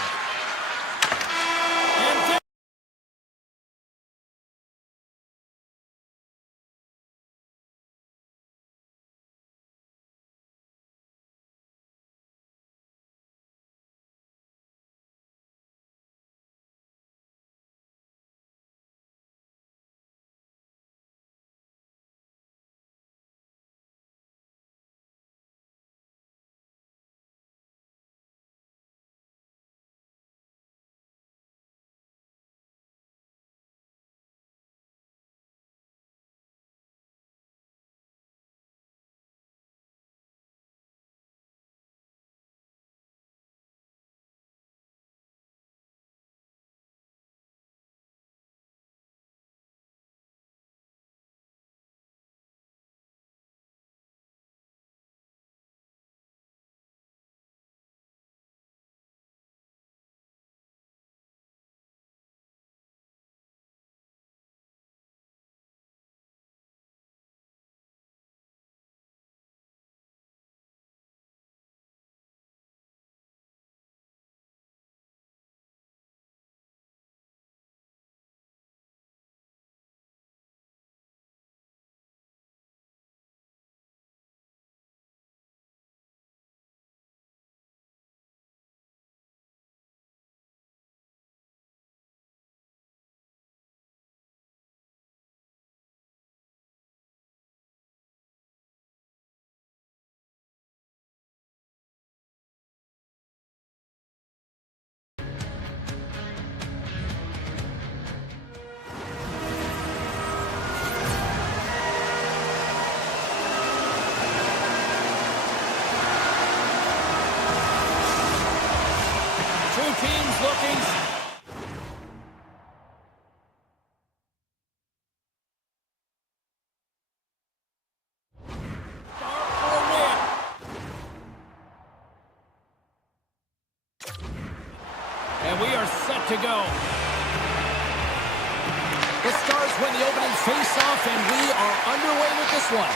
And teams looking. For a win. to go. The Stars win the opening face-off, and we are underway with this one.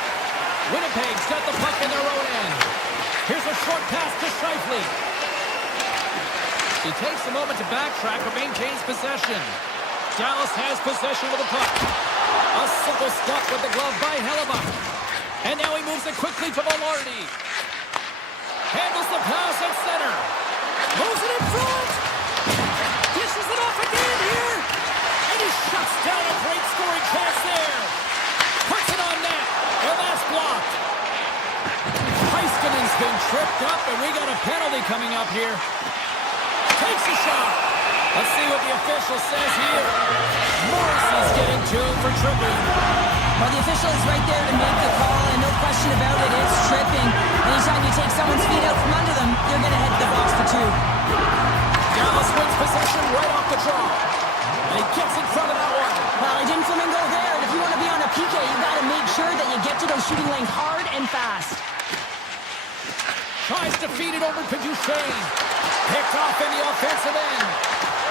Winnipeg's got the puck in their own end. Here's a short pass to Scheifele. He takes a moment to backtrack but maintains possession. Dallas has possession of the puck. A simple stop with the glove by Hellebuck. And now he moves it quickly to Velarde. Handles the pass at center. Moves it in front. Dishes it off again here. And he shuts down a great scoring chance there. Puts it on net. And that's blocked. Heiskanen's been tripped up, and we got a penalty coming up here. Takes a shot. Let's see what the official says here. Morrissey's getting two for tripping. Well, the official is right there to make the call, and no question about it, it's tripping. Anytime you take someone's feet out from under them, you're going to head to the box for two. Dallas wins possession right off the draw. And he gets in front of that one. Well, he didn't flamingo there, and if you want to be on a PK, you've got to make sure that you get to those shooting lanes hard and fast. Tries to feed it over to Duchesne. Picked off in the offensive end.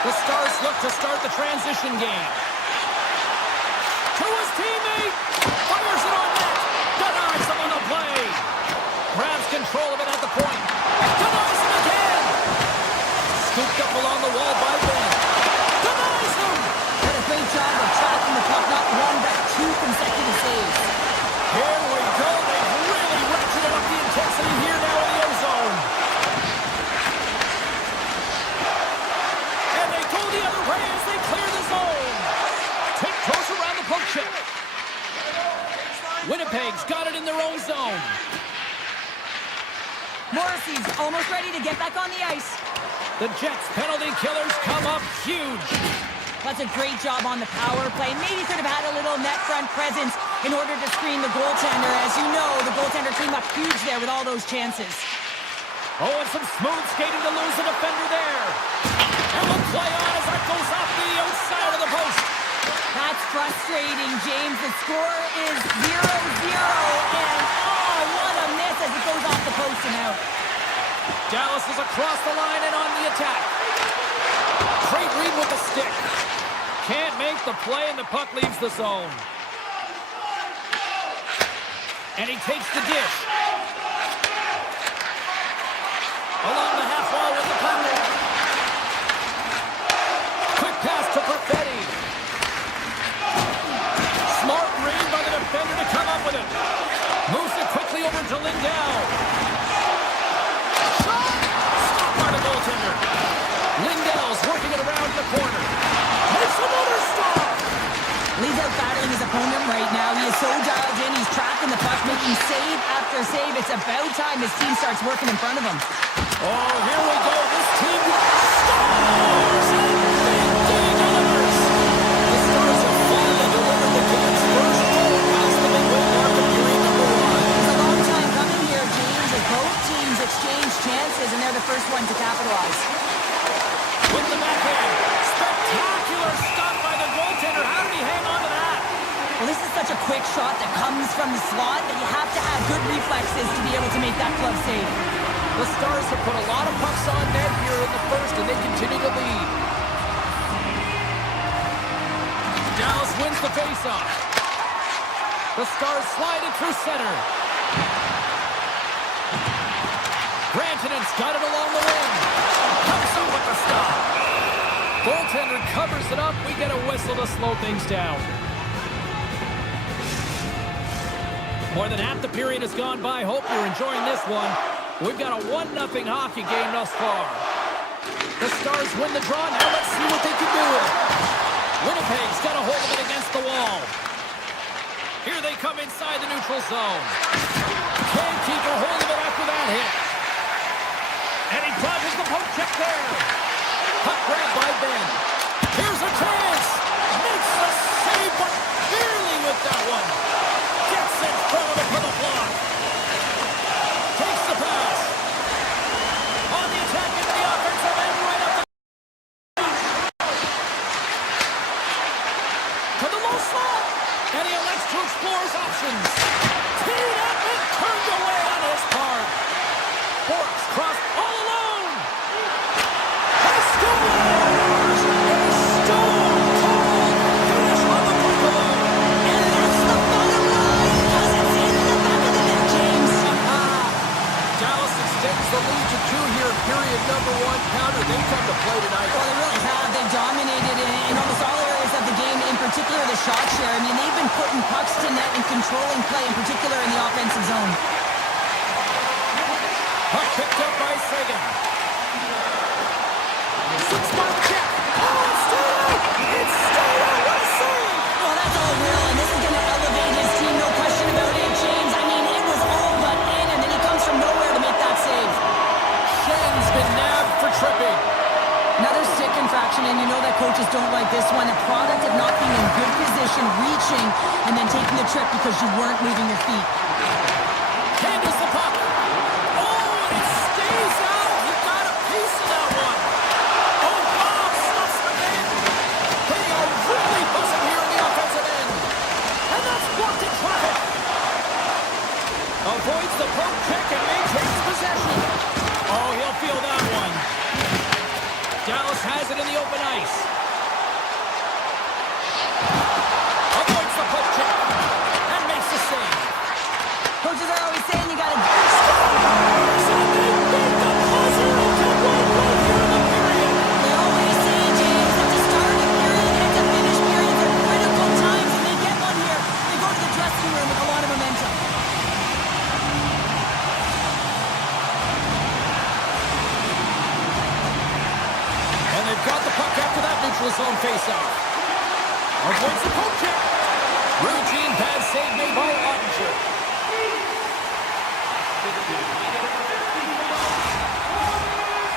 The Stars look to start the transition game. To his teammate. Fires it on net. Denies him on the play. Grabs control of it at the point. Denies him again. Scooped up along the wall by Ben. Denies him. Did a great job of tracking the puck, not one, but two consecutive saves. Here we go. They've really ratcheted up the intensity here now in the O-zone. And they go the other way as they clear the zone. Tiptoes around the poke check. Winnipeg's got it in their own zone. Morrissey's almost ready to get back on the ice. The Jets' penalty killers come up huge. That's a great job on the power play. Maybe could have had a little net front presence in order to screen the goaltender. As you know, the goaltender came up huge there with all those chances. Oh, and some smooth skating to lose the defender there. And we'll play on as that goes off the outside of the post. That's frustrating, James. The score is 0-0, and oh, what a miss as it goes off the post and out. Dallas is across the line and on the attack. Great read with the stick. Can't make the play, and the puck leaves the zone. And he takes the dish. Along the half wall with the puck. Quick pass to Perfetti. Smart read by the defender to come up with it. Moves it quickly over to Lindell. Shot! Stopped by the goaltender. Lindell's working it around the corner. Makes another stop! Lee's out battling his opponent right now. He is so dialed in. He's tracking the puck, making save after save. It's about time his team starts working in front of him. Oh, here we go. This team Stars! And Big D delivers. The Stars have finally delivered the game's first goal past the midway mark of period number one. It's a long time coming here, James, as both teams exchange chances, and they're the first one to capitalize. With the backhand. Spectacular stop by the goaltender. How did he hang on to that? Well, this is such a quick shot that comes from the slot that you have to have good reflexes to be able to make that glove save. The Stars have put a lot of pucks on net here in the first, and they continue to lead. Dallas wins the faceoff. The Stars slide it through center. Grantonen's got it along the wing. Comes up with the stop. Goaltender covers it up. We get a whistle to slow things down. More than half the period has gone by. Hope you're enjoying this one. We've got a 1-0 hockey game thus far. The Stars win the draw. Now let's see what they can do with it. Winnipeg's got a hold of it against the wall. Here they come inside the neutral zone. Can't keep a hold of it after that hit. And he dodges the poke check there. Puck grab by Ben. Here's a chance. Makes the save, but barely with that one. Gets in front of it for the block. Takes the pass. On the attack into the offensive end, right up to the low slot. And he elects to explore his options. Teed up and turned away on his part. Borks crossed all alone. He scores! shot share. I mean, they've been putting pucks to net and controlling play, in particular in the offensive zone. Puck picked up by Sagan. 6-mile check. Oh, it's stayed out! It's stayed out! What a save! Well, that's all Will, and this is going to elevate his team, no question about it, James. I mean, it was all but in, and then he comes from nowhere to make that save. Shen's been nabbed for tripping. Another stick infraction, and you know that coaches don't like this one. A product of not being in good position, reaching, and then taking the trip because you weren't moving your feet. Handles the puck. Oh, and it stays out. He got a piece of that one. Oh, Bob stuffs the man. They are really buzzing here in the offensive end. And that's blocked in traffic. Avoids the poke check and maintains possession. Oh, he'll feel that one. Dallas has it in the open ice. Avoids the poke check and makes the save. Coaches are always saying you got to... They always say, James, at the start of the period and at the finish periods are critical times, and they get one here. They go to the dressing room with a lot of momentum. And they've got the puck after that neutral zone faceoff. Avoids the poke check. Routine bad save made by Ottinger.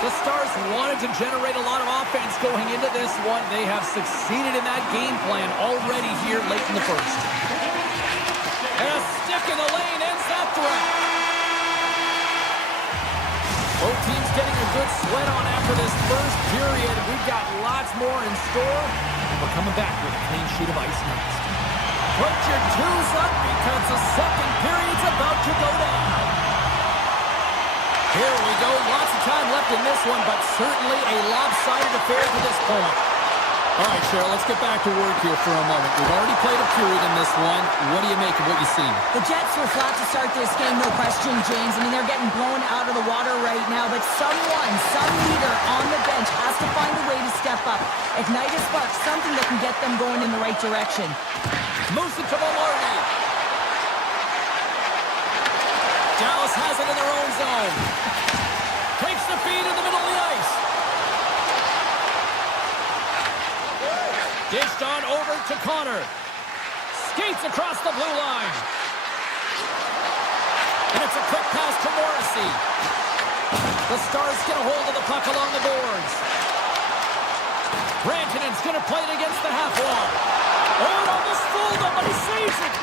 The Stars wanted to generate a lot of offense going into this one. They have succeeded in that game plan already here late in the first. And a stick in the lane ends that threat. Both teams getting a good sweat on after this first period. We've got lots more in store. We're coming back with a clean sheet of ice next. Put your twos up because the second period's about to go down. Here we go. Lots of time left in this one, but certainly a lopsided affair to this point. All right, Cheryl, let's get back to work here for a moment. We've already played a period in this one. What do you make of what you see? The Jets were flat to start this game, no question, James. I mean, they're getting blown out of the water right now, but some leader on the bench has to find a way to step up, ignite a spark, something that can get them going in the right direction. Moves it to Maloney. Dallas has it in their own zone. Takes the feed in the middle of the ice. Dished on over to Connor. Skates across the blue line. And it's a quick pass to Morrissey. The Stars get a hold of the puck along the boards. Rantanen's going to play it against the half wall. Oh, it almost fooled him, but he saves it.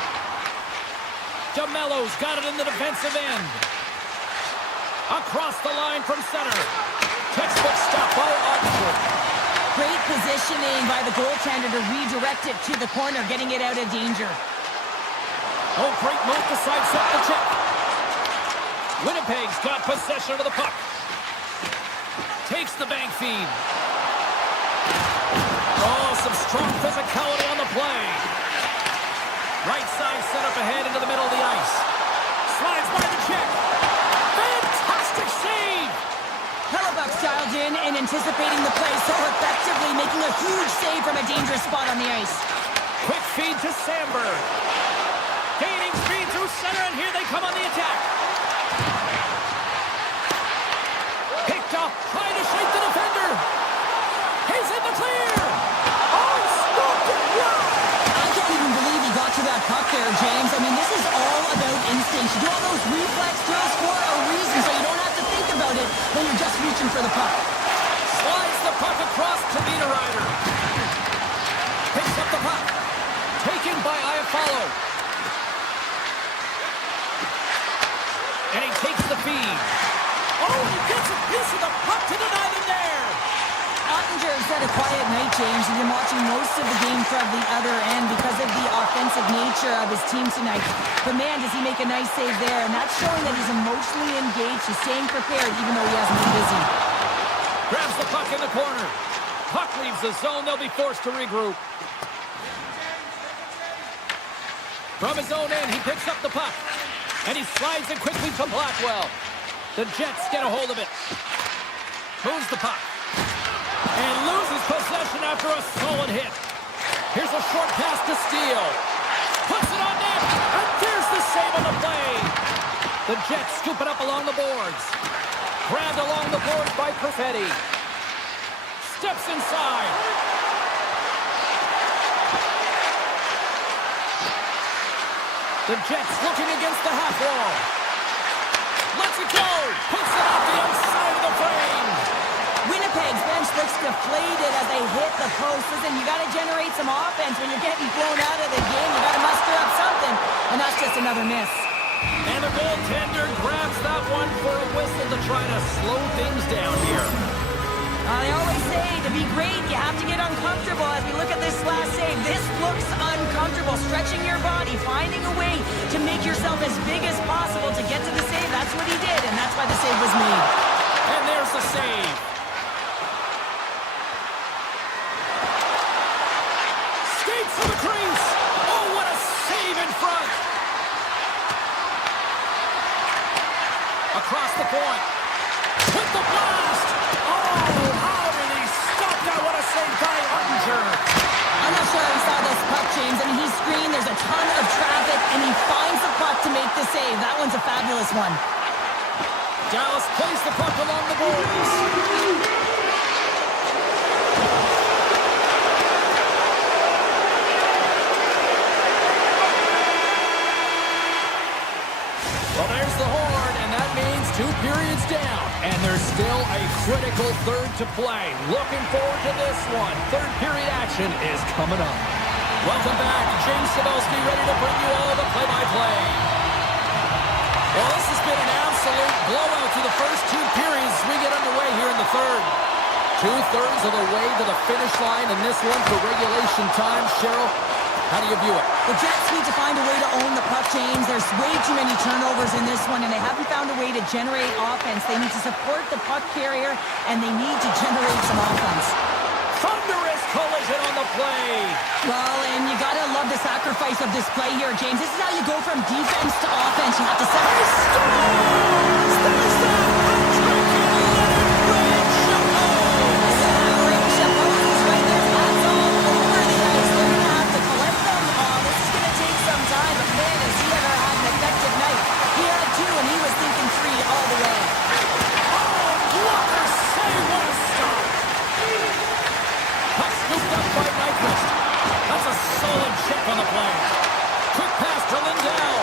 DeMello's got it in the defensive end. Across the line from center. Textbook stop by Ottinger. Great positioning by the goaltender to redirect it to the corner, getting it out of danger. Oh, great move to sidestep the check. Winnipeg's got possession of the puck. Takes the bank feed. Oh, some strong physicality on the play. Right side set up ahead into the middle of the ice. Slides by the check. Fantastic save! Hellebuck's dialed in and anticipating the play so effectively, making a huge save from a dangerous spot on the ice. Quick feed to Sandberg. Gaining speed through center, and here they come on the attack. Picked up, trying to shake the defender. He's in the clear. Oh, he stopped it. Wow! I can't even believe he got to that puck there, James. I mean, this is all about instinct. You do all those reflex drills for a reason, so you don't have to think about it when you're just reaching for the puck. Slides the puck across to Niederreiter. Picks up the puck. Taken by Iafallo. And he takes the feed. Oh, he gets a piece of the puck to deny them there. Ottinger's had a quiet night, James. He's been watching most of the game from the other end because of the offensive nature of his team tonight. But man, does he make a nice save there, and that's showing that he's emotionally engaged. He's staying prepared even though he hasn't been busy. Grabs the puck in the corner. Puck leaves the zone. They'll be forced to regroup. From his own end, he picks up the puck. And he slides it quickly to Blackwell. The Jets get a hold of it. Moves the puck. And loses possession after a solid hit. Here's a short pass to Steele. Puts it on net, and there's the save on the play. The Jets scoop it up along the boards. Grabbed along the boards by Perfetti. Steps inside. The Jets looking against the half wall. Lets it go. Puts it off the outside of the frame. Winnipeg's bench looks deflated as they hit the post. Listen, you got to generate some offense when you're getting blown out of the game. You got to muster up something, and that's just another miss. And the goaltender grabs that one for a whistle to try to slow things down here. They always say to be great, you have to get uncomfortable. As we look at this last save, this looks uncomfortable. Stretching your body, finding a way to make yourself as big as possible to get to the save. That's what he did, and that's why the save was made. And there's the save. Skates for the crease. Oh, what a save in front. Across the point. With the blast. Oh, how did he stop that? What a save by Ottinger. I'm not sure he saw this puck, James. I mean, he screened, there's a ton of traffic, and he finds the puck to make the save. That one's a fabulous one. Dallas plays the puck along the boards. Well, there's the horn, and that means 2 periods down. And there's still a critical third to play. Looking forward to this one. Third period action is coming up. Welcome back. James Cybulski ready to bring you all the play-by-play. Well, this has been an absolute blowout through the first 2 periods as we get underway here in the third. 2/3 of the way to the finish line in this one for regulation time. Cheryl, how do you view it? The Jets need to find a way to own the puck, James. There's way too many turnovers in this one, and they haven't found a way to generate offense. They need to support the puck carrier, and they need to generate some offense. Thunderous collision on the play. Well, and you gotta love the sacrifice of this play here, James. This is how you go from defense to offense. You have to solid check on the play. Quick pass to Lindell.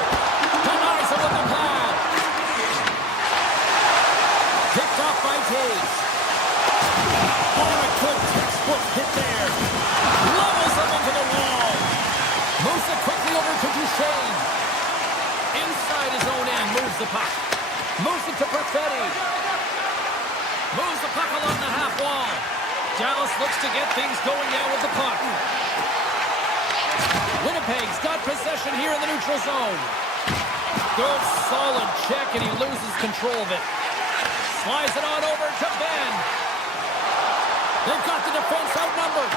Denies him with the pad. Picked off by Taves. Oh, a good textbook hit there. Levels him into the wall. Moves it quickly over to Duchesne. Inside his own end, moves the puck. Moves it to Perfetti. Moves the puck along the half wall. Dallas looks to get things going now with the puck. Winnipeg's got possession here in the neutral zone. Good, solid check, and he loses control of it. Slides it on over to Ben. They've got the defense outnumbered.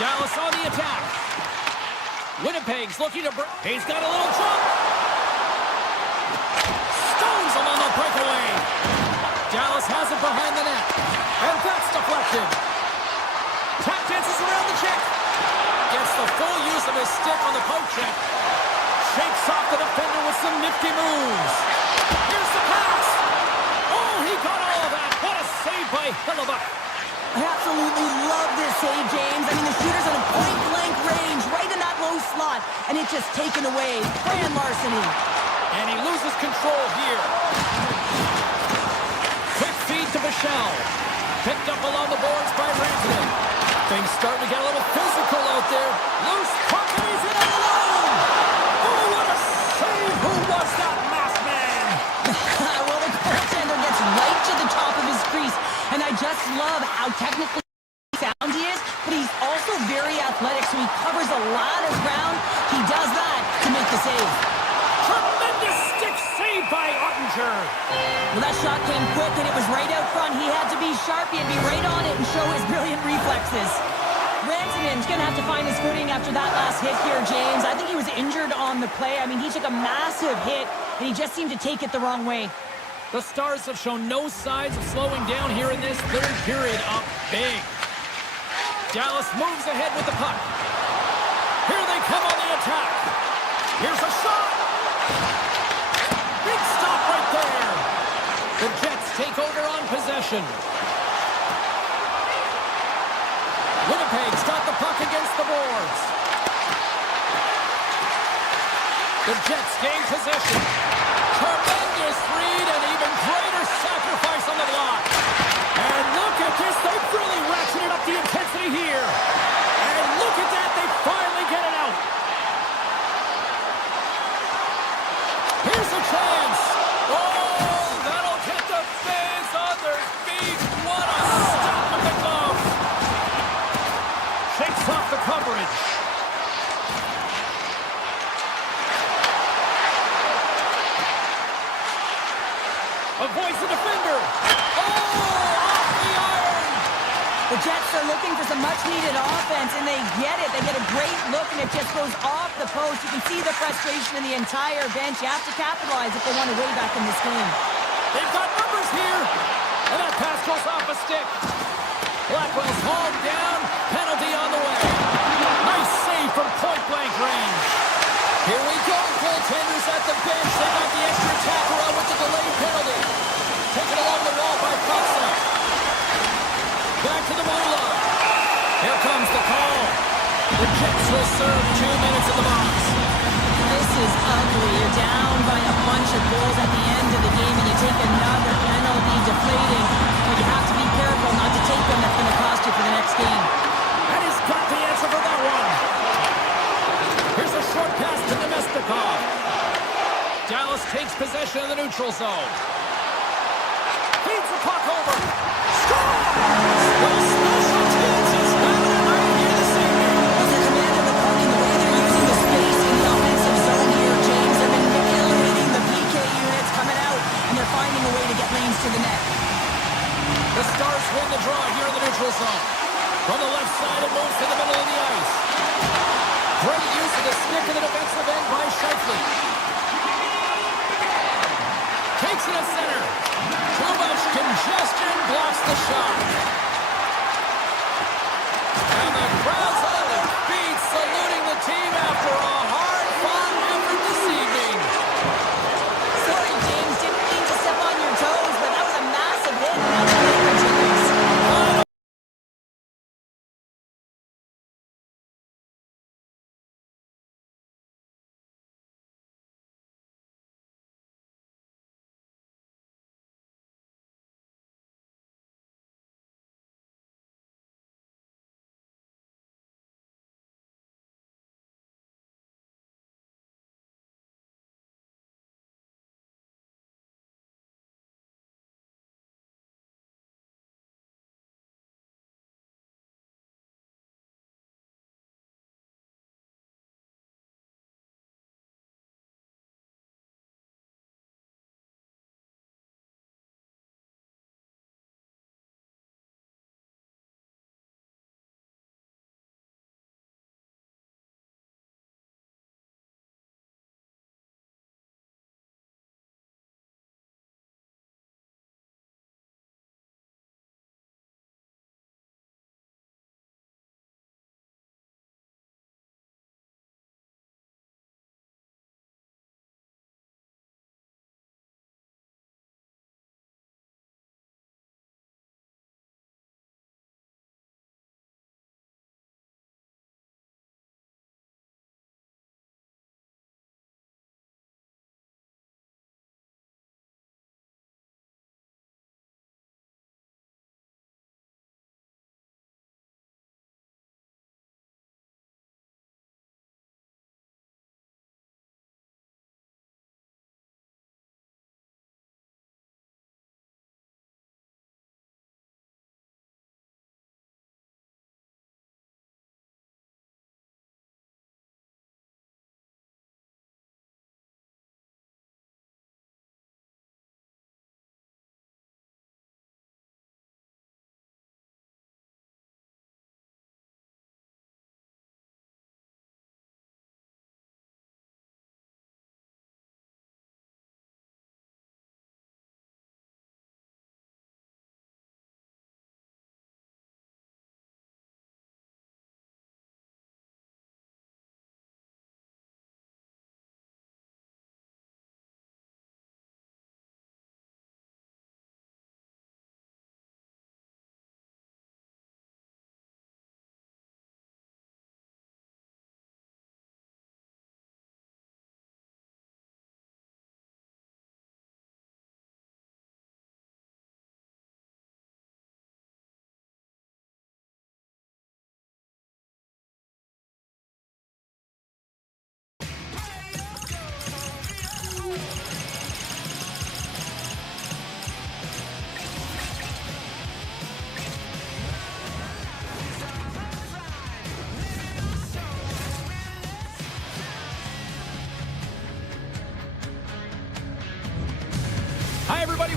Dallas on the attack. Winnipeg's looking to break. He's got a little jump. Stones him on the breakaway. Dallas has it behind the net. And that's deflected. Tap dances around the check. Gets the full use of his stick on the poke check. Shakes off the defender with some nifty moves. Here's the pass. Oh, he got all of that. What a save by Hillebuck. I absolutely love this save, James. I mean, the shooter's on a point-blank range, right in that low slot, and it's just taken away. Grand larceny. And he loses control here. Quick feed to Bichelle. Picked up along the boards by Rantanen. Things starting to get a little physical out there. Loose puck, and he's in alone. Oh, what a save. Who was that masked man? Well, the goaltender gets right to the top of his crease, and I just love how technically sound he is, but he's also very athletic, so he covers a lot of ground. He does that to make the save. Tremendous stick save by Ottinger. Well, that shot came quick, and it was right out front. He had to be sharp. He had to be right on it and show his brilliant reflexes. Rantanen's going to have to find his footing after that last hit here, James. I think he was injured on the play. I mean, he took a massive hit, and he just seemed to take it the wrong way. The Stars have shown no signs of slowing down here in this third period. Up big. Dallas moves ahead with the puck. Here they come on the attack. Here's a shot. Big stop right there. The Jets take over on possession. Winnipeg's got the puck against the boards. The Jets gain possession. Tremendous read and even greater sacrifice on the block. And look at this. They've really ratcheted up the intensity here. And look at that. They finally get it out. Here's a chance. Oh, that'll get the fans on their feet. What a stop with the glove. Shakes off the coverage. Avoids the defender. Oh, off the iron. The Jets are looking for some much-needed offense, and they get it. They get a great look, and it just goes off the post. You can see the frustration in the entire bench. You have to capitalize if they want to way back in this game. They've got numbers here. And that pass goes off a stick. Blackwell's hauled down. Penalty on the way. Nice save from point-blank range. Here we go. Goaltenders at the bench. They got the extra tackle out with the delayed penalty. Taken along the wall by Foxa. Back to the blue line. Here comes the call. The Jets will serve 2 minutes in the box. This is ugly. You're down by a bunch of goals at the end of the game, and you take another penalty, deflating. But you have to be careful not to take one that's going to cost you for the next game. And he's got the answer for that one. Here's a short pass to Nemestikov. Dallas takes possession of the neutral zone. Feeds the puck over. Score! Well, special teams is having a night here this evening. With the command of the puck and the way they're using the space in the offensive zone here, James, they're manipulating the PK units coming out, and they're finding a way to get lanes to the net. The Stars win the draw here in the neutral zone. From the left side, it moves to the middle of the ice. Great use of the stick in the defensive end by Scheifele. Takes it at center. Too much congestion, blocks the shot.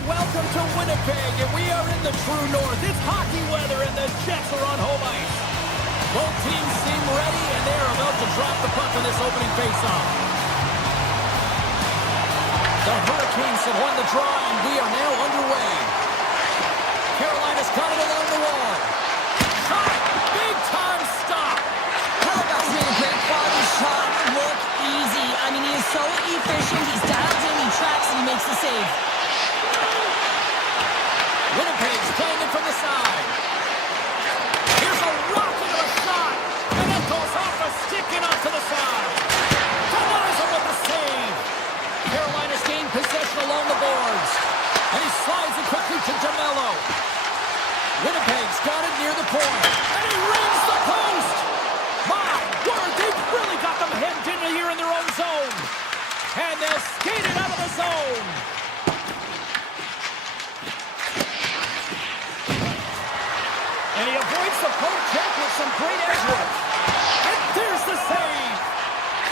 welcome to Winnipeg, and we are in the true north. It's hockey weather, and the Jets are on home ice. Both teams seem ready, and they are about to drop the puck on this opening faceoff. The Hurricanes have won the draw, and we are now underway. Carolina's got it along the wall. Shot! Big-time stop! Hellebuyck's made a great quality shot look easy. I mean, he is so efficient. He's dialed in, he tracks, and he makes the save. Winnipeg's playing it from the side. Here's a rocket of a shot, and it goes off a stick and off to the side. Denies him with the save. Carolina's gained possession along the boards, and he slides it quickly to DeMello. Winnipeg's got it near the point, and he rings the post. My word, they've really got them hemmed in here in their own zone, and they'll skate it out of the zone. And he avoids the poke check with some great edge work. And there's the save.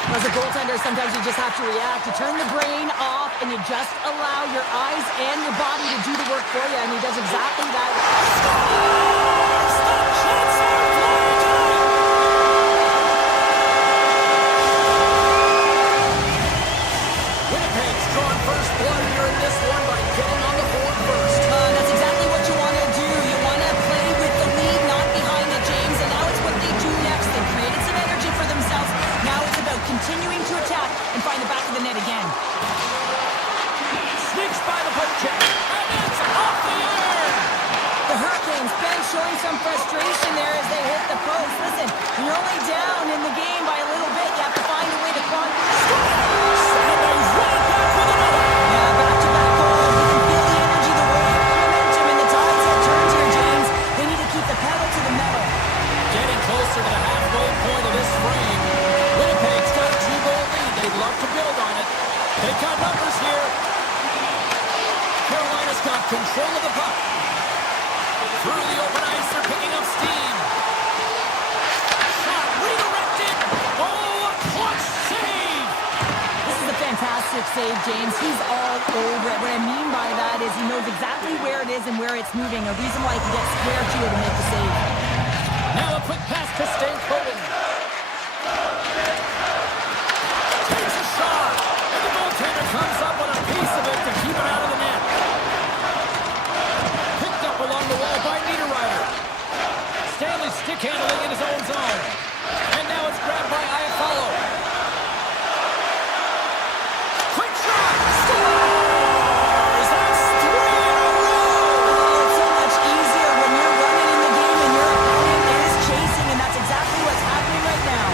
As a goaltender, sometimes you just have to react. You turn the brain off, and you just allow your eyes and your body to do the work for you, and he does exactly that. Scores! The Jets are flying tonight. Winnipeg's drawn first blood here in this one by getting on the board first. That's exactly what you want to do. You want to play with the lead, not behind it, James, and now it's what they do next. They created some energy for themselves. Now it's about continuing to attack and find the back of the net again. Sneaks by the poke check, and it's off the iron. The Hurricanes been showing some frustration there as they hit the post. Listen, when you're only down in the game by a little bit, you have to find a way to claw. And they run it back with another. Yeah, back-to-back goals. You can feel the energy, the wave, the momentum, and the tides have turned here, James. They need to keep the pedal to the metal. Getting closer to the halfway point of this frame. Winnipeg's got a 2-goal lead. They'd love to build on it. They've got numbers here. Carolina's got control of the puck. Through the open ice, they're picking up steam. Shot redirected. Oh, a clutch save. This is a fantastic save, James. He's all over it. What I mean by that is he knows exactly where it is and where it's moving. A reason why he can get square to it and make the save. Now a quick pass to Stankoven. Takes a shot. And the goaltender comes up with a piece of it to keep it out of the net. Picked up along the wall by Niederreiter. Stanley stick handling in his own zone. And now it's grabbed by Iafallo. Quick shot! Scores! That's 3 in a row! It's so much easier when you're running in the game and your opponent is chasing, and that's exactly what's happening right now.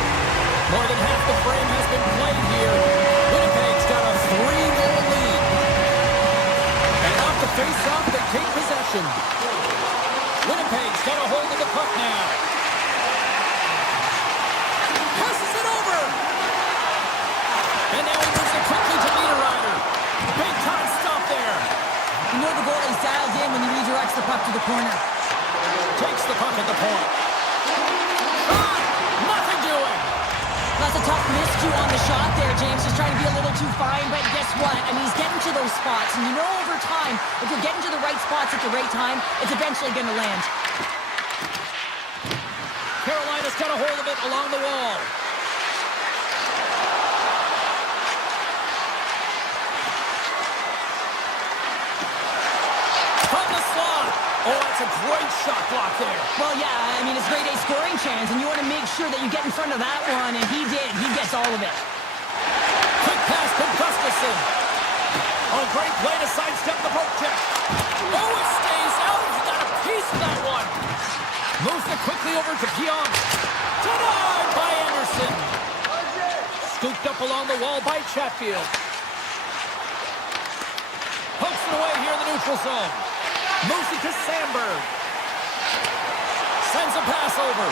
More than half the frame has been played here. Winnipeg's got a 3-goal lead. And off the face-off, they take possession. Winnipeg's got a hold of the puck now. Passes it over. And now he moves it quickly to Niederreiter. Big time stop there. You know the goalie's dialed in when he redirects the puck to the corner. Takes the puck at the point. Shot! Nothing doing. That's a tough miscue on the shot there, James. Just trying to be a little too fine, but guess what? I mean, he's getting to those spots, and you know over time, if you're getting to the right spots at the right time, it's eventually going to land. Carolina's got a hold of it along the wall. From the slot. Oh, that's a great shot block there. Well, yeah, I mean, it's grade A scoring chance, and you want to make sure that you get in front of that one, and he did. He gets all of it. Quick pass to Gustafsson. Oh, great play to sidestep the poke check. Oh, it stays out. He got a piece of that one. Moves it quickly over to Pionk. Denied by Anderson. Scooped up along the wall by Chatfield. Pokes it away here in the neutral zone. Moves it to Sandberg. Sends a pass over.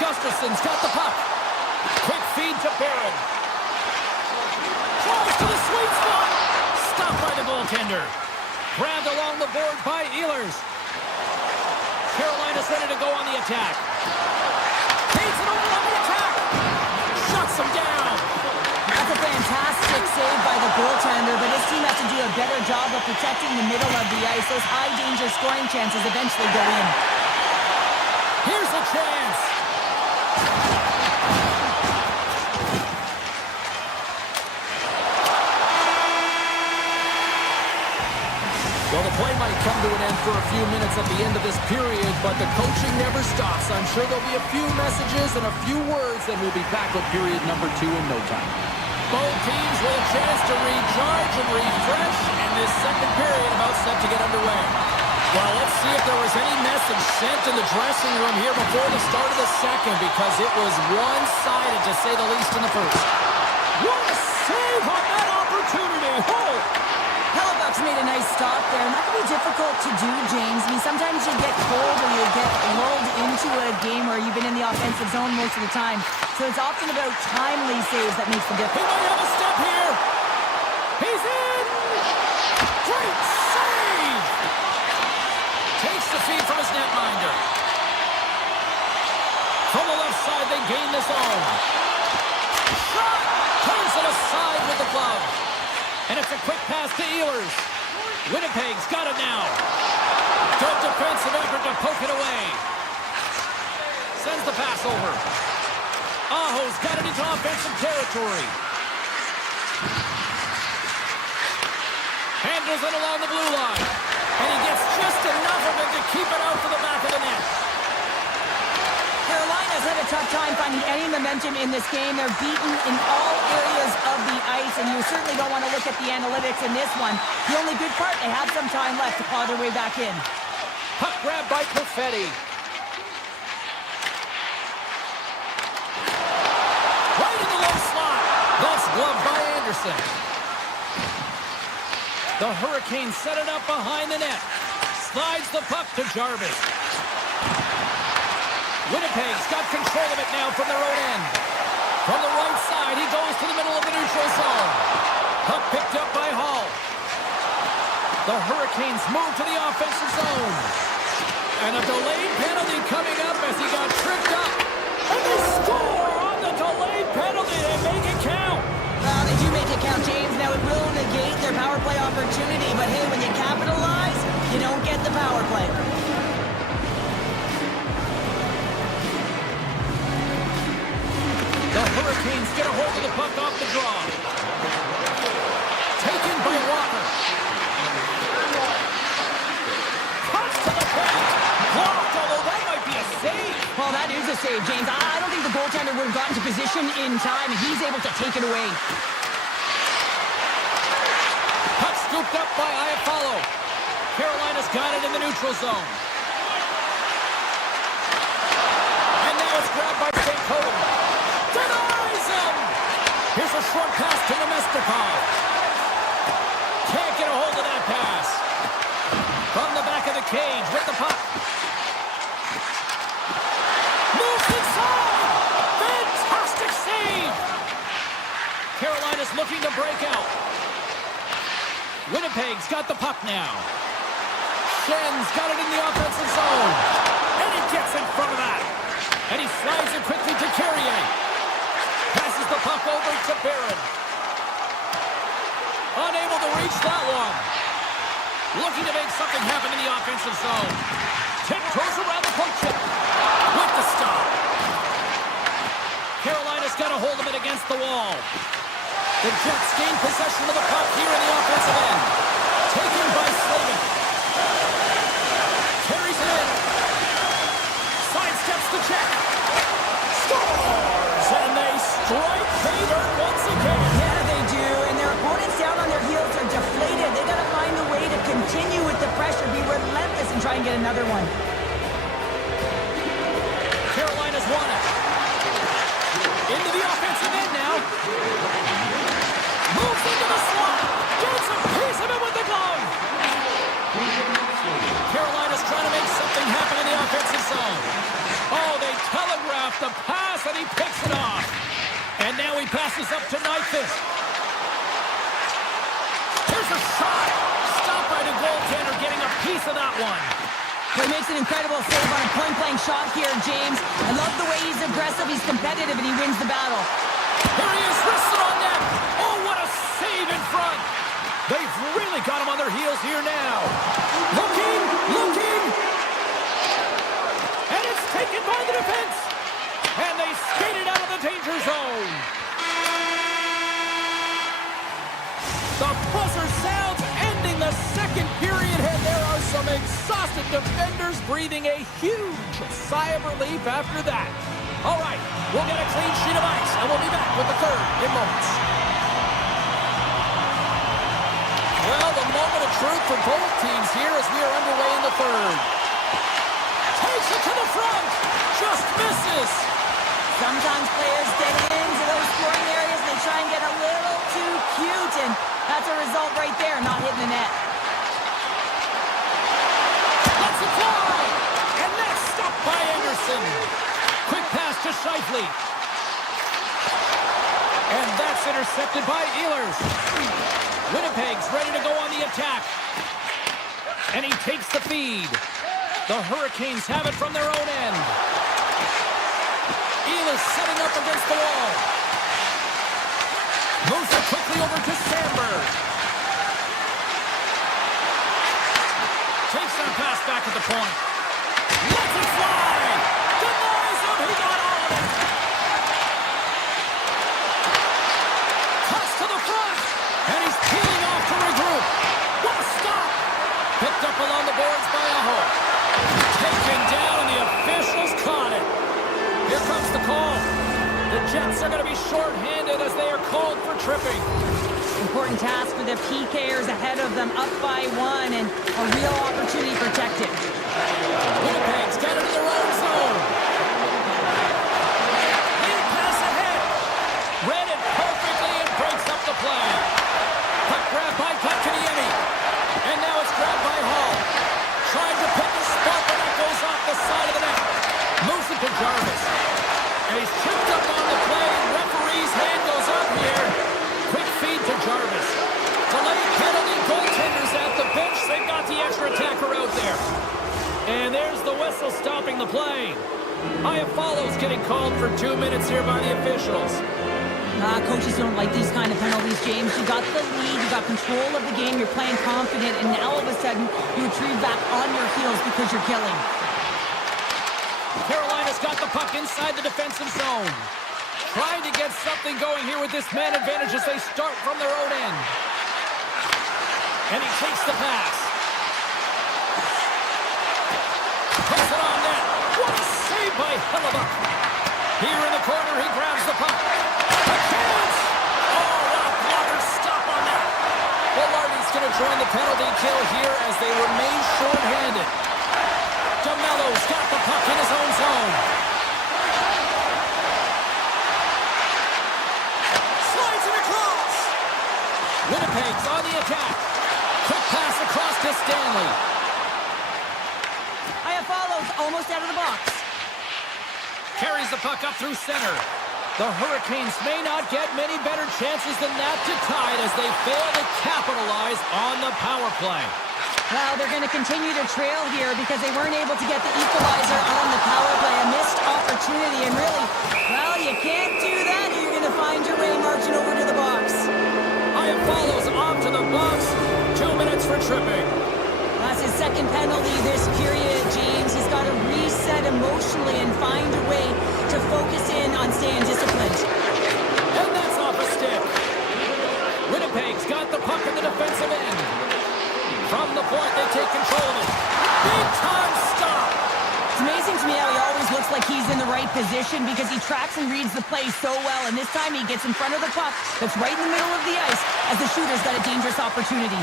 Gustafsson's got the puck. Quick feed to Barron. Tries to the sweet spot. Stopped by the goaltender. Grabbed along the board by Ehlers. Carolina's ready to go on the attack. Takes it over on the attack. Shuts him down. That's a fantastic save by the goaltender, but his team has to do a better job of protecting the middle of the ice. Those high-danger scoring chances eventually go in. Here's a chance. Well, the play might come to an end for a few minutes at the end of this period, but the coaching never stops. I'm sure there'll be a few messages and a few words, and we'll be back with period number 2 in no time. Both teams with a chance to recharge and refresh, and this second period about set to get underway. Well, let's see if there was any message sent in the dressing room here before the start of the second, because it was one-sided, to say the least, in the first. What a save on that opportunity! Hellebuyck's made a nice stop there, and that can be difficult to do, James. I mean, sometimes you get cold or you get lulled into a game where you've been in the offensive zone most of the time. So it's often about timely saves that makes the He difference. might have a step here. He's in! Great save! Takes the feed from his netminder. From the left side, they gain the zone. Shot! Turns it aside with the glove. And it's a quick pass to Ehlers. Winnipeg's got it now. Good defensive effort to poke it away. Sends the pass over. Aho's got it into offensive territory. Handles it along the blue line. And he gets just enough of it to keep it out to the back of the net. Carolina's had a tough time finding any momentum in this game. They're beaten in all areas of the ice, and you certainly don't want to look at the analytics in this one. The only good part, they have some time left to claw their way back in. Puck grab by Perfetti. Right in the low slot. That's gloved by Anderson. The Hurricanes set it up behind the net. Slides the puck to Jarvis. Winnipeg's got control of it now from their own end. From the right side, he goes to the middle of the neutral zone. Puck picked up by Hall. The Hurricanes move to the offensive zone. And a delayed penalty coming up as he got tripped up. And they score on the delayed penalty. They make it count. Well, they do make it count, James. Now, it will negate their power play opportunity, but hey, when you capitalize, you don't get the power play. The Hurricanes get a hold of the puck off the draw. Taken by Walker. Cuts to the paint. Blocked, although that might be a save. Well, that is a save, James. I don't think the goaltender would have gotten to position in time, and he's able to take it away. Puck scooped up by Iafallo. Carolina's got it in the neutral zone. And now it's grabbed by St. Cody. Denies him! Here's a short pass to Nemestikov. Can't get a hold of that pass. From the back of the cage with the puck. Moves inside! Fantastic save! Carolina's looking to break out. Winnipeg's got the puck now. Schen's got it in the offensive zone. And he gets in front of that. And he slides it quickly to Carrier. Passes the puck over to Barron. Unable to reach that one. Looking to make something happen in the offensive zone. Tiptoes around the poke check. With the stop. Carolina's got a hold of it against the wall. The Jets gain possession of the puck here in the offensive end. Taken by Slavin. Carries it in. Sidesteps the check. Scores! And they strike pay dirt once again. Yeah, they do, and their opponents down on their heels are deflated. They got to find a way to continue with the pressure, be relentless, and try and get another one. Carolina's won it. Into the offensive end now. Moves into the slot. Gets a piece of it with the glove. Carolina's trying to make something happen in the offensive zone. Oh, they telegraph the pass, and he picks it off. And now he passes up to Nyquist. Here's a shot. Stopped by the goaltender, getting a piece of that one. He makes an incredible save on a point-blank shot here, James. I love the way he's aggressive, he's competitive, and he wins the battle. Here he is, wristed on net. Oh, what a save in front. They've got them on their heels here now. Looking. And it's taken by the defense. And they skated out of the danger zone. The buzzer sounds, ending the second period, and there are some exhausted defenders breathing a huge sigh of relief after that. All right, we'll get a clean sheet of ice, and we'll be back with the third in moments. Well, the moment of truth for both teams here as we are underway in the third. Takes it to the front, just misses. Sometimes players get into those scoring areas, they try and get a little too cute, and that's a result right there, not hitting the net. Let's it fly! And that's stopped by Anderson. Quick pass to Scheifele. And that's intercepted by Ehlers. Winnipeg's ready to go on the attack. And he takes the feed. The Hurricanes have it from their own end. Ehlers setting up against the wall. Moves it quickly over to Sandberg. Takes that pass back at the point. Lets it fly! Denies him! He got all of it! Cuts to the front! And he's peeling off to regroup. What a stop! Picked up along the boards by Aho. Taken down, and the officials caught it. Here comes the call. The Jets are going to be shorthanded as they are called for tripping. Important task for the PKers ahead of them, up by 1, and a real opportunity protected. Winnipeg's got it in their own zone. Lead pass ahead. Read it perfectly and breaks up the play. Puck grab by Kotkaniemi. And now it's grabbed by Hall. Trying to pick the spot, but that goes off the side of the net. Moves it to Jarvis. And he's tripped up on the play. Referee's hand goes up here. Quick feed to Jarvis. Delayed penalty. Goaltenders at the bench. They've got the extra attacker out there. And there's the whistle stopping the play. Iafallo's getting called for 2 minutes here by the officials. Coaches don't like these kind of penalties, James. You got the lead, you got control of the game, you're playing confident, and now all of a sudden you retrieve back on your heels because you're killing. Carolina's got the puck inside the defensive zone. Trying to get something going here with this man advantage as they start from their own end. And he takes the pass. Puts it on net. What a save by Hellebuyck. Here in the corner, he grabs the puck. A chance! Oh, what a blocker stop on that. Well, Lardy's going to join the penalty kill here as they remain short-handed. DeMello's got the puck in his own zone. Slides it across. Winnipeg's on the attack. Quick pass across to Stanley. Iafallo's almost out of the box. Carries the puck up through center. The Hurricanes may not get many better chances than that to tie it as they fail to capitalize on the power play. Well, they're going to continue to trail here because they weren't able to get the equalizer on the power play. A missed opportunity, and really, well, you can't do that. You're going to find your way marching over to the box. Iafallo's off to the box. 2 minutes for tripping. That's his second penalty this period, James. He's got to reset emotionally and find a way to focus in on staying disciplined. And that's off a stick. Winnipeg's got the puck in the defensive end. From the point, they take control of it. Big time stop. It's amazing to me how he always looks like he's in the right position because he tracks and reads the play so well. And this time he gets in front of the puck that's right in the middle of the ice as the shooter's got a dangerous opportunity.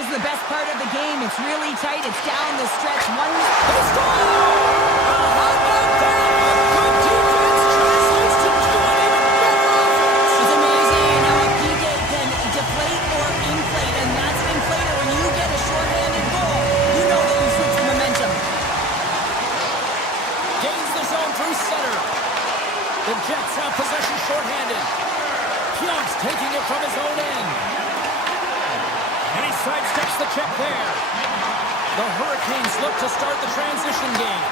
This is the best part of the game. It's really tight. It's down the stretch. One. They score! How about that? Good defense translates to doing even better offense. It's amazing how a PK can deflate or inflate, and that's an inflator. When you get a shorthanded goal, you know that you switch the momentum. Gains the zone through center. The Jets have possession shorthanded. Pionk's taking it from his own end. And he sidesteps the check there. The Hurricanes look to start the transition game.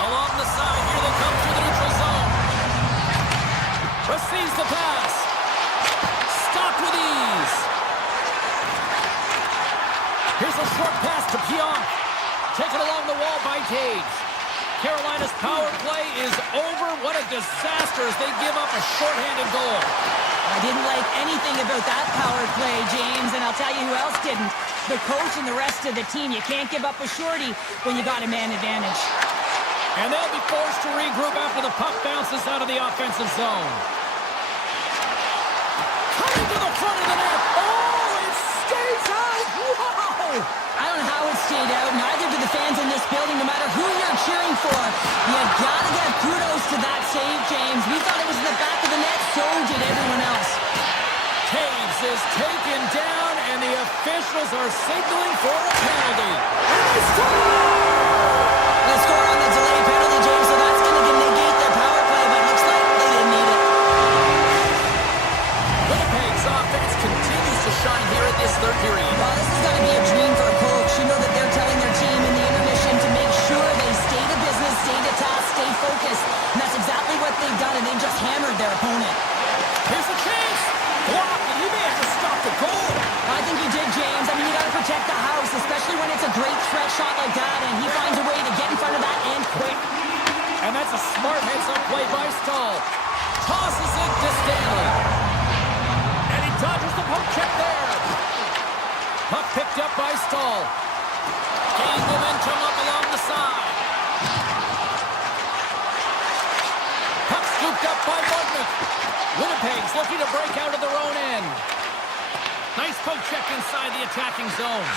Along the side, here they come through the neutral zone. Receives the pass. Stopped with a short pass to Pionk. Taken along the wall by Tage. Carolina's power play is over. What a disaster as they give up a shorthanded goal. I didn't like anything about that power play, James, and I'll tell you who else didn't. The coach and the rest of the team. You can't give up a shorty when you got a man advantage. And they'll be forced to regroup after the puck bounces out of the offensive zone. Coming to the front of the net. Oh, it stays out. Wow! I don't know how it stayed out. Neither do the fans in this building, no matter who you're cheering for. You gotta give kudos to that save, James. We thought it was in the back of the net, so did everyone else. Taves is taken down, and the officials are signaling for a penalty. And they score! They score on the delay penalty, James, so that's going to negate their power play, but it looks like they didn't need it. Winnipeg's offense continues to shine here in this third period. Well, this is going to be a dream for a coach. You know that they're telling their team in the intermission to make sure they stay to business, stay to task, stay focused. And that's exactly what they've done, and they've just hammered their opponent. Here's a chance. Block, and he may have to stop the goal. I think he did, James. I mean, you got to protect the house, especially when it's a great threat shot like that, and he finds a way to get in front of that and quick. And that's a smart heads-up play by Stahl. Tosses it to Stanley. And he dodges the poke check there. Puck picked up by Stahl. Gain momentum up along the side. Puck scooped up by Baltic. Winnipeg's looking to break out of their own end. Nice poke check inside the attacking zone.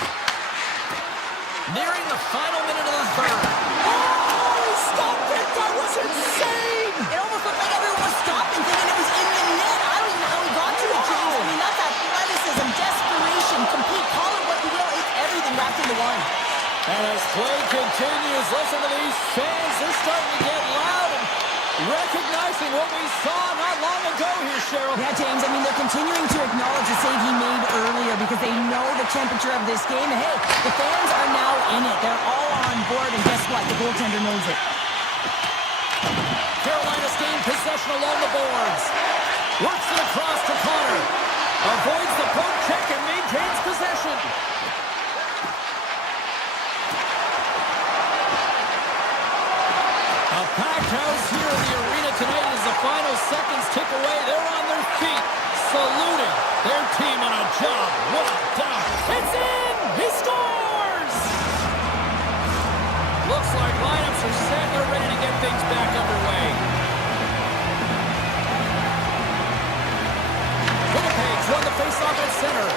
Nearing the final minute of the third. Oh, he stopped it! That was insane! It almost looked like everyone was stopping, thinking it was in the net. I don't even know how he got to it, James. I mean, that's athleticism, desperation, complete, call it what you will. It's everything wrapped into one. And as play continues, listen to these fans. They're starting to get loud and recognizing what we saw not long ago here, Cheryl. Yeah, James, I mean, they're continuing to acknowledge the save he made earlier because they know the temperature of this game. And hey, the fans are now in it. They're all on board, and guess what? The goaltender knows it. Carolina's gained possession along the boards. Works it across to Connor. Avoids the poke check and maintains possession. A packed house here in the arena tonight as the final seconds tick away. They're on their feet, saluting their team on a job well done. It's in! He scores! Looks like lineups are set. They're ready to get things back underway. Winnipeg's won the faceoff at center.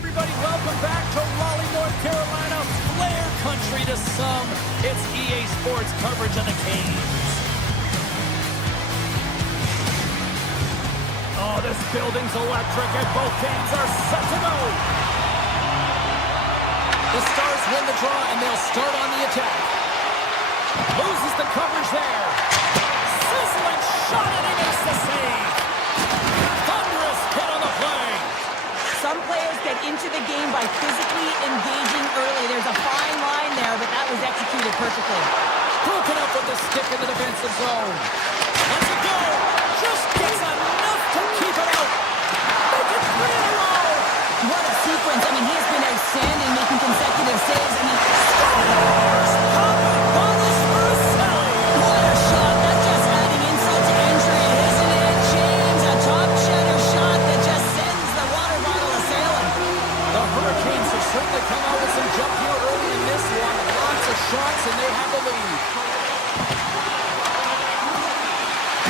everybody. Welcome back to Raleigh, North Carolina. Flair country to some. It's EA Sports coverage of the Canes. Oh, this building's electric, and both teams are set to go. The Stars win the draw, and they'll start on the attack. Loses the coverage there. Sizzling shot, and he makes the save. Thunderous hit on the play. Some players get into the game by physically engaging early. There's a fine line there, but that was executed perfectly. Broken up with the stick in the defensive zone. Let's it go. Just gets enough to keep it out. Make it 3 in a row. What a sequence. I mean, he has been outstanding making consecutive saves. I mean, scores! Bonus for Sally. What a shot. That's just adding insult to injury, isn't it, James? A top cheddar shot that just sends the water bottle a-sailing. The Hurricanes have certainly come out with some jump here early in this one. Lots of shots, and they have the lead.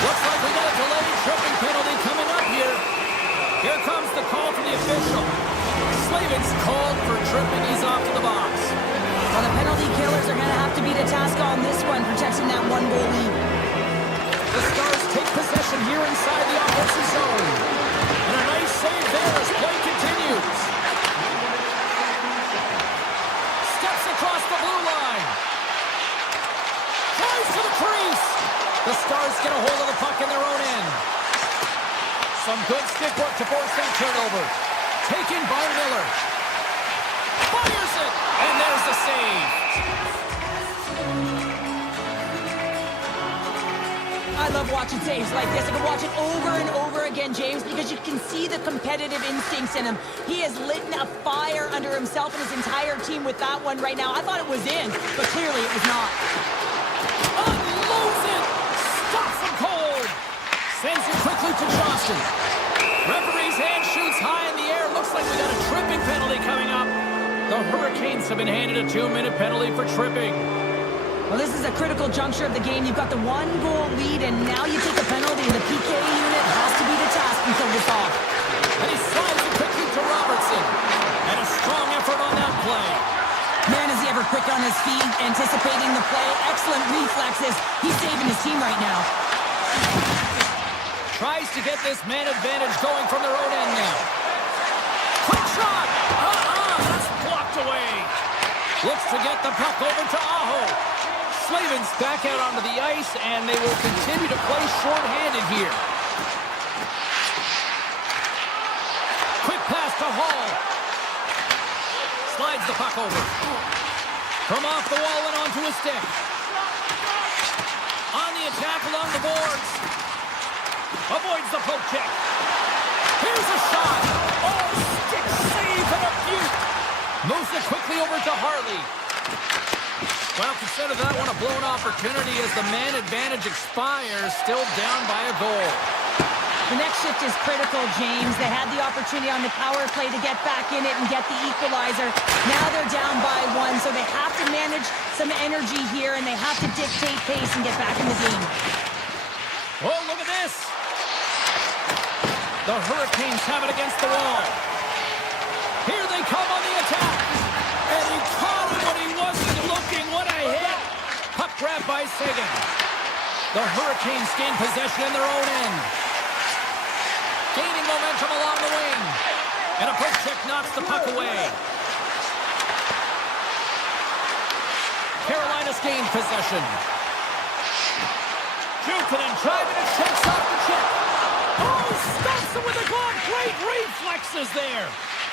Looks like we got a delayed tripping penalty coming up here. Here comes the call from the official. Slavin's called for tripping. He's off to the box. Well, the penalty killers are going to have to be the task on this one, protecting that one-goal lead. The Stars take possession here inside the offensive zone. And a nice save there as play continues. Steps across the blue line. Tries to the crease. The Stars get a hold of the puck in their own end. Some good stick work to force that turnover. Taken by Miller. Fires it. And there's the save. I love watching saves like this. I can watch it over and over again, James, because you can see the competitive instincts in him. He has lit a fire under himself and his entire team with that one right now. I thought it was in, but clearly it was not. Unloads it. Stops him cold. Sends it quickly to Johnston. Referee's hand shoots high in the air. Looks like we got a tripping penalty coming up. The Hurricanes have been handed a 2-minute penalty for tripping. Well, this is a critical juncture of the game. You've got the one-goal lead, and now you take a penalty. The PK unit has to be the task until this off. And he slides it quickly to Robertson. And a strong effort on that play. Man, is he ever quick on his feet, anticipating the play. Excellent reflexes. He's saving his team right now. Tries to get this man advantage going from their own end now. Quick shot. That's blocked away. Looks to get the puck over to Aho. Slavin's back out onto the ice, and they will continue to play short-handed here. Quick pass to Hall. Slides the puck over. From off the wall and onto a stick. On the attack along the boards. Avoids the poke check. Here's a shot. Oh, stick save and a beaut. Moves it quickly over to Harley. Well, consider that one a blown opportunity as the man advantage expires, still down by a goal. The next shift is critical, James. They had the opportunity on the power play to get back in it and get the equalizer. Now they're down by 1, so they have to manage some energy here, and they have to dictate pace and get back in the game. Oh, look at this. The Hurricanes have it against the wall. Here they come on the attack. And he caught him when he wasn't looking. What a hit. Puck grabbed by Seguin. The Hurricanes gain possession in their own end. Gaining momentum along the wing. And a poke check knocks the puck away. Carolina's gained possession. Jukunin driving and checks off the check. Oh, stops him with a glove. Great reflexes there.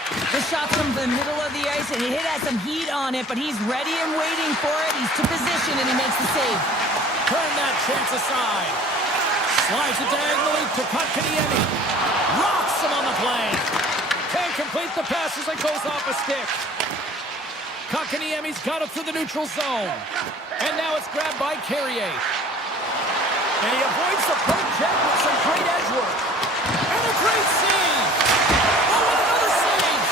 The shot's from the middle of the ice, and it has some heat on it, but he's ready and waiting for it. He's to position, and he makes the save. Turn that chance aside. Slides it diagonally to Kotkaniemi. Rocks him on the play. Can't complete the pass as it goes off a stick. Kotkaniemi's got it through the neutral zone. And now it's grabbed by Carrier. And he avoids the poke check with some great edge work. And a great save. Oh, and another save.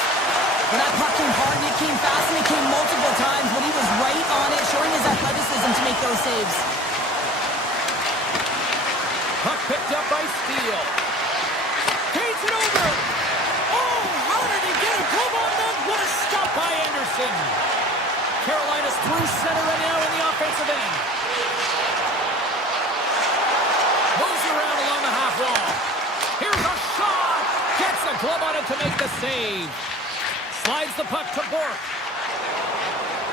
When that puck came hard, and it came fast, and it came multiple times, but he was right on it, showing his athleticism to make those saves. Puck picked up by Steele. Feeds it over. Oh, how did he get a glove on that? What a stop by Anderson. Carolina's through center right now in the offensive end. Moves around along the half wall. Here's a shot. Gets a glove on it to make the save. Slides the puck to Bork.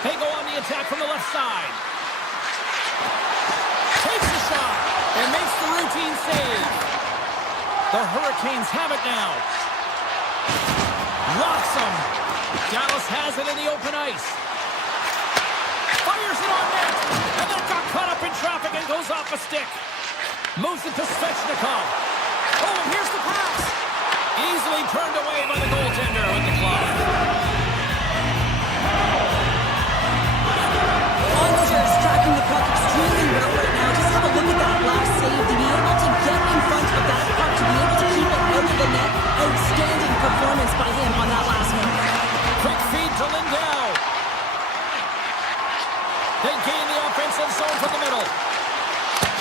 They go on the attack from the left side. Takes the shot and makes the routine save. The Hurricanes have it now. Locks them. Dallas has it in the open ice. Fires it on net. And then got caught up in traffic and goes off a stick. Moves it to Svechnikov. Oh, and here's the pass. Easily turned away by the goaltender with the glove. Islanders tracking the puck extremely well right now. Just have a look at that last save. To be able to get in front of that puck, to be able to keep it out of the net. Outstanding performance by him on that last one. Quick feed to Lindell. They gain the offensive zone from the middle.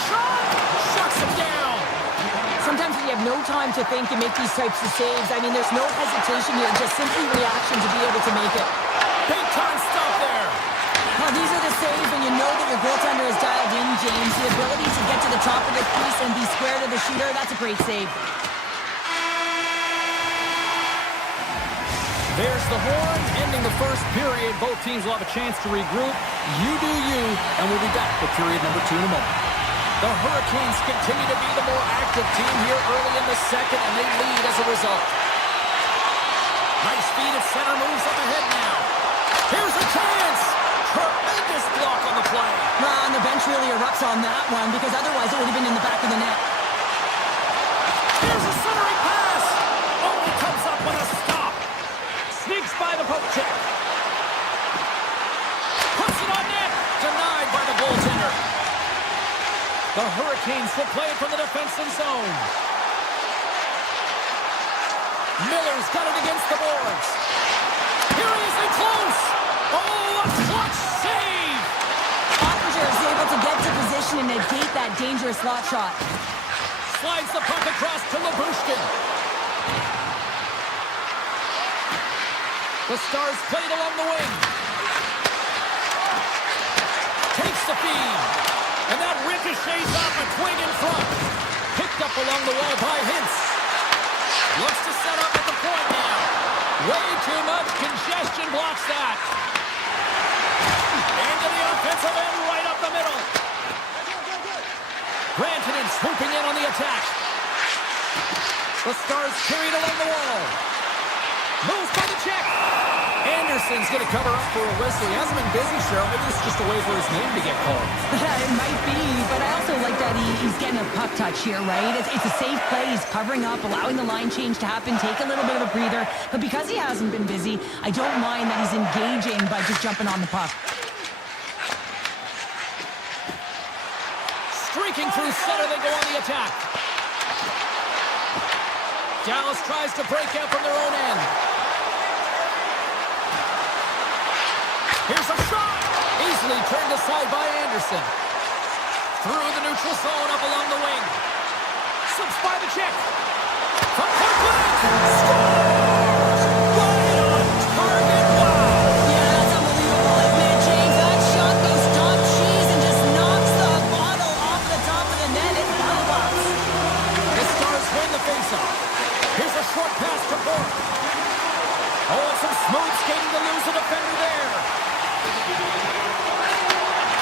Shot! Shuts him down. Sometimes when you have no time to think and make these types of saves, I mean, there's no hesitation here, just simply reaction to be able to make it. Big time stop there. Now, these are the saves when you know that your goaltender is dialed in, James. The ability to get to the top of the crease and be square to the shooter, that's a great save. There's the horn, ending the first period. Both teams will have a chance to regroup. You do you, and we'll be back with period number 2 in a moment. The Hurricanes continue to be the more active team here early in the second, and they lead as a result. Nice feed at center, moves up ahead now. Here's a chance! Tremendous block on the play. Well, and the bench really erupts on that one, because otherwise it would have been in the back of the net. Here's a centering pass! Oh, he comes up with a stop. Sneaks by the poke check. Puts it on net. Denied by the goaltender. The Hurricanes will play it from the defensive zone. Miller's got it against the boards. Here he is in close. Oh, a clutch save. Ottinger is able to get to position and negate that dangerous slot shot. Slides the puck across to Labushkin. The Stars played along the wing. Takes the feed. And that ricochets off a twig in front. Picked up along the wall by Hintz. Looks to set up at the point now. Way too much congestion blocks that. Into the offensive end, right up the middle. Grantanen swooping in on the attack. The Stars carried along the wall. Moves by the check. Anderson's going to cover up for a whistle. He hasn't been busy, Cheryl. Maybe this is just a way for his name to get called. It might be, but I also like that he's getting a puck touch here, right? It's a safe play. He's covering up, allowing the line change to happen, take a little bit of a breather. But because he hasn't been busy, I don't mind that he's engaging by just jumping on the puck. Streaking through center, they go on the attack. Dallas tries to break out from their own end. Here's a shot! Easily turned aside by Anderson. Through the neutral zone, up along the wing. Slips by the check. From point blank! Scores! Right on target! Wow! Yeah, that's unbelievable, isn't it, James? That shot goes top cheese and just knocks the bottle off the top of the net. It's one box. The Stars win the faceoff. Here's a short pass to Bork. Oh, and some smooth skating to lose a defender there.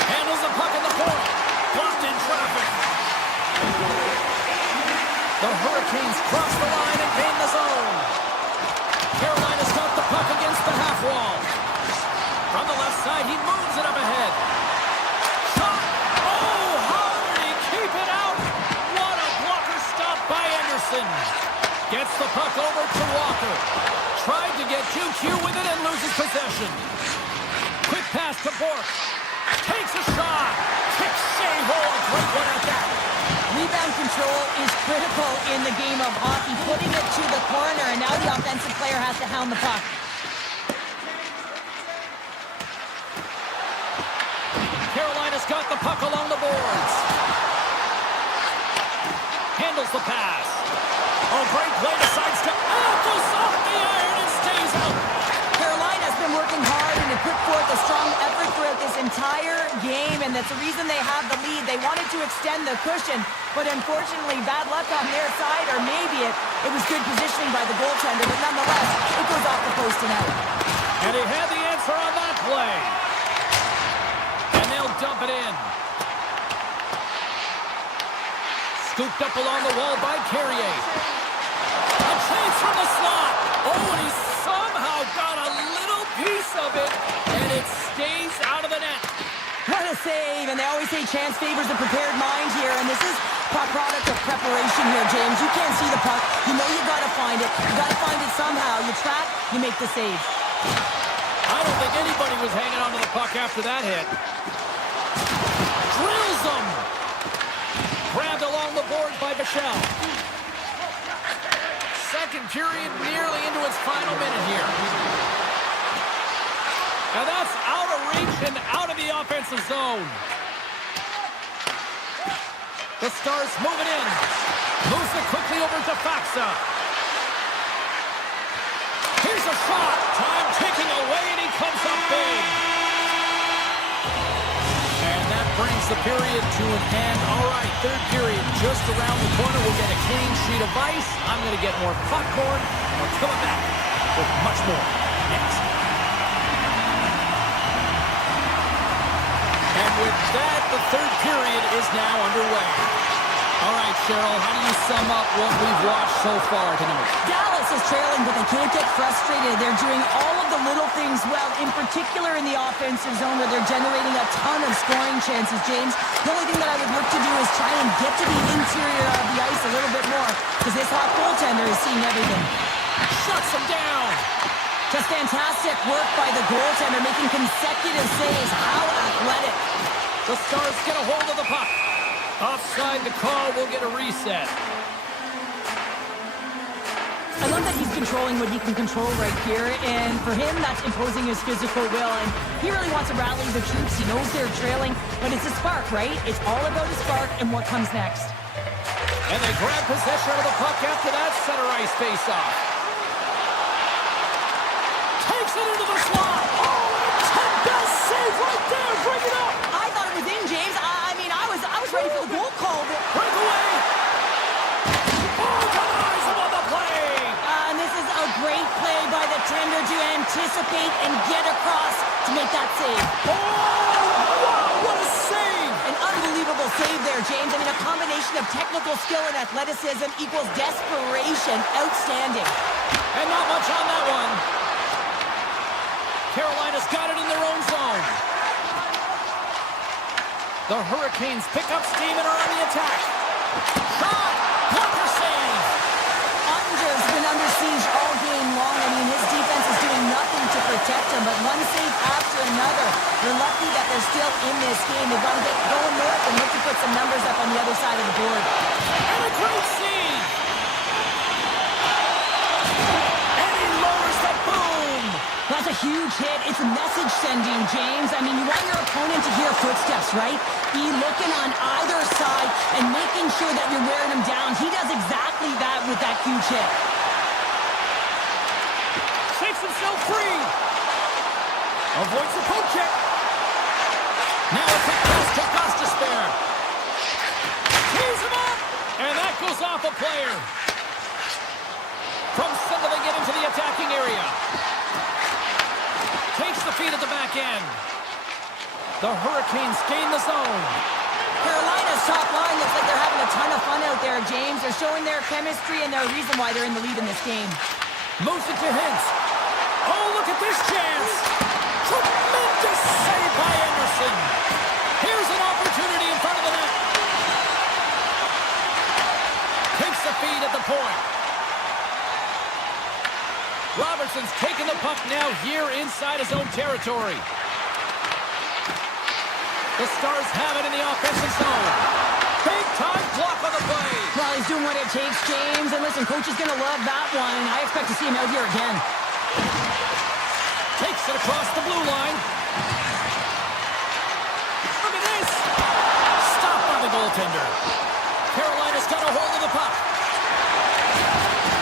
Handles the puck in the point. Blocked in traffic. The Hurricanes cross the line and gain the zone. Carolina's got the puck against the half wall. From the left side, he moves it up ahead. Shot! Oh, how did he keep it out? What a blocker stop by Anderson. Gets the puck over to Walker. Tried to get 2Q with it and loses possession. Quick pass to Bork. Takes a shot. Kick save. Oh, a great one at that. Rebound control is critical in the game of hockey. Putting it to the corner, and now the offensive player has to hound the puck. Carolina's got the puck along the boards. Handles the pass. Oh, great play to sidestep. Oh, goes off the iron and stays out. Carolina's been working hard and a quick fourth with a strong effort throughout this entire game, and that's the reason they have the lead. They wanted to extend the cushion, but unfortunately, bad luck on their side, or maybe it was good positioning by the goaltender, but nonetheless, it goes off the post and out. And he had the answer on that play. And they'll dump it in. Scooped up along the wall by Carrier. A chance from the slot. Oh, and he somehow got a little piece of it, and it stays out of the net. What a save, and they always say chance favors a prepared mind here, and this is a product of preparation here, James. You can't see the puck. You know you got to find it. You got to find it somehow. You trap, you make the save. I don't think anybody was hanging onto the puck after that hit. Drills them. Grabbed along the boards by Michel. Second period nearly into its final minute here. And that's out of reach and out of the offensive zone. The Stars moving in. Moves it quickly over to Faxa. Here's a shot. Time ticking away, and he comes up big. And that brings the period to an end. All right, third period just around the corner. We'll get a clean sheet of ice. I'm going to get more popcorn. We're coming back with much more next. And with that, the third period is now underway. All right, Cheryl, how do you sum up what we've watched so far tonight? Dallas is trailing, but they can't get frustrated. They're doing all of the little things well, in particular in the offensive zone where they're generating a ton of scoring chances, James. The only thing that I would look to do is try and get to the interior of the ice a little bit more, because this hot goaltender is seeing everything. Shuts him down. Just fantastic work by the goaltender, making consecutive saves. How athletic. The Stars get a hold of the puck. Offside the call, will get a reset. I love that he's controlling what he can control right here, and for him, that's imposing his physical will, and he really wants to rally the troops. He knows they're trailing, but it's a spark, right? It's all about a spark and what comes next. And they grab possession of the puck after that center ice face-off. Takes it into the slot. Oh, and a 10-best save right there. Bring it up. I thought it was in, James. I was ready for the goal call. Breakaway. Oh, denies him on the play. And this is a great play by the tender to anticipate and get across to make that save. Oh, wow, what a save. An unbelievable save there, James. I mean, a combination of technical skill and athleticism equals desperation. Outstanding. And not much on that one. Carolina's got it in their own zone. The Hurricanes pick up steam and are on the attack. Shot! Blocker save! Ottinger's been under siege all game long. I mean, his defense is doing nothing to protect him, but one save after another. They're lucky that they're still in this game. They've got to get going north and look to put some numbers up on the other side of the board. And a great save! And he lowers the boom! That's a huge hit. It's message sending, James. I mean, you want your opponent to hear footsteps, right? Be looking on either side and making sure that you're wearing him down. He does exactly that with that huge hit. Shakes himself free. Avoids the poke check. Now a quick pass to Gostisbehere. Tees him up. And that goes off a player. From center they get into the attacking area. Takes the feed at the back end. The Hurricanes gain the zone. Carolina's top line looks like they're having a ton of fun out there, James. They're showing their chemistry and their reason why they're in the lead in this game. Moves it to Hintz. Oh, look at this chance. Tremendous save by Anderson. Here's an opportunity in front of the net. Takes the feed at the point. Robertson's taking the puck now here inside his own territory. The Stars have it in the offensive zone. Big time block on the play. Well, he's doing what it takes, James. And listen, coach is going to love that one. I expect to see him out here again. Takes it across the blue line. Look at this. Stopped by the goaltender. Carolina's got a hold of the puck.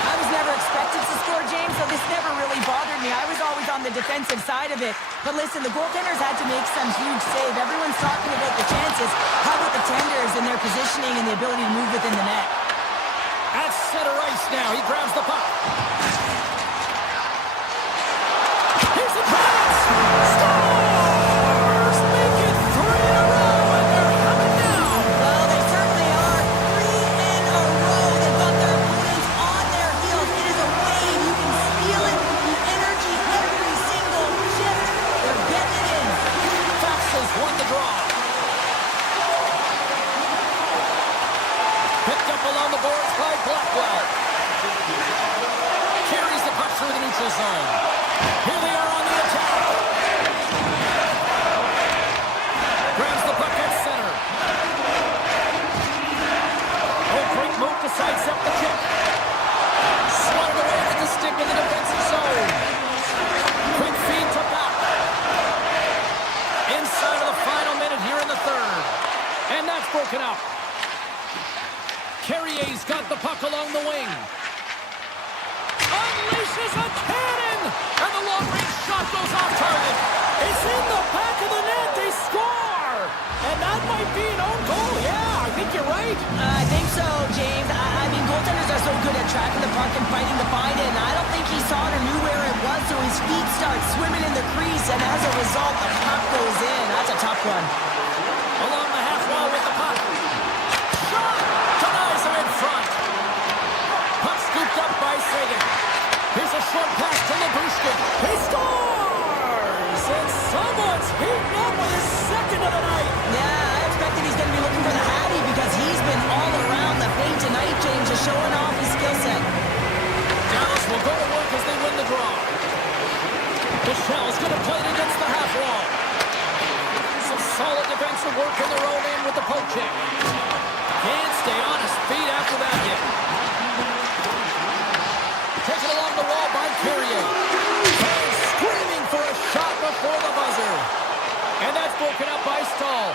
I was never expected to score, James, so this never really bothered me. I was always on the the defensive side of it. But listen, the goaltenders had to make some huge save. Everyone's talking about the chances. How about the tenders and their positioning and the ability to move within the net? At center ice now. He grabs the puck. Here's the chance. Scores! Make it 3 in a row, and they're coming down. Well, they certainly are. 3 in a row. They've got their opponents on their heels. It is a wave. You can feel it. The energy every single shift. They're getting it in. Fox has won the draw. Picked up along the boards by Blackwell. Carries the puck through the neutral zone. Here they are on the attack. Grabs the puck at center. Oh, great move to sidestep the kick. Swatted away with the stick in the defensive zone. Quick feed to Bach. Inside of the final minute here in the third. And that's broken up. Carrier's got the puck along the wing. Unleashes a cannon! And the long-range shot goes off target. It's in the back of the net. They score! And that might be an own goal. Yeah, I think you're right. I think so, James. I mean, goaltenders are so good at tracking the puck and fighting to find it, and I don't think he saw it or knew where it was, so his feet start swimming in the crease, and as a result, the puck goes in. That's a tough one. Along the half wall with the puck. Shot! Denies him in front. Puck scooped up by Sagan. Here's a short pass to Labushkin. He scores! And someone's heating up with his second of the night. Yeah, I expected he's going to be looking for the Hattie because he's been all around the paint tonight, James, just showing off his skill set. Dallas will go to work as they win the draw. Michelle's going to play it against the half wall. Some solid defensive work in their own end with the poke check. Can't stay on his feet after that hit. Taken along the wall by Carrier. Fans screaming for a shot before the buzzer. And that's broken up by Stahl.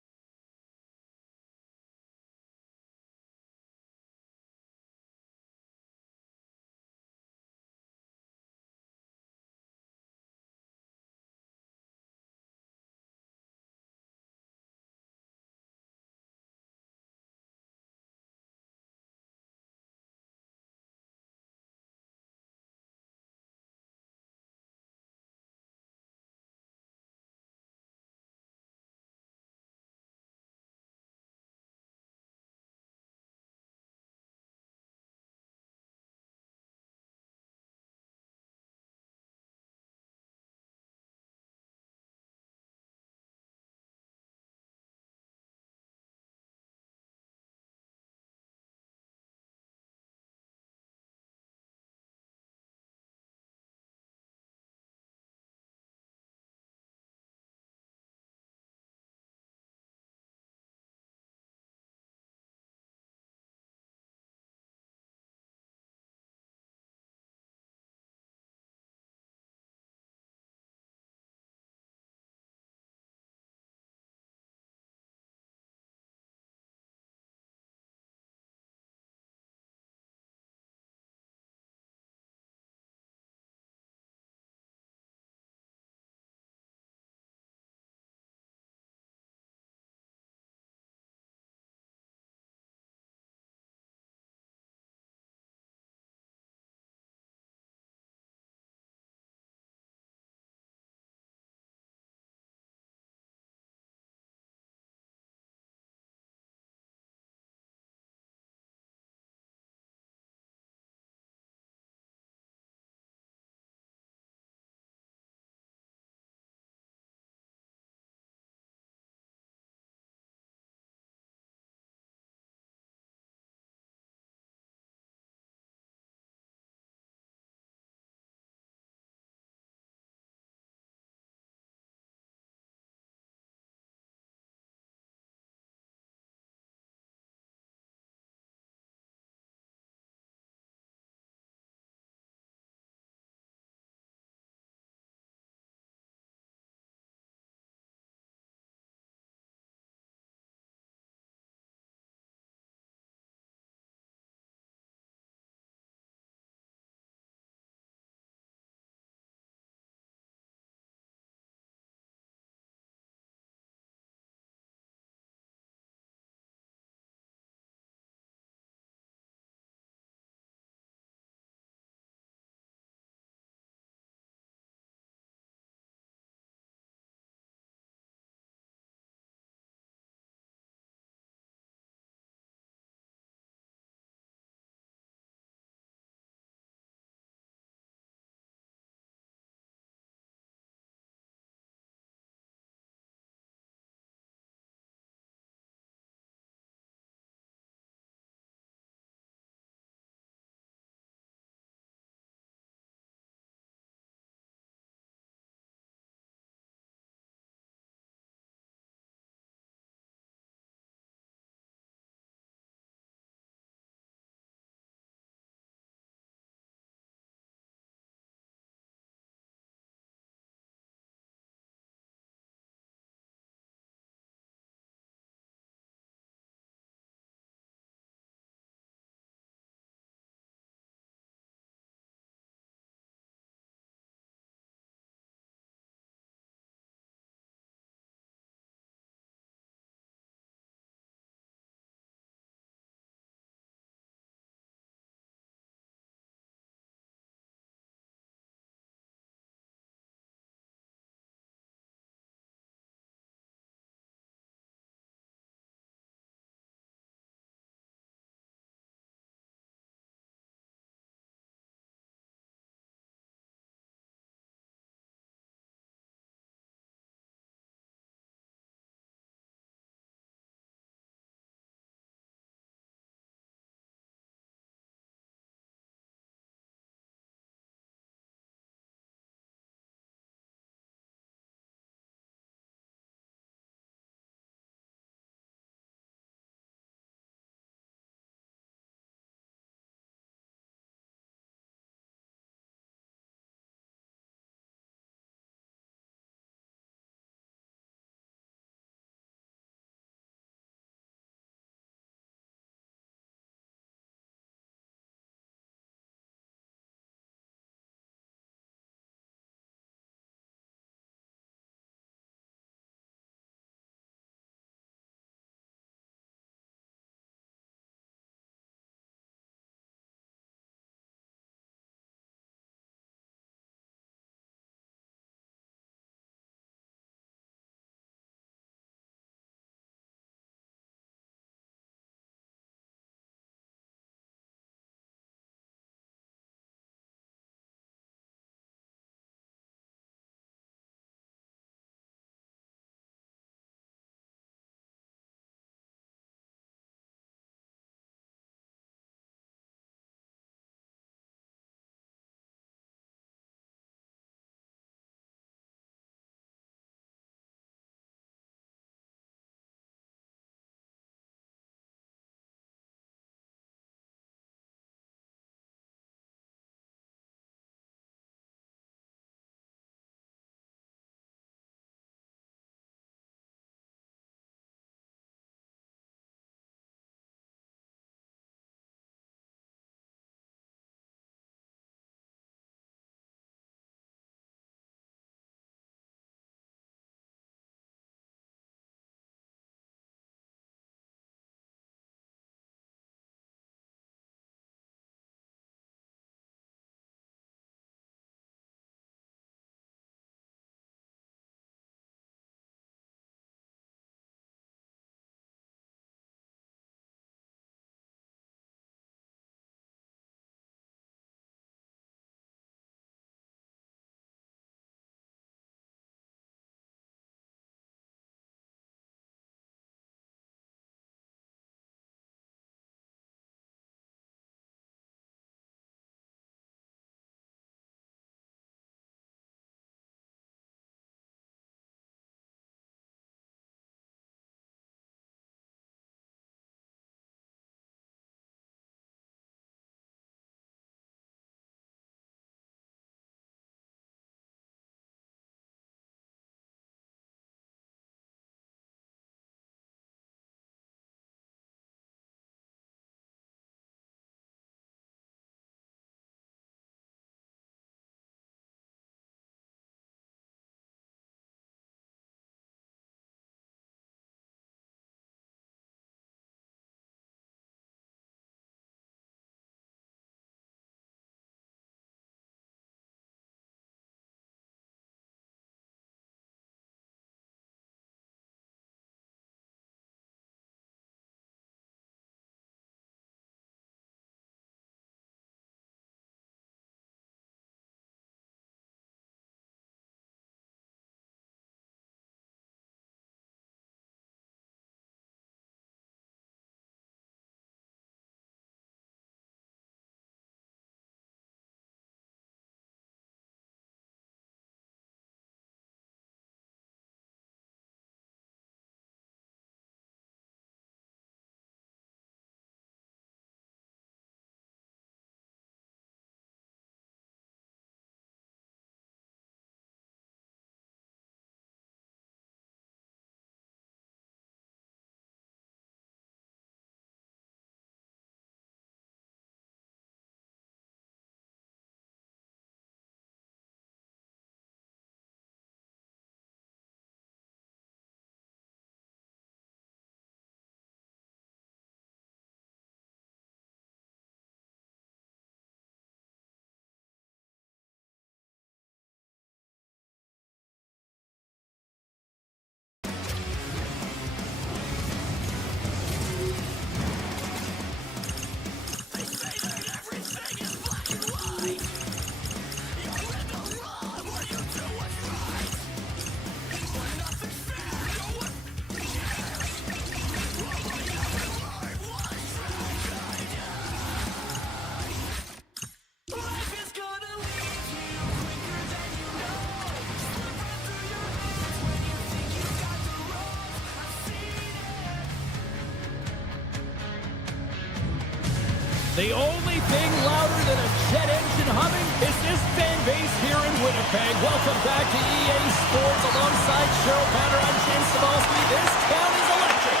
The only thing louder than a jet engine humming is this fan base here in Winnipeg. Welcome back to EA Sports alongside Cheryl Banner. I'm James Cebulski. This town is electric.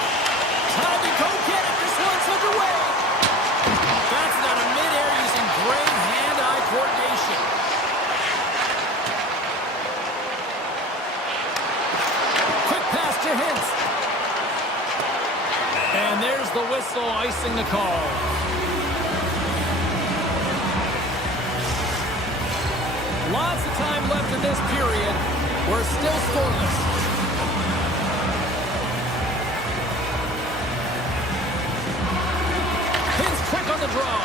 Time to go get it. This one's underway. That's not a midair using great hand-eye coordination. Quick pass to Hintz. And there's the whistle icing the call. Lots of time left in this period. We're still scoreless. Hintz quick on the draw.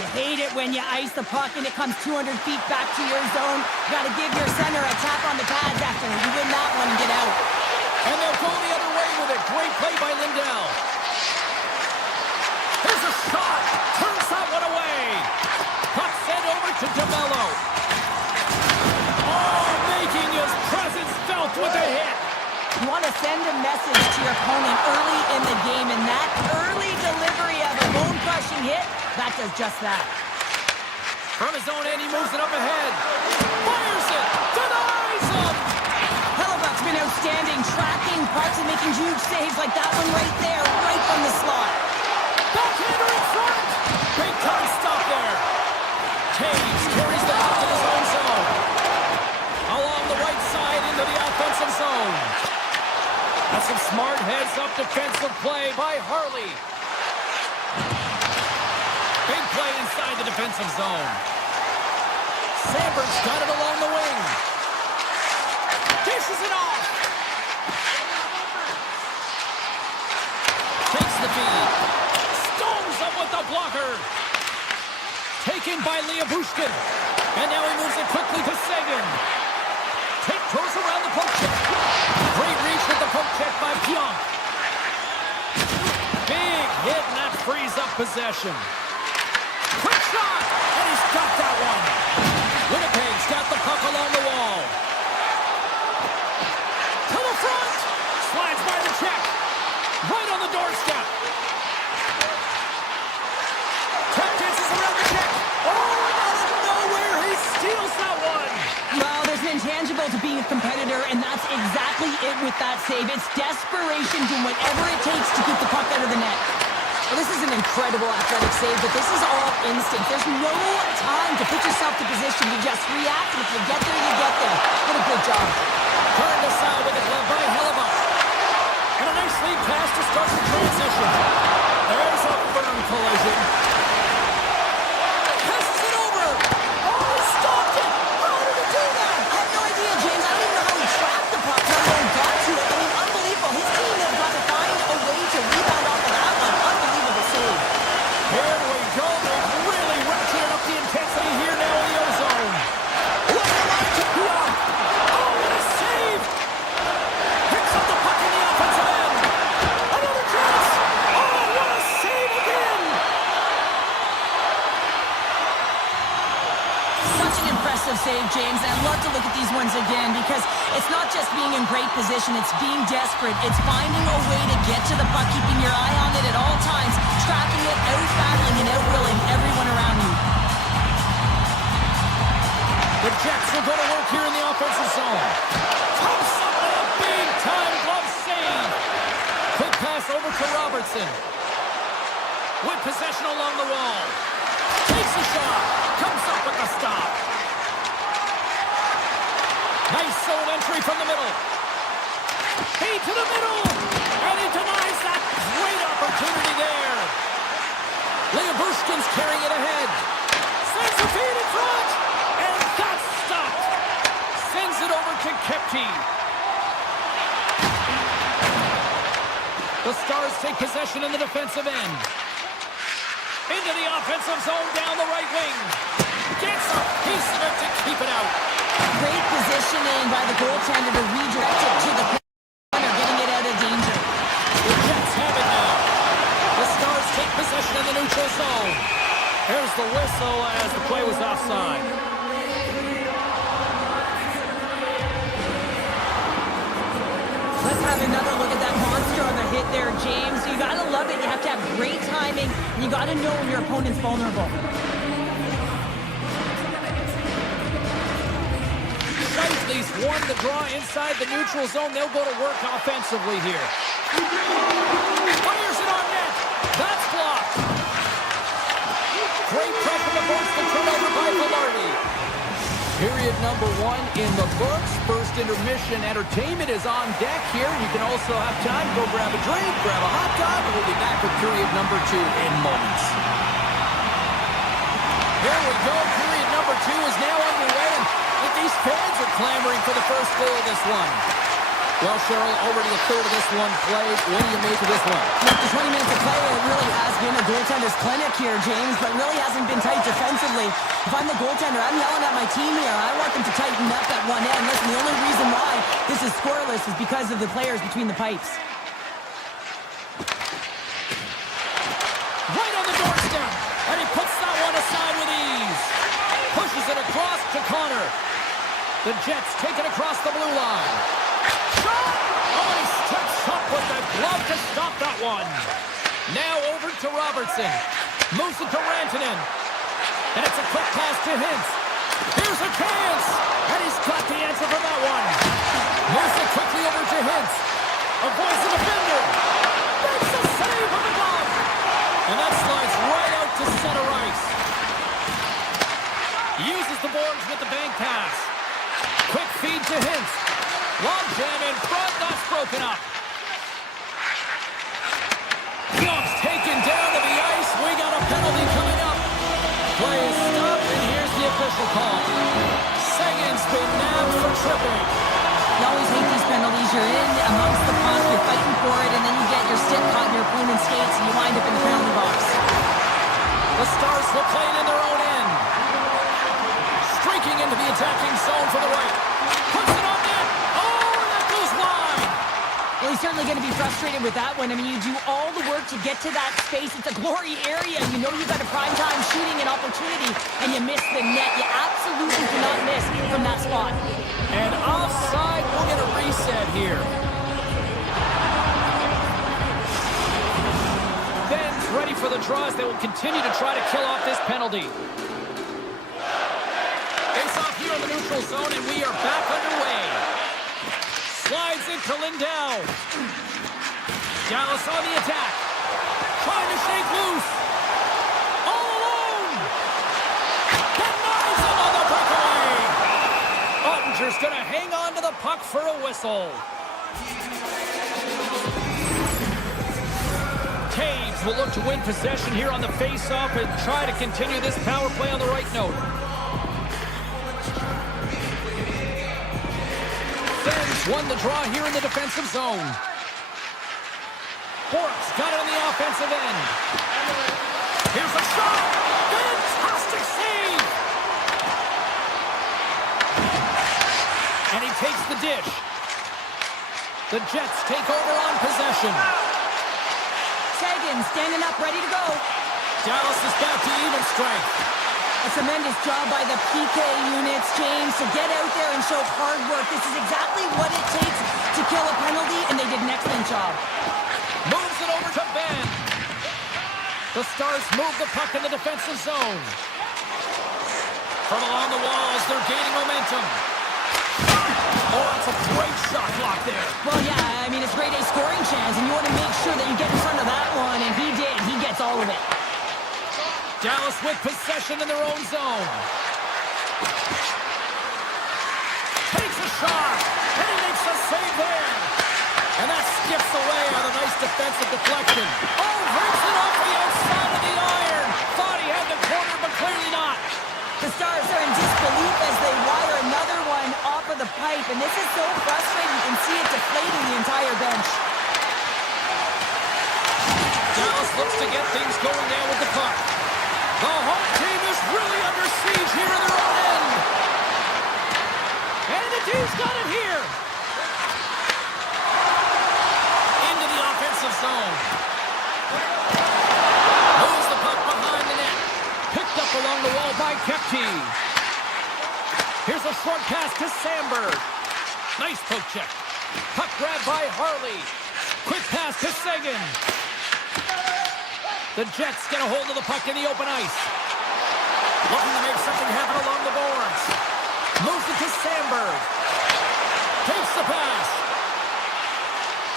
You hate it when you ice the puck and it comes 200 feet back to your zone. You got to give your center a tap on the pads after you win that one and get out. And they'll go the other way with it. Great play by Lindell. Here's a shot. Turns that one away. Puck sent over to DeMello. Oh, making his presence felt with a hit. You want to send a message to your opponent early in the game, and that early delivery of a bone-crushing hit, that does just that. From his own end, he moves it up ahead. Fires it. Denies him. Hellebuck's been outstanding, tracking pucks and making huge saves like that one right there, right from the slot. Backhander in front. Big time stop there. Taves carries the puck to his own zone. Along the right side into the offensive zone. That's some smart heads-up defensive play by Harley. Big play inside the defensive zone. Samberg's got it along the wing. Dishes it off. Takes the feed. Storms up with the blocker. Taken by Liabushkin. And now he moves it quickly to Sagan. Throws around the poke check. Great reach with the poke check by Pionk. Big hit, and that frees up possession. Quick shot, and he's got that one. Winnipeg's got the puck along the wall. To the front. Slides by the check. Right on the doorstep. Tap dances around the check. Oh, out of nowhere, he steals that one. Well, there's an intangible to being a competitor, and that's exactly it with that save. It's desperation, doing whatever it takes to keep the puck out of the net. Well, this is an incredible athletic save, but this is all instinct. There's no time to put yourself to position. You just react, and if you get there, you get there. What a good job. Turned aside with a glove by Hellebuck. And a nice lead pass to start the transition. There's a firm collision. Passes it over. Oh, he stopped it. How did he do that? I have no idea, James. I don't even know how he tracked the puck, how he got to it. I mean, unbelievable. His team has got to find a way to rebound off of that one. Unbelievable save. Here we go. They've really ratcheted up the intensity here now in the ozone. Look at that to Pionk. Oh, what a save. Picks up the puck in the offensive end. Another chance. Oh, what a save again. Such an impressive save, James. And I'd love to look at these ones again because it's not just being in great position, it's being desperate. It's finding a way to get to the puck, keeping your eye on it at all times, tracking it, out-battling and out-willing everyone around you. The Jets will go to work here in the offensive zone. Pumps up a big-time glove save. Quick pass over to Robertson. With possession along the wall. Takes a shot. Comes up with the stop. Nice zone entry from the middle. Feed to the middle. And he denies that great opportunity there. Liabushkin's carrying it ahead. Sends the feed in front. And that's stopped. Sends it over to Kepke. The Stars take possession in the defensive end. Into the offensive zone down the right wing. Gets a piece of it to keep it out. Great positioning by the goaltender to redirect it to the corner, getting it out of danger. The Jets have it now. The Stars take possession in the neutral zone. Here's the whistle as the play was offside. Let's have another look at that monster on the a hit there, James. You got to love it. You have to have great timing. And you got to know when your opponent's vulnerable. Shifley's won the draw inside the neutral zone. They'll go to work offensively here. Fires it on net. That's blocked. Great pressure to force the turnover by Velarde. Period number 1 in the books. First intermission entertainment is on deck here. You can also have time to go grab a drink, grab a hot dog, and we'll be back with period number 2 in moments. Here we go. Period number 2 is now underway, and these fans are clamoring for the first goal of this one. Well, Cheryl, already a third of this one played. What do you make of this one? After 20 minutes of play, it really has been a goaltender's clinic here, James, but really hasn't been tight defensively. If I'm the goaltender, I'm yelling at my team here. I want them to tighten up at one end. Listen, the only reason why this is scoreless is because of the players between the pipes. Right on the doorstep, and he puts that one aside with ease. Pushes it across to Connor. The Jets take it across the blue line. Shot! Oh, he steps up with the glove to stop that one. Now over to Robertson. Moves it to Rantanen. And it's a quick pass to Hintz. Here's a chance! And he's got the answer for that one. Moves it quickly over to Hintz. Avoids the defender. Makes the save with the glove. And that slides right out to center ice. Uses the boards with the bank pass. Quick feed to Hintz. Long jam in front, that's broken up. Young's taken down to the ice. We got a penalty coming up. Play is stopped, and here's the official call. Seguin's been nabbed for tripping. You always hate these penalties. You're in amongst the puck, you're fighting for it, and then you get your stick caught in your opponent's skates, and you wind up in the penalty box. The Stars will play it in their own end. Streaking into the attacking zone for the right. Puts it on net. Oh, that goes wide. Well, he's certainly going to be frustrated with that one. I mean, you do all the work to get to that space. It's a glory area. You know you've got a primetime shooting an opportunity, and you miss the net. You absolutely cannot miss from that spot. And offside, we'll get a reset here. Ben's ready for the draws. They will continue to try to kill off this penalty. Face off here in the neutral zone, and we are back underway. Slides it to Lindell. Dallas on the attack. Trying to shake loose. All alone. Denies another breakaway. Ottinger's going to hang on to the puck for a whistle. Taves will look to win possession here on the face-off and try to continue this power play on the right note. Ben's won the draw here in the defensive zone. Bork's got it on the offensive end. Here's a shot. Fantastic save. And he takes the dish. The Jets take over on possession. Seguin standing up, ready to go. Dallas is back to even strength. A tremendous job by the PK units, James, to get out there and show hard work. This is exactly what it takes to kill a penalty, and they did an excellent job. Moves it over to Ben. The Stars move the puck in the defensive zone. From along the walls, they're gaining momentum. Oh, that's a great shot block there. Well, yeah, I mean, it's grade A scoring chance, and you want to make sure that you get in front of that one, and he did. He gets all of it. Dallas with possession in their own zone. Takes a shot, and he makes a save there. And that skips away on a nice defensive deflection. Oh, rips it off the outside of the iron. Thought he had the corner, but clearly not. The Stars are in disbelief as they wire another one off of the pipe, and this is so frustrating. You can see it deflating the entire bench. Dallas looks to get things going now with the puck. The home team is really under siege here in their own end. And the team's got it here. Into the offensive zone. Moves the puck behind the net. Picked up along the wall by Kepke. Here's a short pass to Sandberg. Nice poke check. Puck grab by Harley. Quick pass to Seguin. The Jets get a hold of the puck in the open ice. Looking to make something happen along the boards. Moves it to Sandberg. Takes the pass.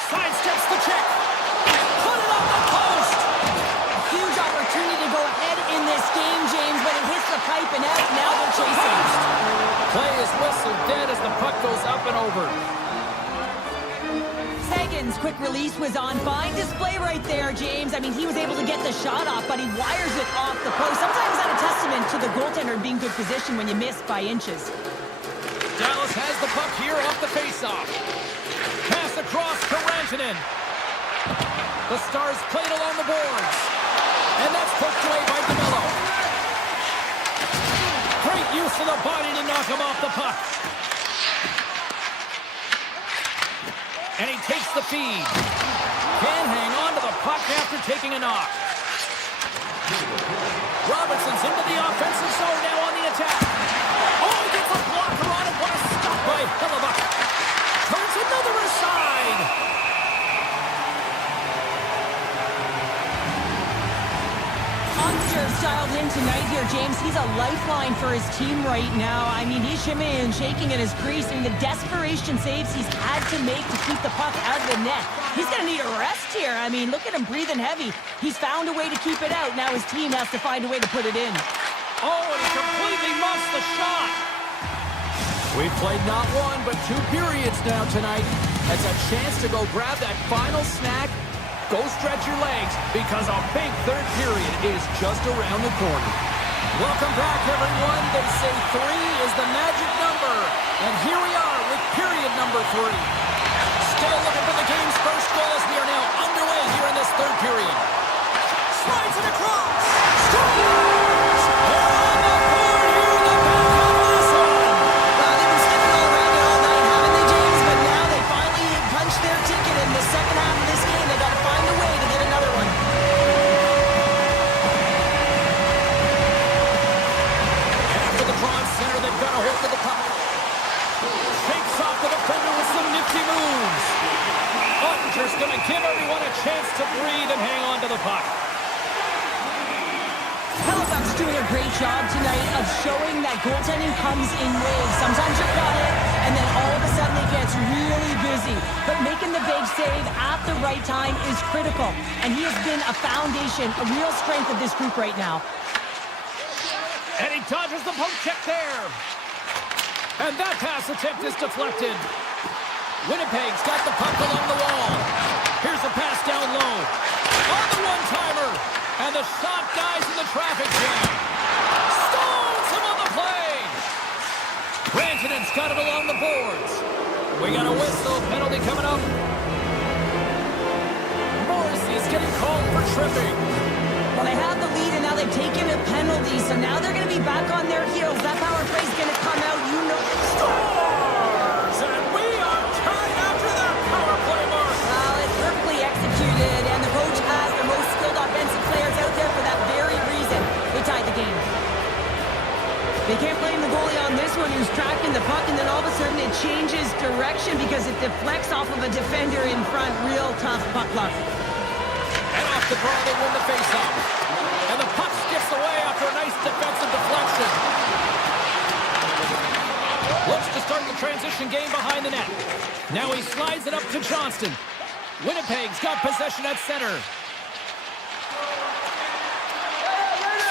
Sidesteps the check. Put it on the post. A huge opportunity to go ahead in this game, James, but it hits the pipe and out. Now they're chasing. Play is whistled dead as the puck goes up and over. Seguin's quick release was on. Fine display right there, James. I mean, he was able to get the shot off, but he wires it off the post. Sometimes that's a testament to the goaltender being good position when you miss by inches. Dallas has the puck here off the faceoff. Pass across to Rantanen. The Stars played along the boards. And that's pushed away by DeMello. Great use of the body to knock him off the puck. And he takes the feed. Can't hang on to the puck after taking a knock. Robertson's into the offensive zone now on the attack. Oh, he gets a blocker on it. What a stop by Hellebuck. Turns another aside. Hunter's dialed in tonight here, James. He's a lifeline for his team right now. I mean, he's shimmying and shaking in his crease, and the desperation saves he's had to make to keep the puck out of the net. He's going to need a rest here. I mean, look at him breathing heavy. He's found a way to keep it out. Now his team has to find a way to put it in. Oh, and he completely muffs the shot. We've played not one, but 2 periods now tonight. It's a chance to go grab that final snack. Go stretch your legs, because a big third period is just around the corner. Welcome back, everyone. They say 3 is the magic number. And here we are with period number 3. Still looking for the game's first goal as we are now underway here in this third period. Slides it across. Scores! They're on the board here in the back half of this one. Well, they've been skipping all around it all night, haven't they, James? But now they finally punched their ticket in the second half of this game. They got to find a way to get another one. After the draw in center, they've got a hold of the puck. Shakes off the defender with some nifty moves. Ottinger's going to give everyone a chance to breathe and hang on to the puck. Hellebuck's doing a great job tonight of showing that goaltending comes in waves. Sometimes you've got it, and then all of a sudden it gets really busy. But making the big save at the right time is critical. And he has been a foundation, a real strength of this group right now. And he dodges the poke check there. And that pass attempt is deflected. Winnipeg's got the puck along the wall. Here's a pass down low. On the one-timer. And the shot dies in the traffic jam. Stones him on the play. Rantanen's got it along the boards. We got a whistle. Penalty coming up. Morrissey's getting called for tripping. Well, they have the lead, and now they've taken a penalty. So now they're going to be back on their heels. That power play's going to come out. You know. Scores! And we are tied after that power play mark. Well, it's perfectly executed, and the coach has the most skilled offensive players out there for that very reason. They tied the game. They can't blame the goalie on this one who's tracking the puck, and then all of a sudden it changes direction because it deflects off of a defender in front. Real tough puck luck. And off the draw, they win the faceoff. And the puck skips away after a nice defensive deflection. Looks to start the transition game behind the net. Now he slides it up to Johnston. Winnipeg's got possession at center.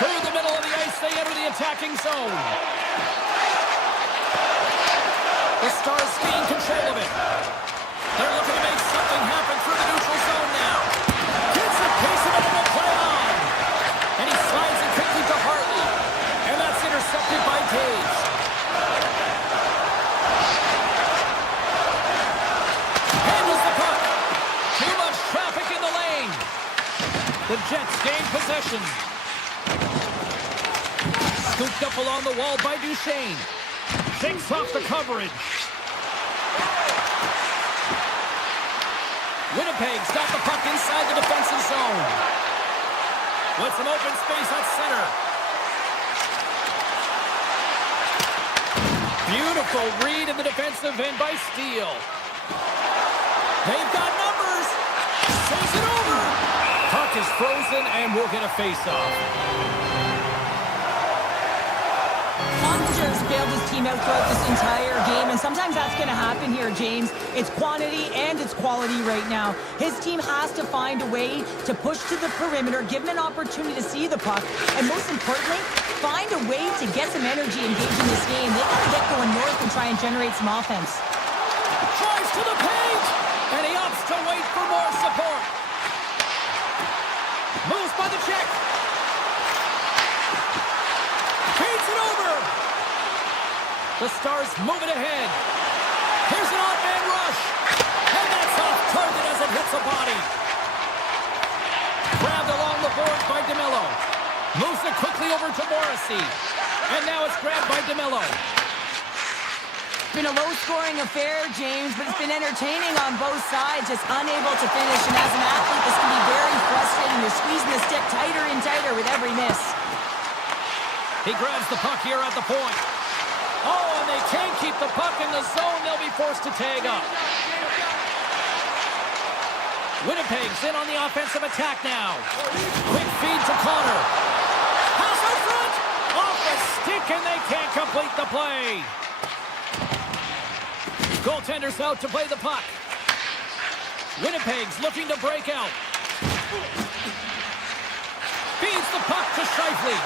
Through the middle of the ice, they enter the attacking zone. The Stars gain control of it. They're looking to make something happen through the neutral zone now. Gets a piece of it and will play on. And he slides it quickly to Hartley. And that's intercepted by Taves. Handles the puck. Too much traffic in the lane. The Jets gain possession. Scooped up along the wall by Duchesne. Shakes off the coverage. Winnipeg's got the puck inside the defensive zone. With some open space at center. Beautiful read in the defensive end by Steele. They've got numbers. frozen, and we'll get a face-off. Monsters bailed his team out throughout this entire game, and sometimes that's going to happen here, James. It's quantity and it's quality right now. His team has to find a way to push to the perimeter, give him an opportunity to see the puck, and most importantly, find a way to get some energy engaged in this game. They got to get going north and try and generate some offense. Drives to the paint, and he opts to wait for more support. Moves by the check. Feeds it over. The Stars move it ahead. Here's an odd-man rush. And that's off target as it hits a body. Grabbed along the boards by DeMello. Moves it quickly over to Morrissey. And now it's grabbed by DeMello. It's been a low-scoring affair, James, but it's been entertaining on both sides, just unable to finish. And as an athlete, this can be very frustrating. You're squeezing the stick tighter and tighter with every miss. He grabs the puck here at the point. Oh, and they can't keep the puck in the zone. They'll be forced to tag up. Winnipeg's in on the offensive attack now. Quick feed to Connor. Pass out front. Off the stick, and they can't complete the play. Goaltender's out to play the puck. Winnipeg's looking to break out. Feeds the puck to Scheifele.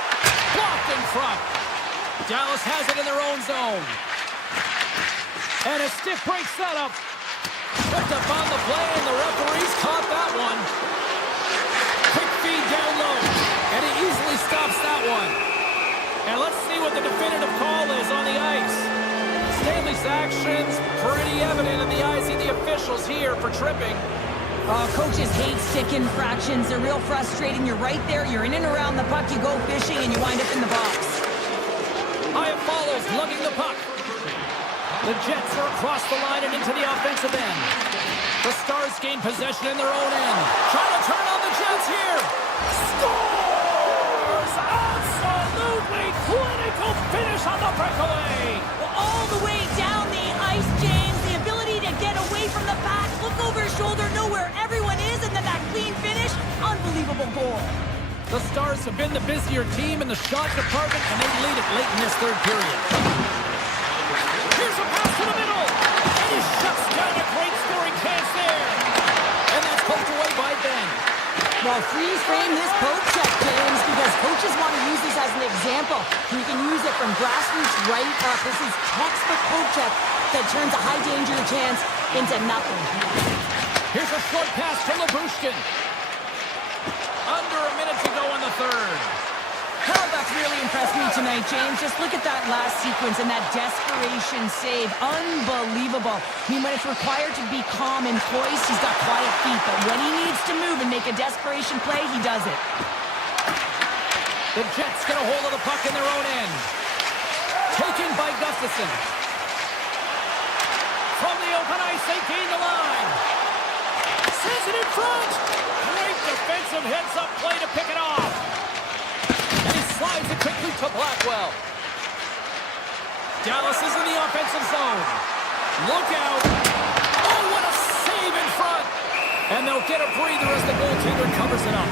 Blocked in front. Dallas has it in their own zone. And a stiff break setup. Tripped up on the play, and the referees caught that one. Quick feed down low. And he easily stops that one. And let's see what the definitive call is on the ice. Stanley's actions pretty evident in the eyes of the officials here for tripping. Coaches hate stick infractions. They're real frustrating. You're right there. You're in and around the puck. You go fishing, and you wind up in the box. Hyatt follows, lugging the puck. The Jets are across the line and into the offensive end. The Stars gain possession in their own end. Trying to turn on the Jets here. Scores! Absolutely clinical finish on the breakaway. Well, all the way down the ice, James. The ability to get away from the pack, look over his shoulder, know where everyone is, and then that clean finish. Unbelievable goal. The Stars have been the busier team in the shot department, and they lead it late in this third period. Here's a pass to the middle, and he shuts down a great scoring chance there. And that's poked away by Ben. Well, freeze frame this poke check, James, because coaches want to use this as an example. You can use it from grassroots right up. This is textbook poke check that turns a high danger chance into nothing. Here's a short pass to Labushkin. Under a minute to go in the third. Oh, that's really impressed me tonight, James. Just look at that last sequence and that desperation save. Unbelievable. I mean, when it's required to be calm and poised, he's got quiet feet. But when he needs to move and make a desperation play, he does it. The Jets get a hold of the puck in their own end. Taken by Gustafson. From the open ice, they gain the line. Sends it in front. Great defensive heads-up play to pick it off. And he slides it quickly to Blackwell. Dallas is in the offensive zone. Look out. Oh, what a save in front. And they'll get a breather as the goaltender covers it up.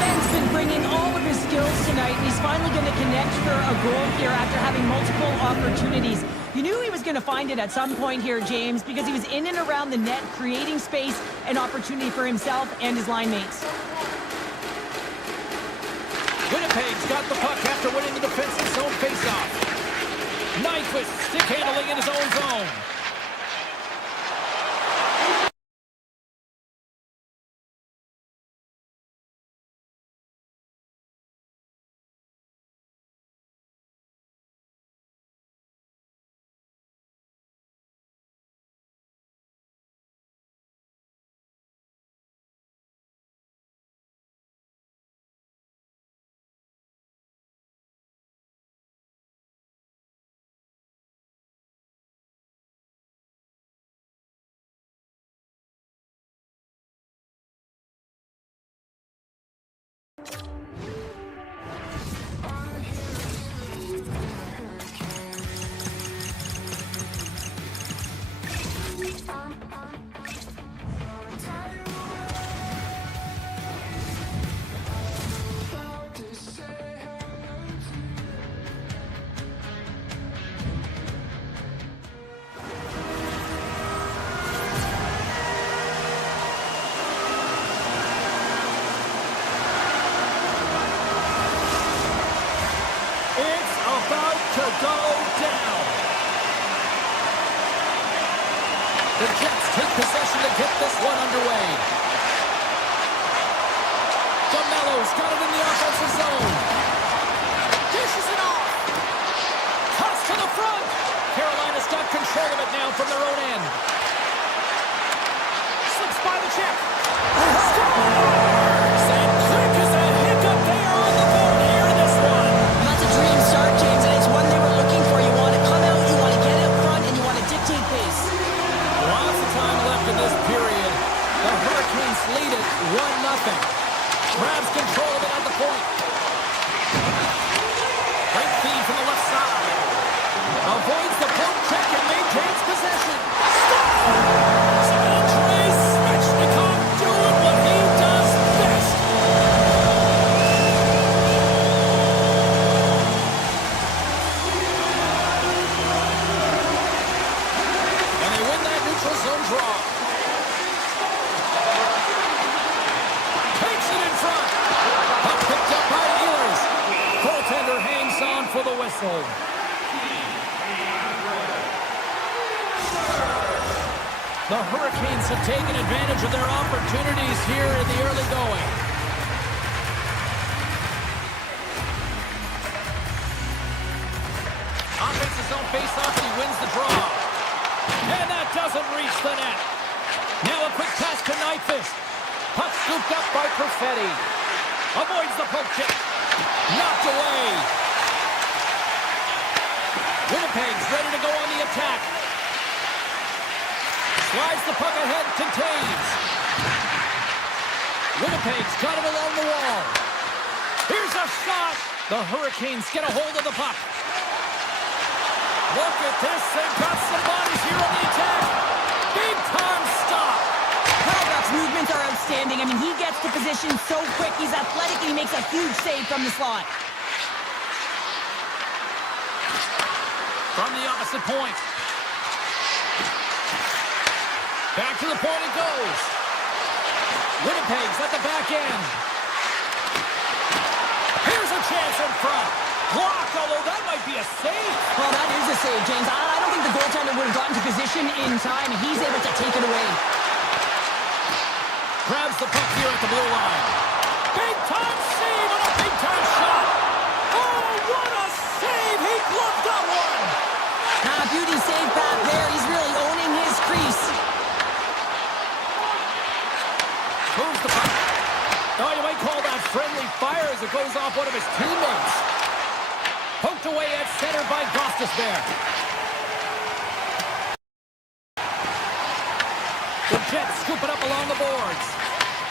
Ben's been bringing all of his skills tonight, and he's finally going to connect for a goal here after having multiple opportunities. You knew he was going to find it at some point here, James, because he was in and around the net, creating space and opportunity for himself and his line mates. Winnipeg's got the puck after winning the defensive zone faceoff. Nyquist stick handling in his own zone. The Jets take possession to get this one underway. DeMello's got it in the offensive zone. Dishes it off. Toss to the front. Carolina's got control of it now from their own end. Slips by the check. Scores! And quick as a hiccup, they are on the board here in this one. That's a dream start, James, and it's one they were looking for. You want to come out, you want to get up front, and you want to dictate pace. Lots of time left in this period. The Hurricanes lead it 1-0. Grabs control of it at the point. Great feed from the left side. Avoids the poke check and maintains possession. Scores! Andre Svechnikov doing what he does best. And they win that neutral zone draw. Takes it in front. Puck picked up by Ehlers. Goaltender hangs on for the whistle. The Hurricanes have taken advantage of their opportunities here in the early going. Offensive zone face-off, and he wins the draw. And that doesn't reach the net. Now a quick pass to Nyquist. Puck scooped up by Perfetti. Avoids the poke check. Knocked away. Winnipeg's ready to go on the attack. Slides the puck ahead to Taves. Winnipeg's got it along the wall. Here's a shot. The Hurricanes get a hold of the puck. Look at this. They've got some bodies here on the attack. Big time stop. Halbach's movements are outstanding. I mean, he gets to position so quick. He's athletic, and he makes a huge save from the slot. From the opposite point. Back to the point it goes. Winnipeg's at the back end. Here's a chance in front. Blocked, although that might be a save. Well, that is a save, James. I don't think the goaltender would have gotten to position in time, and he's able to take it away. Grabs the puck here at the blue line. Big time save and a big time shot. Oh, what a save. He gloved that one. Beauty save back there. He's really owning his crease. Moves the puck. Oh, you might call that friendly fire as it goes off one of his teammates. Poked away at center by Gostisbehere. The Jets scoop it up along the boards.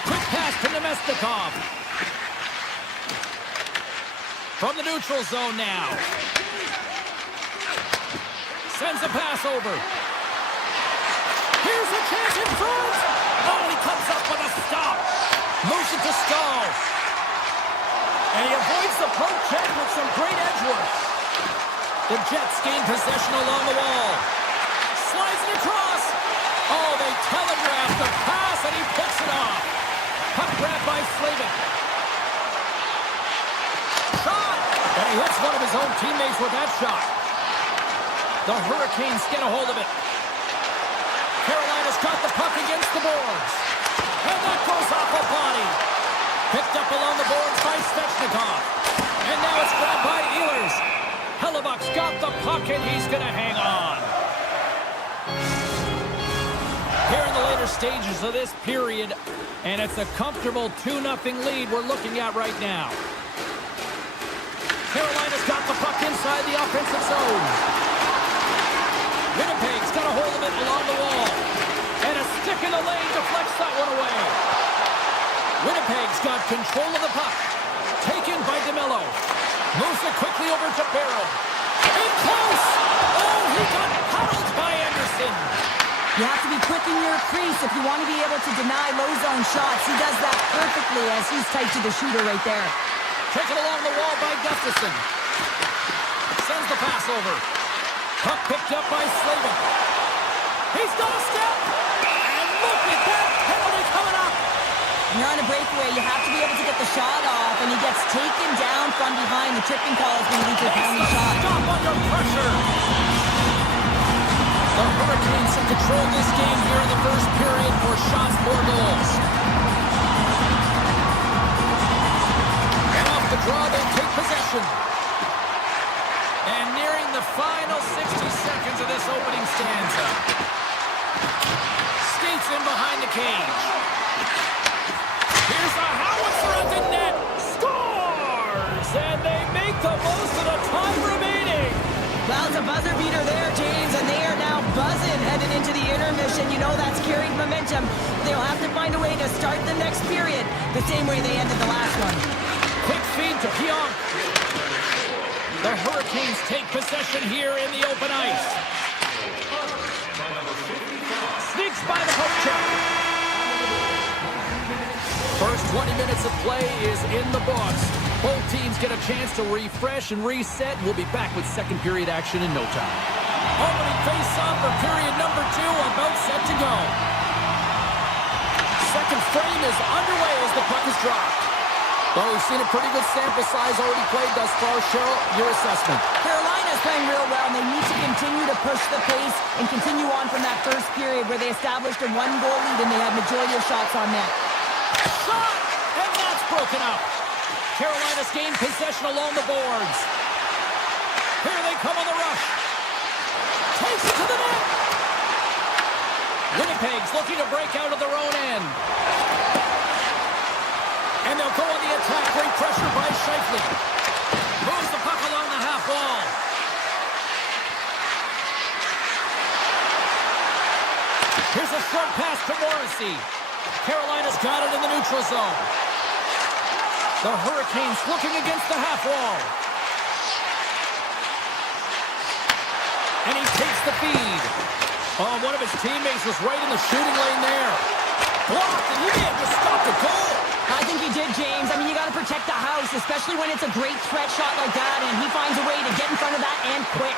Quick pass to Nemestikov. From the neutral zone now. Sends a pass over. Here's a chance in front. Oh, he comes up with a stop. Moves it to Stahl. And he avoids the poke check with some great edge work. The Jets gain possession along the wall. Slides it across. Oh, they telegraph the pass, and he picks it off. Puck grab by Slavin. Shot! And he hits one of his own teammates with that shot. The Hurricanes get a hold of it. Carolina's got the puck against the boards. And that goes off a body. Picked up along the boards by Svechnikov. And now it's grabbed by Ehlers. Hellebuck's got the puck, and he's going to hang on. Here in the later stages of this period, and it's a comfortable 2-0 lead we're looking at right now. Carolina's got the puck inside the offensive zone. Winnipeg's got a hold of it along the wall. And a stick in the lane deflects that one away. Winnipeg's got control of the puck. Taken by DeMello. Moves it quickly over to Barrow. In close! Oh, he got huddled by Anderson. You have to be quick in your crease if you want to be able to deny low zone shots. He does that perfectly as he's tight to the shooter right there. Taken along the wall by Gustafsson. Sends the pass over. Puck picked up by Slavin. He's got a step. And look at that penalty coming up. When you're on a breakaway, you have to be able to get the shot off, and he gets taken down from behind. The tripping call is going to lead to a penalty shot. Stop under pressure. The Hurricanes Hurricanes have controlled this game here in the first period. More shots, more goals. And off the draw, they take possession. And nearing the final 60 seconds of this opening stanza. Skates in behind the cage. Here's a howitzer at the net. Scores! And they make the most of the time remaining. Well, it's a buzzer beater there, James, and they are now buzzing headed into the intermission. You know that's carried momentum. They'll have to find a way to start the next period the same way they ended the last one. Quick feed to Pionk. The Hurricanes take possession here in the open ice. Sneaks by the poke check. First 20 minutes of play is in the books. Both teams get a chance to refresh and reset. We'll be back with second period action in no time. Opening face-off for period number 2, about set to go. Second frame is underway as the puck is dropped. Well, we've seen a pretty good sample size already played thus far. Cheryl, your assessment. Carolina's playing real well, and they need to continue to push the pace and continue on from that first period where they established a 1-goal lead and they had majority of shots on net. Shot! And that's broken up. Carolina's gained possession along the boards. Here they come on the rush. Takes it to the net. Winnipeg's looking to break out of their own end. And they'll go on the attack. Great pressure by Scheifele. Moves the puck along the half wall. Here's a short pass to Morrissey. Carolina's got it in the neutral zone. The Hurricanes looking against the half wall. And he takes the feed. Oh, one of his teammates was right in the shooting lane there. Blocked, and he may have just stopped the goal. I think he did, James. I mean, you got to protect the house, especially when it's a great threat shot like that, and he finds a way to get in front of that and quick.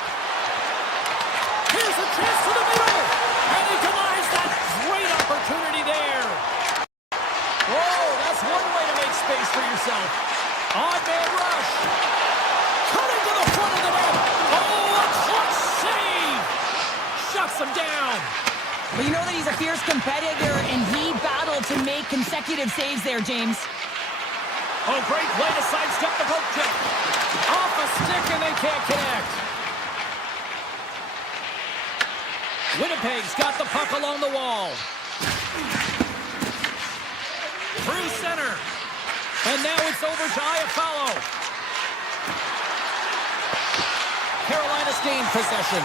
Here's a chance to the middle, and he denies that great opportunity there. Oh, that's one way to make space for yourself. On-man rush. Cutting to the front of the net. Oh, a clutch save. Shuts him down. Well, you know that he's a fierce competitor, and he battled to make consecutive saves there, James. Oh, great play to sidestep the poke check. Off a stick, and they can't connect. Winnipeg's got the puck along the wall. Through center. And now it's over to Iafallo. Carolina's gained possession.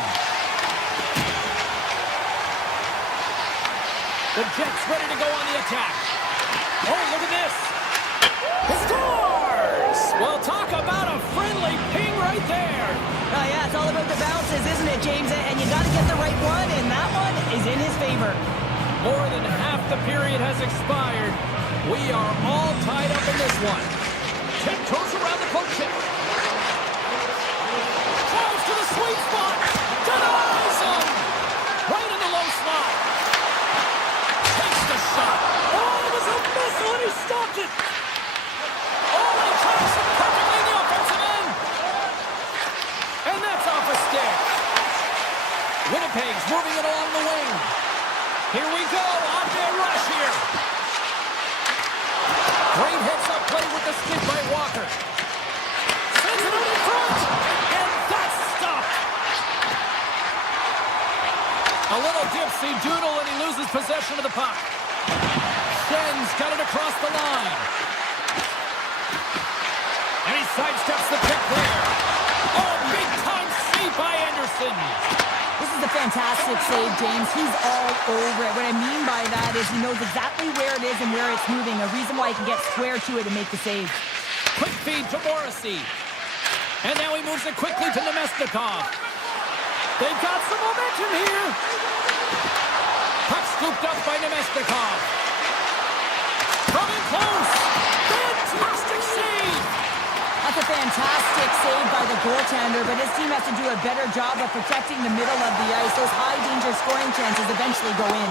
The Jets ready to go on the attack. Oh, look at this. He scores! Well, talk about a friendly ping right there. Oh, yeah, it's all about the bounces, isn't it, James? And you got to get the right one, and that one is in his favor. More than half the period has expired. We are all tied up in this one. Tiptoes around the poke check. Drives to the sweet spot. Denies him. Right in the low slot. Takes the shot. Oh, it was a missile and he stopped it. Oh, and he tracks it perfectly in the offensive end. And that's off a stick. Winnipeg's moving it along the wing. Here we go. On their rush here. Great heads-up play with the stick by Walker. Sends it out in front. And that's stopped. A little dipsy doodle and he loses possession of the puck. Schen's got it across the line. And he sidesteps the pick there. Oh, big-time save by Anderson. This is a fantastic save, James. He's all over it. What I mean by that is he knows exactly where it is and where it's moving, a reason why he can get square to it and make the save. Quick feed to Morrissey. And now he moves it quickly to Nemestikov. They've got some momentum here. Puck scooped up by Nemestikov. Coming close. Fantastic save. That's a fantastic save by the goaltender, but his team has to do a better job of protecting the middle of the ice. Those high-danger scoring chances eventually go in.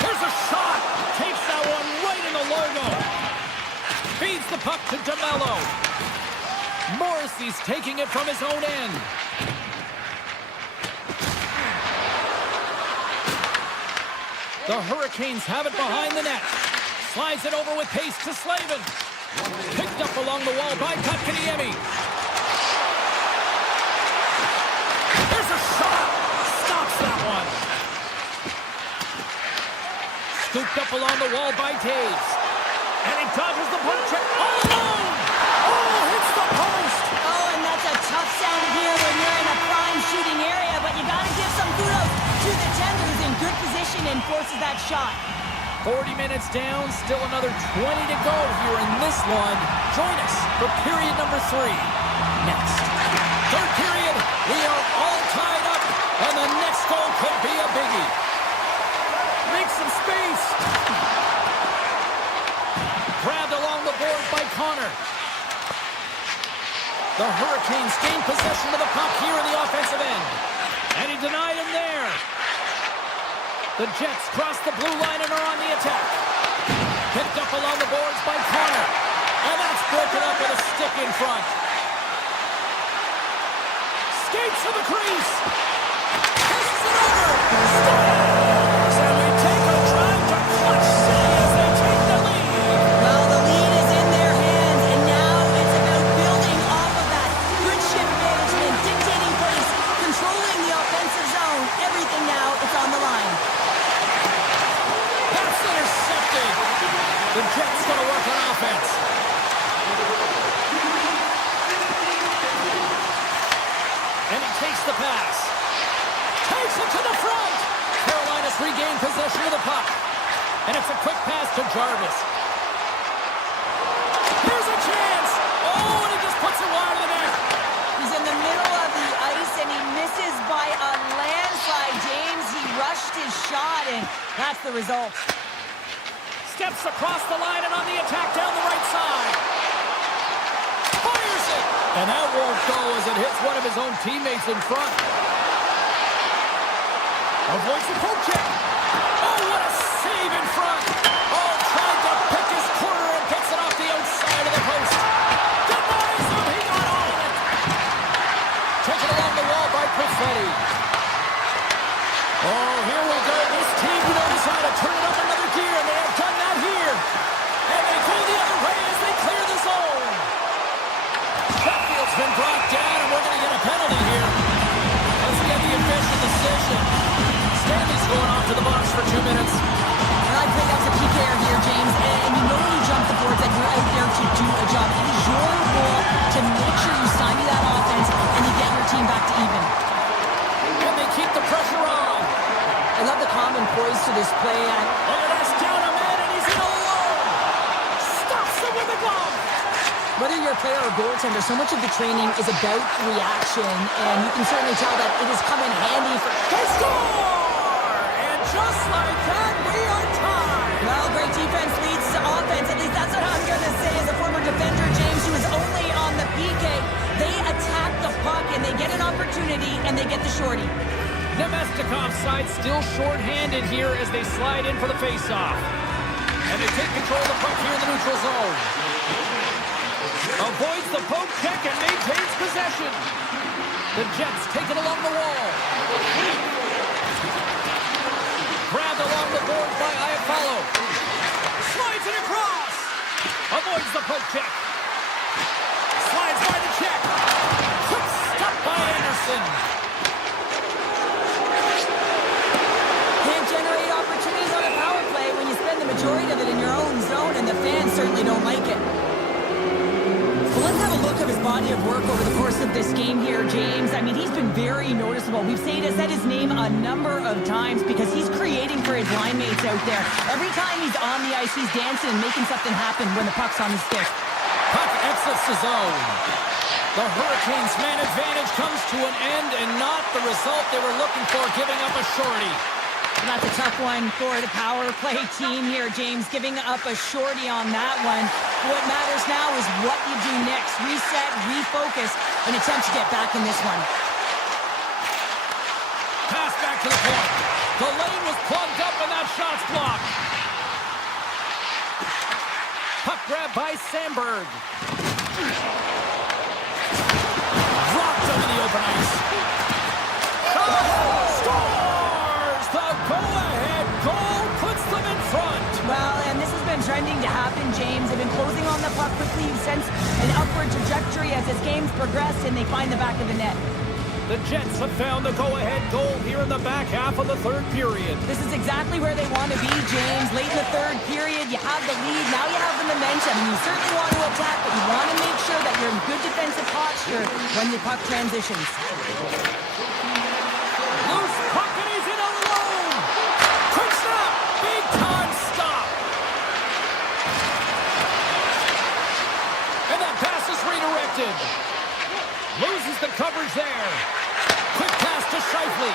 Here's a shot. Takes that one right in the logo. Feeds the puck to DeMello. Morrissey's taking it from his own end. The Hurricanes have it behind the net. Slides it over with pace to Slavin. Picked up along the wall by Kotkaniemi. There's a shot. Stops that one. Scooped up along the wall by Taves. And he dodges the poke check all alone. Oh, hits the post. Oh, and that's a tough sound to hear when you're in a prime shooting area, but you got to give some kudos to the tender who's in good position and forces that shot. 40 minutes down, still another 20 to go here in this one. Join us for period number 3. Next. Third period, we are all tied up, and the next goal could be a biggie. Make some space. Grabbed along the board by Connor. The Hurricanes gain possession of the puck here in the offensive end. And he denied him there. The Jets cross the blue line and are on the attack. Picked up along the boards by Connor. And that's broken up with a stick in front. Skates to the crease. Passes it over. Scores! And we take a drive to clutch city as they take the lead. Well, the lead is in their hands, and now it's about building off of that. Good shift management, dictating pace, controlling the offensive zone. Everything now, it's on the line. That's intercepted. The Jets going to work on offense. And he takes the pass. Takes it to the front. Carolina's regained possession of the puck. And it's a quick pass to Jarvis. Here's a chance. Oh, and he just puts it wide of the net. He's in the middle of the ice, and he misses by a landslide. James, he rushed his shot, and that's the result. Steps across the line and on the attack down the right side. Fires it. And that won't go as it hits one of his own teammates in front. Avoids the poke check. Oh, what a save in front. Oh, tried to pick his corner and picks it off the outside of the post. Denies him. He got all of it. Taken along the wall by Perfetti. Oh, here we go. This team knows how to turn it up another gear, and they have done that here. And they go the other way as they clear the zone. Sheffield's been brought down, and we're going to get a penalty here. Let's get the official decision. Stanley's going off to the box for 2 minutes. And I think that's a PKR here, James. And you know when you jump the boards that you're out there to do a job. It is your role to make sure you stymie that offense and you get your team back to even. And they keep the pressure on. I love the calm and poise to this play. Look at this, down a man, and he's in alone. Stops him with a glove. Whether you're a player or goaltender, so much of the training is about reaction, and you can certainly tell that it has come in handy for... They score! And just like that, we are tied. Well, great defense leads to offense. At least that's what I'm going to say as a former defender, James, who was only on the PK. They attack the puck, and they get an opportunity, and they get the shorty. Nemestikov's side still short-handed here as they slide in for the face-off. And they take control of the puck here in the neutral zone. Avoids the poke check and maintains possession. The Jets take it along the wall. Grabbed along the board by Iafallo. Slides it across. Avoids the poke check. Slides by the check. Quick stop by Anderson. Can't generate opportunities on a power play when you spend the majority of it in your own zone, and the fans certainly don't like it. Well, let's have a look at his body of work over the course of this game here, James. I mean, he's been very noticeable. We've said his name a number of times because he's creating for his line mates out there. Every time he's on the ice, he's dancing and making something happen when the puck's on his stick. Puck exits the zone. The Hurricanes' man advantage comes to an end and not the result they were looking for, giving up a shorty. And that's a tough one for the power play team here, James, giving up a shorty on that one. What matters now is what you do next. Reset, refocus, and attempt to get back in this one. Pass back to the point. The lane was plugged up and that shot's blocked. Puck grab by Sandberg. Dropped over the open ice. Scores! The go-ahead goal puts them in front. Well, and this has been trending to happen, James. They've been closing on the puck quickly. You sense an upward trajectory as this game's progressed, and they find the back of the net. The Jets have found the go-ahead goal here in the back half of the third period. This is exactly where they want to be, James. Late in the third period, you have the lead. Now you have the momentum, and you certainly want to attack, but you want to make sure that you're in good defensive posture when the puck transitions. Loose puck, and he's in alone. Quick snap. Big time stop. And that pass is redirected. Loses the coverage there. Quick pass to Scheifele.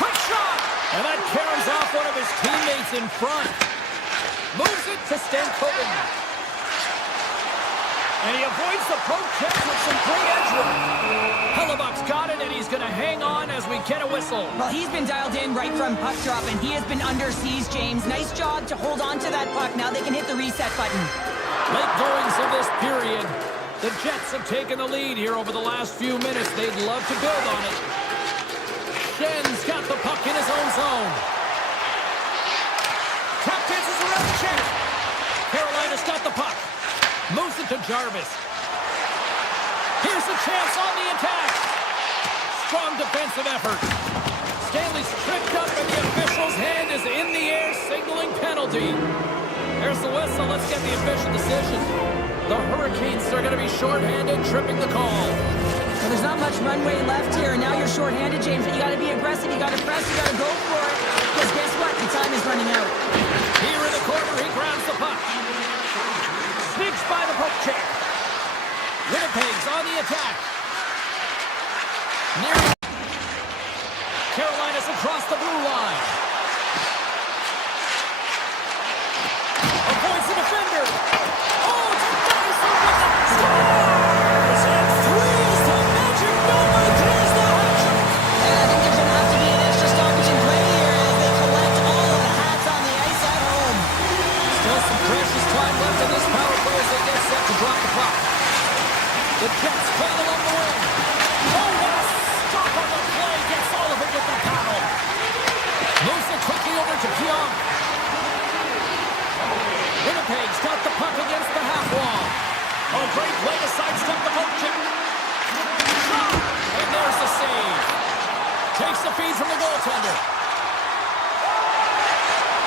Quick shot. And that carries off one of his teammates in front. Moves it to Stankoven. And he avoids the poke check with some great edge work. Hellebuck's got it, and he's going to hang on as we get a whistle. Well, he's been dialed in right from puck drop, and he has been under siege, James. Nice job to hold on to that puck. Now they can hit the reset button. Late goings of this period. The Jets have taken the lead here over the last few minutes. They'd love to build on it. Schen's got the puck in his own zone. Trap dances around the check. Carolina's got the puck. Moves it to Jarvis. Here's the chance on the attack. Strong defensive effort. Stanley's tripped up, and the official's hand is in the air, signaling penalty. There's the whistle. Let's get the official decision. The Hurricanes are going to be shorthanded, tripping the call. Well, there's not much runway left here, and now you're shorthanded, James. But you got to be aggressive. You got to press. You got to go for it. Because guess what? The time is running out. Here in the corner, he grabs the puck. Sneaks by the poke check. Winnipeg's on the attack. Near Carolina's across the blue line. Avoids the defender. Oh, Dyson with the scores! And threes to magic number. There's the hat trick. And I think there's going to have to be an extra stoppage in play here as they collect all of the hats on the ice at home. Still some precious time left in this power play as they get set to drop the puck. The Jets playing along the wing. Oh, what a stop on the play. Gets all of it with the paddle. Moves it quickly over to Pionk. Winnipeg's got the puck against the half wall. Oh, great way to sidestep the poke check. Shot! And there's the save. Takes the feed from the goaltender.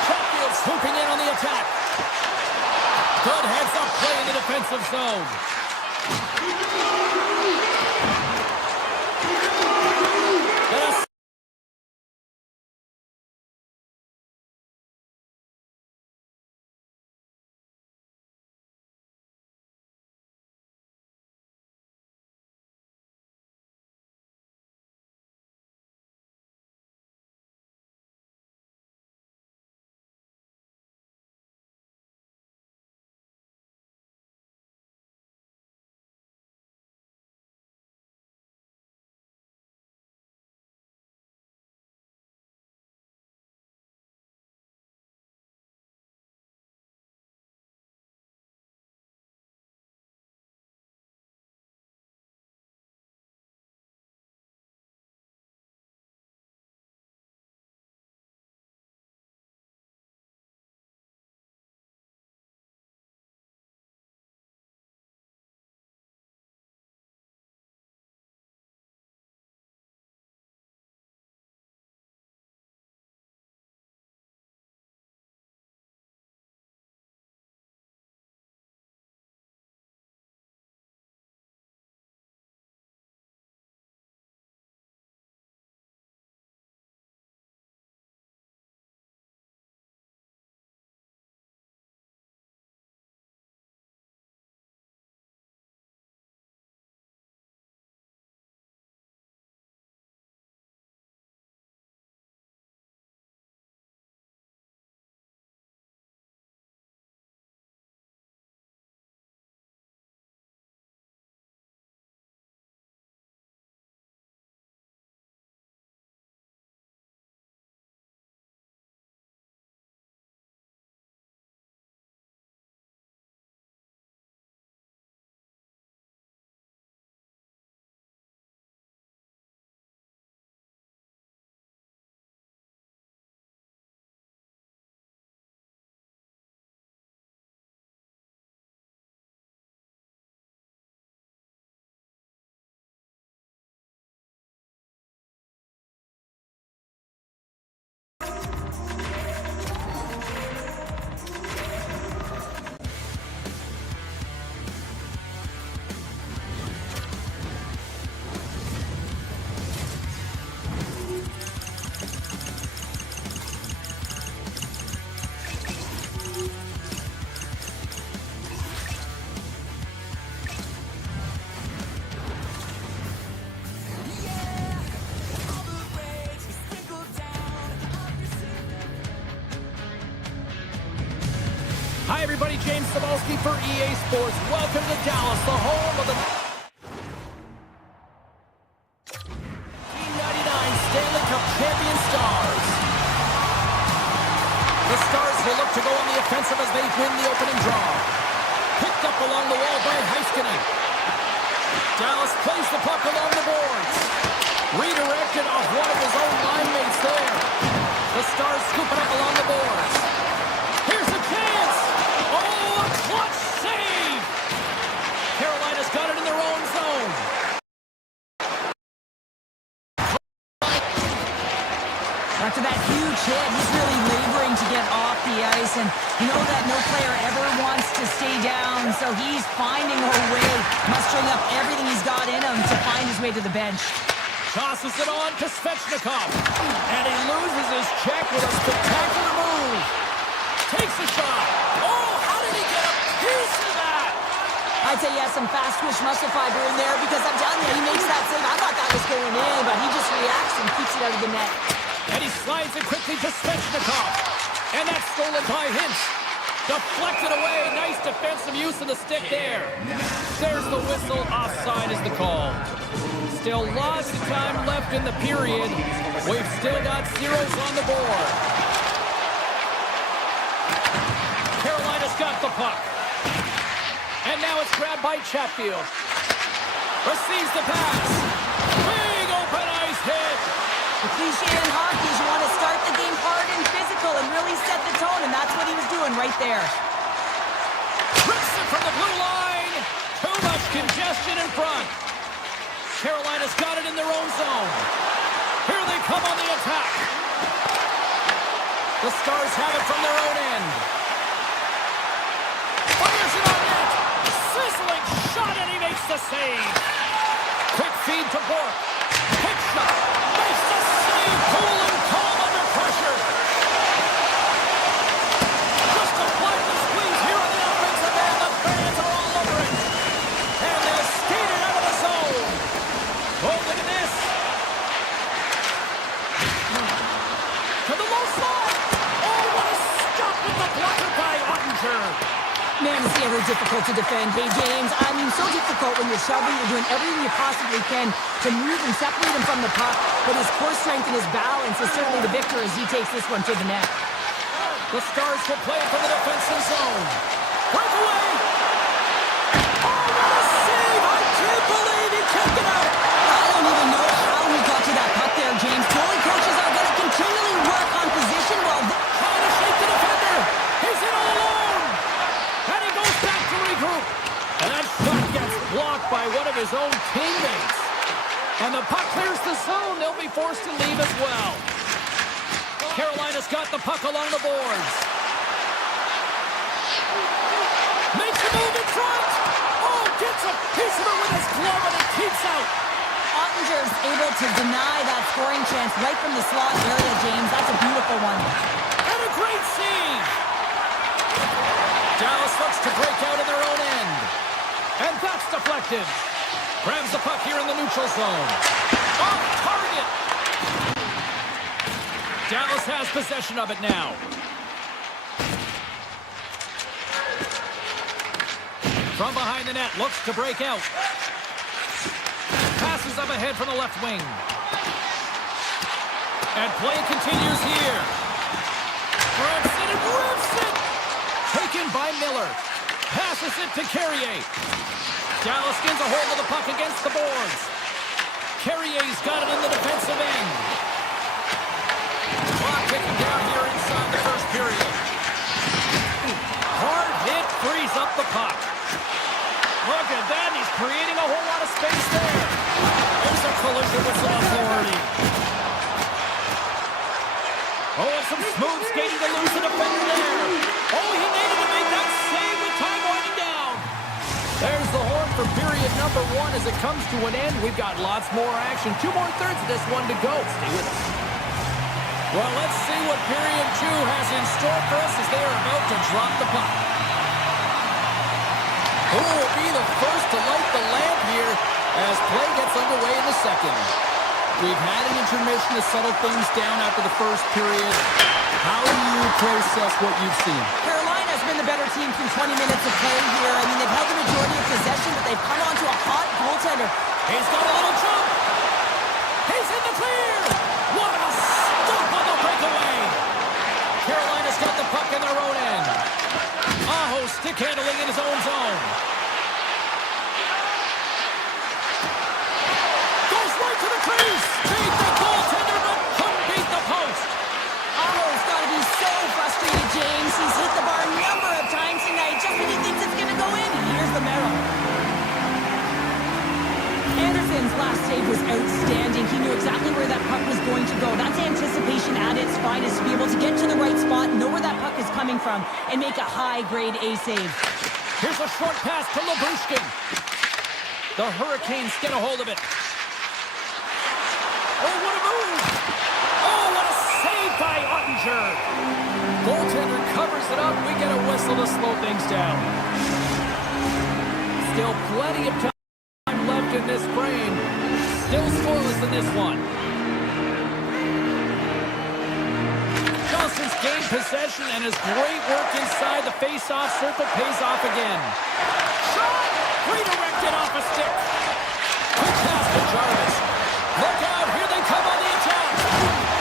Chatfield swooping in on the attack. Good heads-up play in the defensive zone. Hi, everybody. James Cebulski for EA Sports. Welcome to Dallas, the home of the Team 99 Stanley Cup champion Stars. The Stars will look to go on the offensive as they win the opening draw. Picked up along the wall by Heiskanen. Dallas plays the puck along the boards. Redirected off one of his own line mates there. The Stars scoop it up along the boards. Here's a chance. Oh, a clutch save. Carolina's got it in their own zone. After that huge hit, he's really laboring to get off the ice, and you know that no player ever wants to stay down, so he's finding a way, mustering up everything he's got in him to find his way to the bench. Tosses it on to Svechnikov, and he loses his check with a spectacular move. Takes a shot. Oh, how did he get a piece of that? I'd say he has some fast twitch muscle fiber in there, because I'm telling you, he makes that save. I thought that was going in, but he just reacts and keeps it out of the net. And he slides it quickly to Svechnikov. And that's stolen by Hintz. Deflected away. Nice defensive use of the stick there. There's the whistle. Offside is the call. Still lots of time left in the period. We've still got zeros on the board. Carolina's got the puck. And now it's grabbed by Chatfield. Receives the pass. Big open ice hit. The cliche in hockey is you want to start the game hard and physical and really set the tone, and that's what he was doing right there. Rips it from the blue line. Too much congestion in front. Carolina's got it in their own zone. Here they come on the attack. The Stars have it from their own end. Fires it on net. Sizzling shot, and he makes the save. Quick feed to Bork. Hit shot. Makes the save. Cool and calm under pressure. Just applied the squeeze here on the offensive end. The fans are all over it. And they'll skate it out of the zone. Oh, look at this. To the low slot. Oh, what a stop with the blocker by Ottinger. Man, is he ever difficult to defend. Hey, James, I mean, so difficult when you're shoving, you're doing everything you possibly can to move and separate him from the puck, but his core strength and his balance is certainly the victor as he takes this one to the net. The Stars will play from the defensive zone. Breakaway! Oh, what a save! I can't believe he kept it out! I don't even know how he got to that puck there, James. Goalie coaches are going to continually work on position while Trying to shake the defender! He's in all alone! And he goes back to regroup! And that shot gets blocked by one of his own teammates. And the puck clears the zone. They'll be forced to leave as well. Carolina's got the puck along the boards. Makes a move in front! Oh, gets a piece of it with his glove and it keeps out. Ottinger's able to deny that scoring chance right from the slot area, James. That's a beautiful one. And a great save! Dallas looks to break out in their own end. And that's deflected. Grabs the puck here in the neutral zone. Off target! Dallas has possession of it now. From behind the net, looks to break out. Passes up ahead from the left wing. And play continues here. Rips it and rips it! Taken by Miller. Passes it to Carrier. Dallas gets a hold of the puck against the boards. Carrier's got it in the defensive end. Clock ticking down here inside the first period. Hard hit frees up the puck. Look at that, he's creating a whole lot of space there. There's a collision with some authority. Oh, and some smooth skating to lose the defender there. Oh, he needed to make that save with time winding down. There's the horn for period number 1 as it comes to an end. We've got lots more action. 2 more thirds of this one to go. Stay with us. Well, let's see what period 2 has in store for us as they are about to drop the puck. Who will be the first to light the lamp here as play gets underway in the second? We've had an intermission to settle things down after the first period. How do you process what you've seen? Carolina's been the better team through 20 minutes of play here. I mean, they've held the majority of possession, but they've come onto a hot goaltender. He's got a little jump. He's in the clear. What a stop on the breakaway. Carolina's got the puck in their own end. Aho stick handling in his own zone. Goes right to the crease. Beat the goaltender, but couldn't beat the post. Aho's got to be so frustrated, James. He's hit the bar a number of times tonight just when he thinks it's going to go in. Here's the medal. Anderson's last save was outstanding. He knew exactly where that puck was going to go. That's anticipation at its finest, to be able to get to the right spot, know where that puck is coming from, and make a high-grade A save. Here's a short pass to Labushkin. The Hurricanes get a hold of it. Oh, what a move. Oh, what a save by Ottinger. Goaltender covers it up. We get a whistle to slow things down. Still plenty of time left in this frame. Still scoreless in this one. Johnson's gained possession, and his great work inside the face-off circle pays off again. Shot. Redirected off a stick. Quick pass to Jarvis. Look out, here they come on the attack.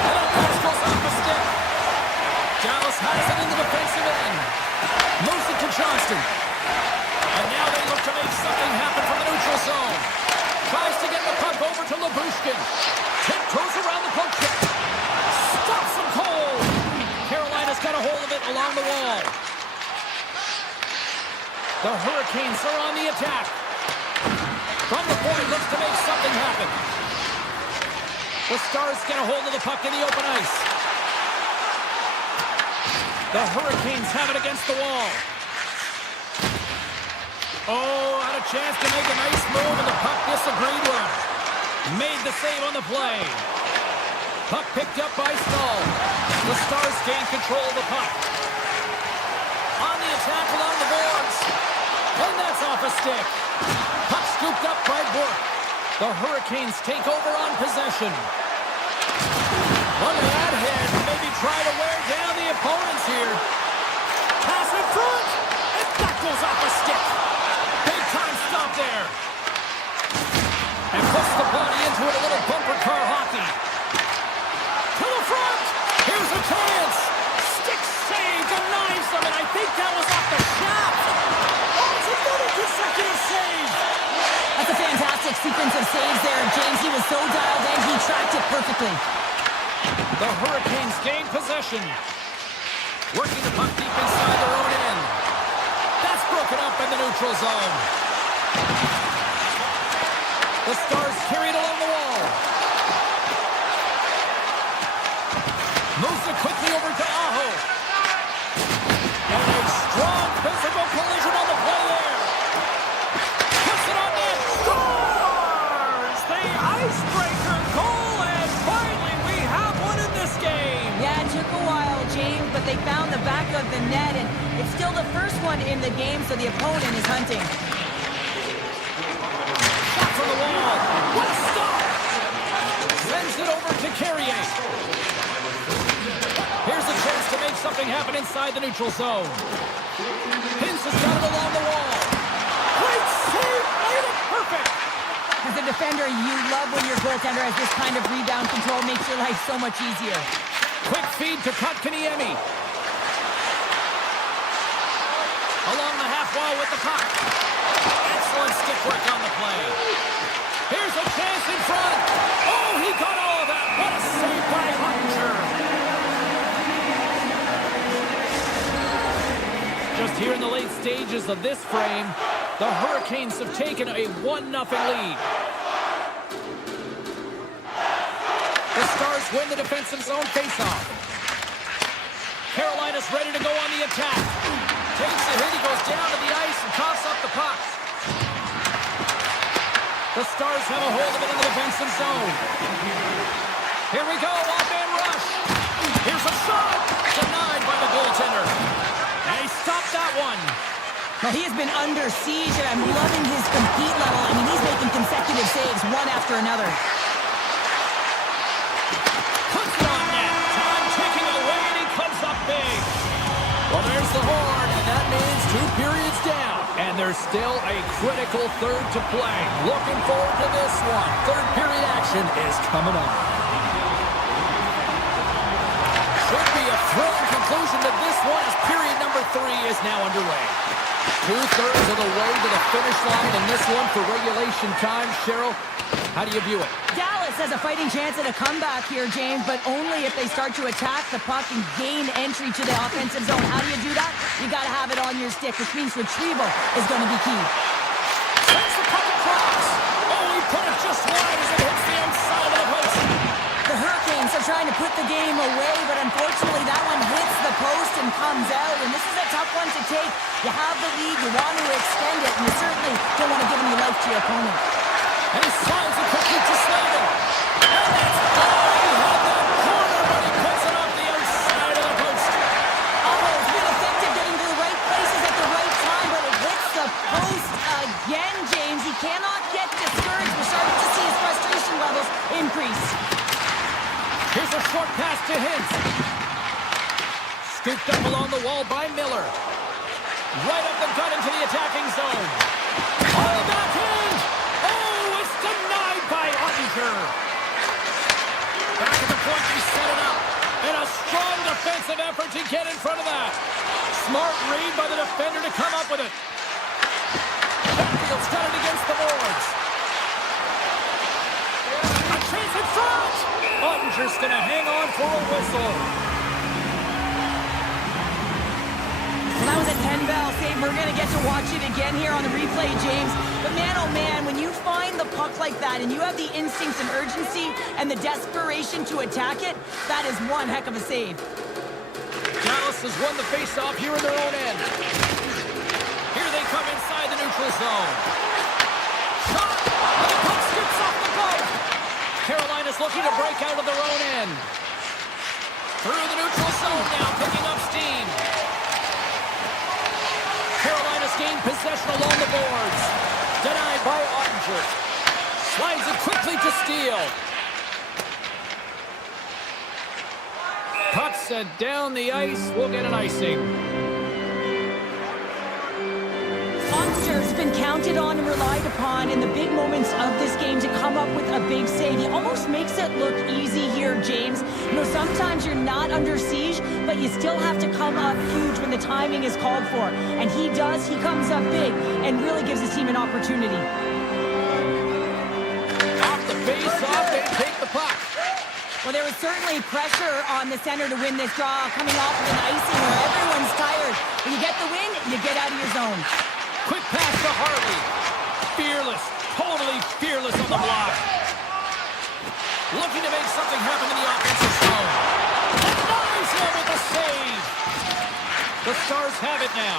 And a pass goes off a stick. Dallas has it in the defensive end. Moves it to Johnston. And now they look to make something happen from the neutral zone. Tries to get the puck over to Labushkin. Tiptoes around the poke check. Stops him cold. Carolina's got a hold of it along the wall. The Hurricanes are on the attack. From the point, looks to make something happen. The Stars get a hold of the puck in the open ice. The Hurricanes have it against the wall. Oh, had a chance to make a nice move, and the puck disagreed with him. Made the save on the play. Puck picked up by Stahl. The Stars gain control of the puck. On the attack along the boards. And that's off a stick. Puck scooped up by Burke. The Hurricanes take over on possession. Look at that hit. Maybe try to wear down the opponents here. Pass in front. And that goes off a stick. Big time stop there. And puts the body into it, a little bumper car hockey. To the front. Here's a chance. Stick save denies them, and I think that was off the shaft. Oh, it's another consecutive save. That's a fantastic sequence of saves there, James. He was so dialed in, he tracked it perfectly. The Hurricanes gain possession. Working the puck deep inside their own end. That's broken up in the neutral zone. The Stars carry it along the wall. Moves it quickly over to Aho. And a strong physical collision on the play there. Puts it on net. Scores! The icebreaker goal, and finally we have one in this game. Yeah, it took a while, James, but they found the back of the net, and it's still the first one in the game, so the opponent is hunting. Shot from the wall. What a stop! Sends it over to Carrier. Here's a chance to make something happen inside the neutral zone. Hintz has got it along the wall. Great save, made it perfect. As a defender, you love when your goaltender has this kind of rebound control. Makes your life so much easier. Quick feed to Kotkaniemi. Along the half wall with the puck. Excellent stick work on the play. Here's a chance in front. Oh, he got all of that. What a save by Ottinger. Just here in the late stages of this frame, the Hurricanes have taken a 1-0 lead. The Stars win the defensive zone faceoff. Carolina's ready to go on the attack. Takes a hit, he goes down to the ice and coughs up the puck. The Stars have a hold of it in the defensive zone. Here we go, one-man rush. Here's a shot, denied by the goaltender. And he stopped that one. Well, he has been under siege, and I'm loving his compete level. I mean, he's making consecutive saves, one after another. Puts it on net. Time ticking away, and he comes up big. Well, there's the horn, and that 2 periods down, and there's still a critical third to play. Looking forward to this one. Third period action is coming up. Should be a thrilling conclusion to this one as period number 3 is now underway. 2/3 of the way to the finish line in this one for regulation time. Cheryl, how do you view it? Dallas has a fighting chance at a comeback here, James, but only if they start to attack the puck and gain entry to the offensive zone. How do you do that? You got to have it on your stick, which means retrieval is going to be key. Sends the puck across. Oh, he put it just wide as it hits the outside of the post. The Hurricanes are trying to put the game away, but unfortunately that one hits the post and comes out, and this is a tough one to take. You have the lead, you want to extend it, and you certainly don't want to give any life to your opponent. And he slides it quickly to Slavin. And that's all. He had that corner, but he puts it off the outside of the post. Oh, it's been effective getting to the right places at the right time, but it hits the post again, James. He cannot get discouraged. We're starting to see his frustration levels increase. Here's a short pass to Hintz. Scooped up along the wall by Miller. Right up the gut into the attacking zone. On the backhand. Oh, it's denied by Ottinger. Back at the point, he set it up. And a strong defensive effort to get in front of that. Smart read by the defender to come up with it. Backfield's got it against the boards. A chance in front. Ottinger's going to hang on for a whistle. Well, that was a 10-bell save. We're going to get to watch it again here on the replay, James. But man, oh man, when you find the puck like that and you have the instinct and urgency and the desperation to attack it, that is one heck of a save. Dallas has won the faceoff here in their own end. Here they come inside the neutral zone. Shot! And the puck skips off the post. Carolina's looking to break out of their own end. Through the neutral zone now, picking up steam. Carolina's gained possession along the boards. Denied by Ottinger. Slides it quickly to Steele. Puck sent down the ice. We'll get an icing. Ottinger's been counted on and relied upon in the big moments of this game to come up with a big save. He almost makes it look easy here, James. You know, sometimes you're not under siege, but you still have to come up huge when the timing is called for. And he does. He comes up big and really gives his team an opportunity. Off the face-off, they take the puck. Well, there was certainly pressure on the center to win this draw, coming off of an icing where everyone's tired. When you get the win, you get out of your zone. Quick pass to Harley. Fearless, totally fearless on the block. Looking to make something happen in the offensive zone. Denies him with a save. The Stars have it now.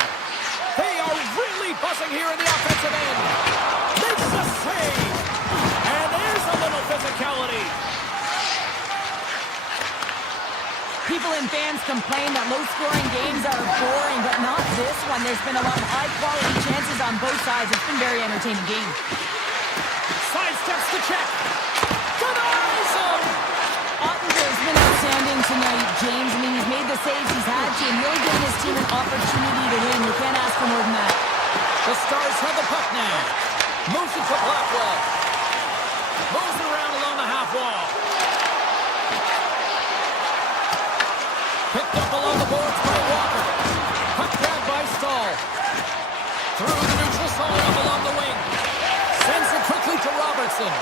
They are really buzzing here in the offensive end. Makes the save. And there's a little physicality. People and fans complain that low-scoring games are boring, but not this one. There's been a lot of high-quality chances on both sides. It's been a very entertaining game. Sidesteps the check. Denies him. Ottinger's been outstanding tonight, James. I mean, he's made the saves he's had to and really given his team an opportunity to win. You can't ask for more than that. The Stars have the puck now. Moves it to Blackwell. Moves it around along the half wall. Picked up along the boards by Walker. Puck grabbed by Stahl. Through the neutral zone up along the wing. Sends it quickly to Robertson.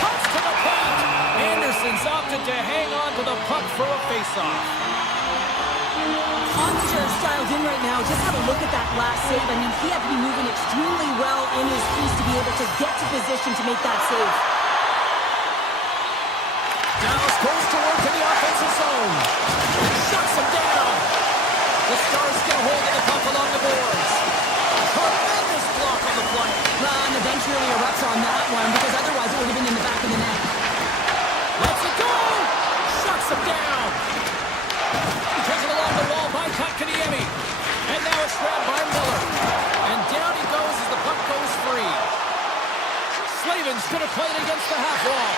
Pucks to the paint. Anderson's opted to hang on to the puck for a faceoff. Ottinger's dialed in right now. Just have a look at that last save. I mean, he had to be moving extremely well in his crease to be able to get to position to make that save. Dallas goes to work in the offensive zone. Shuts him down. The Stars get a hold of the puck along the boards. Tremendous block on the play. And the bench really erupts on that one because otherwise it would have been in the back of the net. Lets it go. Shuts him down. Taken along the wall by Kotkaniemi. And now it's grabbed by Miller. And down he goes as the puck goes free. Slavin's going to play it against the half wall.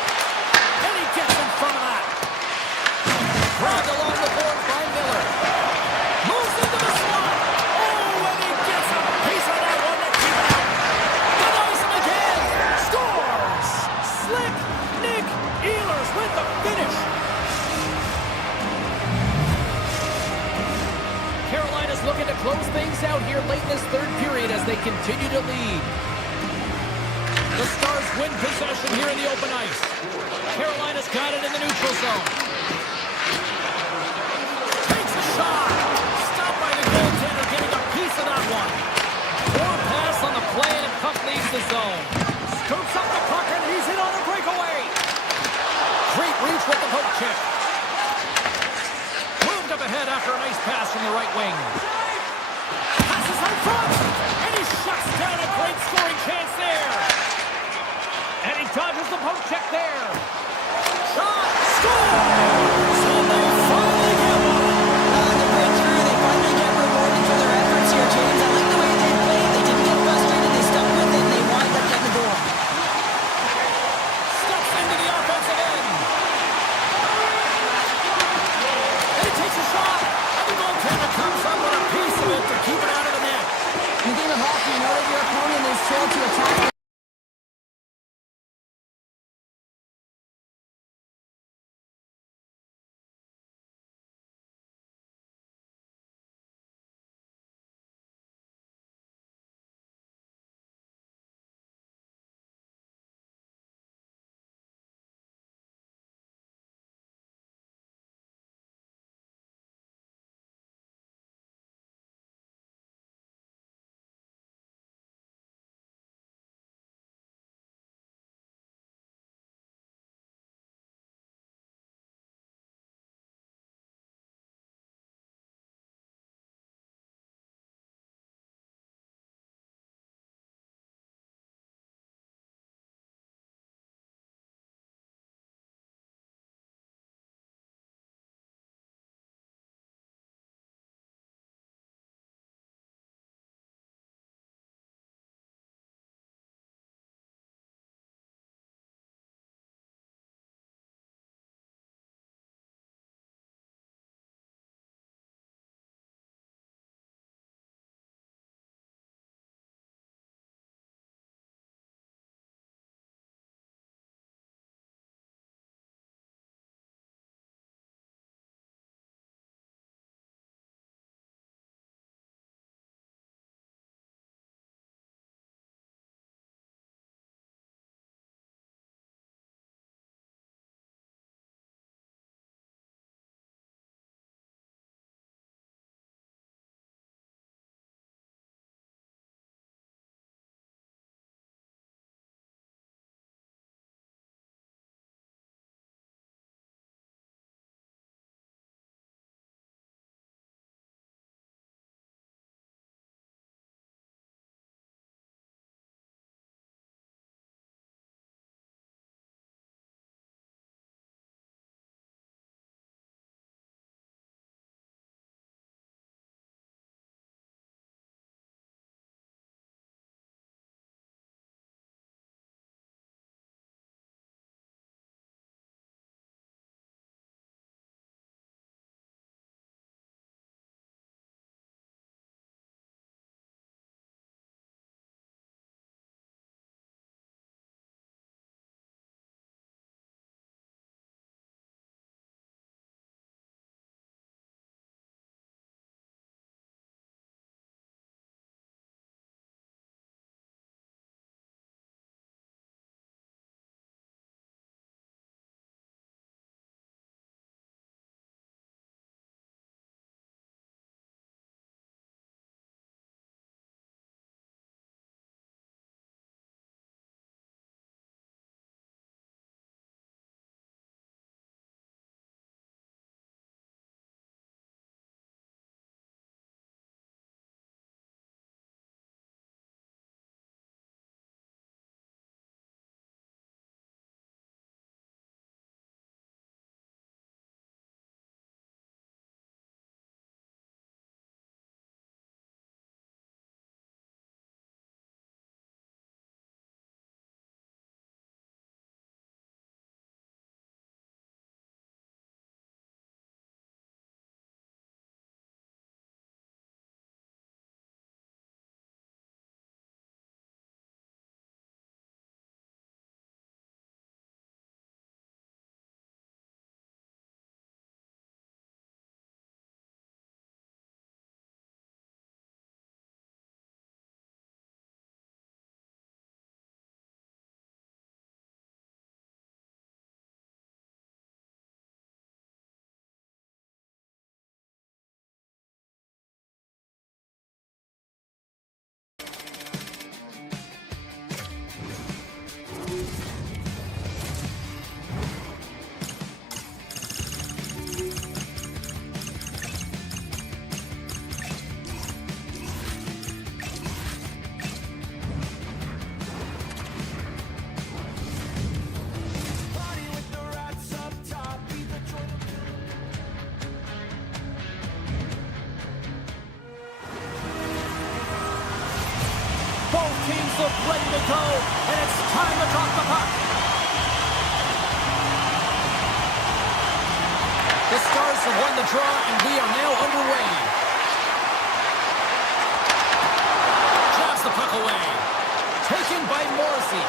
And he gets in front of that. Grabbed along the board by Miller. Moves into the slot. Oh, and close things out here late in this third period as they continue to lead. The Stars win possession here in the open ice. Carolina's got it in the neutral zone. Takes a shot. Stopped by the goaltender, getting a piece of that one. Poor pass on the play, and puck leaves the zone. Scoops up the puck, and he's in on a breakaway. Great reach with the hook check. Moved up ahead after a nice pass from the right wing. Passes out front, and he shuts down a great scoring chance there. And he dodges the poke check there. Shot! Scores! And they finally get one! On the breakthrough, they finally get rewarded for their efforts here, James. I like the way they played. They didn't get frustrated. They stuck with it, and they wind up getting the goal. Steps into the offensive end. And he takes a shot. And the goaltender comes up with a piece of it to keep it out of the net. In the game of hockey, you know that your opponent is told to attack teams look ready to go, and it's time to drop the puck. The Stars have won the draw, and we are now underway. Jabs the puck away. Taken by Morrissey.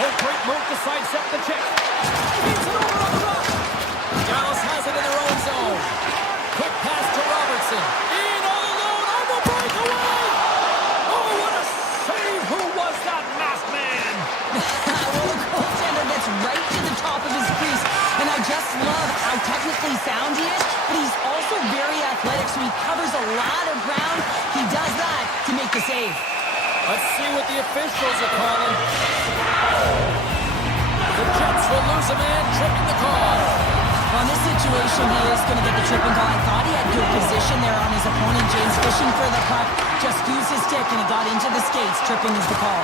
Oh, great move to sidestep the check. Beats it over on the rush. Dallas has it in their own zone. Quick pass to Robertson. In all alone on the breakaway. Oh, what a save. Who was that masked man? Well, the goaltender gets right to the top of his crease, and I just love how technically sound he is, but he's also very athletic, so he covers a lot of ground. He does that to make the save. Let's see what the officials are calling. The Jets will lose a man, tripping the call. On this situation, he is going to get the tripping call. I thought he had good position there on his opponent. James fishing for the puck, just used his stick, and it got into the skates. Tripping is the call.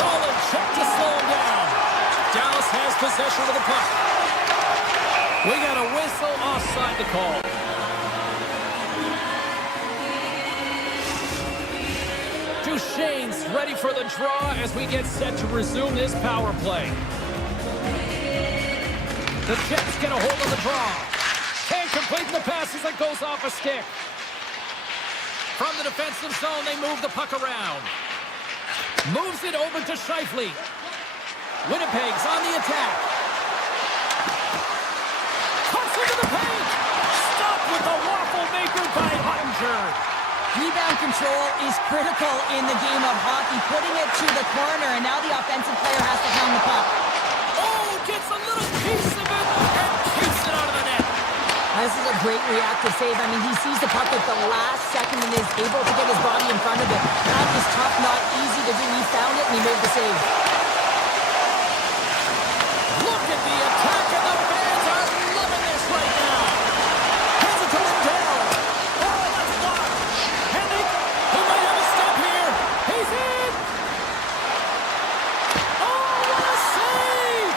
Solid check to slow him down. Dallas has possession of the puck. We got a whistle offside the call. Duchesne's ready for the draw as we get set to resume this power play. The Jets get a hold of the draw. Can't complete the pass as it goes off a stick. From the defensive zone, they move the puck around. Moves it over to Scheifele. Winnipeg's on the attack. Cuts into the paint. Stopped with the waffle maker by Hunter. Rebound control is critical in the game of hockey. Putting it to the corner, and now the offensive player has to pound the puck. Oh, gets a little piece of it and keeps it out of the net. This is a great reactive save. I mean, he sees the puck at the last second and is able to get his body in front of it. That is tough, not easy to do. He found it and he made the save. Look at the attack, and the fans are loving this right now. Hands it to Lindell. Oh, that's blocked. Hennig, he might have a step here. He's in. Oh, what a save.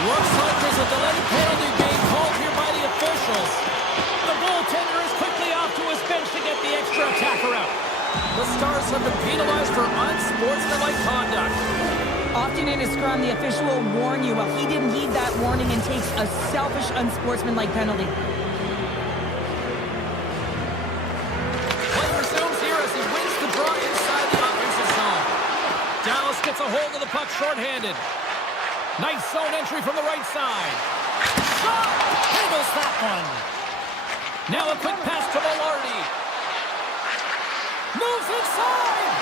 Looks like there's a delayed penalty being called here by the officials. The goaltender is quickly off to his bench to get the extra attacker out. The Stars have been penalized for unsportsmanlike conduct. Often in a scrum, the official will warn you. Well, he didn't heed that warning and takes a selfish, unsportsmanlike penalty. Play resumes here as he wins the draw inside the offensive zone. Dallas gets a hold of the puck shorthanded. Nice zone entry from the right side. Shot! Handles that one. Now a quick pass to Velarde. Moves inside.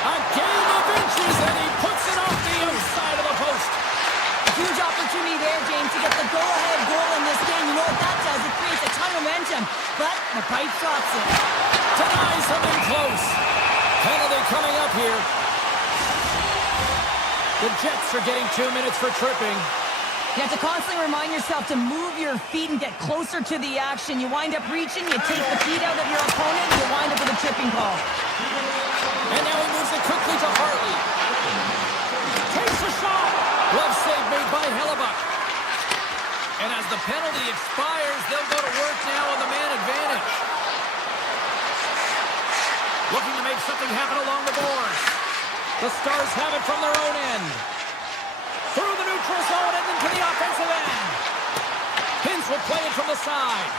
A game of inches, and he puts it off the outside of the post. A huge opportunity there, James, to get the go-ahead goal in this game. You know what that does? It creates a ton of momentum, but the pipe drops it. Denies him in close. Penalty coming up here. The Jets are getting 2 minutes for tripping. You have to constantly remind yourself to move your feet and get closer to the action. You wind up reaching, you take the feet out of your opponent, and you wind up with a tripping call. And now he moves it quickly to Hartley. Takes a shot. Glove save made by Hellebuck. And as the penalty expires, they'll go to work now on the man advantage. Looking to make something happen along the boards. The Stars have it from their own end. Through the neutral zone and into the offensive end. Hintz will play it from the side.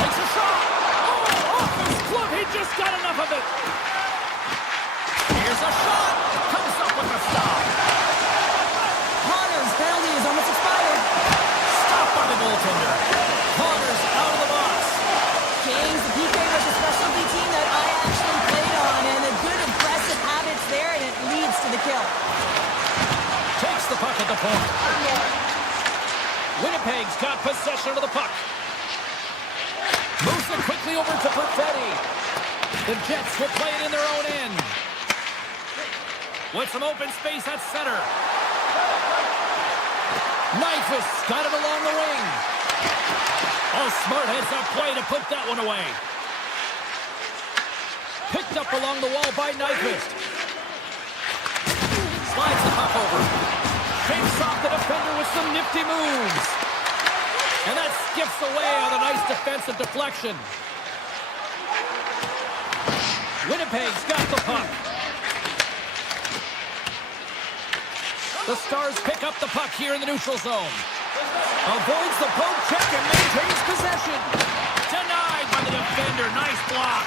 Takes a shot. Oh, off his glove. He just got enough of it. Here's a shot. Comes up with a stop. Connor's penalty is almost expired. Stopped by the goaltender. Connor's out of the box. James, the PK was a specialty team that I actually played on, and the good aggressive habits there, and it leads to the kill. Takes the puck at the point. Winnipeg's got possession of the puck. Moves it quickly over to Perfetti. The Jets will play it in their own end. With some open space at center. Nyquist got it along the wing. Oh, smart heads-up play to put that one away. Picked up along the wall by Nyquist. Slides the puck over. Shakes off the defender with some nifty moves. And that skips away on a nice defensive deflection. Winnipeg's got the puck. The Stars pick up the puck here in the neutral zone. Avoids the poke check and maintains possession. Denied by the defender. Nice block.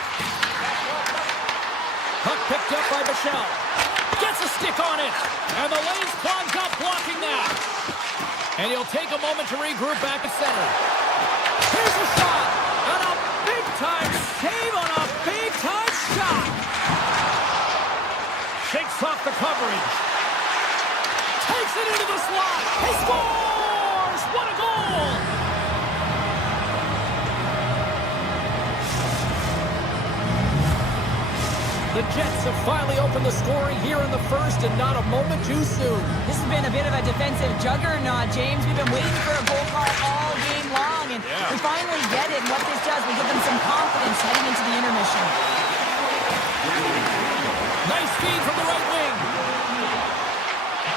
Puck picked up by Michelle. Gets a stick on it. And the lane's clogged up blocking that. And he'll take a moment to regroup back at center. Here's a shot. And a big-time save on a big-time shot. Shakes off the coverage. Takes it into the slot. He scores! What a goal! The Jets have finally opened the scoring here in the first, and not a moment too soon. This has been a bit of a defensive juggernaut, James. We've been waiting for a goal call all game long, and we finally get it. And what this does, we give them some confidence heading into the intermission. Nice feed from the right wing.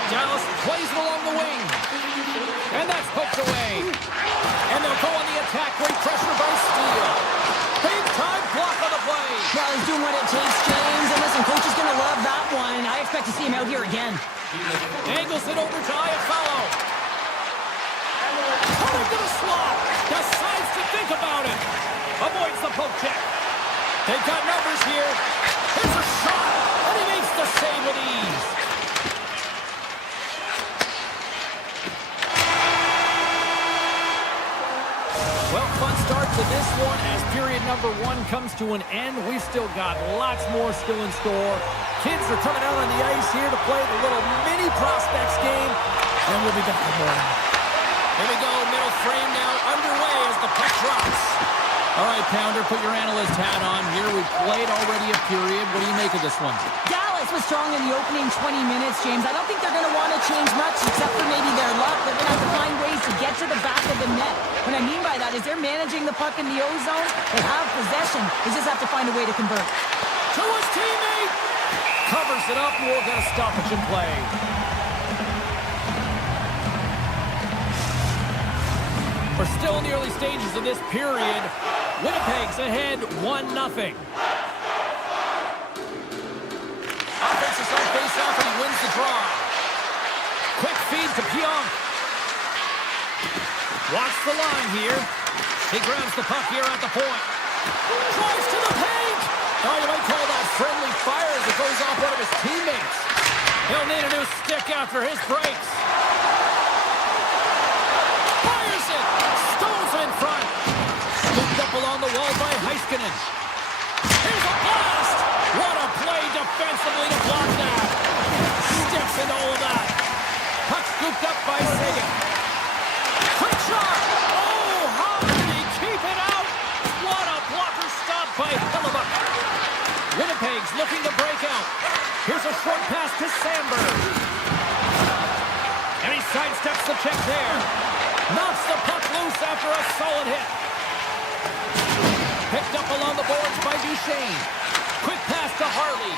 Dallas plays it along the wing. And that's poked away. And they'll go on the attack. Great pressure by Steele. Big time block on the play. Well, he's doing what it takes, James. And listen, coach is going to love that one. I expect to see him out here again. Angles it over to Iafallo. Coming to the slot. Decides to think about it. Avoids the poke check. They've got numbers here. Here's a shot. And he makes the save with ease. Well, fun start to this one as period number one comes to an end. We've still got lots more still in store. Kids are coming out on the ice here to play the little mini prospects game. And we'll be back for more. Here we go, middle frame now underway as the puck drops. All right, Pounder, put your analyst hat on here. We've played already a period. What do you make of this one? Dallas was strong in the opening 20 minutes, James. I don't think they're going to want to change much except for maybe their luck. They're going to have to find ways to get to the back of the net. What I mean by that is they're managing the puck in the O-zone. They have possession. They just have to find a way to convert. To his teammate! Covers it up, and we'll get a stoppage in play. We're still in the early stages of this period. Winnipeg's ahead 1-0. Offense is on face-off, and he wins the draw. Quick feed to Pionk. Watch the line here. He grabs the puck here at the point. Drives to the paint! Oh, you might call that friendly fire as it goes off one of his teammates. He'll need a new stick after his breaks. Fires it! Stones in front. Scooped up along the wall by Heiskanen. Here's a blast! What a play defensively to block that. Steps into all of that. Puck scooped up by Sagan. Quick shot! Oh, how did he keep it out? What a blocker stop by Hellebuck. Winnipeg's looking to break out. Here's a short pass to Sandberg. And he sidesteps the check there. Knocks the puck loose after a solid hit. Picked up along the boards by Duchesne. Quick pass to Harley.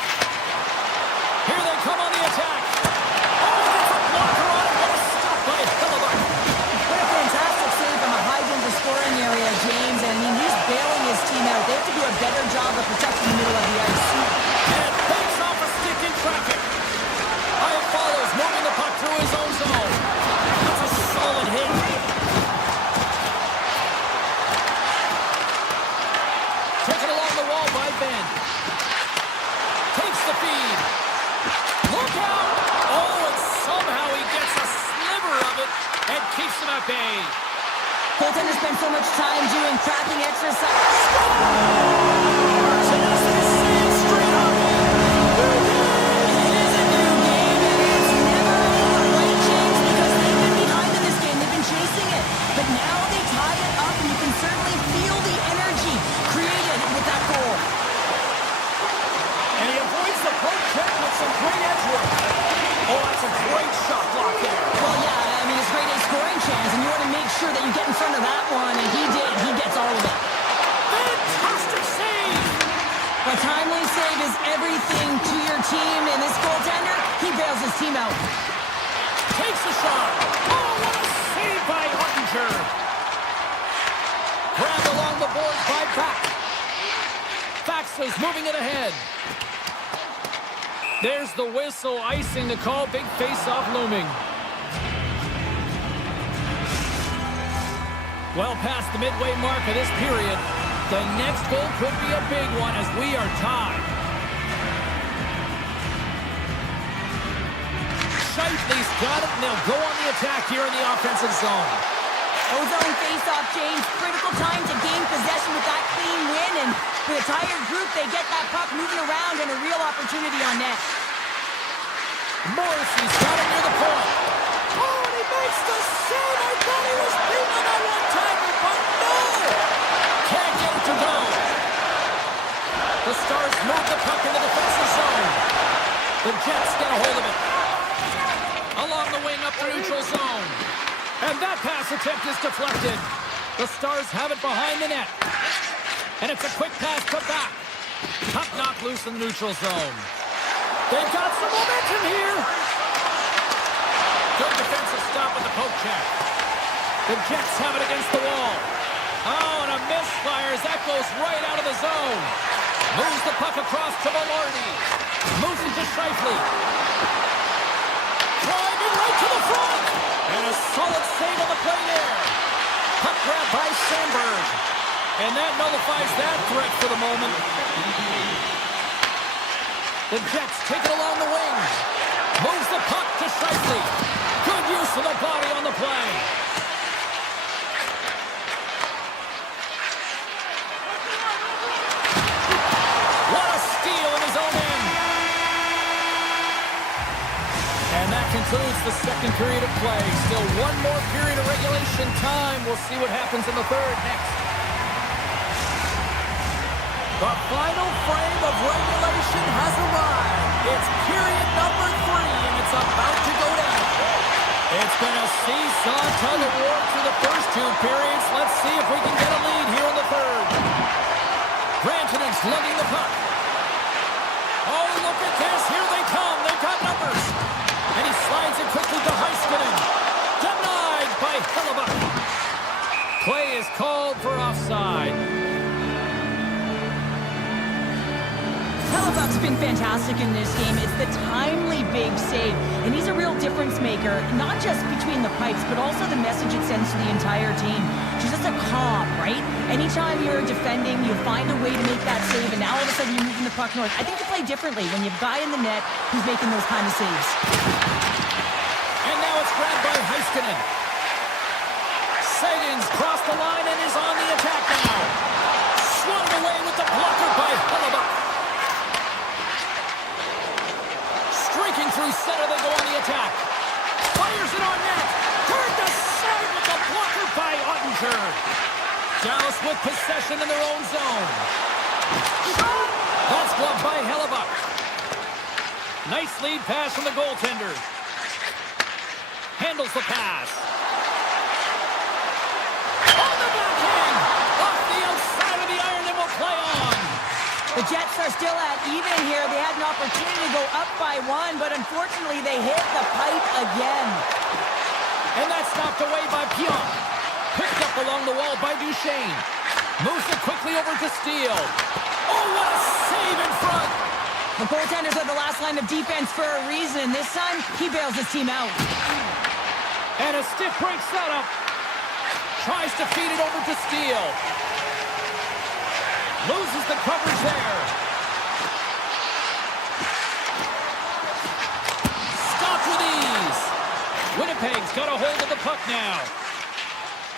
Here they come on the attack. Oh, gets a blocker on it. What a stop by Hellebuck. What a fantastic save from a high-danger scoring area, James. And I mean, he's bailing his team out. They have to do a better job of protecting the middle of the ice. And fakes off a stick in traffic. Hyatt follows, moving the puck through his own zone. That's a solid hit. Taken along the wall by Ben. Takes the feed. Look out! Oh, and somehow he gets a sliver of it and keeps him at bay. Goaltenders spend so much time doing tracking exercise. And that's the save straight up. It is a new game, and it's never over, right, James? Because they've been behind in this game. They've been chasing it. But now they tie it up, and you can certainly feel the energy created with that goal. And he avoids the poke check with some great edge work. Oh, that's a great shot block there. Well, yeah, I mean, it's grade A scoring chance, and you want to make sure that you get in front of that one, and he did. He gets all of it. Fantastic save! A timely save is everything to your team, and this goaltender, he bails his team out. Takes the shot. Oh, what a save by Ottinger. Grabbed along the boards by Back. Bax is moving it ahead. There's the whistle, icing the call, big face-off looming. Well past the midway mark of this period, the next goal could be a big one as we are tied. Shifley's got it, and they'll go on the attack here in the offensive zone. Ozone face-off, James. Critical time to gain possession with that clean win, and for the tired group, they get that puck moving around and a real opportunity on net. Morrissey's got it near the point. Oh, and he makes the save. I thought he was beating on that one-timer, but no! Can't get it to go. The Stars move the puck in the defensive zone. The Jets get a hold of it. Along the wing up the neutral zone. And that pass attempt is deflected. The Stars have it behind the net. And it's a quick pass to back. Puck knocked loose in the neutral zone. They've got some momentum here. Good defensive stop with the poke check. The Jets have it against the wall. Oh, and a misfire as that goes right out of the zone. Moves the puck across to Velarde. Moves it to Shifley. Driving right to the front. And a solid save on the play there. Puck grab by Sandberg. And that nullifies that threat for the moment. The Jets take it along the wing. Moves the puck to Shifley. Good use of the body on the play. What a steal in his own end. And that concludes the second period of play. Still one more period of regulation time. We'll see what happens in the third next. The final frame of regulation has arrived. It's period number 3, and it's about to go down. It's been a seesaw tug of war through the first 2 periods. Let's see if we can get a lead here in the third. Rantanen's lugging the puck. Oh, look at this. Here they come. They've got numbers. And he slides it quickly to Heiskanen. Denied by Hellebuck. Play is called for offside. Hellebuck's been fantastic in this game. It's the timely big save, and he's a real difference maker, not just between the pipes, but also the message it sends to the entire team. She's just a calm, right? Anytime you're defending, you find a way to make that save, and now all of a sudden you're moving the puck north. I think you play differently when you have a guy in the net who's making those kind of saves. And now it's grabbed by Heiskanen. Sagan's crossed the line and is on the attack now. Swung away with the blocker by Hellebuck. Streaking through center, they go on the attack. Fires it on net. Turned aside with the blocker by Ottinger. Dallas with possession in their own zone. That's gloved by Hellebuck. Nice lead pass from the goaltender. Handles the pass. On the backhand. Off the outside of the iron and will play on. The Jets are still at even here. They had an opportunity to go up by 1, but unfortunately they hit the pipe again. And that's knocked away by Pionk. Picked up along the wall by Duchesne. Moves it quickly over to Steele. Oh, what a save in front. The goaltenders are the last line of defense for a reason. This time, he bails his team out. And a stiff break setup. Tries to feed it over to Steele. Loses the coverage there. Stopped with ease. Winnipeg's got a hold of the puck now.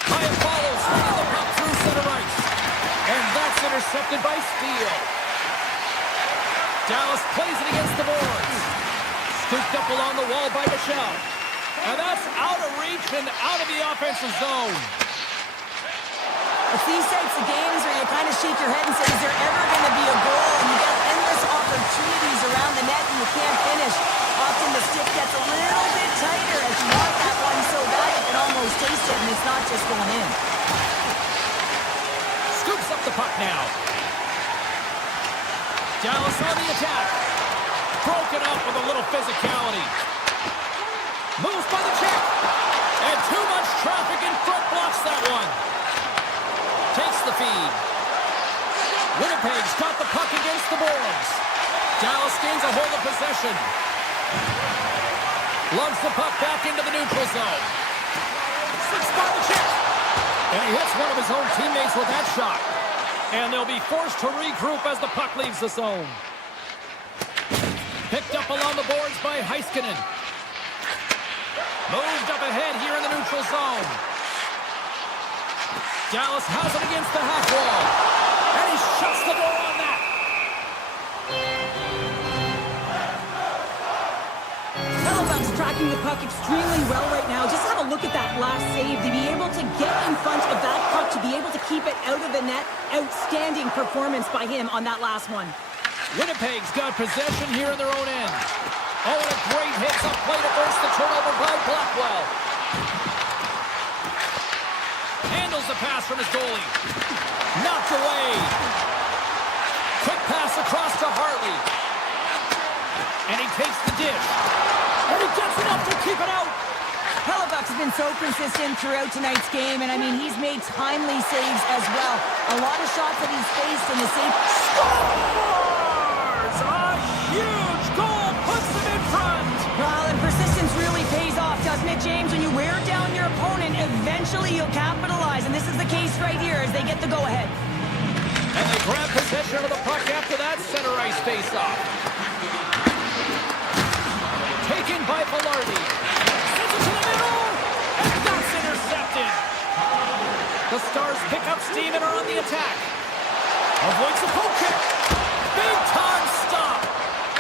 Hyatt follows, running the puck through center ice. And that's intercepted by Steele. Dallas plays it against the boards. Scooped up along the wall by Michelle. And that's out of reach and out of the offensive zone. It's these types of games where you kind of shake your head and say, is there ever going to be a goal? And you got endless opportunities around the net and you can't finish. Often the stick gets a little bit tighter as you want that one so bad you can almost taste it, and it's not just going in. Scoops up the puck now. Dallas on the attack. Broken up with a little physicality. Moves by the check. And too much traffic in front blocks that one. Takes the feed. Winnipeg's got the puck against the boards. Dallas gains a hold of possession. Lugs the puck back into the neutral zone. Six by the chip. And he hits one of his own teammates with that shot. And they'll be forced to regroup as the puck leaves the zone. Picked up along the boards by Heiskanen. Moved up ahead here in the neutral zone. Dallas has it against the half wall. And he shuts the door on that. Halifax tracking the puck extremely well right now. Just have a look at that last save. To be able to get in front of that puck, to be able to keep it out of the net. Outstanding performance by him on that last one. Winnipeg's got possession here in their own end. Oh, and a great hit up play to force the turnover by Blackwell. Handles the pass from his goalie. Knocked away. Quick pass across to Hartley. And he takes the dish. And he gets enough to keep it out. Halifax has been so consistent throughout tonight's game, and I mean, he's made timely saves as well. A lot of shots that he's faced in the save. Scores! A huge goal puts them in front. Well, and persistence really pays off, doesn't it, James? When you wear down your opponent, eventually you'll capitalize, and this is the case right here as they get the go-ahead. And they grab possession of the puck after that center ice face-off. Taken by Velarde. Sends it to the middle, and that's intercepted. The Stars pick up steam and are on the attack. Avoids the poke kick. Big time stop.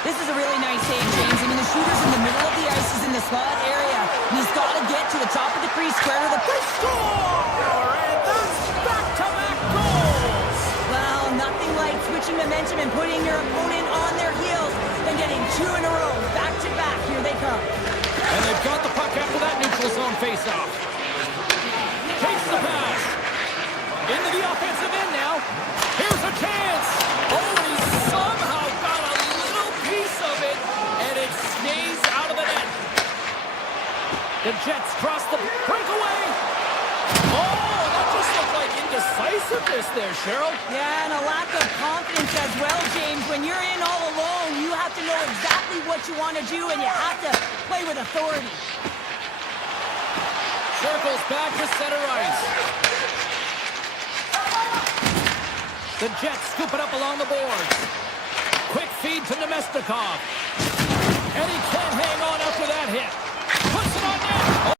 This is a really nice save, James. I mean, the shooter's in the middle of the ice. He's in the slot area. And he's got to get to the top of the crease, square to the push. Score! And that's back-to-back goals. Well, nothing like switching momentum and putting your opponent on their heels than getting two in a row. Back-to-back. Here they come. And they've got the puck after that neutral zone face-off. Takes the pass. Into the offensive end now. Here's a chance. Oh, he somehow got a little piece of it, and it stays out of the net. The Jets cross the breakaway. Oh, that just looked like indecisiveness there, Cheryl. Yeah, and a lack of confidence as well, James. When you're in all alone, you have to know exactly what you want to do, and you have to play with authority. Circles back to center ice. The Jets scoop it up along the boards. Quick feed to Nemestikov. And he can't hang on after that hit. Puts it on net.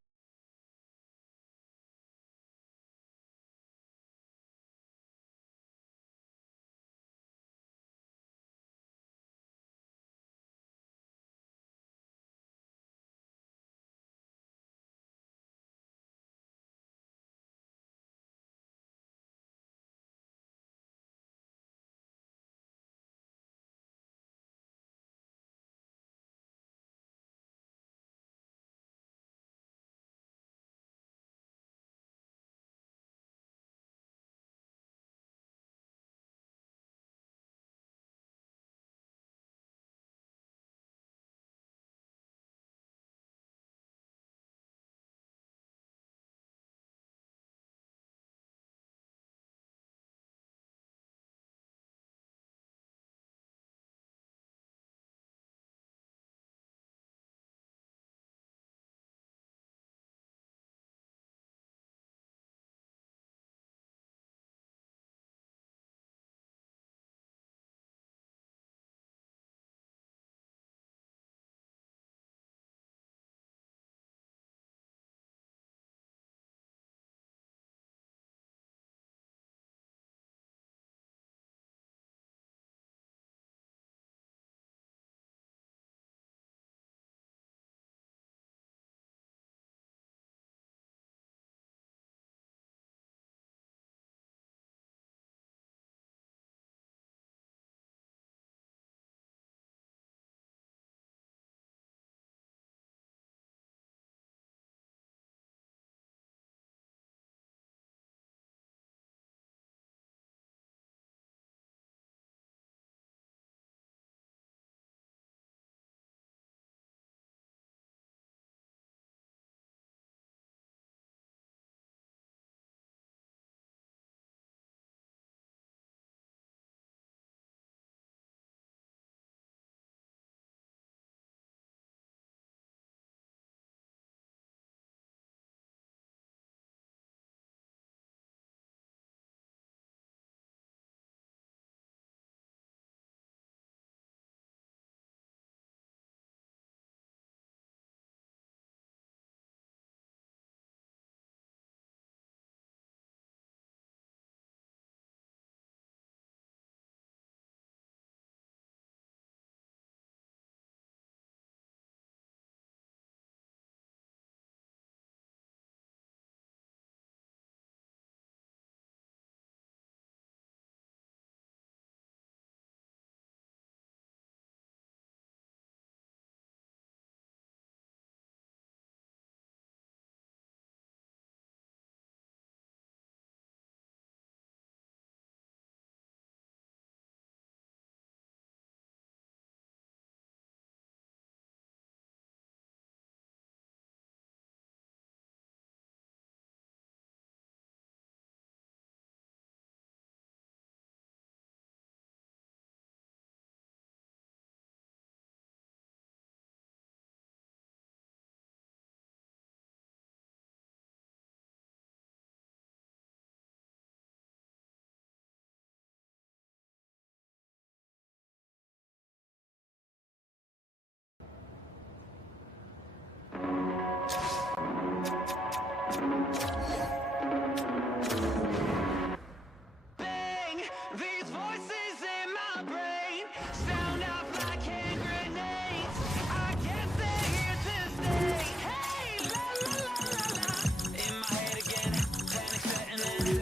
These voices in my brain sound off like hand grenades. I guess they're here to stay. Hey, la la la la la. In my head again, panic setting in.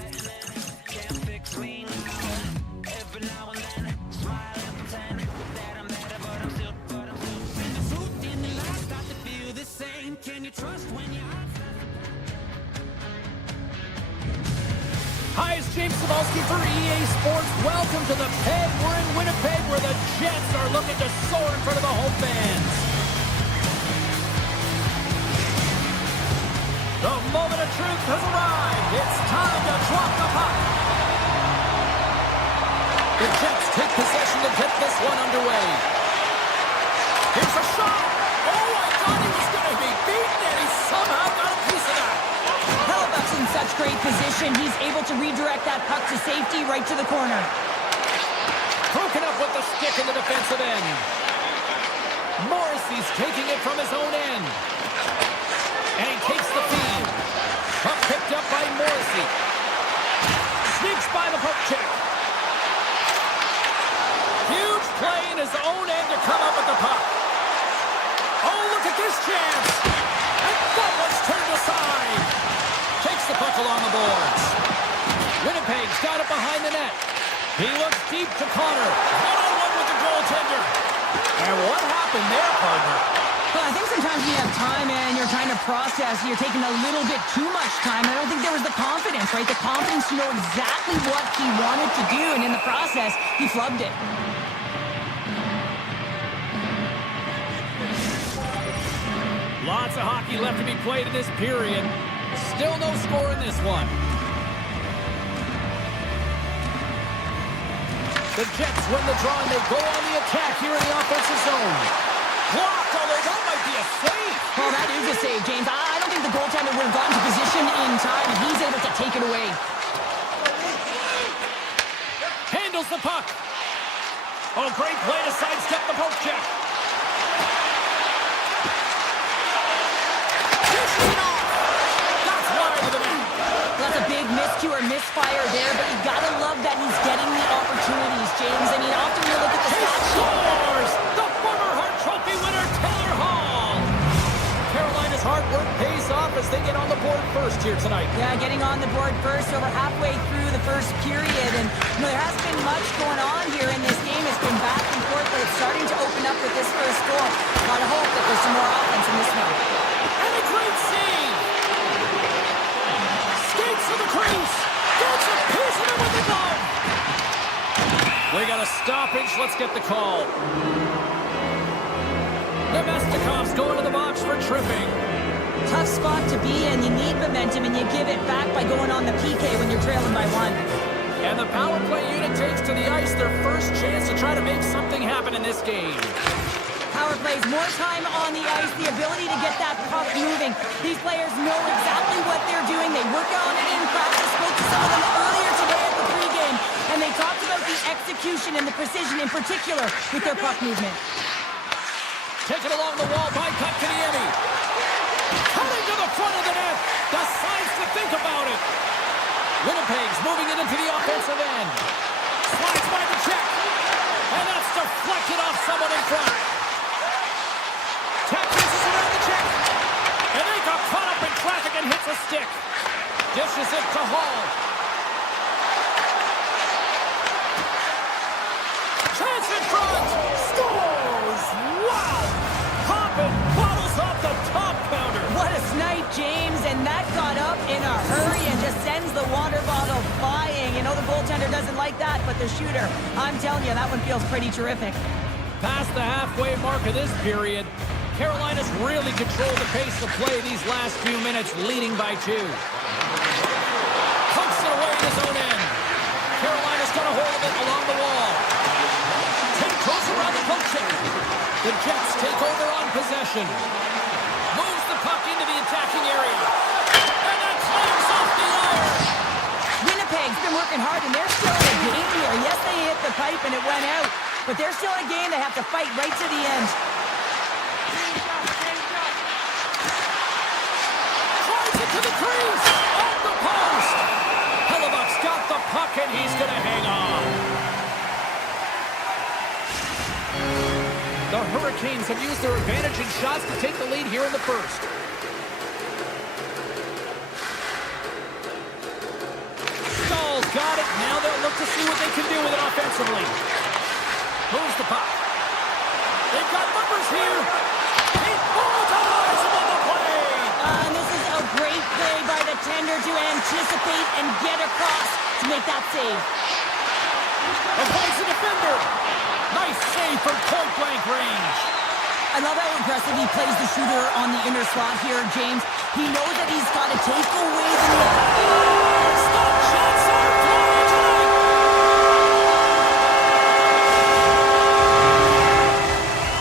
Can't fix me now. Every now and then, smile and pretend that I'm better, but I'm still. When the truth and the lies start to feel the same, can you trust when you're outside? Hi, it's James Cebulski for EA Sports. Welcome to the Peg. We're in Winnipeg where the Jets are looking to soar in front of the home fans. The moment of truth has arrived. It's time to drop the puck. The Jets take possession to get this one underway. Here's a shot. Oh, I thought he was going to be beaten, and he somehow got a piece of that. Hellebuyck's in such great position. He's able to redirect that puck to safety right to the corner. Broken up with the stick in the defensive end. Morrissey's taking it from his own end. And he takes the feed. Puck picked up by Morrissey. Sneaks by the poke check. Huge play in his own end to come up with the puck. Oh, look at this chance. And that one's turned aside. Takes the puck along the boards. Winnipeg's got it behind the net. He looks deep to Connor. One-on-one with the goaltender. And what happened there, partner? Well, I think sometimes you have time and you're trying to process. You're taking a little bit too much time. I don't think there was the confidence, right? The confidence to know exactly what he wanted to do, and in the process, he flubbed it. Lots of hockey left to be played in this period. Still no score in this one. The Jets win the draw and they go on the attack here in the offensive zone. Blocked, although that might be a save. Well, that is a save, James. I don't think the goaltender would have gotten to position in time, and he's able to take it away. Handles the puck. Oh, great play to sidestep the poke check. That's a big miscue or misfire there, but you gotta love that he's getting the opportunities, James. I mean, often you look at the stat sheet. Scores! The former Hart Trophy winner, Taylor Hall. Carolina's hard work pays off as they get on the board first here tonight. Yeah, getting on the board first over halfway through the first period. And you know, there hasn't been much going on here in this game. It's been back and forth, but it's starting to open up with this first goal. Gotta hope that there's some more offense in this one. And a great save. Skates to the crease. Gets a piece of it with the glove. We got a stoppage. Let's get the call. Nemestikov's going to the box for tripping. Tough spot to be in. You need momentum, and you give it back by going on the PK when you're trailing by one. And the power play unit takes to the ice their first chance to try to make something happen in this game. Power plays, more time on the ice, the ability to get that puck moving. These players know exactly what they're doing. They work on it in practice. Spoke to some of them earlier today at the pregame, and they talked about the execution and the precision in particular with their puck movement. Taken along the wall by Kotkaniemi. Cutting to the front of the net. Decides to think about it. Winnipeg's moving it into the offensive end. Slides by the check. And that's deflected off someone in front. Tap pieces around the check. And they got caught up in traffic and hits a stick. Dishes it to Hall. Chance in front. Scores! Wow! Poppin' bottles off the top counter. What a snipe, James, and that got up in a hurry and just sends the water bottle flying. You know the goaltender doesn't like that, but the shooter, I'm telling you, that one feels pretty terrific. Past the halfway mark of this period, Carolina's really controlled the pace of play these last few minutes, leading by 2. Pumps it away in his own end. Carolina's got a hold of it along the wall. Goes around the poke check. The Jets take over on possession. Moves the puck into the attacking area. And that climbs off the iron. Winnipeg's been working hard, and they're still in a game here. Yes, they hit the pipe and it went out, but they're still in a game they have to fight right to the end. Drives it to the crease. On the post. Hellebuyck's got the puck, and he's going to hang on. Hurricanes have used their advantage in shots to take the lead here in the first. Stahl's got it. Now they'll look to see what they can do with it offensively. Moves the puck. They've got numbers here. He dives above the play. And this is a great play by the tender to anticipate and get across to make that save. Avoids the defender. Nice save from point-blank range. I love how aggressive he plays the shooter on the inner slot here, James. He knows that he's got to take away the net. Stop shots are flying tonight.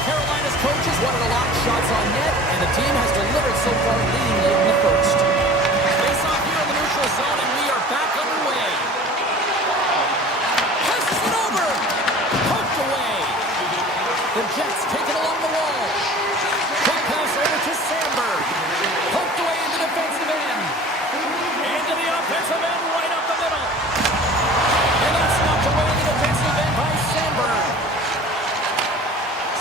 Carolina's coaches wanted a lot of shots on net, and the team has delivered so far, leading late in the first. Face off here in the neutral zone, and we are back underway. Passes it over. Poked away. The Jets take it along the wall. Quick pass over to Sandberg. Poked away in the defensive end. Into the offensive end, right up the middle. And that's knocked away in the defensive end by Sandberg.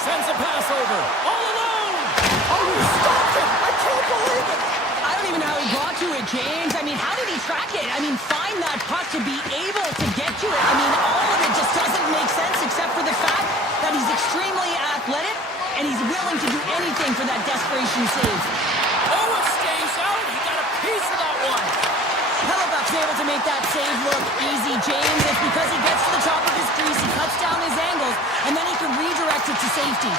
Sends a pass over. All alone. Oh, he stopped it. I can't believe it. I don't even know how he got to it, James. I mean, how did he track it? I mean, find that puck to be able to get to it. I mean, all of it just doesn't make sense except for the fact that he's extremely athletic and he's willing to do anything for that desperation save. Oh, it stays out. He got a piece of that one. Hellebuck's able to make that save look easy, James. It's because he gets to the top of his crease, he cuts down his angles, and then he can redirect it to safety.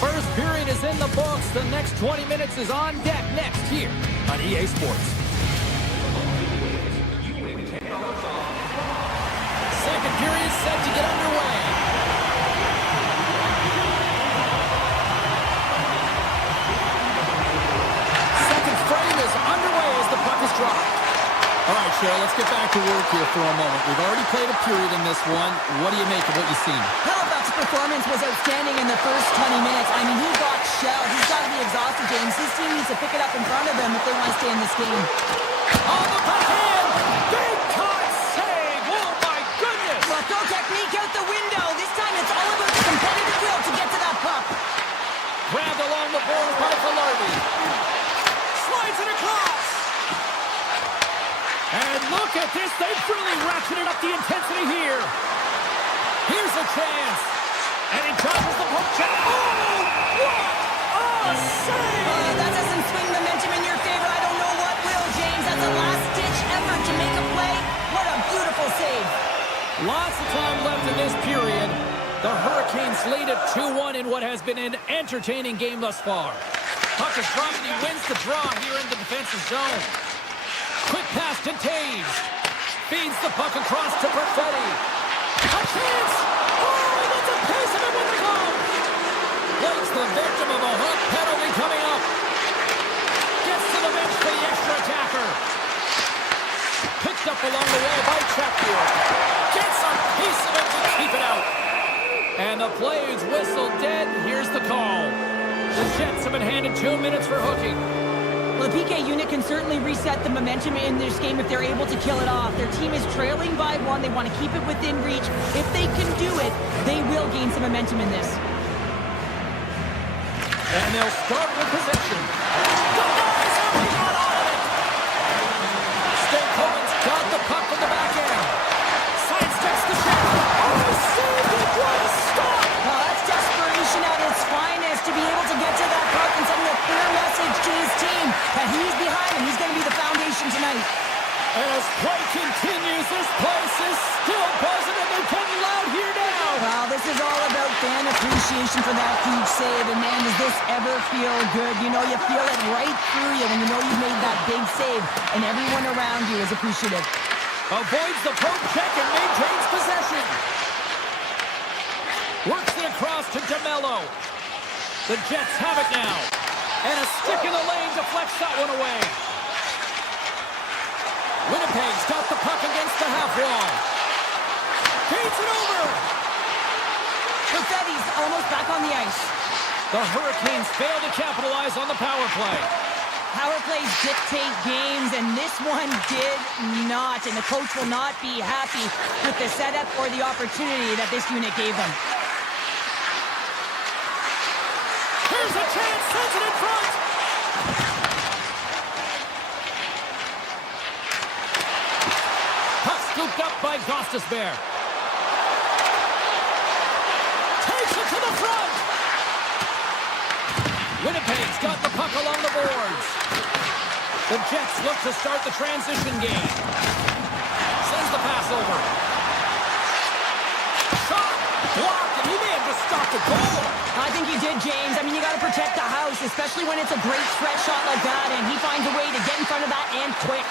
First period is in the books. The next 20 minutes is on deck next here on EA Sports. Second period set to get underway. Second frame is underway as the puck is dropped. All right, Cheryl, let's get back to work here for a moment. We've already played a period in this one. What do you make of what you've seen? Hellebuck's performance was outstanding in the first 20 minutes. I mean, he got shelled. He's got to be exhausted, James. His team needs to pick it up in front of him if they want to stay in this game. On the backhand! Big time save! Oh, my goodness! Well, throw technique out the window. This time it's all about the competitive will to get to that puck. Grabbed along the board by Velarde. Slides it across. And look at this. They've really ratcheted up the intensity here. Here's a chance. And he dodges the poke check. Oh, what a save! That doesn't swing momentum in your favor. I don't know what will, James. That's a last-ditch effort to make a play. What a beautiful save. Lots of time left in this period. The Hurricanes lead at 2-1 in what has been an entertaining game thus far. Puck is dropped and he wins the draw here in the defensive zone. Quick pass to Taves. Feeds the puck across to Perfetti. A chance! Oh, he gets a piece of it with the glove. Plays the victim of a hook penalty coming up. Gets to the bench for the extra attacker. Picked up along the wall by Chatfield. Gets a piece of it to keep it out. And the play is whistled dead. Here's the call. The Jets have been handed 2 minutes for hooking. Well, the PK unit can certainly reset the momentum in this game if they're able to kill it off. Their team is trailing by 1. They want to keep it within reach. If they can do it, they will gain some momentum in this. And they'll start with possession. The guys have got all of it. Stankoven's got the puck from the back end. Sidesteps the shot. Oh, he saved it. What a stop. That's desperation at its finest to be able to get to that puck and send a clear message to his team that he's behind him. He's going to be the foundation tonight. And as play continues, this place is still buzzing and they're getting loud here now. Well, this is all about fan appreciation for that huge save. And man, does this ever feel good. You know, you feel it right through you when you know you've made that big save and everyone around you is appreciative. Avoids the poke check and maintains possession. Works it across to DeMello. The Jets have it now. And a stick in the lane deflects that one away. Winnipeg's got the puck against the half wall. Feeds it over. Perfetti's almost back on the ice. The Hurricanes fail to capitalize on the power play. Power plays dictate games, and this one did not. And the coach will not be happy with the setup or the opportunity that this unit gave them. Here's a chance, sends it in front. Puck scooped up by Gostisbehere. Takes it to the front. Winnipeg's got the puck along the boards. The Jets look to start the transition game. Sends the pass over. Shot! Blocked, and he may have just stopped a goal. I think he did, James. I mean, you got to protect the house, especially when it's a great threat shot like that, and he finds a way to get in front of that and quick.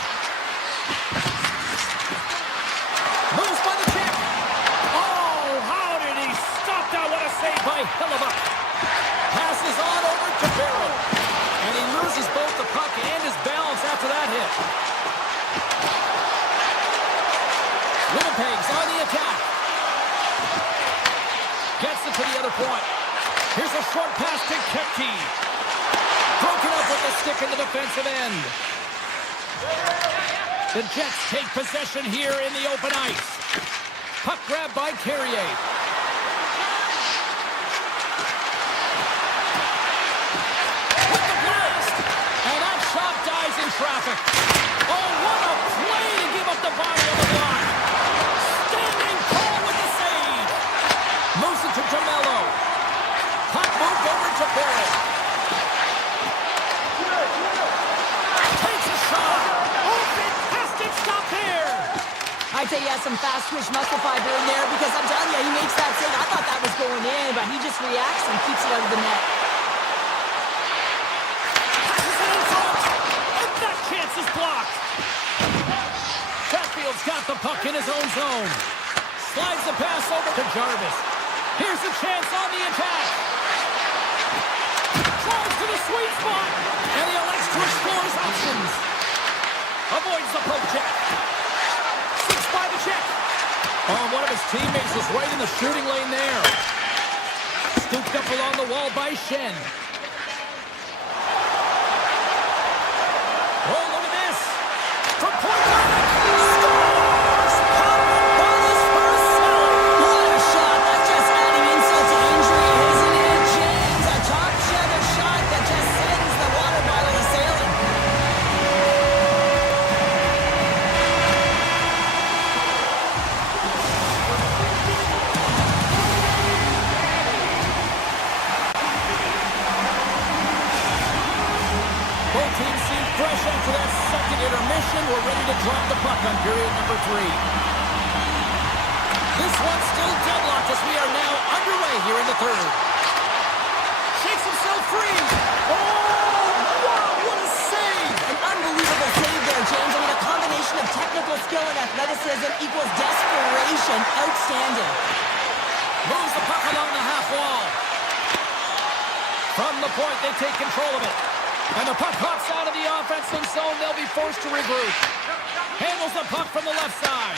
Moves by the check. Oh, how did he stop that? What a save by Hellebuyck. Passes on over to Barrow. And he loses both the puck and his balance after that hit. Winnipeg's on the attack. Gets it to the other point. Here's a short pass to Kepke. Broken up with the stick in the defensive end. The Jets take possession here in the open ice. Puck grab by Carrier. With the blast. And that shot dies in traffic. Oh, what a play to give up the body of the block. Standing tall with the save. Moves it to Jamello. Puck moved over to Barrett. Takes a shot. Oh, fantastic stop there. I'd say he has some fast twitch muscle fiber in there because I'm telling you, he makes that save. I thought that was going in, but he just reacts and keeps it out of the net. Passes it in front. And that chance is blocked. Chatfield's got the puck in his own zone. Slides the pass over to Jarvis. Here's a chance on the attack. Drives to the sweet spot. And he elects to explore his options. Avoids the poke check. Six by the check. Oh, one of his teammates was right in the shooting lane there. Scooped up along the wall by Shen. Oh, look at this. From point blank. Scores! Powered by the Spurs center. What a shot. That's just adding insult to injury, isn't it, James? A top cheddar shot that just sends the water bottle a-sailing. Both teams seem fresh after that second intermission. We're ready to drop the puck on period number 3. This one's still deadlocked as we are now underway here in the third. Shakes himself free. Oh, wow, what a save. An unbelievable save there, James. I mean, a combination of technical skill and athleticism equals desperation. Outstanding. Moves the puck along the half wall. From the point, they take control of it. And the puck hops out of the offensive zone. They'll be forced to regroup. Handles the puck from the left side.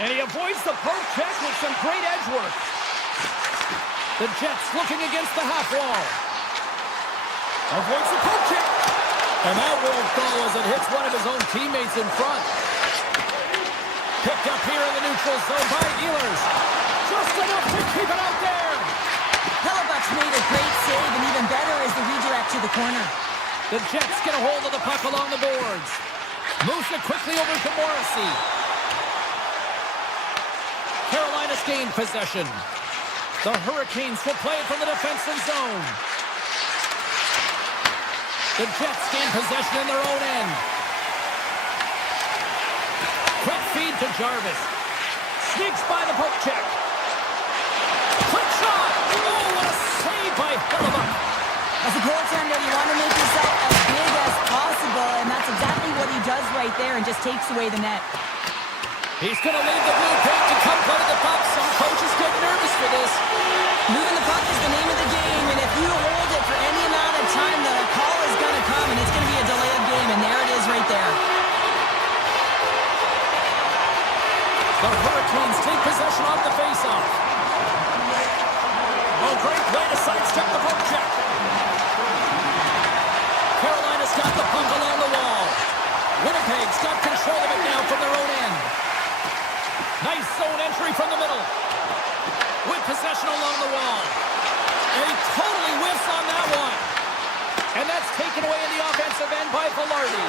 And he avoids the poke check with some great edge work. The Jets looking against the half wall. Avoids the poke check. And that won't go as it hits one of his own teammates in front. Picked up here in the neutral zone by Ehlers. Just enough to keep it out there. Hellebuyck's made a great save, and even better is the redirect to the corner. The Jets get a hold of the puck along the boards. Moves it quickly over to Morrissey. Carolina's gained possession. The Hurricanes will play it from the defensive zone. The Jets gain possession in their own end. Quick feed to Jarvis. Sneaks by the poke check. Quick shot! Oh, what a save by Hellebuyck. As a goaltender, you want to make yourself as big as possible, and that's exactly what he does right there and just takes away the net. He's going to leave the blue paint to come play the puck. Some coaches get nervous for this. Moving the puck is the name of the game, and if you hold it for any amount of time, the call is going to come, and it's going to be a delay of game, and there it is right there. The Hurricanes take possession off the faceoff. Oh, great play to sidestep the poke check. along the wall. And he totally whiffs on that one. And that's taken away in the offensive end by Velarde.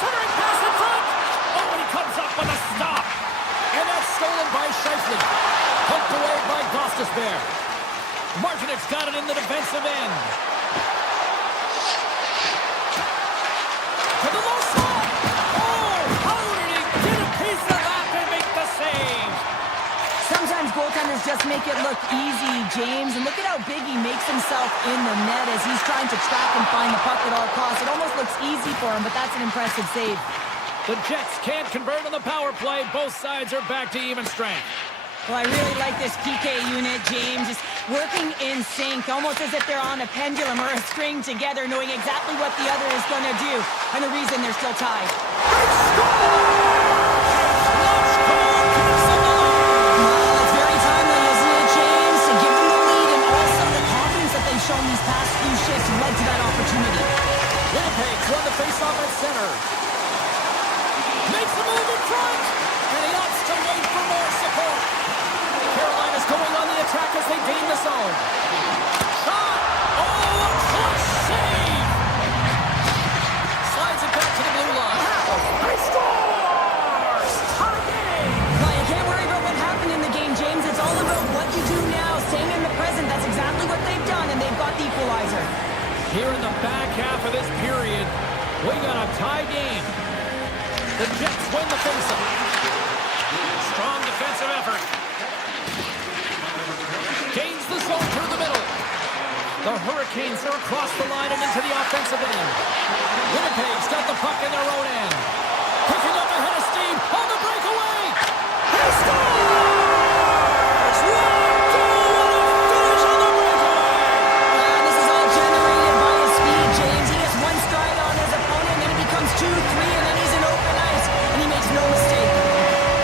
Centering pass in front. Oh, and he comes up with a stop. And that's stolen by Scheifele. Poked away by Gostisbehere. Martinik's got it in the defensive end. To the low slot. Oh, how did he get a piece of that and make the save? Sometimes goaltenders just make it look easy, James. And look at how big he makes himself in the net as he's trying to track and find the puck at all costs. It almost looks easy for him, but that's an impressive save. The Jets can't convert on the power play. Both sides are back to even strength. Well, I really like this PK unit, James. Just working in sync, almost as if they're on a pendulum or a string together, knowing exactly what the other is going to do, and the reason they're still tied. Well, it's very timely, isn't it, James? To give them the lead and also the confidence that they've shown these past few shifts led to that opportunity. Winnipeg's won the faceoff at center. Makes a move in front, and he opts to wait for more support. Carolina's going on the attack as they gain the zone. Shot! Oh, a clutch save! Slides it back to the blue line. He scores! Tie game! Well, you can't worry about what happened in the game, James. It's all about what you do now, staying in the present. That's exactly what they've done, and they've got the equalizer. Here in the back half of this period, we got a tie game. The Jets win the faceoff. Strong defensive effort. Gains the zone through the middle. The Hurricanes are across the line and into the offensive end. Winnipeg's got the puck in their own end. Picking up ahead of steam on the breakaway. He scores! One goal and a finish on the breakaway. This is all generated by his speed, James. He gets one stride on his opponent, then it becomes 2, 3, and then he's in open ice, and he makes no mistake.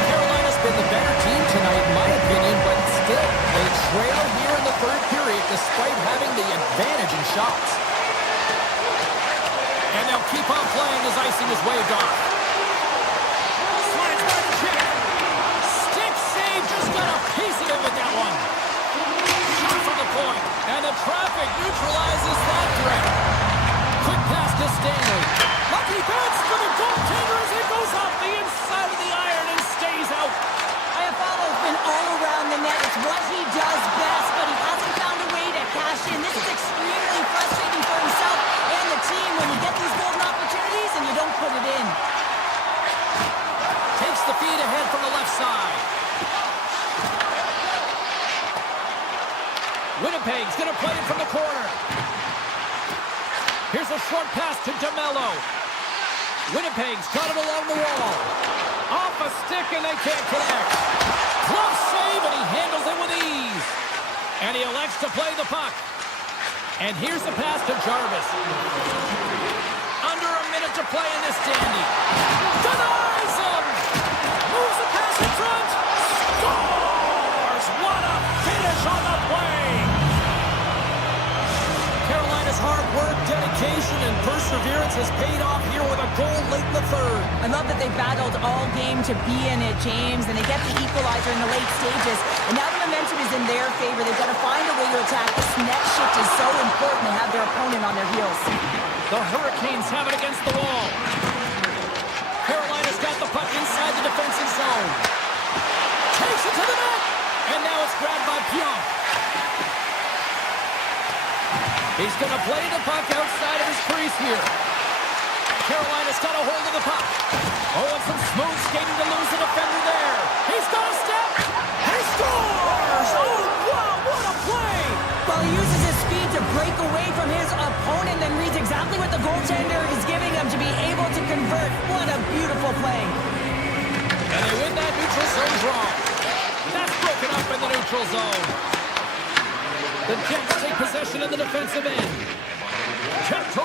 Carolina's been the better team tonight, in my opinion, but still, they trail here in the third period despite having the advantage in shots. And they'll keep on playing as icing is waved off. Slides by the check. Stick save, just got a piece of it with that one. Shot from the point, and the traffic neutralizes that threat. Quick pass to Stanley. Lucky bounce for the goaltender as it goes off the inside of the iron and stays out. Iafalo's been all around the net. It's what he does best, but he hasn't found a way to cash in. This is extremely frustrating for himself and the team when you get these golden opportunities and you don't put it in. Takes the feed ahead from the left side. Winnipeg's going to play it from the corner. Here's a short pass to DeMello. Winnipeg's got it along the wall. Off a stick and they can't connect. Glove save and he handles it with ease. And he elects to play the puck. And here's the pass to Jarvis. Under a minute to play in this dandy. Denies him! Moves the pass in front. Scores! What a finish on the play! Carolina's hard work, dedication, and perseverance has paid off here with a goal late in the third. I love that they battled all game to be in it, James, and they get the equalizer in the late stages. And now the momentum is in their favor. They've got to find a way to attack. This net shift is so important to have their opponent on their heels. The Hurricanes have it against the wall. Carolina's got the puck inside the defensive zone. Takes it to the net. And now it's grabbed by Pionk. He's going to play the puck outside of his crease here. Carolina's got a hold of the puck. Oh, and some smooth skating to lose the defender there. He's got a step. He scores! Oh, wow, what a play! Well, he uses his speed to break away from his opponent, then reads exactly what the goaltender is giving him to be able to convert. What a beautiful play. And they win that neutral zone draw. That's broken up in the neutral zone. The Jets take possession in the defensive end. Check to